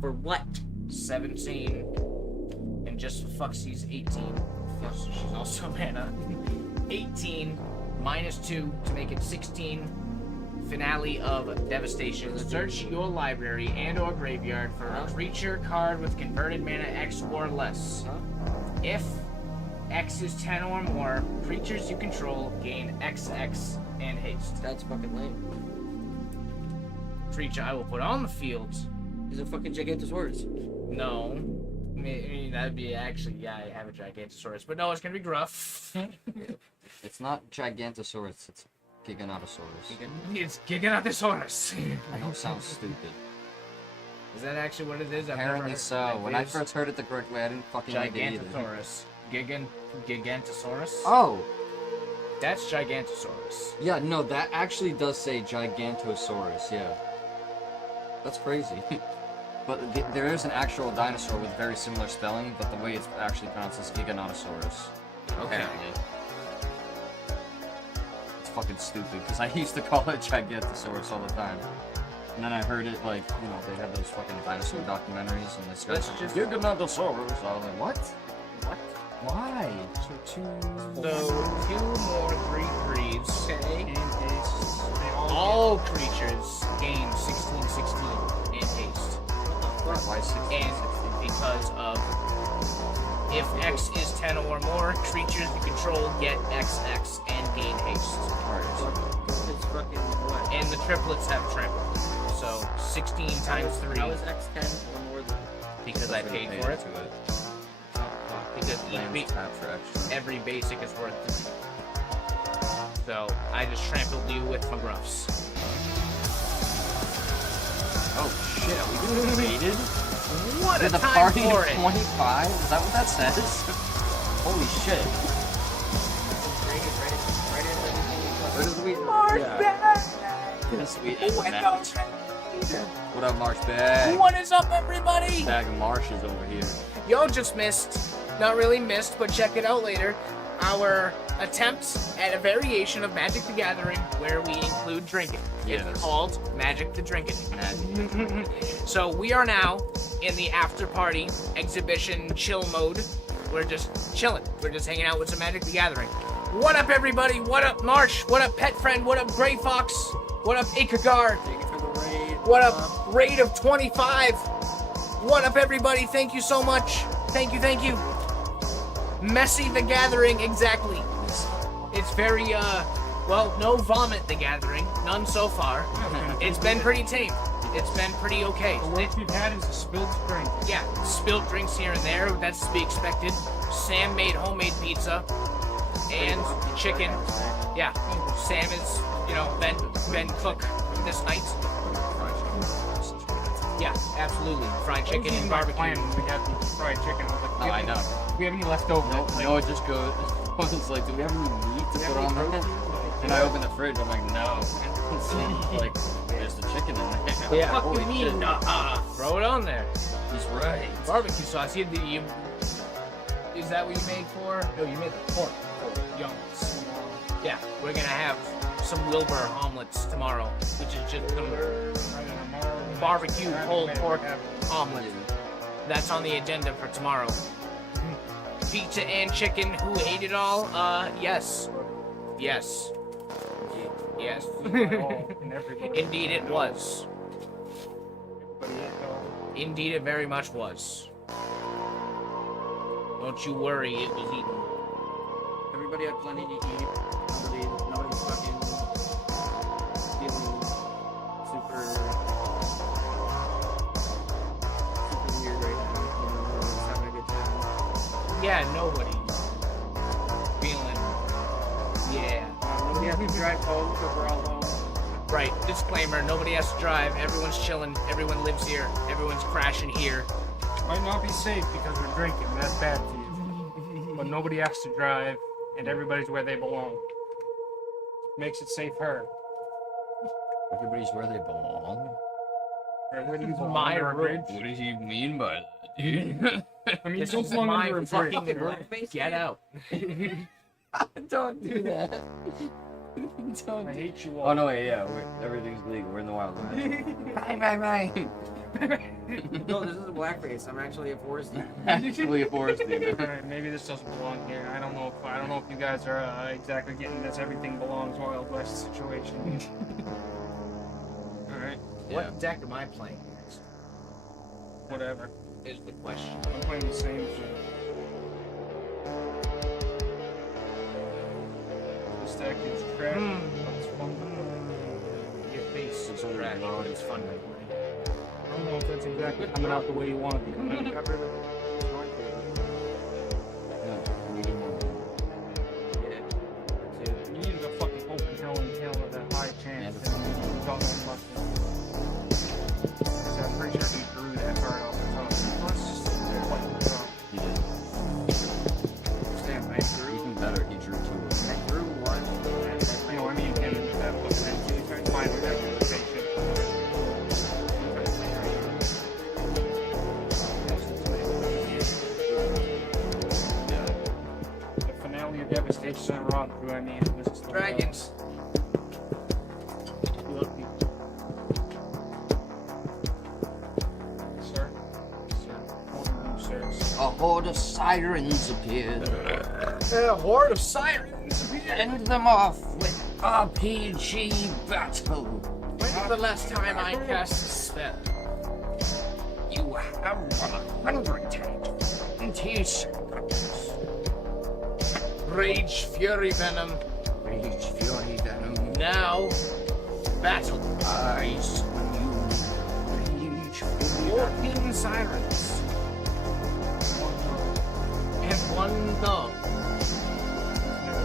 For what? 17 and just for fucksies 18. Yes, she's also mana. 18 minus 2 to make it 16. Finale of Devastation. Search your library and or graveyard for a creature card with converted mana X or less. If X is 10 or more, creatures you control gain XX and haste. That's fucking lame. Creature I will put on the field. Is it fucking Gigantosaurus? No. I mean, that'd be actually, yeah, I have a Gigantosaurus. But no, it's gonna be Gruff. It's not Gigantosaurus, it's Giganotosaurus. It's Giganotosaurus. I know it sounds stupid. Is that actually what it is? I've never Apparently heard so. that When I is first heard it the correct way, I didn't fucking like it either. Gigantosaurus. Gigantosaurus? Oh! That's Gigantosaurus. Yeah, no, that actually does say Gigantosaurus, yeah. That's crazy. But there is an actual dinosaur with very similar spelling, but the way it's actually pronounced is Giganotosaurus. Okay. Apparently. It's fucking stupid, because I used to call it Gigantosaurus all the time. And then I heard it, like, you know, they have those fucking dinosaur documentaries, and this guy's like, Giganotosaurus. I was like, what? What? Why? So 2 more 3/3s. Okay. And haste. They All creatures gain 16/16 in haste. Why 16? And because of if X is 10 or more, creatures you control get XX and gain haste. It's fucking what? And the triplets have trample. So 16 times 3. How is X 10 or more than? Because I paid for it. Because Lands tap for extra. every basic is worth it. So I just trampled you with my gruffs. Oh shit, are we getting invaded? What a With a time party for of it! 25? Is that what that says? Holy shit. Where did we... March back! Yes, we end the match. What up, Marsh Bag? What is up, everybody? Bag of Marsh is over here. Y'all just missed, not really missed, but check it out later, our attempt at a variation of Magic the Gathering where we include drinking. Yes. It's called Magic the Drinkening. Magic. So we are now in the after party exhibition chill mode. We're just chilling. We're just hanging out with some Magic the Gathering. What up, everybody? What up, Marsh? What up, Pet Friend? What up, Gray Fox? What up, Ikagar? Thank you for the raid. What up, Raid of 25? What up, everybody? Thank you so much. Thank you, thank you. Messy the Gathering, exactly. It's very, well, no Vomit the Gathering. None so far. It's been pretty tame. It's been pretty okay. The worst we've had is a spilled drink. Yeah, spilled drinks here and there. That's to be expected. Sam made homemade pizza and chicken. Yeah, Sam is, you know, been cook this night. Yeah, absolutely. Fried That was chicken even and my barbecue. plan when we had the fried chicken. I was like, Oh, I know. Do we have any leftover? No, Like, no, it just goes. It's like, do we have any meat to put on that? And I open the fridge. I'm like, no. Like, there's the chicken in there. Yeah. Holy What do you shit. mean? Throw it on there. He's right. Barbecue sauce. You, is that what you made for? No, you made the pork. Yums. Yeah, we're gonna have some Wilbur omelets tomorrow, which is just some barbecue whole pork omelet. That's on the agenda for tomorrow. Pizza and chicken. Who ate it all? Yes. Yes. Yes. Indeed it was. Indeed it very much was. Don't you worry, it was eaten. Everybody had plenty to eat. Nobody's fucking feeling super weird right now. You know, everyone's having a good time. Yeah, nobody's feeling. Yeah. Nobody has to drive home, so we're all home. Right. Disclaimer: nobody has to drive. Everyone's chilling. Everyone lives here. Everyone's crashing here. Might not be safe because we're drinking. That's bad for you. But nobody has to drive, and everybody's where they belong. Makes it safer. Everybody's where they belong. Where do you belong? My Under a bridge? What does he mean by that, dude? I mean, you This don't is belong my under a bridge. fucking room. Get out. Don't do that. Don't. I hate you all. Oh no, wait, yeah, everything's legal. We're in the wild west. Bye. No, this is a blackface. I'm actually a forest thief. Actually, a forest demon. Alright, maybe this doesn't belong here. I don't know if you guys are exactly getting this everything belongs Wild West situation. Alright, What deck am I playing next? whatever. Is the question. I'm playing the same shit. This deck is trash. But it's fun to play. Your face is trash, but it's fun to play. I don't know if that's exactly coming out the way you want it to come out. You needed a fucking open hill and tail with a high chance. And got that mushroom. Because I'm pretty sure he drew that card off the top. Let's just sit there like the top. He did. Damn, I drew. Even better, he drew two. I drew one. And No, I mean him and that looking at you. Finally, that spaceship. The finale of Devastation and Rock through, I mean, this is the Dragons. Lucky. Sir? Sir. A horde of sirens appeared. A horde of sirens. End them off with RPG battle. When was the last time I cast a spell? You have 120 seconds. Rage, Fury, Venom. Rage, fury, venom. Now, battle. I summon you. Rage, fury, venom. 14 sirens. And one dog.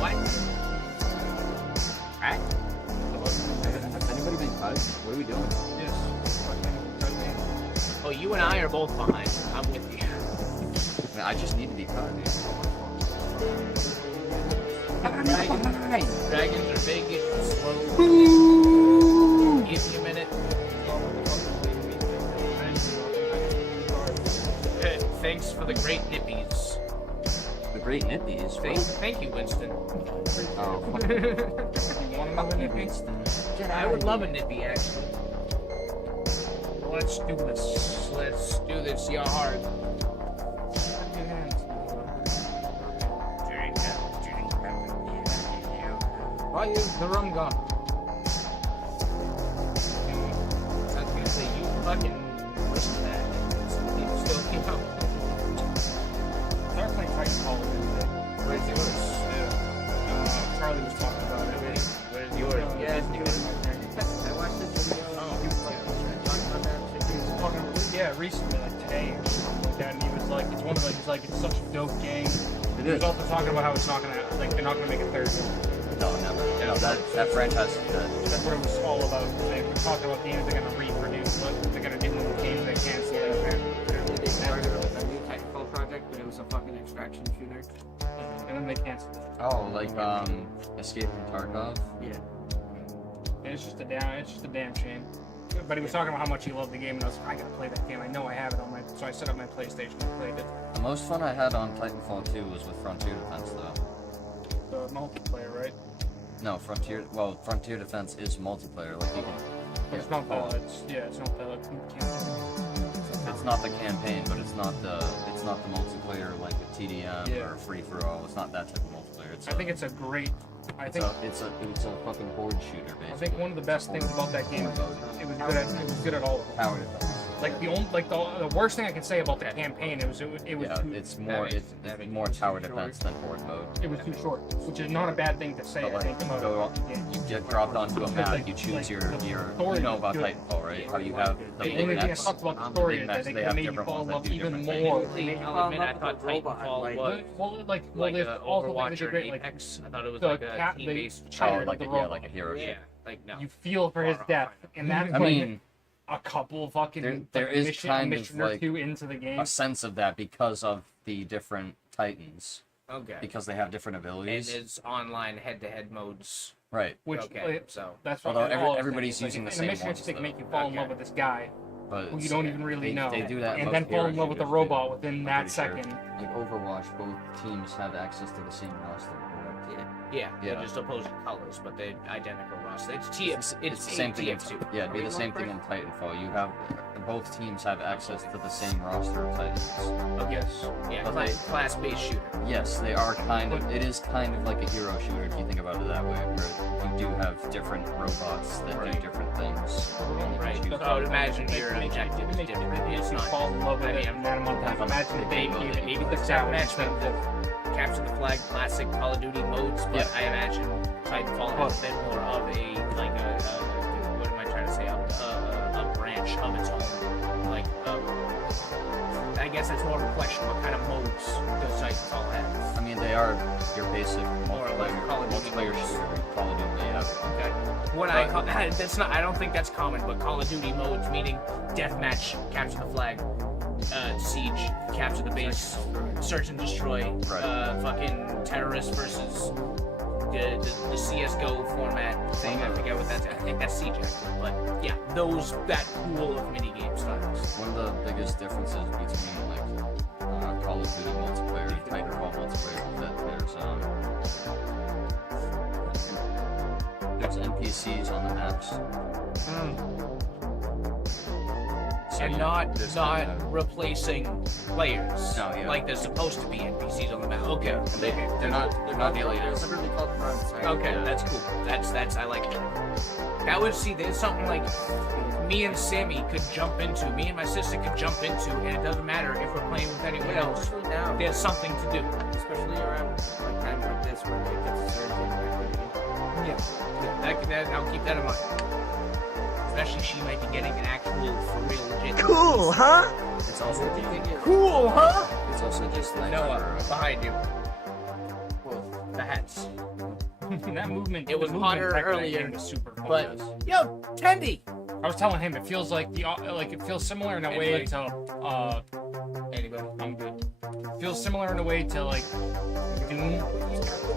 What? Right? Has anybody been cut? What are we doing? Oh, you and I are both behind. I'm with you. Man, I just need to be cut. Dragons are big, slow. Give you a minute. Thanks for the great nippies. The great nippies. Thank you, Winston. Oh, You want another nippy? I would love a nippy, actually. Let's do this. Let's do this, y'all hard. Why is the rum gone? I was gonna say, you fucking wished that. It still came out. They're playing Titanfall today. Where's yours? Yeah. Charlie was talking about it. Where's yours? Yeah, I watched this video. Oh, He was talking about that shit. He was talking, yeah, recently, like today or something like that, and he was like, it's one of like, he's like, it's such a dope game. He was also talking about how it's not gonna, like, they're not gonna make a third one. no, never. No, that franchise is dead. That's what it was all about. They were talking about games they're gonna reproduce, what they're gonna do in the games they was a fucking extraction shooter. And then they canceled it. Oh, like Escape from Tarkov. Yeah. And it's just a damn shame. But he was talking about how much he loved the game, and I was like, I gotta play that game. I know I have it on my. So I set up my PlayStation and played it. The most fun I had on Titanfall 2 was with Frontier Defense, though. The multiplayer, right? No, Frontier Defense is multiplayer. Like you can. It's not the. It's not the. It's not the campaign, but it's not the multiplayer like a TDM or free for all. It's not that type of multiplayer. I think it's a great. It's a fucking board shooter. Basically. I think one of the best things about that game is it was good at all of them. Power defense. Like the worst thing I can say about the campaign, it was it's more tower defense than horde mode. It was too short, which is not a bad thing to say. But, I think about it. You get dropped onto a map. You choose your you know about Titanfall, right? How you have the The only thing I talked about the story is that they made you fall in love even more. I'll admit, I thought Titanfall was like Overwatch or Apex. I thought it was like a team-based shooter, like a hero. Yeah, like no. You feel for his death, and that's a couple fucking there is kind of mission or two into the game. A sense of that because of the different Titans. Okay. Because they have different abilities. And it's online head-to-head modes. Right. Which so that's although everybody's using the same ones. The mission make you fall in love with this guy. But who you don't even really know. They do that and then fall in love with the robot within that second. Like Overwatch, both teams have access to the same roster. Yeah, they're just opposing colors, but they're identical roster. It's the same thing. Yeah, it'd be the same thing in Titanfall. You have both teams have access to the same roster of Titans. Yes. Yeah, class-based shooter. Yes, they are kind of. It is kind of like a hero shooter if you think about it that way, where you do have different robots that do different things. Right. So I would imagine your objective is different. It's not fall in love with it in that amount of time. Imagine maybe the match with the Capture the Flag classic Call of Duty modes, but I imagine Titanfall has a bit more of what am I trying to say? A branch of its own. Like, I guess that's more of a question. What kind of modes does Titanfall have? I mean, they are your basic multiplayer shooter. Call of Duty, Okay. What I call that's not. I don't think that's common, but Call of Duty modes, meaning deathmatch, capture the flag, siege, capture the base, search and destroy, fucking terrorists versus the CS:GO format thing. I forget what that's. I think that's siege, but yeah, that pool of mini game styles. One of the biggest differences between like Call of Duty multiplayer and Titanfall multiplayer is that there's NPCs on the maps. So and not replacing players. No, yeah. Like there's supposed to be NPCs on the map. Okay. They're not aliens. Okay, that's cool. That's I like it. That would there's something like me and Sammy could jump into, me and my sister could jump into, and it doesn't matter if we're playing with anyone else. Now, there's something to do. Especially around like times like this where it gets a surge in activity. Yeah. I'll keep that in mind. Especially she might be getting an actual, for real, legit. Cool, huh? It's also cool, huh? It's also just like Noah, behind you. Well, the hats. That movement. It was hotter earlier, super cool. But yo, Tendy. I was telling him it feels like it feels similar in a way to anybody. I'm good. It feels similar in a way to like Doom,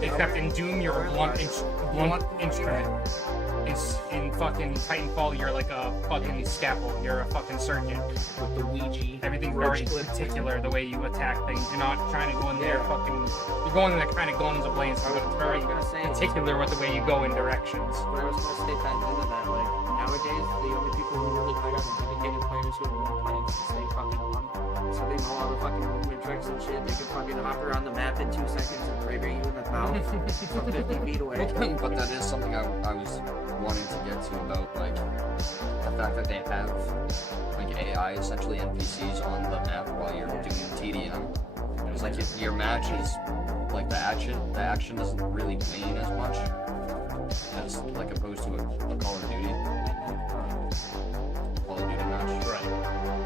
except in Doom you're a blunt instrument. In fucking Titanfall you're like a fucking scalpel. You're a fucking surgeon. With the Ouija. Everything's very particular the way you attack things. You're not trying to go in there you're going in there kind of guns ablaze, but it's very particular with the way you go in directions. But I was gonna say kind of that, like nowadays the only people who really play are the dedicated players who have been playing since they fucking won. So they know all the fucking movement tricks and shit. They can fucking hop around the map in 2 seconds and ray you in the mouth from 50 feet away. But that is something I was wanting to get to about like the fact that they have like AI, essentially NPCs on the map while you're doing TDM. It's like if your match is like the action doesn't really wane as much as like opposed to a Call of Duty match. Right.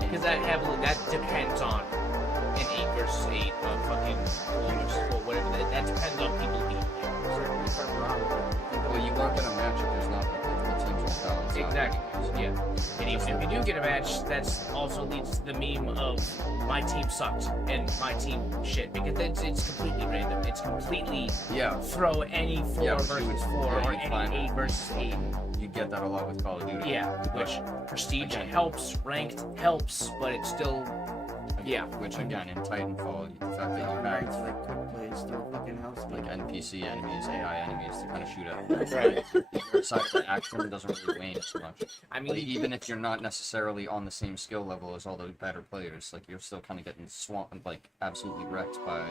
Because that depends on an versus 8, fucking 4 versus 4, whatever. That depends on people being Well, you won't get a match if there's not the teams will balance out. Exactly. Yeah. And even if you do get a match, that's also leads to the meme of my team sucked and my team shit, because it's completely random. It's completely throw any 4 versus 4 or any 8 versus 8. You get that a lot with Call of Duty. Yeah, which prestige helps, ranked helps, but it's still Which again in Titanfall, the fact that you Right, have like quick plays still fucking helps. like NPC enemies, AI enemies to kind of shoot at. Right. Your side of the action doesn't really wane as much. I mean, like, even if you're not necessarily on the same skill level as all the better players, like you're still kind of getting swamped, like absolutely wrecked by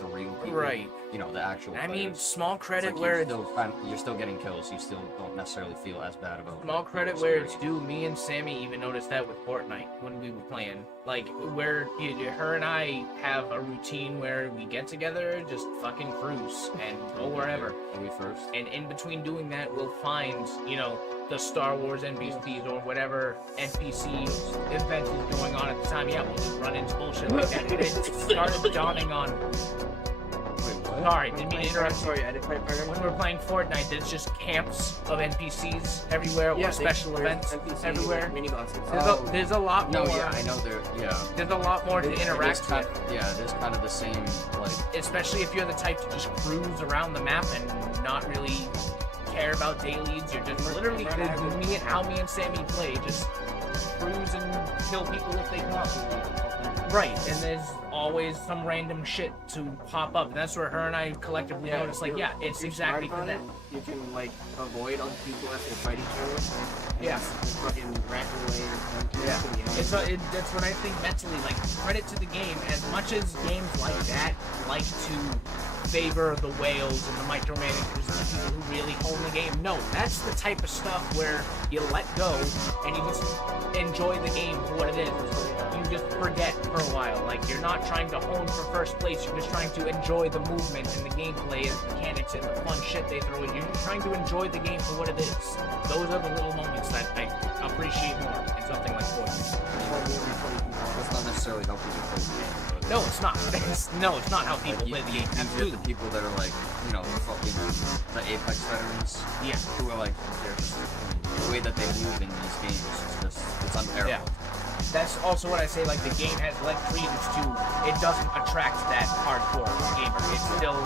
the real people. Right. You know, the actual I mean, players. small credit It's like where you're still getting kills. You still don't necessarily feel as bad about. small credit where it's due. Me and Sammy even noticed that with Fortnite when we were playing. Like, where her and I have a routine where we get together, just fucking cruise and go wherever. Are we first? And in between doing that, we'll find, you know, the Star Wars NPCs or whatever NPC event is going on at the time. Yeah, we'll just run into bullshit like that. And it started dawning on. Sorry, didn't mean to interrupt. Sorry, I didn't quite When we're playing Fortnite, there's just camps of NPCs everywhere, or special events everywhere. Mini bosses. There's a lot more. No, yeah, I know there. Yeah. There's a lot more to interact with. Yeah, there's kind of the same like. Especially if you're the type to just cruise around the map and not really care about dailies. You're just literally how me and Sammy play. Just cruise and kill people if they come up. Right, and there's always some random shit to pop up. And that's where her and I collectively noticed, like, yeah, it's exactly for that. You can, like, avoid other people as they fight each other. Yeah. Just fucking rack away. That's what I think mentally, like, credit to the game. As much as games like that like to favor the whales and the micromanagers and the people who really own the game, no, that's the type of stuff where you let go and you just enjoy the game for what it is. You just forget for a while. Like, you're not trying to hone for first place, you're just trying to enjoy the movement and the gameplay and the mechanics and the fun shit they throw at you. You're just trying to enjoy the game for what it is. Those are the little moments that I appreciate more in something like Fortnite. That's not necessarily how people play the game. No, it's not. No, it's not how people play the game. You get the people that are like, you know, fucking the Apex veterans. Yeah. Who are like, they're just, the way that they move in these games is just, it's unparalleled. Yeah. That's also what I say, like, the game has led credence to, it doesn't attract that hardcore gamer. It's still,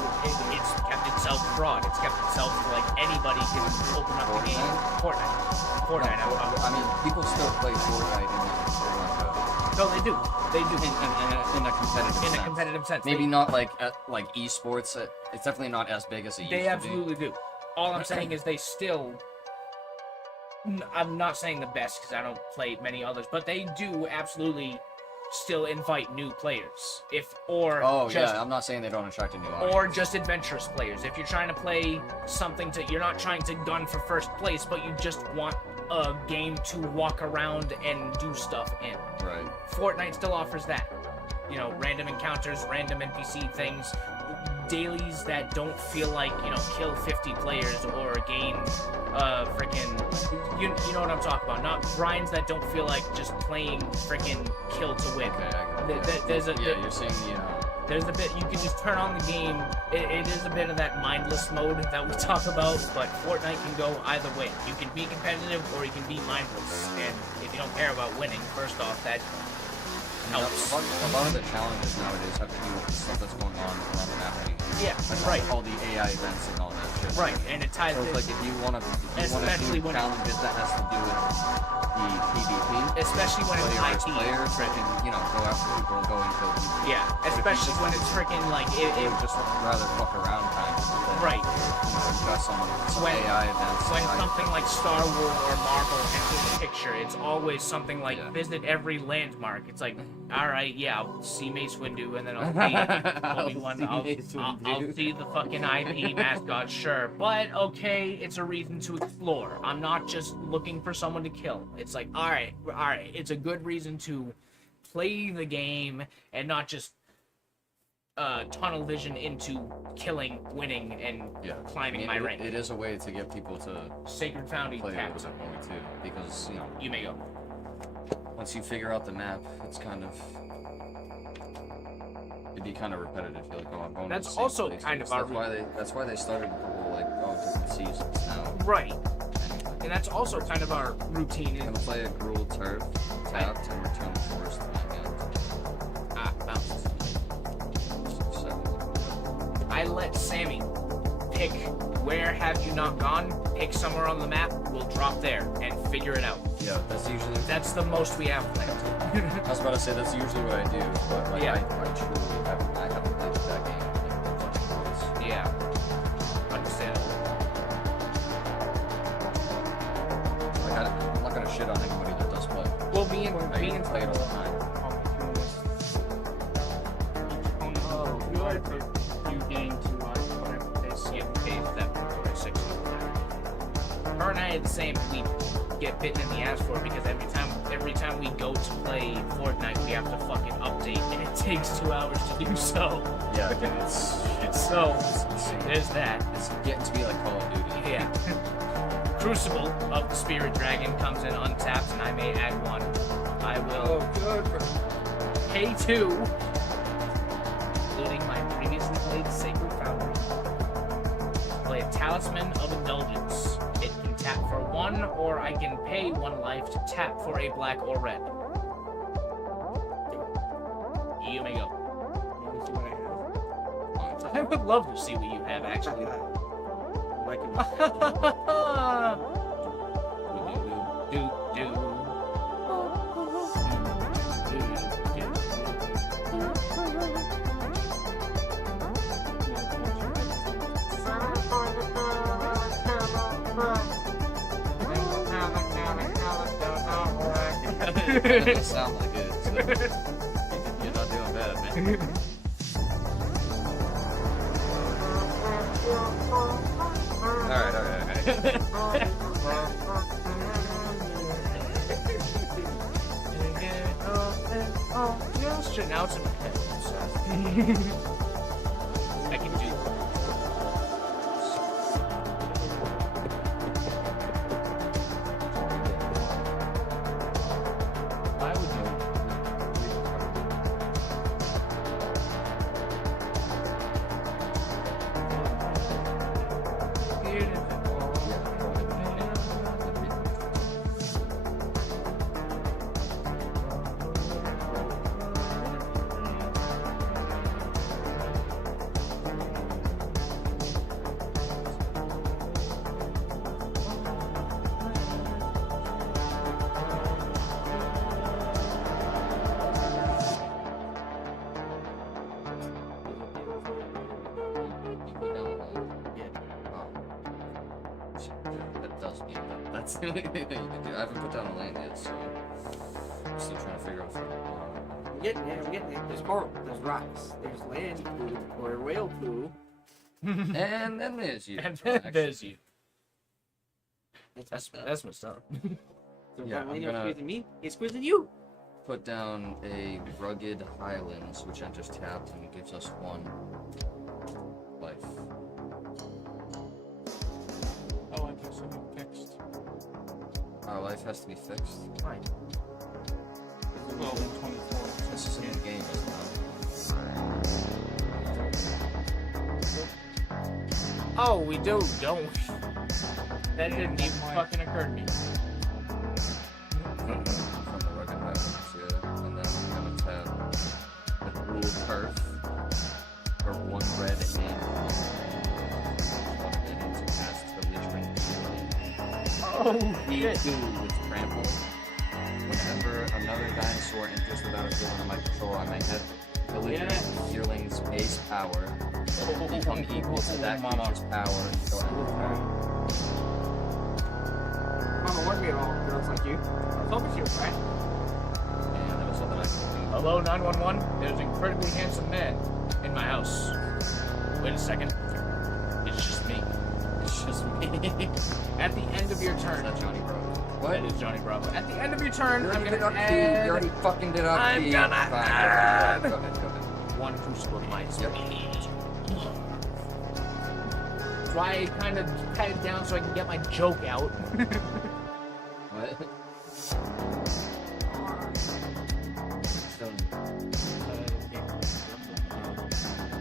it's kept itself broad. It's kept itself, like, anybody can open up the game. Fortnite. I mean, people still play Fortnite in No, they do. They do. In a competitive sense. In a competitive sense. Maybe not like like esports. It's definitely not as big as it used to be. They absolutely do. All I'm saying is they still... I'm not saying the best because I don't play many others, but they do absolutely still invite new players. I'm not saying they don't attract a new audience. Or just adventurous players. If you're trying to play something you're not trying to gun for first place, but you just want a game to walk around and do stuff in. Right. Fortnite still offers that. You know, random encounters, random NPC things, dailies that don't feel like, you know, kill 50 players or gain freaking, you know what I'm talking about. Not grinds that don't feel like just playing freaking kill to win. Okay, I got it. You're saying there's a bit, you can just turn on the game. It is a bit of that mindless mode that we talk about, but Fortnite can go either way. You can be competitive or you can be mindless. And if you don't care about winning, first off, that helps. A lot of the challenges nowadays have to do with the stuff that's going on around the map anyway. Yeah, like right. All the AI events and all that shit. Right, and it ties so it's like if you want to do challenges that has to do with the PvP, especially when it's IT, players freaking, you know, go after people and go and kill people. Yeah, especially when it's freaking like it just rather fuck around kind of. Right. You know, you've got some AI events. When something like Star Wars or Marvel enters the picture, it's always something like visit every landmark. It's like, all right, yeah, I'll see Mace Windu, and then I'll see Obi-Wan. I'll see the fucking IP mascot, sure, but okay, it's a reason to explore. I'm not just looking for someone to kill. It's like, all right, it's a good reason to play the game and not just tunnel vision into killing, winning, and climbing my rank. It is a way to get people to Sacred Founding play tap it too, because you know. You may go. Once you figure out the map, it's kind of it'd be kind of repetitive. You're like, oh, I'm going That's to the same also places. kind of our That's why they started the whole like, oh, different seasons now. right. And that's also kind of our routine. Gonna play a Gruul turf, tapped, and return the forest land. Bounce. 7. I let Sammy pick where have you not gone, pick somewhere on the map, we'll drop there and figure it out. Yeah, that's the most we have planned. I was about to say that's usually what I do, but like Yeah. I truly haven't played that game once. Yeah. Understandable. Like I'm not gonna shit on anybody that does play. Well, I play it all the time. You gain too much, whatever they say. You pay that 46. Her and I are the same. We get bitten in the ass for it because every time we go to play Fortnite, we have to fucking update, and it takes 2 hours to do so. Yeah, dude, it's So insane. there's that. It's getting to be like Call of Duty. Yeah. Crucible of the Spirit Dragon comes in untapped, and I may add one. I will pay 2, including my previously played Sacred Foundry. Play a Talisman of Indulgence. It can tap for 1, or I can pay 1 life to tap for a black or red. You may go. I would love to see what you have, actually. Like it. do. It doesn't sound like it, so you're not doing bad, man. Alright. Just now it's in my head. I can do that. Why would That does mean that. That's the only thing that you can do. I haven't put down a land yet, so I'm still trying to figure out. I'm getting there. There's coral. There's rocks. There's land poo or whale poo. And then there's you. And Well, then there's you. That's That's my stuff. So Yeah, I'm I'm gonna- squeezing me. He's squeezing you. Put down a rugged highlands, which enters tapped and gives us 1 life. Oh, I guess I'm fixed. Our life has to be fixed. Right. Well, 24. This isn't a game, is it? Oh, we do, don't we? That didn't even fucking occur to me. From the rugged highlands, yeah. And then I'm gonna tap the Gruul turf for 1 red and 1 red to cast Belligerent Fury. Oh, E2 with trample. Whenever another dinosaur enters without a villain in my control, I may have Belligerent Yearling's base power become equal to that creature's power until end of turn. Mama, what me at all? Girls like you. I was hoping she was right. And that was something I can do. Hello, 911. There's an incredibly handsome man in my house. Wait a second. It's just me. It's just me. At the end of your turn. That's Johnny Bravo. What? It is Johnny Bravo. At the end of your turn, You I'm already gonna did upkeep. You add already fucking did upkeep. I'm gonna Fine, add- Go ahead. 1 Crucible of Might. Yep. That's why I kind of pat it down so I can get my joke out. What?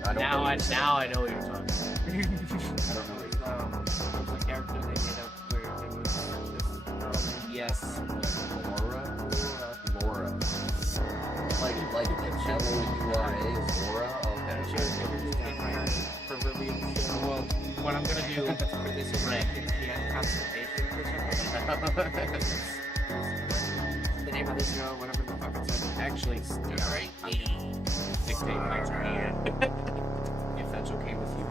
I don't know. Now I know what you're talking about. I don't know what you're talking about. The character they made up where it was this Yes. Laura. Like L-O-U-R-A is Laura? I'm Okay. sure everybody's getting my for review. Well, what I'm gonna do For this is Right. consultation or something. The name of the show, whatever the fuck it said. actually alright. Dictate my turn. If that's okay with you.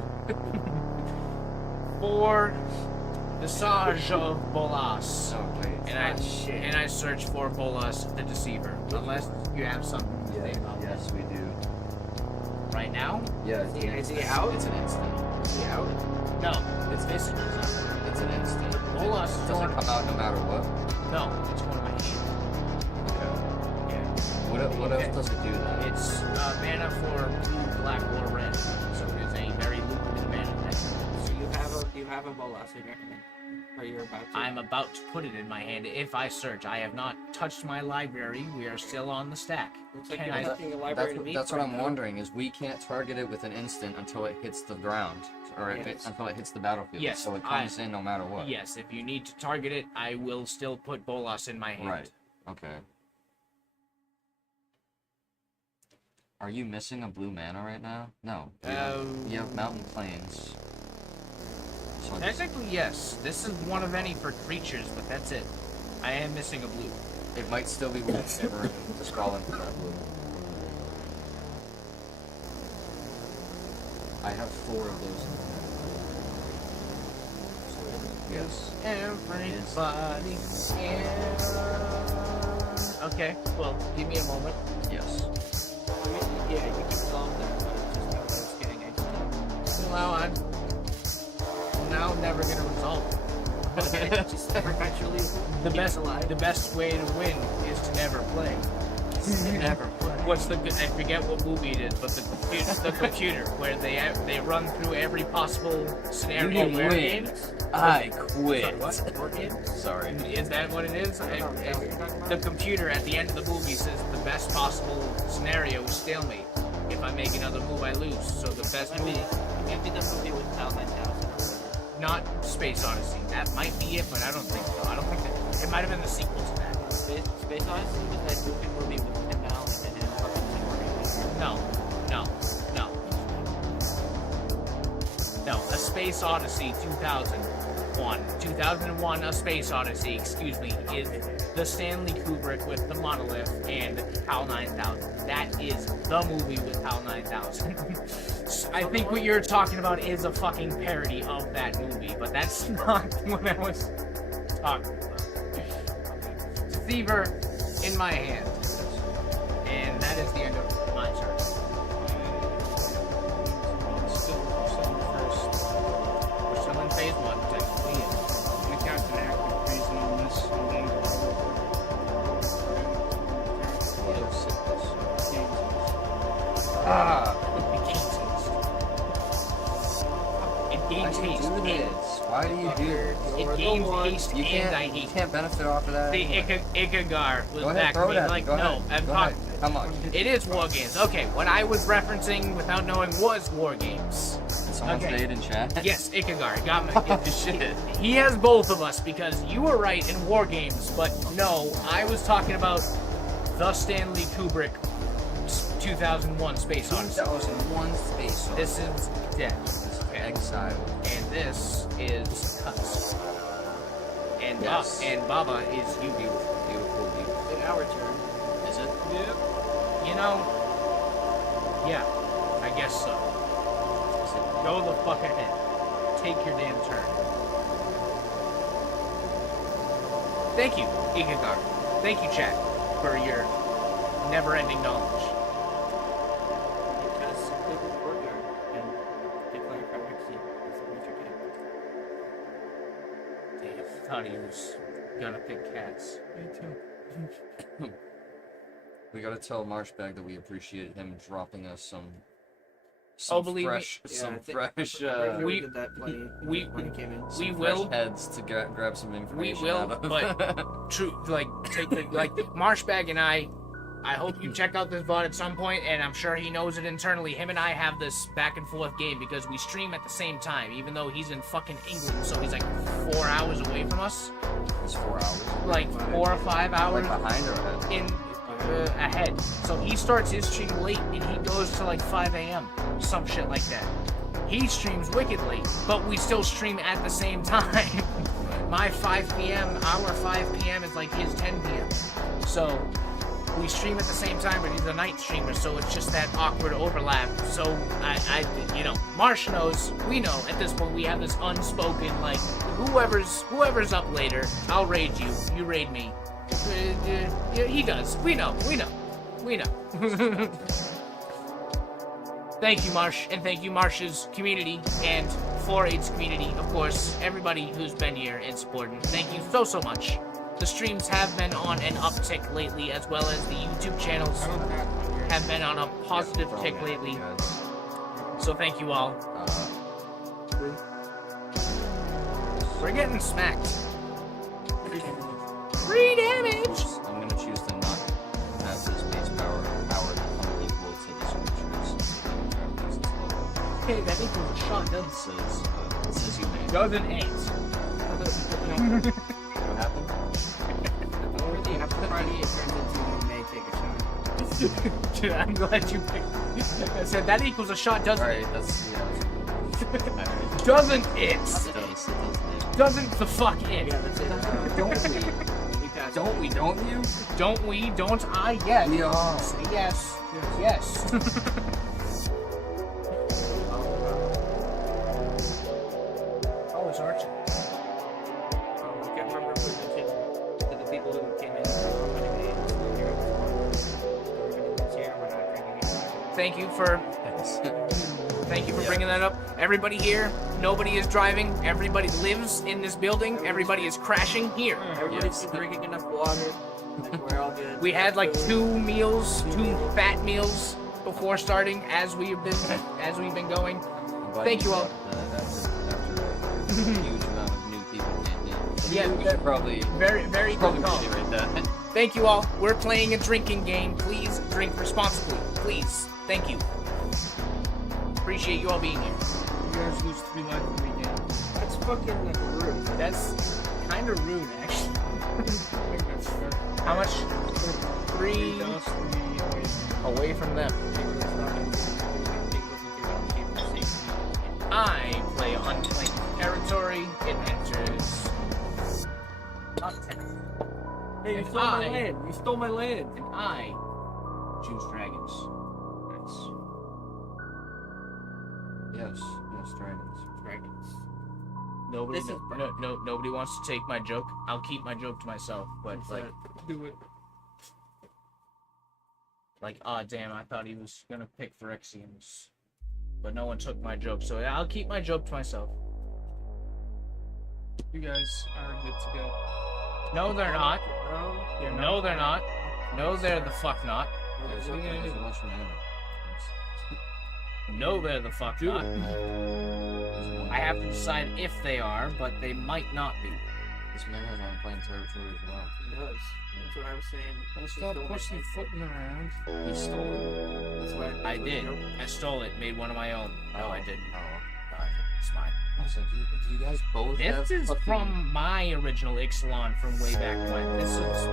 For the Sage of Bolas. Oh, wait. And I search for Bolas the Deceiver. Unless you have something to say about that. Yes, we do. Right now? Yeah, Is he out? It's an instant. Is he out? No. It's basically It's an instant. Bolas It doesn't come out no matter what. No, it's one of my hands. Yeah. What else does it do then? It's mana for blue, black, or red. So it is a very lucrative mana deck. So you have a Bolas in your hand. Or you're about to. I'm about to put it in my hand if I search. I have not touched my library. We are still on the stack. Looks like Can you're I- touching a library to meet That's what right I'm now. wondering, is we can't target it with an instant until it hits the ground. Or until it hits the battlefield. Yes, So it comes in no matter what. Yes, if you need to target it, I will still put Bolas in my hand. Right. Okay. Are you missing a blue mana right now? No. You have Mountain Plains. So Technically, yes. This is one of any for creatures, but that's it. I am missing a blue. it might still be worth ever to scroll into that blue. I have 4 of those in there. Yes. Everybody. Okay, well, give me a moment. Yes. Yeah, you can solve that, but it's just getting extra. Well, I'm now never gonna resolve it. Okay, just perpetually The best way to win is to never play. Never play. What's the I forget what movie it is, but the computer where they run through every possible scenario. You didn't where win. games. I quit. What? War games? Sorry. Is that what it is? The computer at the end of the movie says the best possible scenario is stalemate. If I make another move, I lose. So the best move. Maybe the movie with Hal 9000. Not Space Odyssey. That might be it, but I don't think so. I don't think that it might have been the sequel to that. Space Odyssey was that goofy movie with Tim Allen and No. A Space Odyssey 2001. 2001, A Space Odyssey, excuse me, is the Stanley Kubrick with the monolith and HAL 9000. That is the movie with HAL 9000. I think what you're talking about is a fucking parody of that movie, but that's not what I was talking about. Deceiver in my hand. And that is the end of my turn. We're still in phase 1, technically. I'm gonna cast an active freeze on this and then It gains haste. Why do you do this? It gains haste You and I can't, hate you can't benefit off of that. The anyway. Ikagar was Go ahead, back throw to it me at me. like, Go no, ahead. I'm Go talking. ahead. How much? It is War Games. Okay, what I was referencing without knowing was War Games. Did someone say it in chat? Yes, Ikagar. Got me. Oh, shit. He has both of us because you were right in War Games, but no, I was talking about the Stanley Kubrick 2001 Space Odyssey. 2001 Space Odyssey. This is dead. This is Exile. And this is Cuts. And, Yes. and Baba is you. Beautiful. It's our turn. Is it? Yep. You know, yeah, I guess so. Go the fuck ahead. Take your damn turn. Thank you, Ikagar. Thank you, chat, for your never-ending knowledge. Cast Clipper Courtyard and declare Pyrexia as the major cat. Damn, thought he was gonna pick cats. Me too. We gotta tell Marshbag that we appreciate him dropping us some Believe me. fresh, We did that plenty when it came in. We fresh will. heads to grab some We information will, out of. but true, like take the like Marshbag and I I hope you check out this VOD at some point, and I'm sure he knows it internally. Him and I have this back and forth game because we stream at the same time, even though he's in fucking England, so he's like 4 hours away from us. It's 4 hours. Like 4 or 5 hours. Like behind or ahead? Ahead. So he starts his stream late, and he goes to like 5 a.m. Some shit like that. He streams wicked late, but we still stream at the same time. My 5 p.m., our 5 p.m. is like his 10 p.m. So we stream at the same time, but he's a night streamer, so it's just that awkward overlap. So you know, Marsh knows, we know at this point we have this unspoken, like, whoever's up later, I'll raid you, you raid me. He does. We know. Thank you, Marsh, and thank you, Marsh's community, and 4-H's community, of course, everybody who's been here and supporting. Thank you so much. The streams have been on an uptick lately, as well as the YouTube channels have been on a positive tick lately. So thank you all. We're getting smacked. 3 damage! I'm gonna choose to not have his base power become equal to the creatures. Okay, that equals a shot, doesn't it? It says you may. Doesn't it? What happened? After Friday, it turns into you may take a shot. Dude, I'm glad you picked. I said that equals a shot, doesn't it? Alright, that's, yeah. Doesn't it? It does. Doesn't the fuck it? Yeah, that's it. Don't we? Don't you? Don't we? Don't I? Yes. Yeah. Say yes. Yes. Oh, it's Archie. I can't remember if it was to the people who came in. Thank you for bringing that up. Everybody here, nobody is driving. Everybody lives in this building. Everybody is crashing here. Everybody's drinking enough water. We're all good. We had like 2 fat meals before starting as we've been going. Thank you all. After a huge amount of new people came in. So Yeah, we should probably very good probably call. reiterate that. Thank you all. We're playing a drinking game. Please drink responsibly. Please. Thank you. Appreciate you all being here. You guys lose 3 life every game. That's fucking rude. That's kind of rude, actually. How much? 3 away from them. I play unclaimed territory. It enters top 10. Hey, you And stole my land. You stole my land. And I choose dragons. Yes, dragons. Nobody, nobody wants to take my joke. I'll keep my joke to myself. But Do it. Damn, I thought he was gonna pick Phyrexians, but no one took my joke, so I'll keep my joke to myself. You guys are good to go. No, they're not. No, they're not. No, they're the fuck not. There's a bunch of mana. No, they're the fuck not. I have to decide if they are, but they might not be. This man has unclaimed territory as well. He does. That's what I was saying. Well, stop pussyfooting around. He stole it. That's what I did. I stole it. Made one of my own. No, I didn't. Oh. No, I didn't. It's mine. So do you guys both have This is fucking... from my original Ixalan from way back when. This is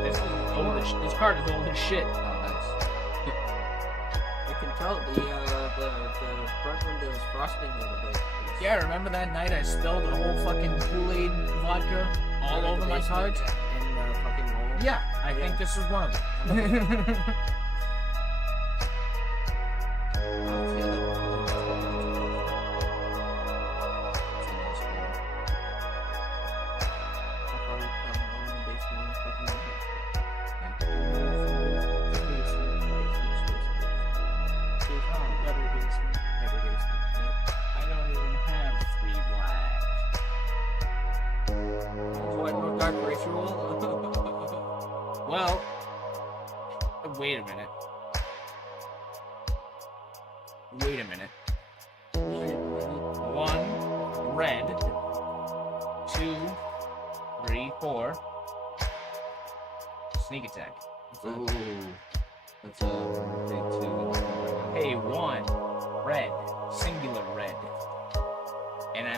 old as this card is old as shit. Oh, nice. I can tell the front window is frosting a little bit. Yeah, remember that night I spilled a whole fucking Kool-Aid vodka all over my cards? And fucking roll. Yeah, I think this is one of them. I don't even have 3 black. What, no dark ritual? Well, wait a minute. Wait a minute. 1 red, 2, 3, 4. Sneak attack. Ooh. That's day 2. Pay 1 red, singular red. And I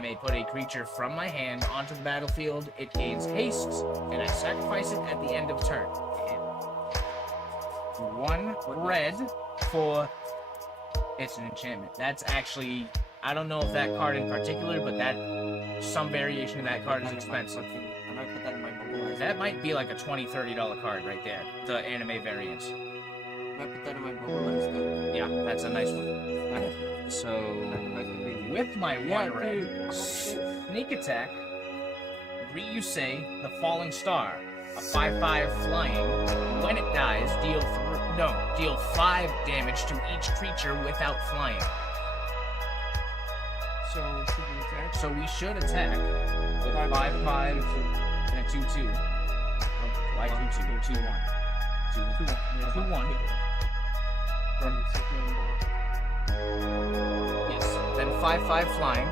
may put a creature from my hand onto the battlefield. It gains haste, and I sacrifice it at the end of turn. 1 red for... It's an enchantment. That's actually... I don't know if that card in particular, but some variation of that card is expensive. I might put that in my mobilizer. That might be like a $20, $30 card right there. The anime variants. I might put that in my mobilizer. Yeah, that's a nice one. So, with my 1 red, sneak attack, Ryusei, the Falling Star, a 5/5 flying. When it dies, deal 5 damage to each creature without flying. So, should we attack? So we should attack with 5/5 and a 2/2. Why 2/2? 2/1. 2/1. Yes. Then 5/5 flying.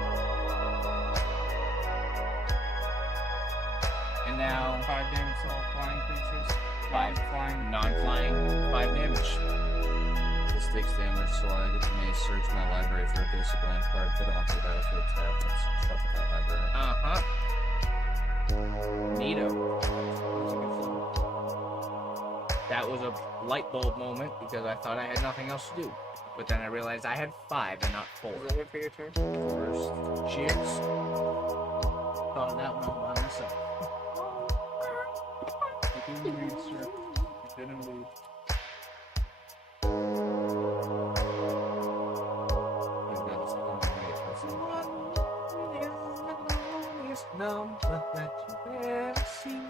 And now 5 damage to all flying creatures. 5 flying. Non-flying, 5 damage. This takes damage, so I may search my library for a basic land card, put it onto the battlefield tab, and shuffle that library. Neato. That was a light bulb moment because I thought I had nothing else to do. But then I realized I had 5 and not 4. Is that it for your turn? First. Cheers. Thought of that one all by myself. You didn't lead, sir. You didn't lead. Number that you ever see.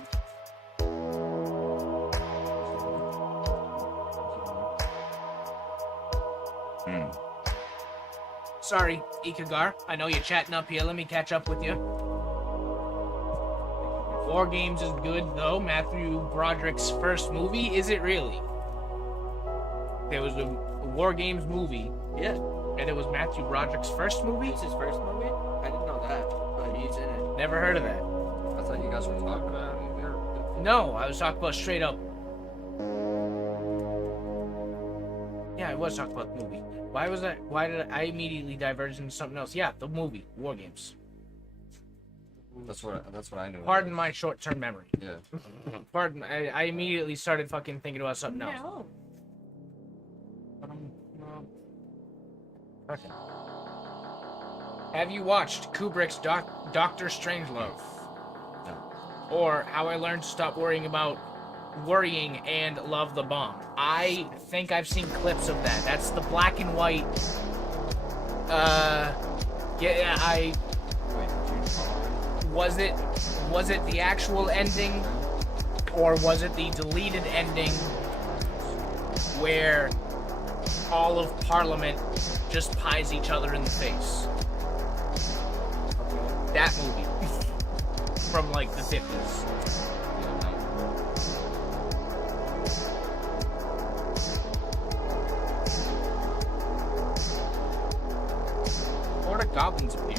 Sorry, Ikagar. I know you're chatting up here. Let me catch up with you. War Games is good, though. Matthew Broderick's first movie. Is it really? There was a War Games movie. Yeah. And it was Matthew Broderick's first movie? It's his first movie? I didn't know that, but he's in it. Never heard of that. I thought you guys were talking about it. No, I was talking about straight up. Yeah, I was talking about the movie. Why did I immediately diverge into something else? Yeah, the movie, War Games. That's what I knew. Pardon my short-term memory. Yeah. Pardon, I immediately started fucking thinking about something else. No. Okay. Have you watched Kubrick's Doctor Strangelove? No. Or How I Learned to Stop Worrying and Love the Bomb? I think I've seen clips of that. That's the black and white. Was it the actual ending, or was it the deleted ending where all of Parliament just pies each other in the face? That movie from like the 50s. Or the goblins appear.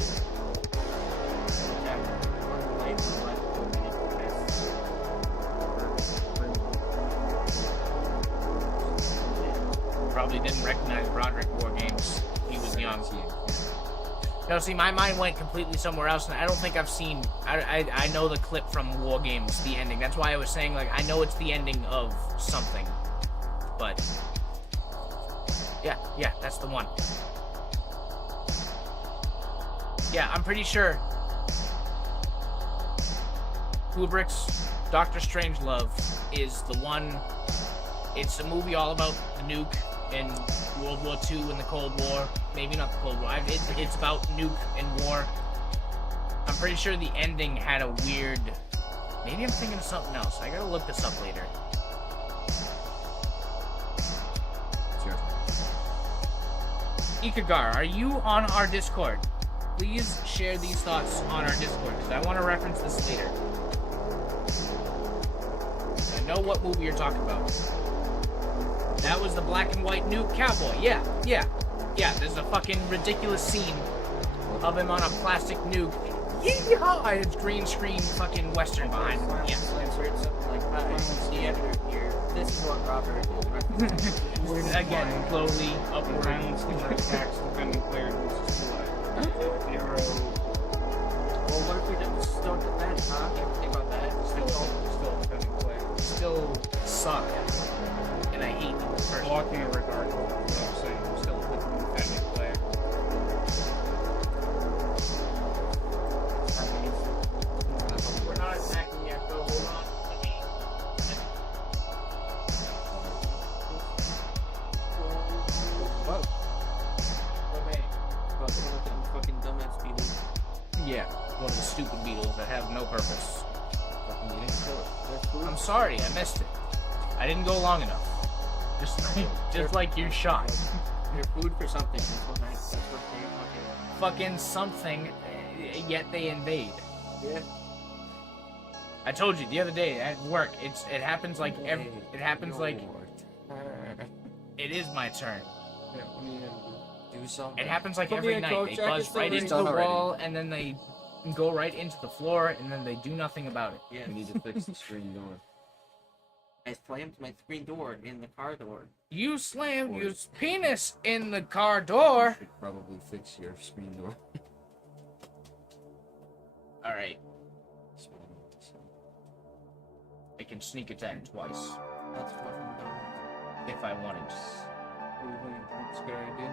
Probably didn't recognize Broderick War Games. He was young. No, see, my mind went completely somewhere else, and I don't think I've seen... I know the clip from War Games, the ending. That's why I was saying, like, I know it's the ending of something. But... Yeah, that's the one. Yeah, I'm pretty sure Kubrick's Doctor Strangelove is the one... It's a movie all about the nuke in World War II and the Cold War. Maybe not the Cold War. It's about nuke and war. I'm pretty sure the ending had a weird... Maybe I'm thinking of something else. I gotta look this up later. Ikagar, are you on our Discord? Please share these thoughts on our Discord, because I want to reference this later. I know what movie you're talking about. That was the black and white nuke cowboy. Yeah, there's a fucking ridiculous scene of him on a plastic nuke Yeehaw! It's green screen fucking western behind me. Yeah. Insert something like, hi, the editor here. This is what Robert is referencing. Again, slowly up Rounds rounds. and attacks depending player loses to Zero. Well, what if we just don't defend, huh? You ever think about that? Still depending player. Still suck. And I hate them personally. Blocking it regardless. You know what I'm saying? You're still a defending player. We're not attacking yet, though. Hold on. Whoa. Fucking dumbass beetles. Yeah, one of the stupid beetles that have no purpose. I'm sorry, I missed it. I didn't go long enough. Just like your shot. They're food for something. That's what they Fucking something, yet they invade. Yeah. I told you the other day at work. It happens like it is my turn. Do something. It happens like Put me every in, night. Coach. They Jack buzz is right still into the done already. wall, and then they go right into the floor, and then they do nothing about it. Yeah. We need to fix the screen door. I slammed my screen door in the car door. You slammed your penis in the car door. Should probably fix your screen door. All right, I can sneak attack twice That's fucking dumb. if I wanted. That's a good idea.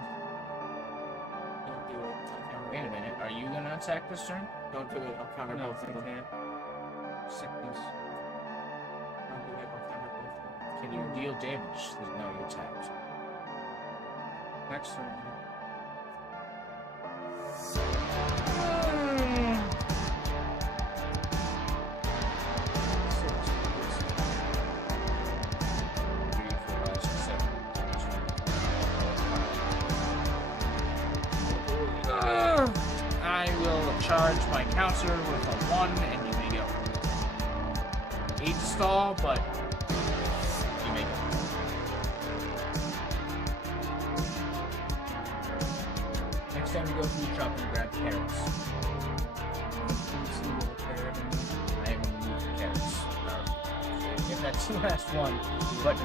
Don't do it. I'll counter Wait a both. minute, are you gonna attack this turn? Don't do it. I'll counter No, both I of them. can't. Sickness. Don't do it. I'll counter both of them. Can you deal damage? No, you attacked. Next turn. I will charge my counter with a 1, and you may go. Hate to stall, but you may go. Next time you go food shop and grab carrots. I am moved carrots. If that's the last one, but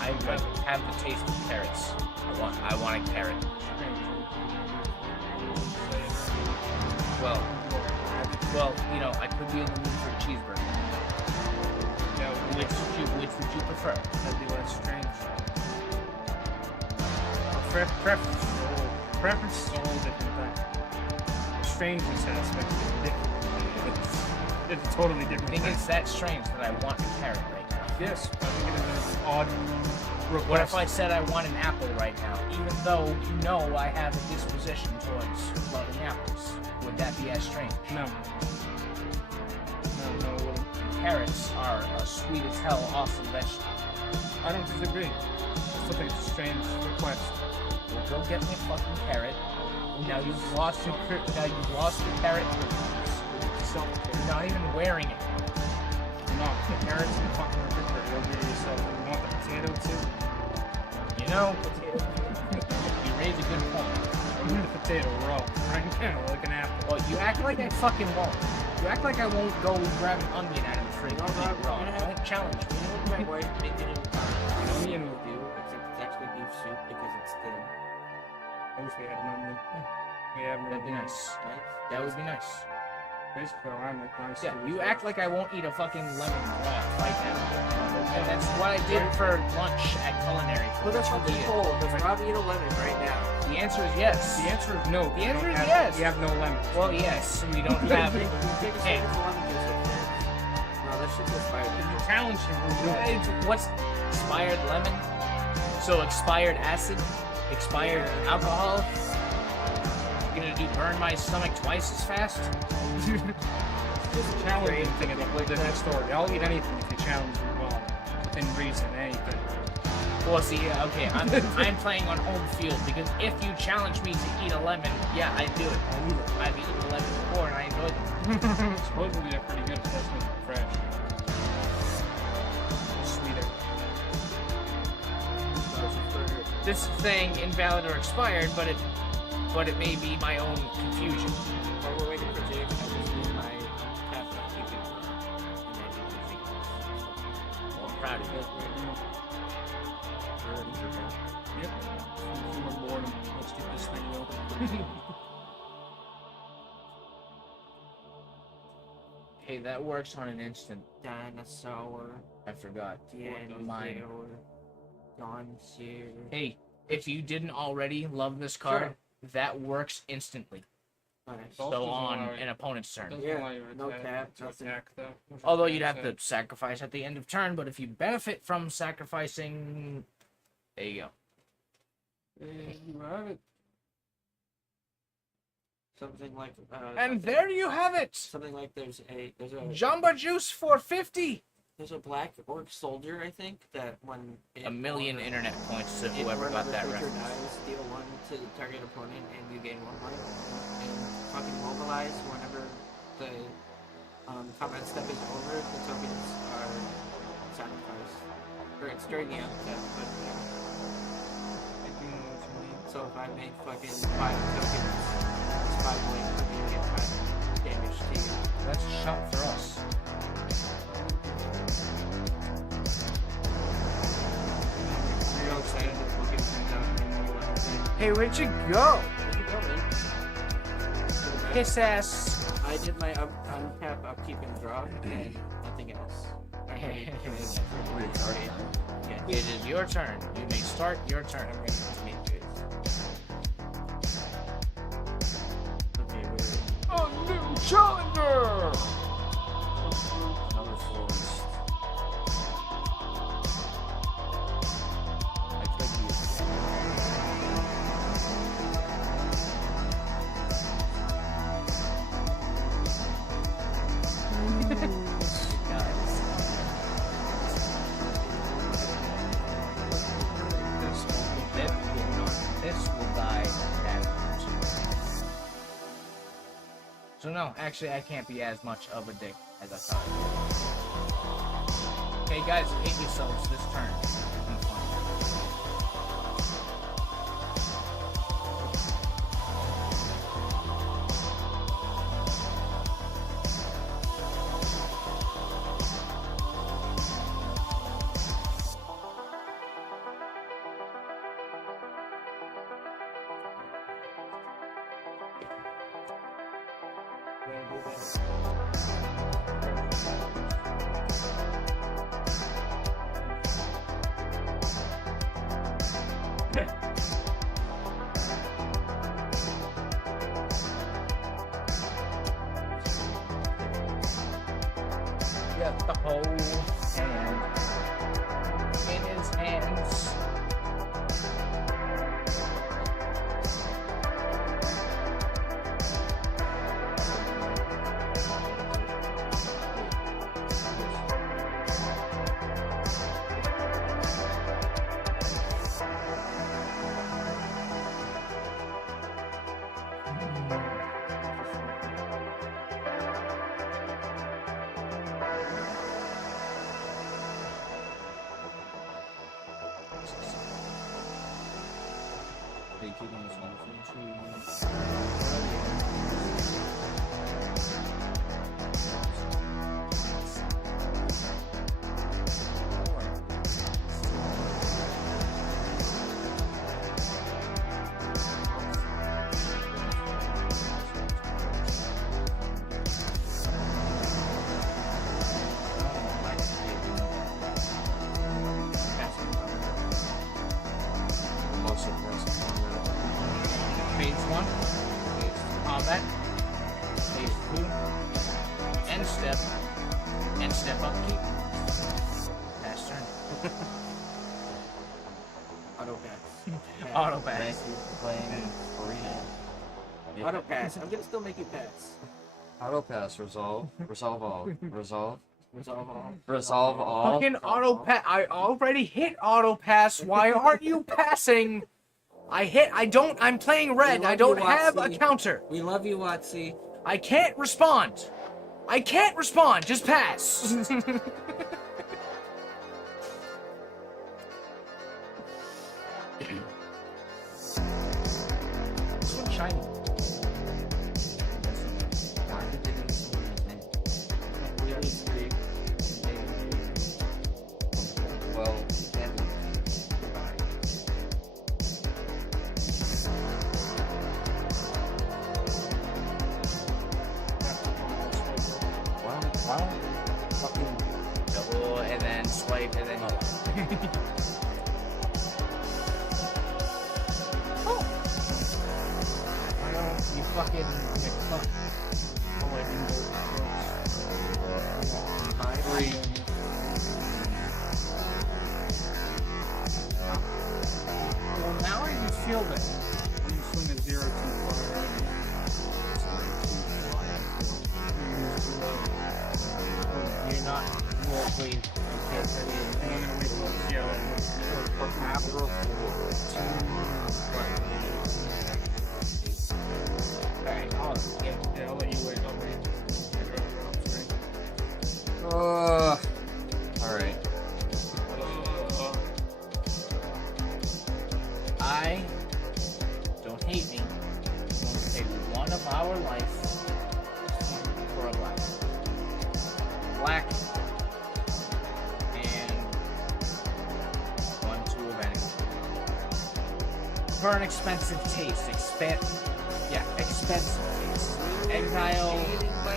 I like have the taste of carrots. I want a carrot. Well, you know, I could be in the mood for a cheeseburger. Yeah, Which would you prefer? that'd be less strange. Preference is a whole different thing. The strangeness aspect is different. It's a totally I different think thing. it's that strange that I want a carrot right now. Yes, I think it is an odd request. What if I said I want an apple right now, even though you know I have a disposition towards loving apples? Would that be as strange? No. No, it wouldn't. Carrots are a sweet as hell, awesome vegetable. I don't disagree. I still think it's a strange request. Well, go get me a fucking carrot. Now you've lost your carrot. You're not even wearing it. No, the carrots in the fucking refrigerator. You'll get yourself. You want the potato too? You know, you raise a good point. Eat the potato raw right now, like an apple. Well, you act like I fucking won't. You act like I won't go grab an onion out of the fridge. No, and Rob, eat it raw. you're gonna have- Don't challenge me. You know what my wife made me do? Onion Will do, except it's actually beef soup because it's thin. I wish we had an onion. We have no That'd be nice. Right? That would be nice. Basically, I make nice. Yeah, you act like I won't eat a fucking lemon raw right now. And that's what I did for lunch at culinary. Well, that's what they told. Does Rob eat a lemon right now? The answer is yes. The answer is no. The answer We is don't yes. We have no lemon. Well, yes, we don't have it. Take a Hey. sip of lemon juice up there. No, that shit's expired. Challenge him. We'll do it. What's expired lemon? So expired acid? Expired alcohol? You're gonna burn my stomach twice as fast? Just challenge anything in a different story. I'll eat anything if you challenge me well. Within reason, anything. Well, see, okay, I'm playing on home field because if you challenge me to eat a lemon, yeah, I do it. I've eaten a lemon before and I enjoy them. Supposedly they're pretty good if that's making it fresh. Sweeter. This is saying invalid or expired, but it may be my own confusion. While we're waiting for Jake, my tap keeping and then anything else. Well, I'm proud of you. Yep. More boredom. Let's get this thing open. Hey, that works on an instant. Dinosaur. I forgot. Mine. Dinosaur. Dinosaur. Hey, if you didn't already love this card, that works instantly. Alright. So on an opponent's turn. Yeah, no tap, nothing. Although you'd have to sacrifice at the end of turn, but if you benefit from sacrificing, there you go. There you have it. Something like And there you have it. something like there's a Jamba Juice for 50. there's a black orc soldier, I think, that when A million internet points to it whoever got that creature reference. dies, deal 1 to the target opponent, and you gain 1 life. And fucking mobilize whenever the combat step is over, the tokens are sacrificed. Or it's during the end step, but so if I make fucking 5 tokens, it's 5 life for me to get 5 damage to you. That's a shot for us. Real excited to look at things out and mobilize. Hey, where'd you go? Where'd you go, man? Piss ass. I did my untap, upkeep, and draw, and nothing else. It is your turn. You may start your turn. Okay, A new challenger! Another forest. I could use This will die that much. So no, actually I can't be as much of a dick as I thought. Okay guys, hate yourselves this turn. It's been fun. Get the whole hand in his hands. Phase 1, combat, phase 2, end step upkeep, pass turn. Auto pass. Auto pass. Thank you for playing Arena. Auto pass. I'm gonna still make you pass. Auto pass, resolve all. Resolve all. Fucking auto pass. I already hit auto pass. Why aren't you passing? I'm playing red. I don't have a counter. We love you, Watsy. I can't respond. Just pass. This one's shiny. Why don't you fucking make fun? Oh, I didn't go. 3. Well, now I just feel that. I'm swinging 0 too far. You're not. Well, please. Okay, so And I'm gonna wait till after 4. Alright, Yeah, I'll let you wait. I'll wait. Alright. I don't hate me. I'm going to take one of our life for a black. Black and 1, 2 of anything. For an expensive taste. Expensive taste. Exile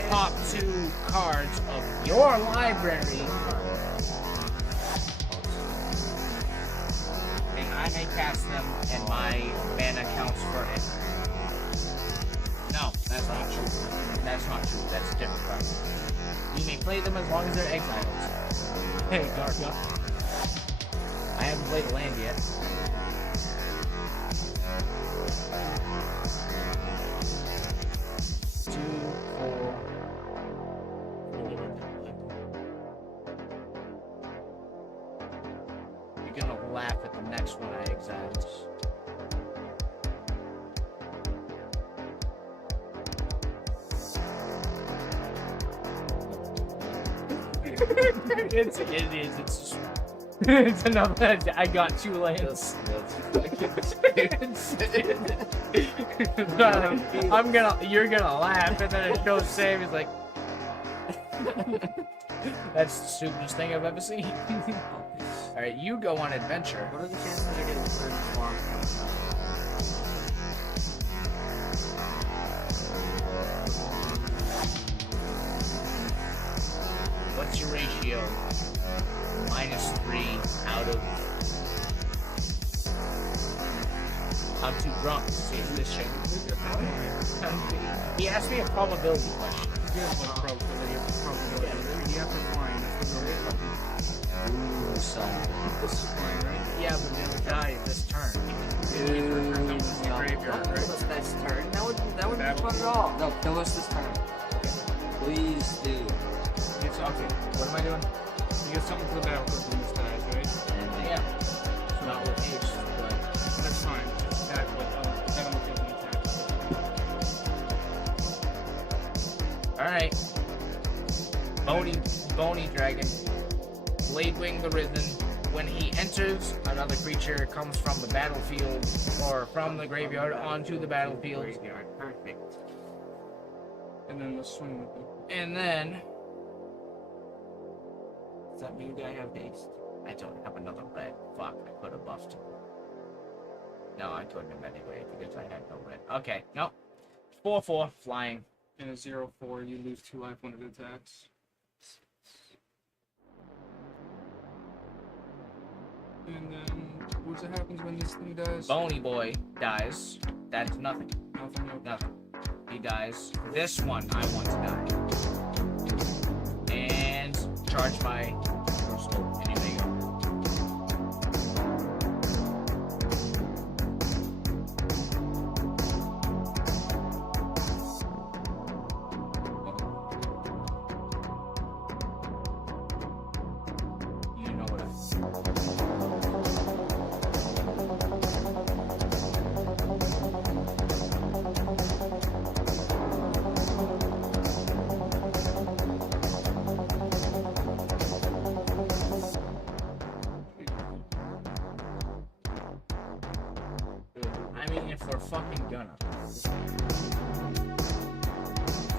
top 2 cards of your library. And I may cast them, and my mana counts for it. No, that's not true. That's not true. That's a different card. You may play them as long as they're exiles. Hey, Darka. I haven't played a land yet. You're gonna laugh at the next one I exiled. It's another. I got 2 lands. You're gonna laugh, and then it shows Sam. He's like, that's the stupidest thing I've ever seen. Alright, you go on adventure. What are the chances I get a third farm? What's your ratio? -3 out of. I'm too drunk to see this shit. He asked me a probability question. You have to find. Ooh, son. This is fine, right? Yeah, but then die this turn. Graveyard, right? Kill us this turn. That would be fun at all. No, kill us this turn. Please do. It's okay. What am I doing? You get something for the battlefield when this dies, right? Yeah. Not with haste, but That's fine. Attack with, then I'm taking attack. alright. Bony Dragon. Bladewing the Risen. When he enters, another creature comes from the battlefield or from the graveyard onto the battlefield. Perfect. And then the swing with it. And then Does that mean I have haste? I don't have another red. Fuck, I could have buffed him. No, I couldn't have anyway because I had no red. Okay, no. 4/4 flying. In a 0/4, you lose 2 life when it attacks. And then, what happens when this thing dies? Bony Boy dies. That's nothing. Nothing. Okay. Nothing. He dies. This one I want to die. And charge my scope. And here they go. You know what I mean, if we're fucking gonna.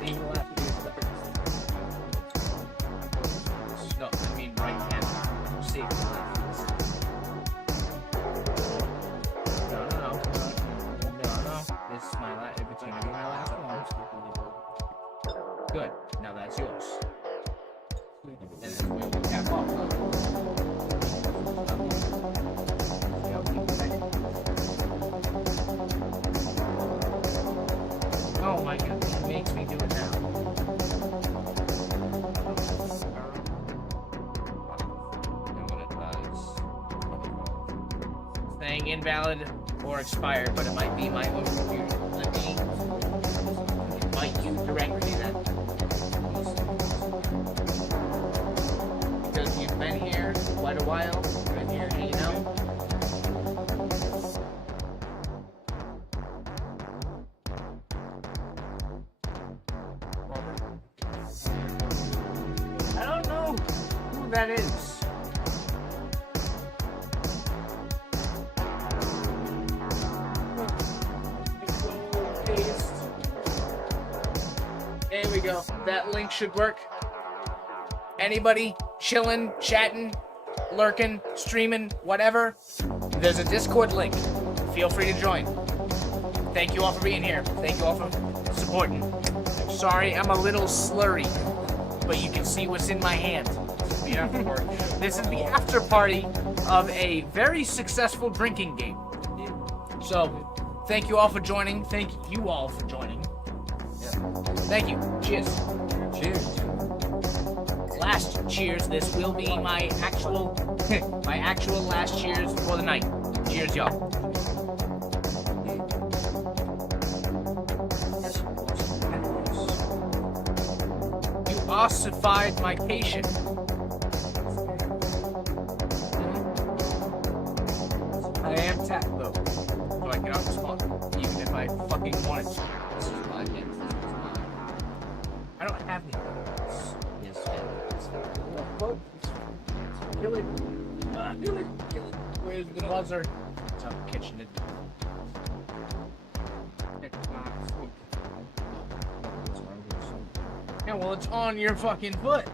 They will have to do it. No, I mean right hand. See. No. This is my last. If it's gonna be my last one. Good. Now that's yours. And then we will cap off. saying invalid or expired, but it might be my own computer. Let me invite you directly then. Because you've been here quite a while, been here hanging out. I don't know who that is. There we go. That link should work. Anybody chilling, chatting, lurking, streaming, whatever, there's a Discord link. Feel free to join. Thank you all for being here. Thank you all for supporting. Sorry, I'm a little slurry, but you can see what's in my hand. This is the after party of a very successful drinking game. So, thank you all for joining. Thank you all for joining. Thank you. Cheers. Cheers. Last cheers. This will be my actual last cheers for the night. Cheers, y'all. You ossified my patient. I am tapped though, so I cannot respond, even if I fucking wanted to. This is my game. I don't have any. Yes, Kill it. Kill it. Kill it. Where's the buzzer? It's out kitchen. Yeah, well, it's on your fucking foot.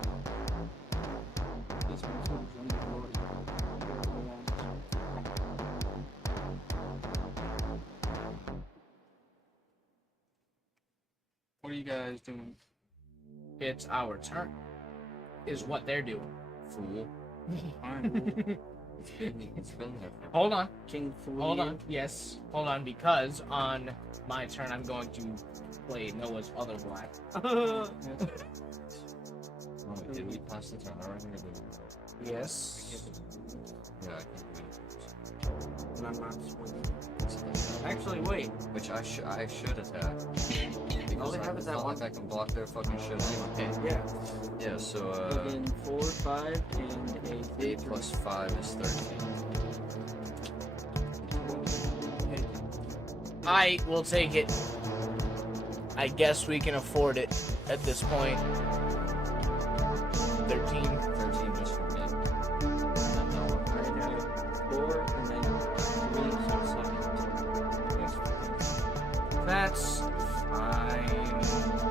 What are you guys doing? It's our turn. Is what they're doing. Fool. Fine. It's been there. Hold on. King Fool. Hold on. Yes. Hold on, because on my turn, I'm going to play Noah's other black. Oh, did we pass the turn already? Or did we... Yes. Yeah, I think we. And I'm not swinging. Actually, wait. Which I should attack. All they Because have is that not one. like I can block their fucking shit anyway. Yeah. Yeah, so Again, 4, 5, and a 3. 8 plus 5 is 13. I will take it. I guess we can afford it at this point. 13. 13 just for me. I got 4, and then 3, so 7. That's fine.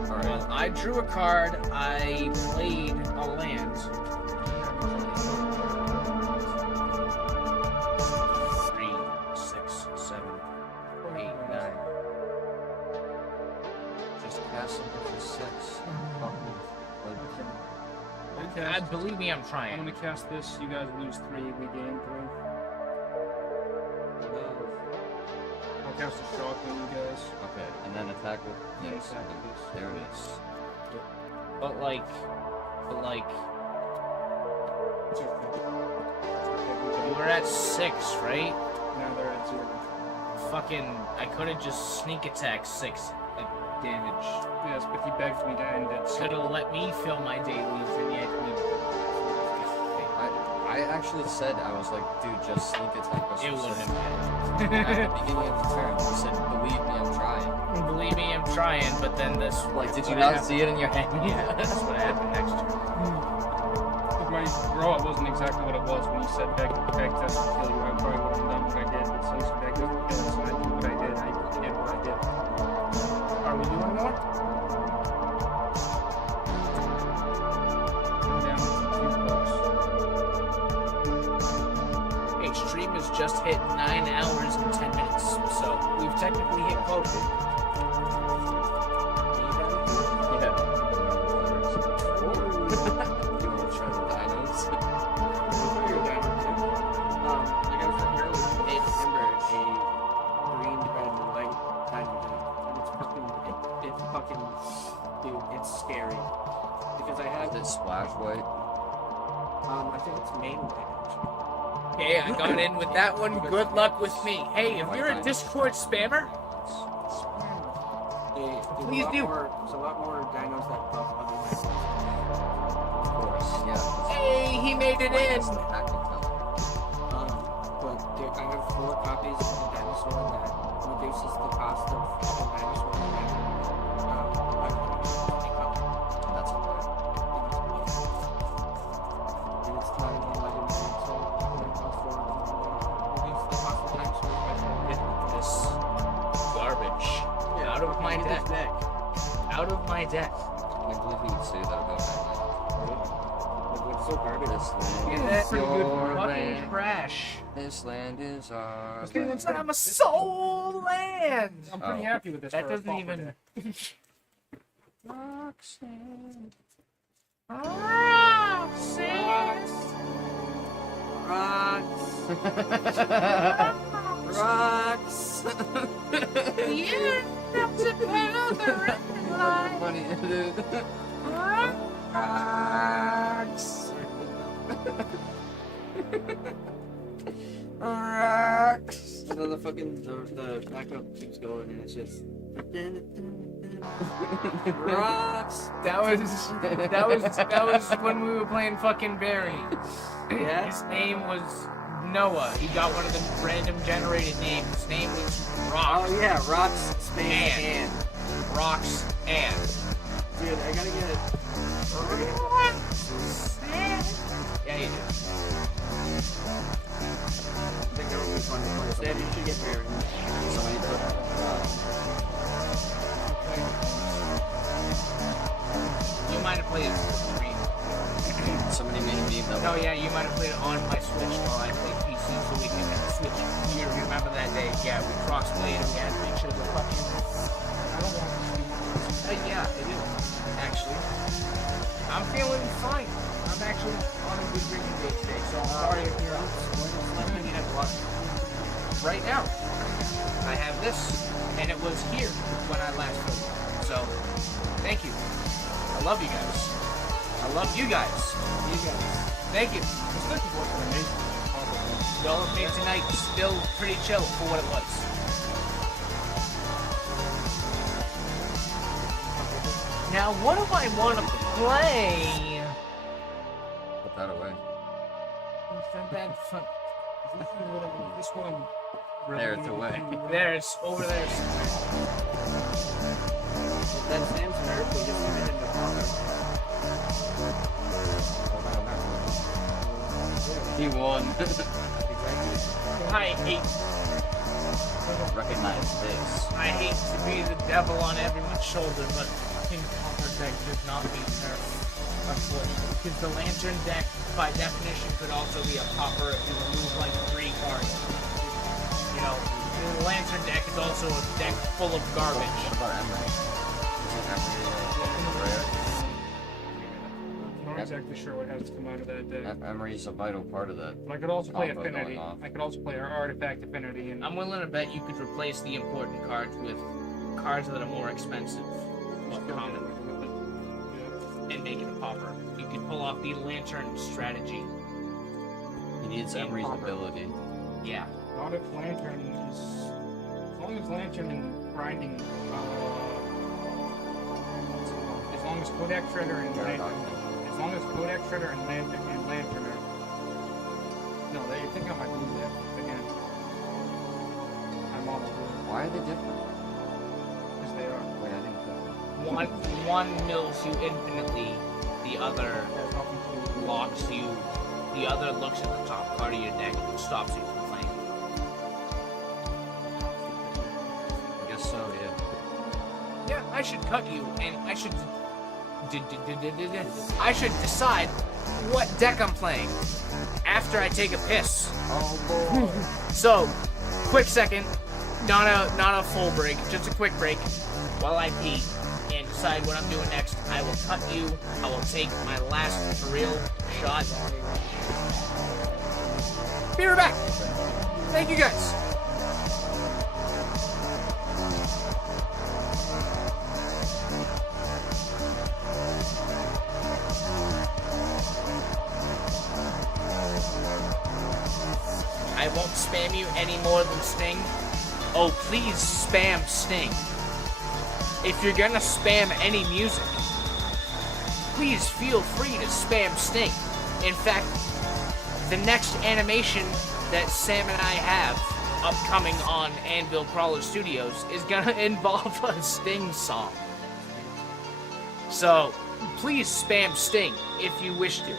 Alright. Well, I drew a card. I played a land. 3, 6, 7, 8, 9. Just cast something for 6. I believe me, I'm I'm trying. gonna cast this. You guys lose 3. We gain 3. I'll cast a shock on you guys. Okay, and then attack with. Yeah, Yes, attack with this. there it is. But like, It's okay. we were at 6, right? Now they're at 0. Fucking, I could have just sneak attack 6 damage. Yes, but he begged me to end it. Could have let me fill my dailies, and yet we. I actually said, I was like, dude, just sneak attack us. It for wouldn't 6. have At the beginning of the turn, you said, believe me, I'm trying. Believe me, I'm trying, but then this. Like, did you what not happened- see it in your hand? Yeah, that's what happened next turn. My draw wasn't exactly what it was when you said beg us to kill you. I probably would have done what I did, but since you begged us to kill us and I did what I did, I did what I did. Are we doing more? I'm down to 2 bucks. Hey, stream has just hit 9 hours and 10 minutes, so we've technically hit quota. Yeah. You want to try the dinos? Like I was saying earlier, in December, a green, red, and white diamond. It's fucking, dude, it's scary. Because I have, Is it splash white? I think it's main white, actually. Okay, I got in with that one. Good luck with me. Hey, if you're a Discord spammer, please do. There's a lot more dinos that buff other dinos. Of course, yeah. Hey, he made it in. But I have 4 copies of the dinosaur that reduces the cost of the dinosaur. That's okay. And it's not even legendary, so reduce the cost of dinosaurs by This garbage out of my deck. Out of my deck. I can't believe you would say that about my What's so garbage? This land Yeah, that's is pretty good your fucking land. trash. This land is ours. Because I'm a soul land. I'm pretty happy with this. That for a doesn't pauper even. deck. Roxanne. Rocks! You have to pedal the red line. Funny, dude. Rocks. Rocks. And then the fucking the backup keeps going and it's just rocks. That was when we were playing fucking Barry. Yeah? His name was Noah. He got one of the random generated names. His name was Rocks. Oh yeah, rocks space and Rocks and. Dude, I gotta get it. Yeah, you do. I think that would be fun to play. Instead, you should get Barry. Somebody put You might have played it screen. somebody made a meme that No, yeah, you might have played it on my Switch while I played PC, so we can switch. You remember that day? Yeah, we cross-played and we had to make sure the fucking. Yeah, I do. Actually, I'm feeling fine. I'm actually on a good drinking day today, so I'm sorry if you're out. Right now, I have this, and it was here when I last played. So, thank you. I love you guys. I love you guys. Thank you. Y'all have made tonight still pretty chill for what it was. Now, what do I want to play? put that away. This one. There, it's away. There, it's over there. That Sam's nerf, we just leave it in the corner. He won. I hate Recognize this. I hate to be the devil on everyone's shoulder, but fucking Pauper deck does not mean nerf, unfortunately. Because the Lantern deck, by definition, could also be a Pauper if you remove like 3 cards. You know, the Lantern deck is also a deck full of garbage. What about Emery? I'm not exactly sure what has to come out of that deck. Emery's a vital part of that. But I could also play combo Affinity. going off. I could also play our Artifact Affinity and I'm willing to bet you could replace the important cards with cards that are more expensive, more common, and make it a Pauper. You could pull off the Lantern strategy. He needs Emery's ability. Yeah. not if Lantern is... As long as Lantern and grinding, as long as Codex Shredder and as long as Codex Shredder and Lantern are... No, they think I might lose that again. I'm on the board. Why are they different? Because they are. Wait, I didn't One mills you infinitely, the other locks you. The other looks at the top card of your deck and stops you from playing. I guess so, yeah. Yeah, I should cut you, and I should decide what deck I'm playing after I take a piss. Oh boy. So, quick second, not a full break, just a quick break while I pee and decide what I'm doing next. I will cut you. I will take my last for real shot. Be right back. Thank you guys. I won't spam you any more than Sting. Oh, please spam Sting. If you're gonna spam any music, please feel free to spam Sting. In fact, the next animation that Sam and I have upcoming on Anvil Crawler Studios is gonna involve a Sting song. So, please spam Sting if you wish to.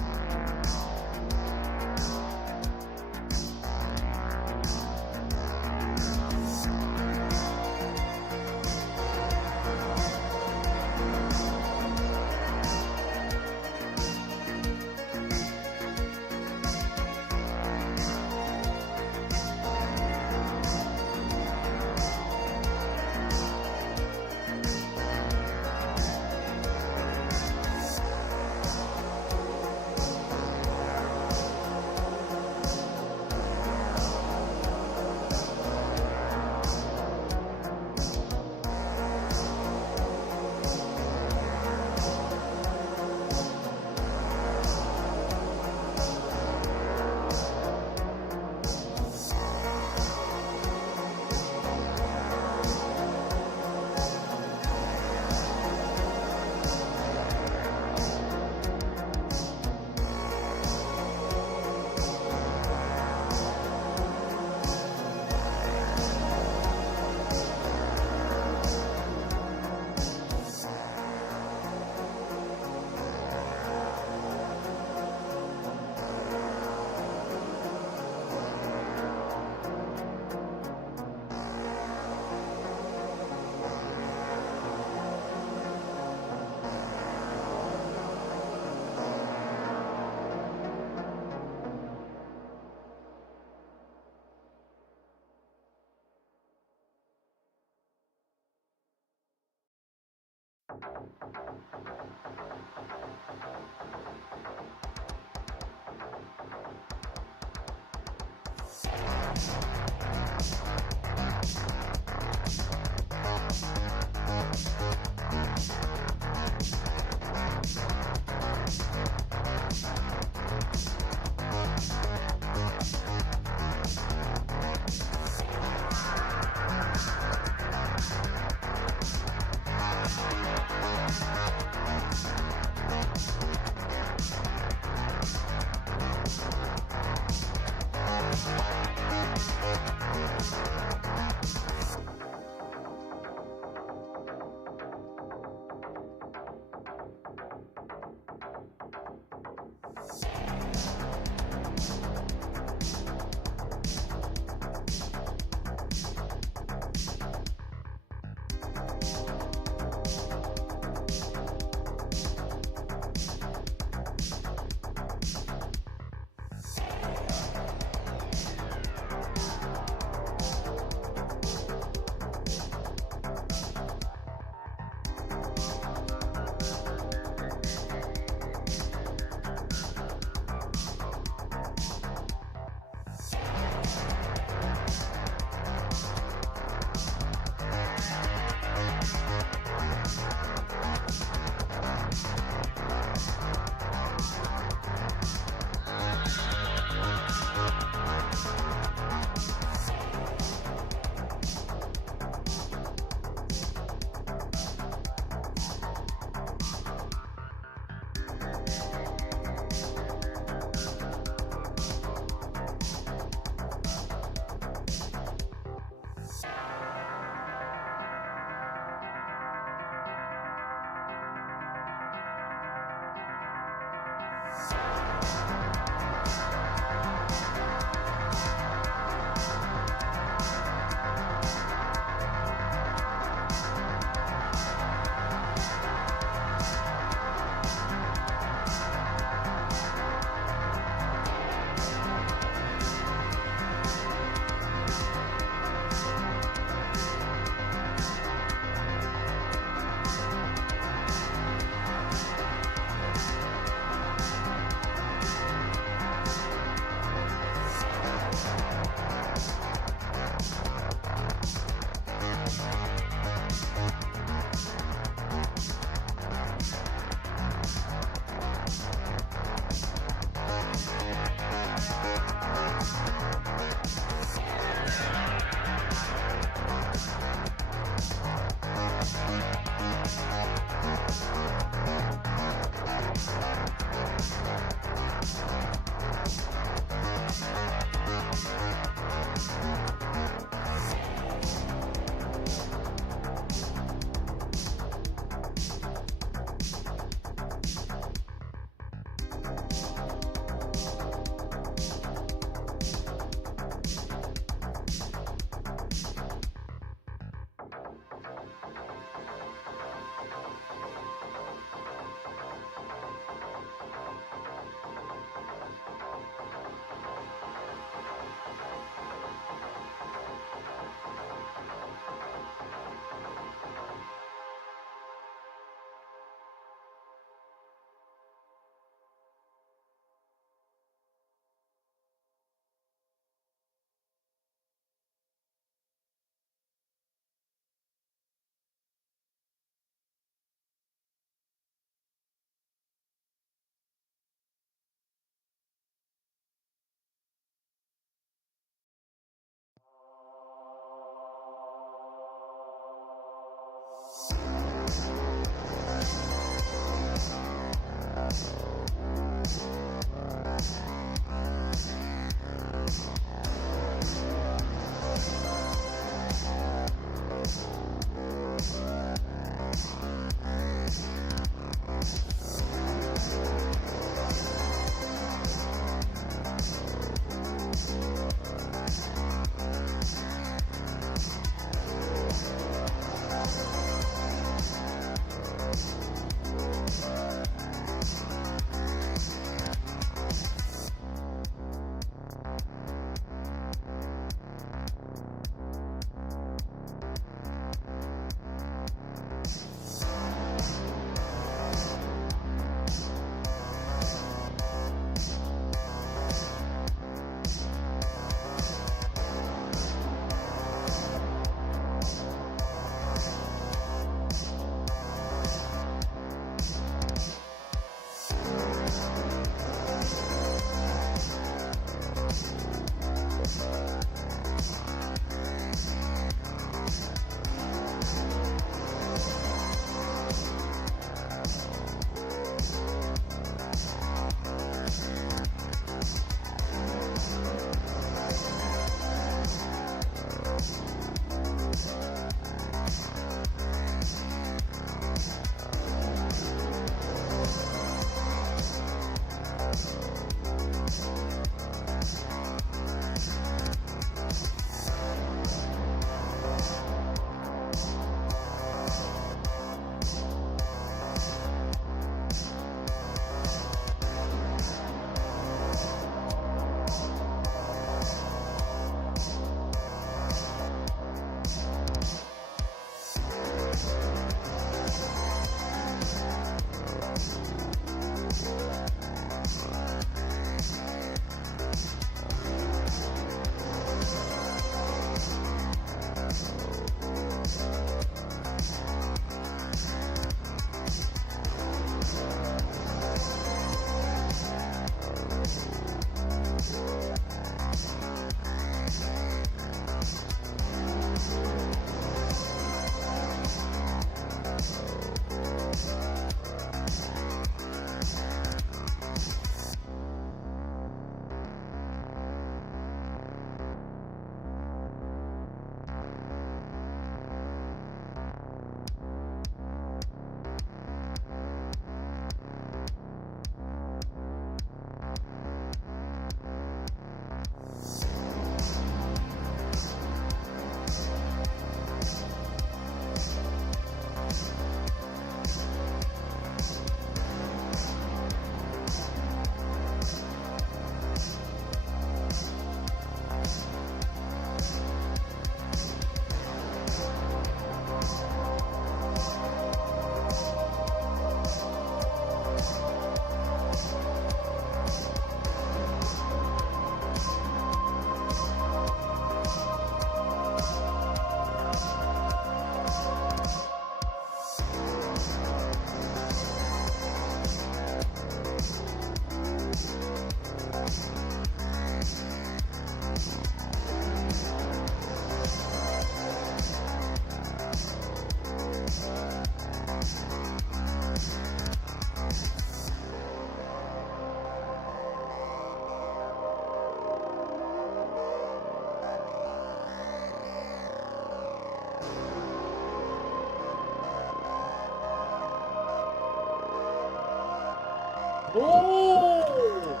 Oh!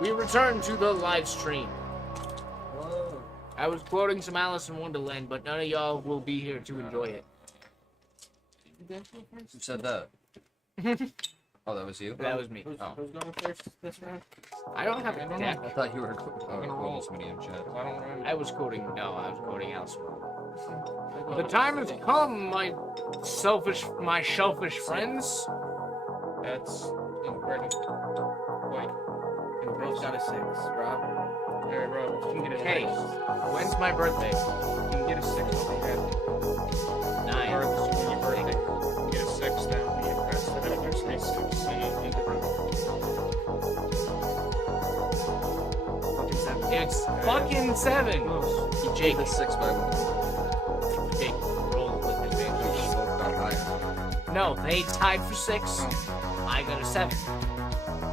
We return to the live stream. I was quoting some Alice in Wonderland, but none of y'all will be here to enjoy it. Who said that? Oh, that was you? That was me. Who's going first this round? I don't have a deck. I thought you were quoting somebody in chat. I was quoting Alice in Wonderland. The time has come, my shellfish friends. That's incredible. Wait. We both got a 6, Rob. Hey, Rob, you can get a Hey, 6. when's my birthday? You can get a 6 when you have 9. regardless of when your birthday. You get a 6 down when you press it. Then there's a 6 in the room. Fucking 7. It's fucking 7. Jake, The 6 by 1. Jake, roll with advantage. Both got higher. No, they tied for 6. I got a 7.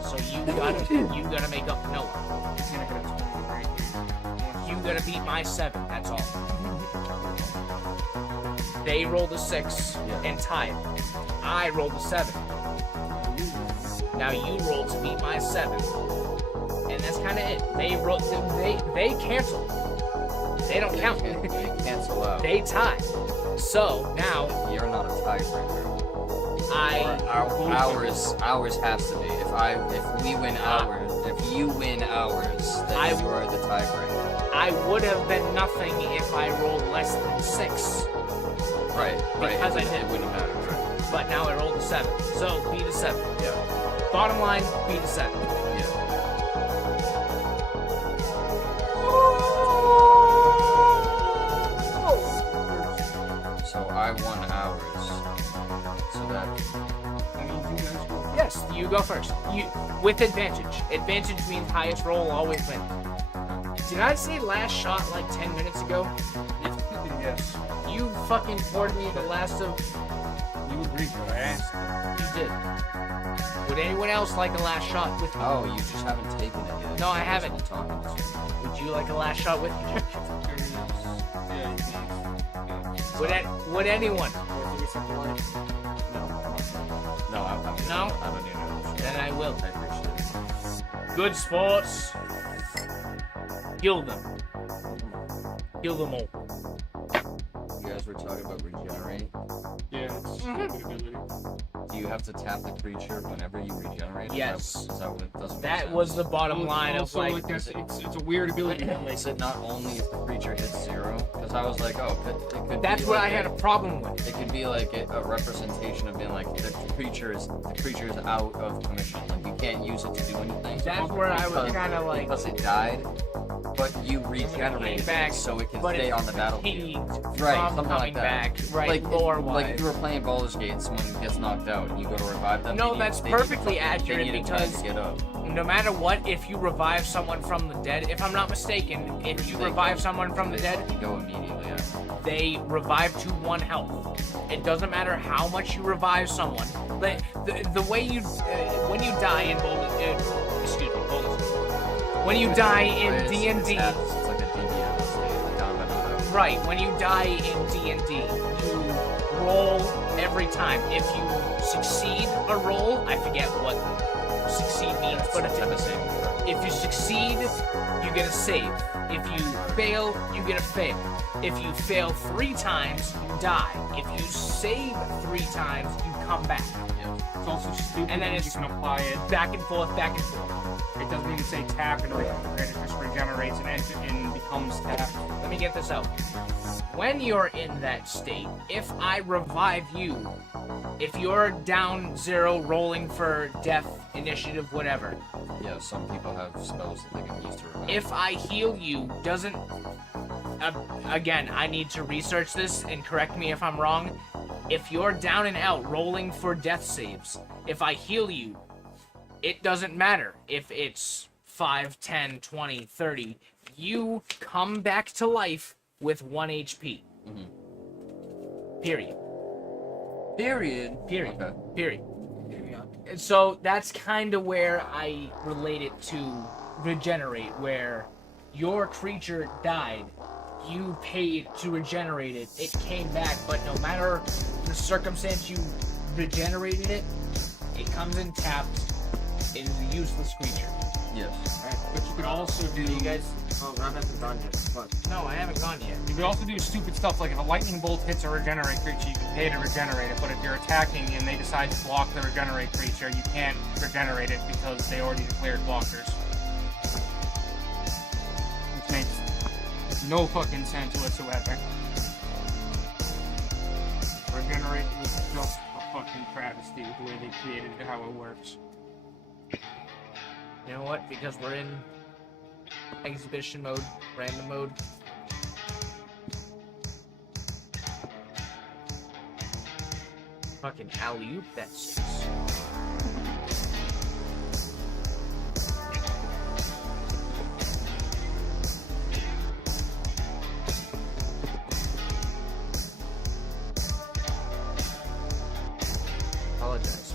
So you gotta make up Noah. He's gonna get a 20 right here. You gotta beat my 7. That's all. They rolled a 6 and tied. I rolled a 7. Now you roll to beat my 7. And that's kind of it. They cancel. They don't count. They cancel out. They tie. So now You're not a tiebreaker. I Ours has to be. If we win ours, if you win ours, then you are the tiebreaker. I would have been nothing if I rolled less than 6. Right. Because It wouldn't matter. Right. But now I rolled a 7. So beat a 7. Yeah. Bottom line, beat a 7. Yeah. So I won ours. So that. I mean, you guys go. Yes, you go first. You with advantage. Advantage means highest roll always win. Did I say last shot like 10 minutes ago? Yes. You fucking poured me the last of. You agreed to ask. You did. Would anyone else like a last shot with me? Oh, you just haven't taken it yet. No, I haven't. Talking to you. Would you like a last shot with me? Yeah, you can. Would anyone? No, I No? don't need it. Then I will. I appreciate it. Good sports. Kill them. Kill them all. You guys were talking about regenerate. Yeah, it's a good ability. Do you have to tap the creature whenever you regenerate? Yes. Is that what it doesn't make That sense? was the bottom line of Also, like. that's, it's a weird ability. Is it not only if the creature hits 0? Because I was like, oh, it could That's be what like I had a problem with. It could be like a representation of being like the creature is out of commission. Like you can't use it to do anything. That's where I was kind of like. Because it died, but you regenerated back, it so it can but stay it's on the battlefield. fatigued Right, from something coming like that. back, right? Like lore-wise. like you were playing Baldur's Gate, someone gets knocked out, and you go to revive them. No, they that's need perfectly they accurate need a time because to get up. no matter what, if you revive someone from the dead, if I'm not mistaken, if you revive someone from the dead, They go immediately. Yeah. they revive to 1 health. It doesn't matter how much you revive someone. The way you when you die in when you die in D&D, It's like a DBM state, down but not out. right? When you die in D&D, you roll every time. If you succeed a roll, I forget what succeed means, but if you succeed, you get a save. If you fail, you get a fail. If you fail 3 times, you die. If you save 3 times, you come back. It's also stupid. And then because it's you can apply it. back and forth, back and forth. It doesn't even say tap and it just regenerates and becomes tapped. Let me get this out. When you're in that state, if I revive you, if you're down 0, rolling for death, initiative, whatever. Yeah, some people have spells that they can use to revive. If I heal you, doesn't... again, I need to research this and correct me if I'm wrong. If you're down and out, rolling for death saves, if I heal you, it doesn't matter if it's 5, 10, 20, 30. You come back to life with 1 HP. Period. Period. Period. Okay. Period. And so that's kind of where I relate it to regenerate, where your creature died, you paid to regenerate it, it came back, but no matter the circumstance you regenerated it, it comes in tapped, It is a useless creature. Yes. But you could also do. You guys, oh, Rob hasn't gone yet. Fuck. No, I haven't gone yet. You could also do stupid stuff like if a lightning bolt hits a regenerate creature, you can pay to regenerate it. But if you're attacking and they decide to block the regenerate creature, you can't regenerate it because they already declared blockers. Which makes no fucking sense whatsoever. Regenerate was just a fucking travesty the way they created it, how it works. You know what? Because we're in exhibition mode, random mode. Fucking alley-oop, that's... Apologize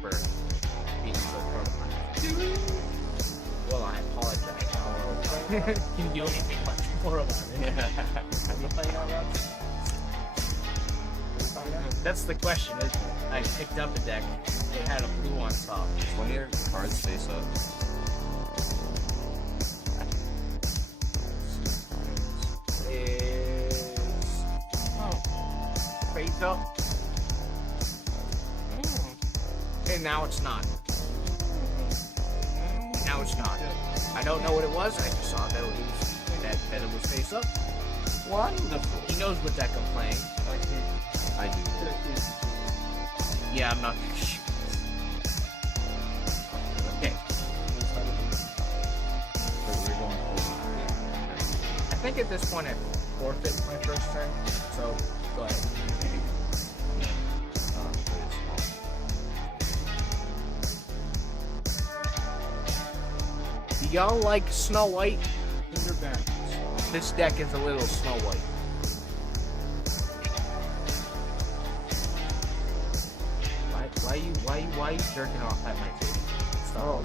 for being so pro. Well, I apologize. Can you do anything much more about it? Have you played all that? That's the question, isn't it? I picked up a deck. It had a blue on top. When your cards face up. Is... Oh. Face up. And now it's not. Now it's not. I don't know what it was. I just saw that it was that it was face up. Wonderful. He knows what deck I'm playing. I do. Yeah, I'm not. Okay. I think at this point I forfeit my first turn. So go ahead. Do y'all like Snow White? This deck is a little Snow White. Why you jerking off at my table? Oh.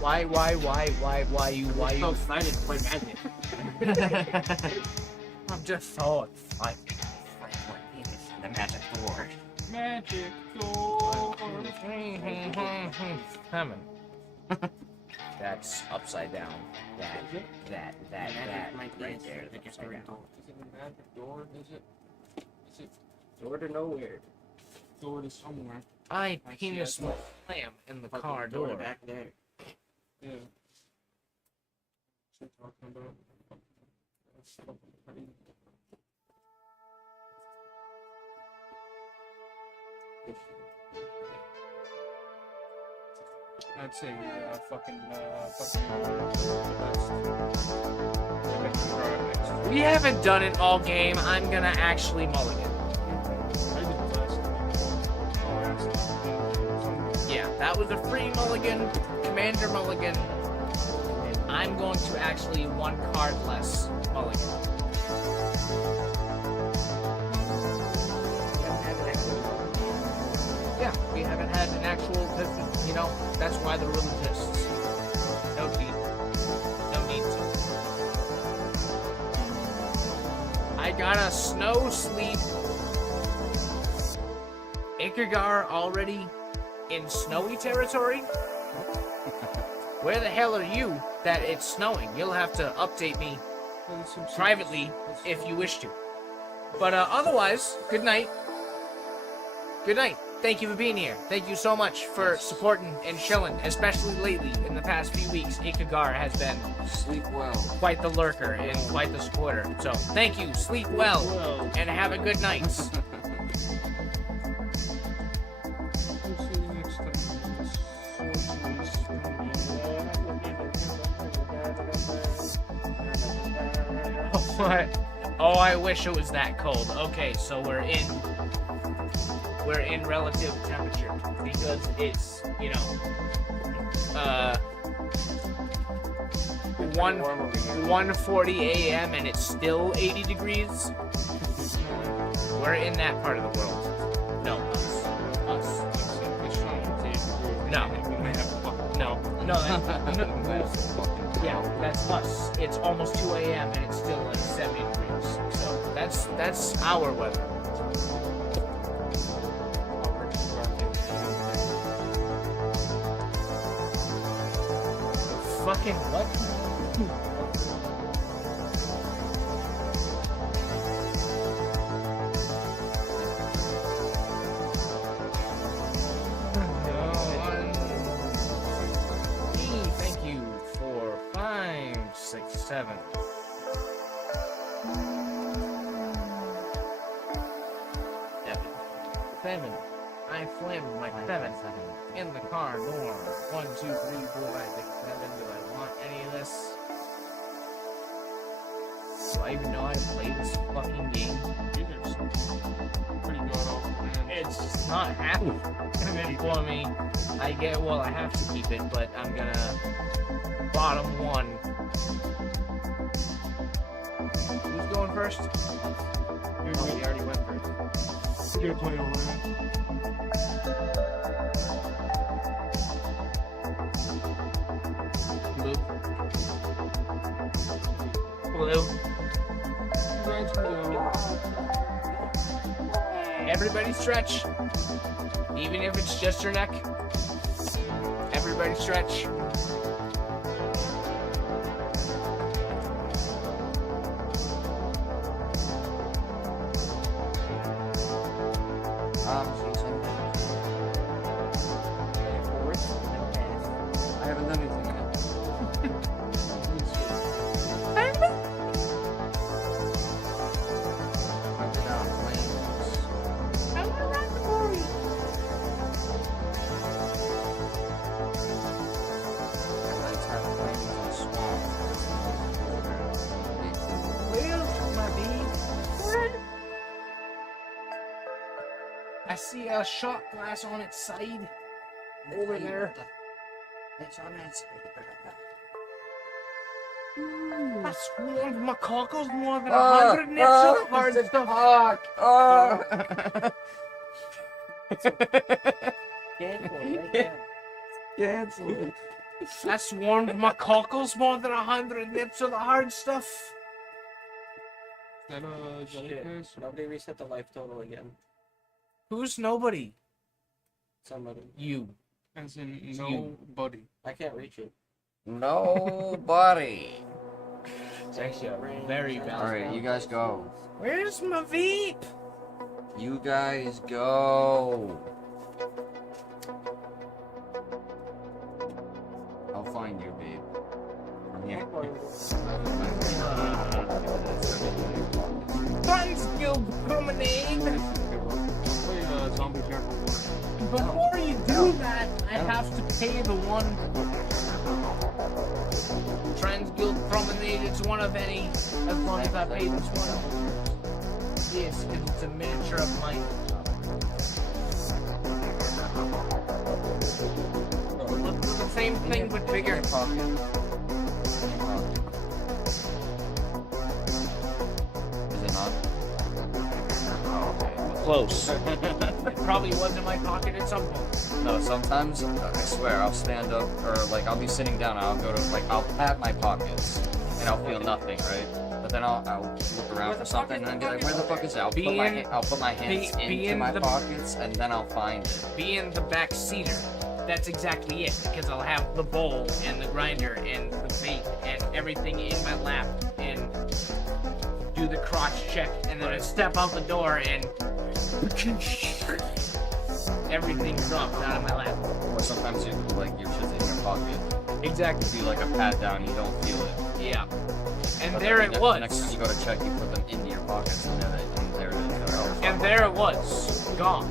Why you so excited to play Magic. I'm just so excited. The Magic Board. Magic door. Coming. That's upside down. That right there. Is it a magic door? Is it door to nowhere? door to somewhere? I penis slam in the car door. Back there. Yeah. What are you talking about? I'd say We haven't done it all game. I'm gonna actually mulligan. Yeah, that was a free mulligan, commander mulligan. And I'm going to actually one card less mulligan. Yeah, we haven't had an actual, you know, that's why the rule exists. No need. No need to. I got a snow sleep. Ikagar already in snowy territory? Where the hell are you that it's snowing? You'll have to update me privately if you wish to. But otherwise, good night. Good night. Thank you for being here. Thank you so much for supporting and chilling, especially lately in the past few weeks. Ikagar has been sleep well, quite the lurker and quite the supporter. So thank you, sleep well, and have a good night. What? Oh, I wish it was that cold. Okay, so we're in relative temperature because it's, you know, 1:40 a.m. and it's still 80 degrees. We're in that part of the world. No, us. No. Yeah, that's us. It's almost 2 a.m. and it's still like 70 degrees. So that's our weather. fucking what? Thank you for 5, 6, 7. Seven. I slammed my 7 in the car door. 1, 2, 3, 4, 5, 6, 7. Do I want any of this? Do I even know how to play this fucking game? Pretty good off, man. It's just not happening for me. I have to keep it, but I'm gonna bottom 1. Who's going first? Oh, he already went first. You're playing over there. Blue. Everybody stretch. Even if it's just your neck. Everybody stretch. I haven't done anything yet. I see a shot glass on its side. Over there. It's on that side. I swarmed my cockles more than 100 nips of the hard stuff. Cancel it. I swarmed my cockles more than 100 nips of the hard stuff. Is that a jellyfish? Nobody reset the life total again. Who's nobody? Somebody. You. As in nobody. I can't reach it. Nobody. It's actually a very balanced. Alright, you guys go. Where's my vape? You guys go. I'll find your babe. Yeah. Fun's Guild Promenade! Zombie character. Before you do that, I have to pay the one. Trans Guild Promenade, it's one of any, as long as I pay this one. Yes, because it's a miniature of mine. It's the same thing, but bigger. Is it not? Oh, okay. Close. It probably was in my pocket at some point. No, sometimes, I swear, I'll stand up, or like, I'll be sitting down, and I'll go to, like, I'll pat my pockets, and I'll feel nothing, right? But then I'll look around for something, and then be like, where the fuck is it? I'll put my hands into my pockets, and then I'll find it. Be in the back seater. That's exactly it, because I'll have the bowl, and the grinder, and the vape, and everything in my lap, and do the crotch check, and then I step out the door, and everything drops out of my lap. Or sometimes you, like, your shit's in your pocket. Exactly. Do like a pat down, you don't feel it. Yeah. And But there then it was. Next time you go to check, you put them into your pockets, and there it is. And there it was. Gone.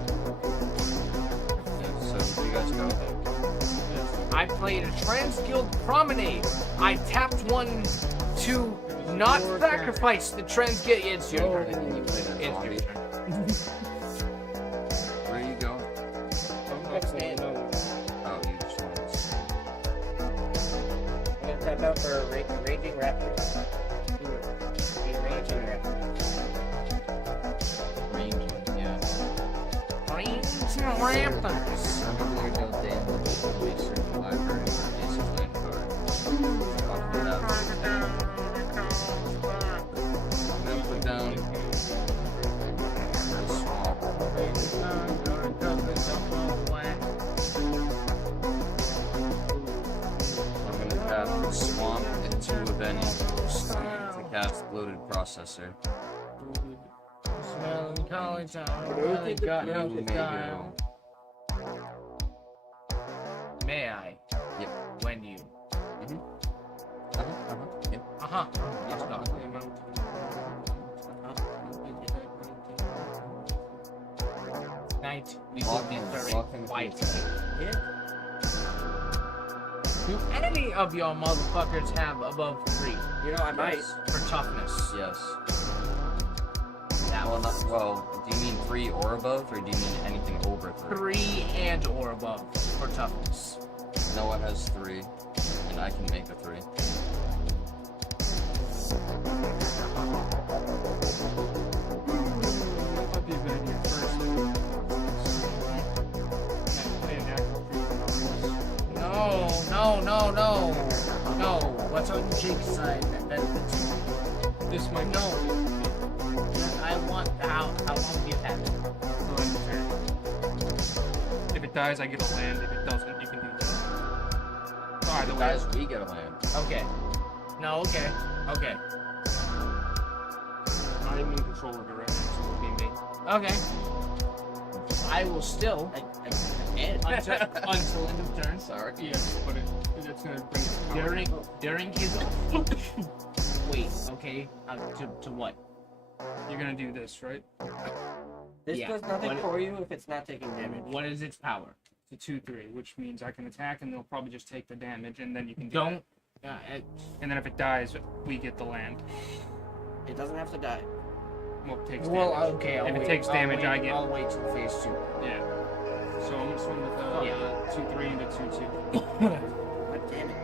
Yeah, so, do you guys go? I played a Trans Guild Promenade. I tapped one to not sacrifice the Trans Guild. It's your turn. And then you play the It's zombie. your turn. Where are you going? Oh, you just want to... I'm gonna tap out for a Raging Raptor. A Raging Raptor. Ranging, yeah. Ranging Raptors. I'm gonna go down to the research library for basic land card. I'll put out. I'm gonna put down the swamp. I'm gonna tap Swamp and 2 Avenge to cast Bloated Processor. Melancholy town, really got You no may style. go. May I? Yep. When you? Yep. Uh-huh. Let's go. Night, we will be very quiet. Do any of your motherfuckers have above 3? You know, I might. For toughness. Yes. That Well, was do you mean 3 or above, or do you mean anything over 3? 3 and or above for toughness. Noah has 3, and I can make a 3. Might be a good idea first. Play an actual creature. No. What's on Jake's side that benefits you? This might No. I want how long do you have it? If it dies, I get a land. If it doesn't, you can do that. So either way, Guys, we get a land. Okay. No, okay. I'm in control of it right now, so it'll be me. Okay. I will still until end of turn. Sorry. Yeah, but it's gonna bring it to power. During his wait, okay. To what? You're gonna do this, right? This Yeah. does nothing What- for you if it's not taking damage. What is its power? It's a 2/3, which means I can attack and they'll probably just take the damage, and then you can do Don't. and then if it dies, we get the land. It doesn't have to die. Well, it takes Well, damage. okay. If it takes damage, I get. I'll wait till phase 2. Yeah. So I'm gonna swing with the Yeah. 2/3 into 2/2. God damn it.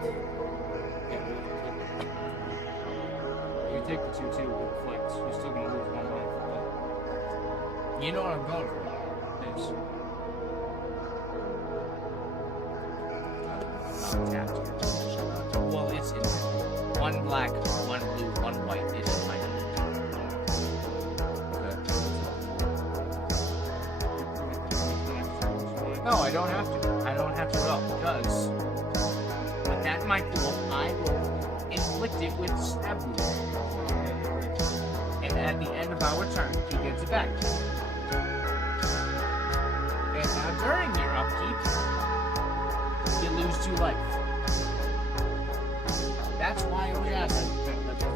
You take the 2/2 with flicks. You're still gonna lose 1 life, You know what I'm going for. but it's Well, it's 1 black, 1 blue, 1 white. It's in my. No, I don't have to. I don't have to at all because with that my pool, I will inflict it with stab wound. And at the end of our turn, he gets it back. And now during your upkeep, you lose 2 life. That's why we asked.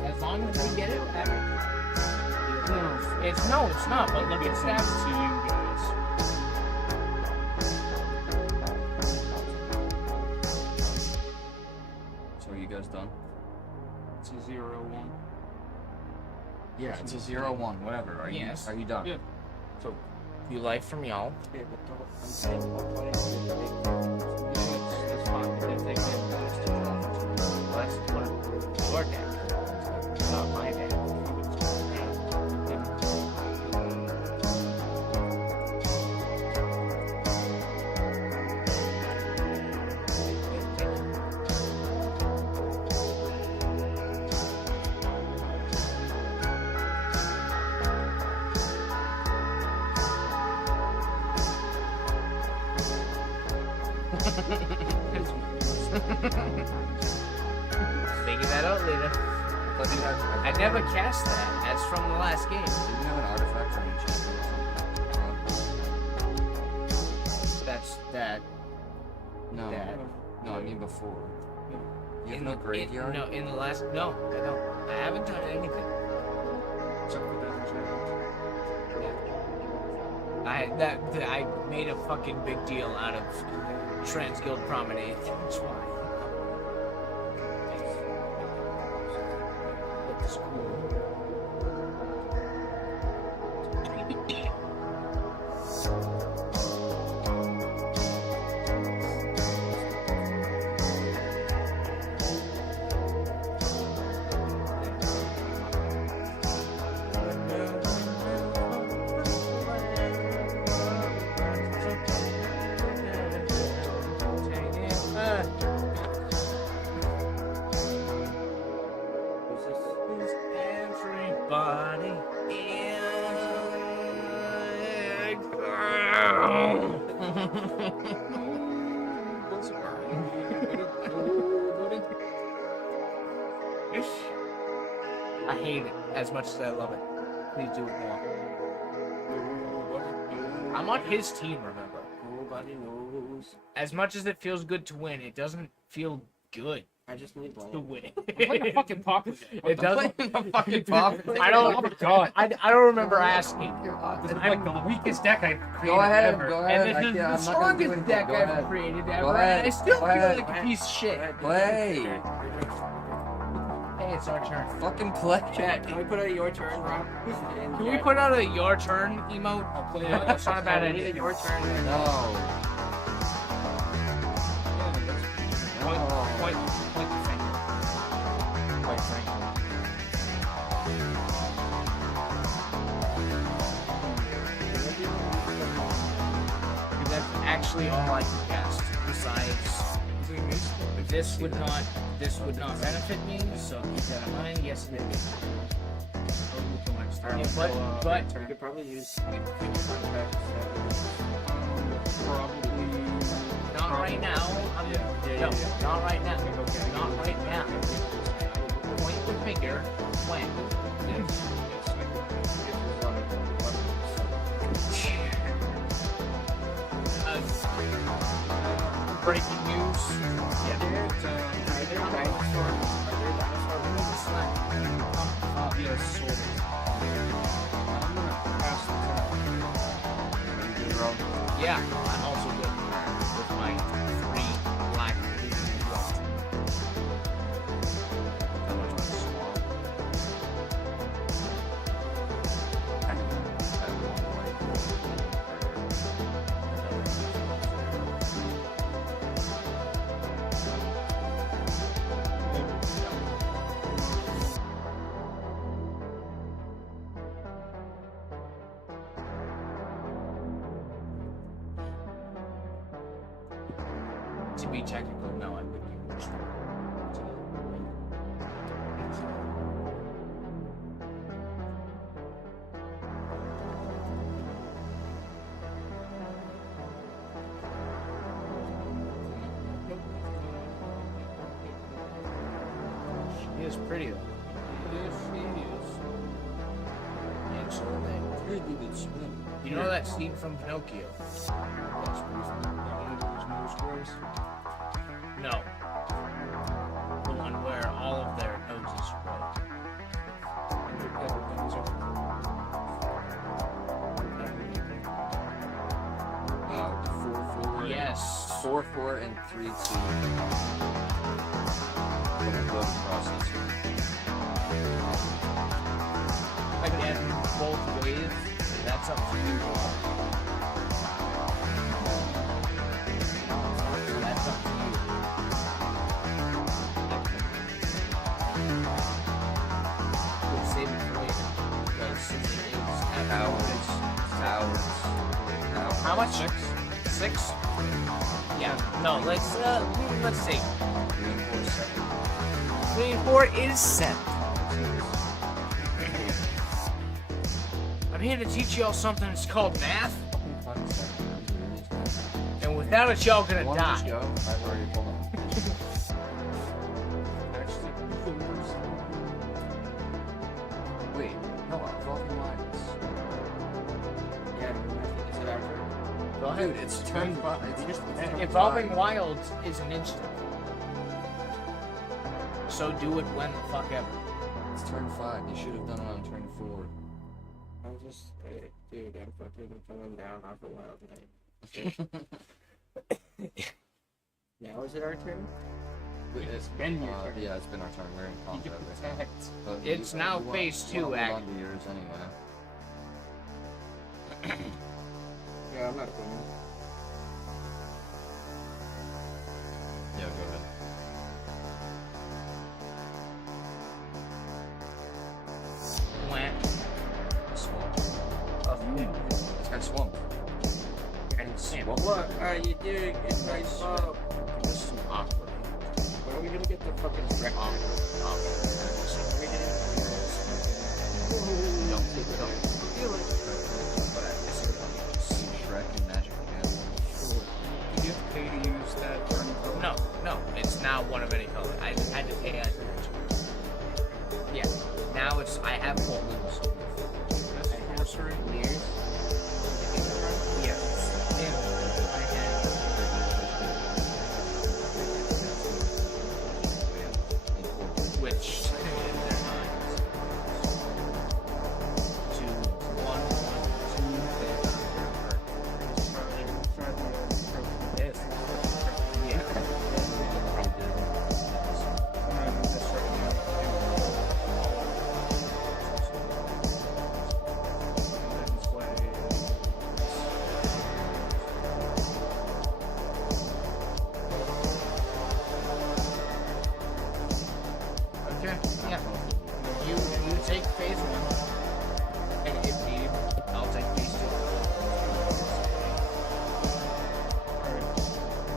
As long as we get it back. It's not. But look at stabs to you guys. So are you guys done? It's a 0/1. Yeah, it's a 0/1, whatever. Are Yes. you done? Yeah. So, few life from y'all. Yeah, but don't, I'm saying 120 is a big That's fine. They take damage. Let's put your deck. Not my deck. Figure that out later. I never cast that. That's from the last game. Didn't you have an artifact or an enchantment? That's that. No. That. No, I mean before. You have no the graveyard? no, in the last. No, I don't. I haven't done anything. Except for that enchantment. I made a fucking big deal out of Transguild Promenade. That's why. It's cool. hate it as much as I love it. Please do it more. I'm on his team, remember. Nobody knows. As much as it feels good to win, it doesn't feel good I just need one. to win. Like a fucking pop. It doesn't. fucking pop. I don't. Oh my god. I don't remember asking. This is like the weakest deck I've created Go ahead, ever. go ahead. And this is the I'm not gonna do strongest anything. deck Go I've ahead. created Go ever, ahead. and I still Go feel ahead. like a piece of shit. Play. Hey, it's our turn. Fucking play. Chat, can we put out your turn, bro? Can we put out a your turn emote? That's not a bad We need idea. a your turn. No. Point the finger. Point finger. That's actually all I can cast. Besides, this would not benefit me. So keep that in mind. Yes, it is. Yeah, but We could probably use not right now. No, not right now. Not right now. Point the finger when. Breaking news. Yes, sort of. I'm gonna pass the turn. Yeah, I'm also good with my 3 black. To be technical, no, I would use She is pretty though. Yes, she is. And so are they. Pretty good swim. You know that scene from Pinocchio? No. The one where all of their noses broke. Wow. 4-4. Yes. 4-4 and 3-2. Again, both ways. That's up to you. That's up to you. We'll save it for later. Because since it is Hours. how much? 6? Yeah. No, let's see. 3 and 4 is 7. I'm here to teach y'all something that's called math. And without it, y'all gonna die. Go. I've already pulled on. Wait, no, evolving lines. Yeah, is it our turn? Go ahead. Dude, it's turn 5. It's just turn Evolving 5. Wilds is an instant. So do it when the fuck ever. It's turn 5. You should have done it on turn 4. I'm just, dude, I'm fucking coming down off a wild night. Now is it our turn? It's been your turn. Yeah, it's been our turn. We're in combat. But It's now phase 2, hold on actually. to yours anyway. Yeah, I'm not doing it. Yeah, go ahead. When? Swamp. It's got swamp. And Sam. What are you doing in my swamp? This is awkward. When are we gonna get the fucking wreck? Shrek and Magic again. Did you have to pay to use that turn? No, it's now one of any color. I had to pay as an Yeah. Now it's I have 4 moves. Sorcery. Years. Yes. Yeah. I have. Which okay, yeah. You take phase 1. And if needed, I'll take phase 2. Alright.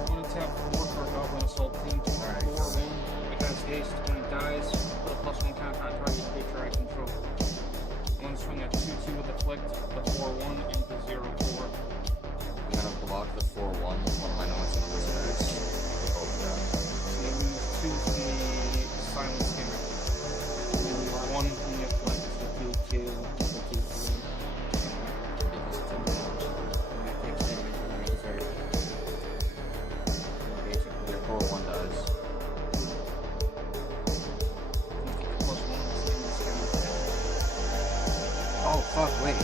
I'm gonna tap 4 for a Goblin Assault Team. 4 wound. It has haste. When it dies, put a +1 count on target creature I control. I'm gonna swing a 2/2 with Afflict, the 4/1 into 0/4. I'm gonna block the 4/1 with one of my noise inquisitors. So you lose 2 from the Silent Skimmer. You lose 1 from the Afflict. The 2/2. The 2/3. Because it's a damage. And that takes damage from the razor. Basically. Your 4/1 dies. Oh fuck, wait.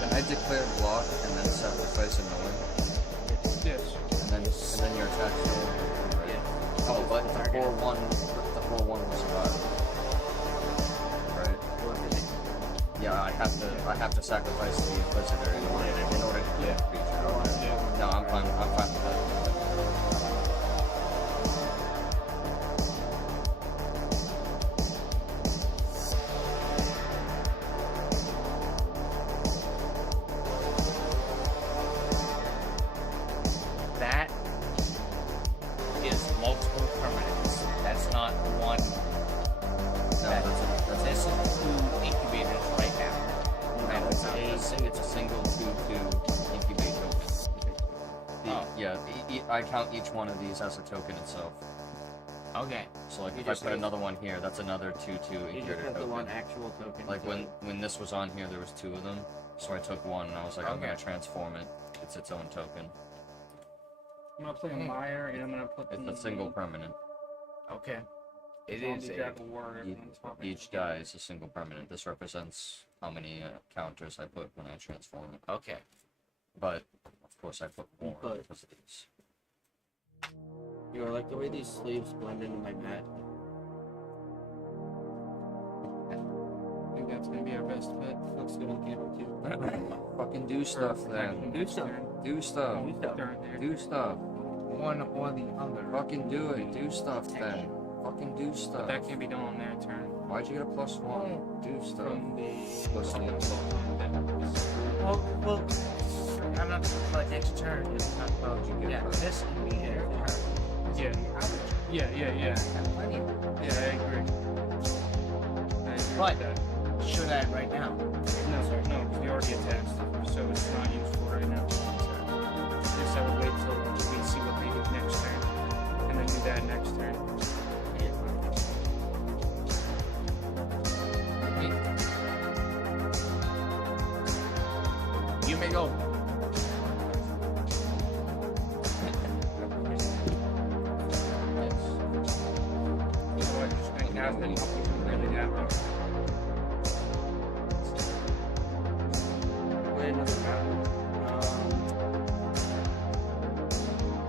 Can I declare block and then sacrifice a Nolan? Yes. And then your attack still right? Yeah. Oh, but the 4/1 will survive. Right? Yeah, I have to sacrifice the Inquisitor in order to kill the creature. Okay. No, I'm fine with that. That is multiple permanents. That's not one. No, that's This is 2 incubators right now. No, it's a single 2/2 incubate token. Yeah, I count each one of these as a token itself. Okay. So like You if I just put have- another one here, that's another 2/2 You just incubator have the token. one actual token. Like when this was on here, there was 2 of them. So I took one and I was like, I'm gonna transform it. It's its own token. I'm gonna play a Mire and I'm gonna put It's the a single permanent. Okay. It Zombie is a Jackal Warrior, everyone's talking. Each die is a single permanent. This represents how many counters I put when I transform it. okay. But of course I put more But- because of these. You know, like the way these sleeves blend into my mat. I think that's gonna be our best bet. Looks good on camera too. Fucking do stuff then. Do stuff. Do stuff. Do stuff. Do stuff. One or the other. Fucking do it. Do stuff then. Fucking do stuff. That can't be done on their turn. Why'd you get a +1? Do stuff. From the Plus Goblin the- Assault Team. Well, I'm not talking about next turn. It's not about yeah. This can be their turn. Yeah. Yeah. Have plenty of them. Yeah, I agree. But- with that. Should I right now? No, because we already attacked stuff, so it's not useful right now. Just I would wait till we see what they do next turn, and then do that next turn. You may go. So I just think nothing really happen. Play another round.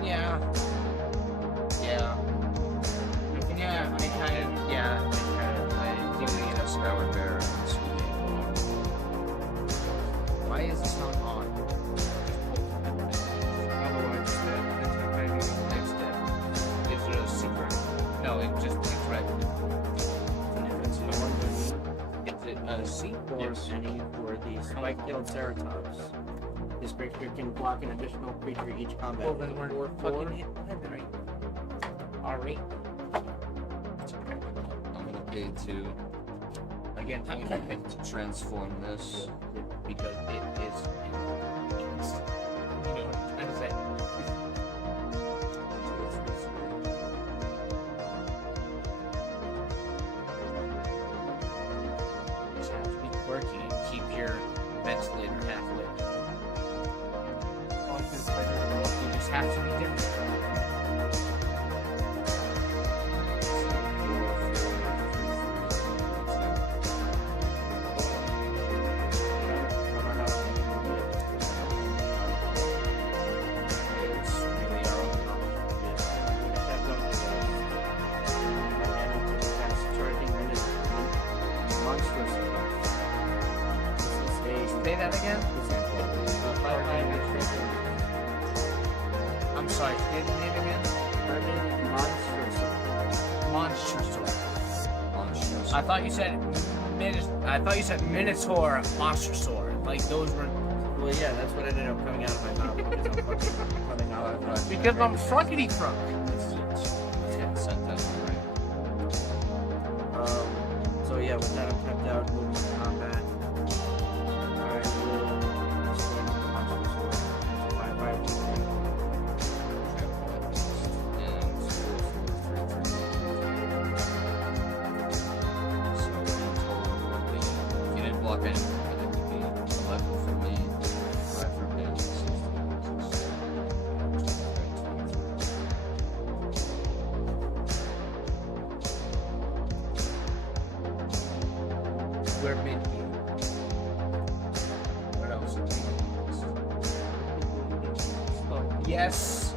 Yeah. I do need a Scour Bear. Why is this not on? Otherwise, that's not very good. Next step. Is it a secret? No, it just takes red. Is it a secret? Yes. Any for the spike-tailed Ceratops. This creature can block an additional creature each combat. Well, then we're fucking hit right? Alright. I'm gonna pay 2 Again, I'm gonna pick to transform this. because it is. You know what I'm trying to say? your vent's lit or half lit. All the spider. You just have to be different. It's really our own Say that again? I'm sorry, say the name again? Monster Sword. I thought you said Minotaur Monster Sword. Like those were. Well, yeah, that's what ended up coming out of my mouth. Because I'm fucking coming out of my mouth. Because I'm fruckety fruck. So yeah, with that, I'm tapped out, moving to combat. Alright, we'll swing the monster sword. 5/5. If you didn't block anything, it would be 11 for me, 5 for him, 6 We're mid game. What else? Yes.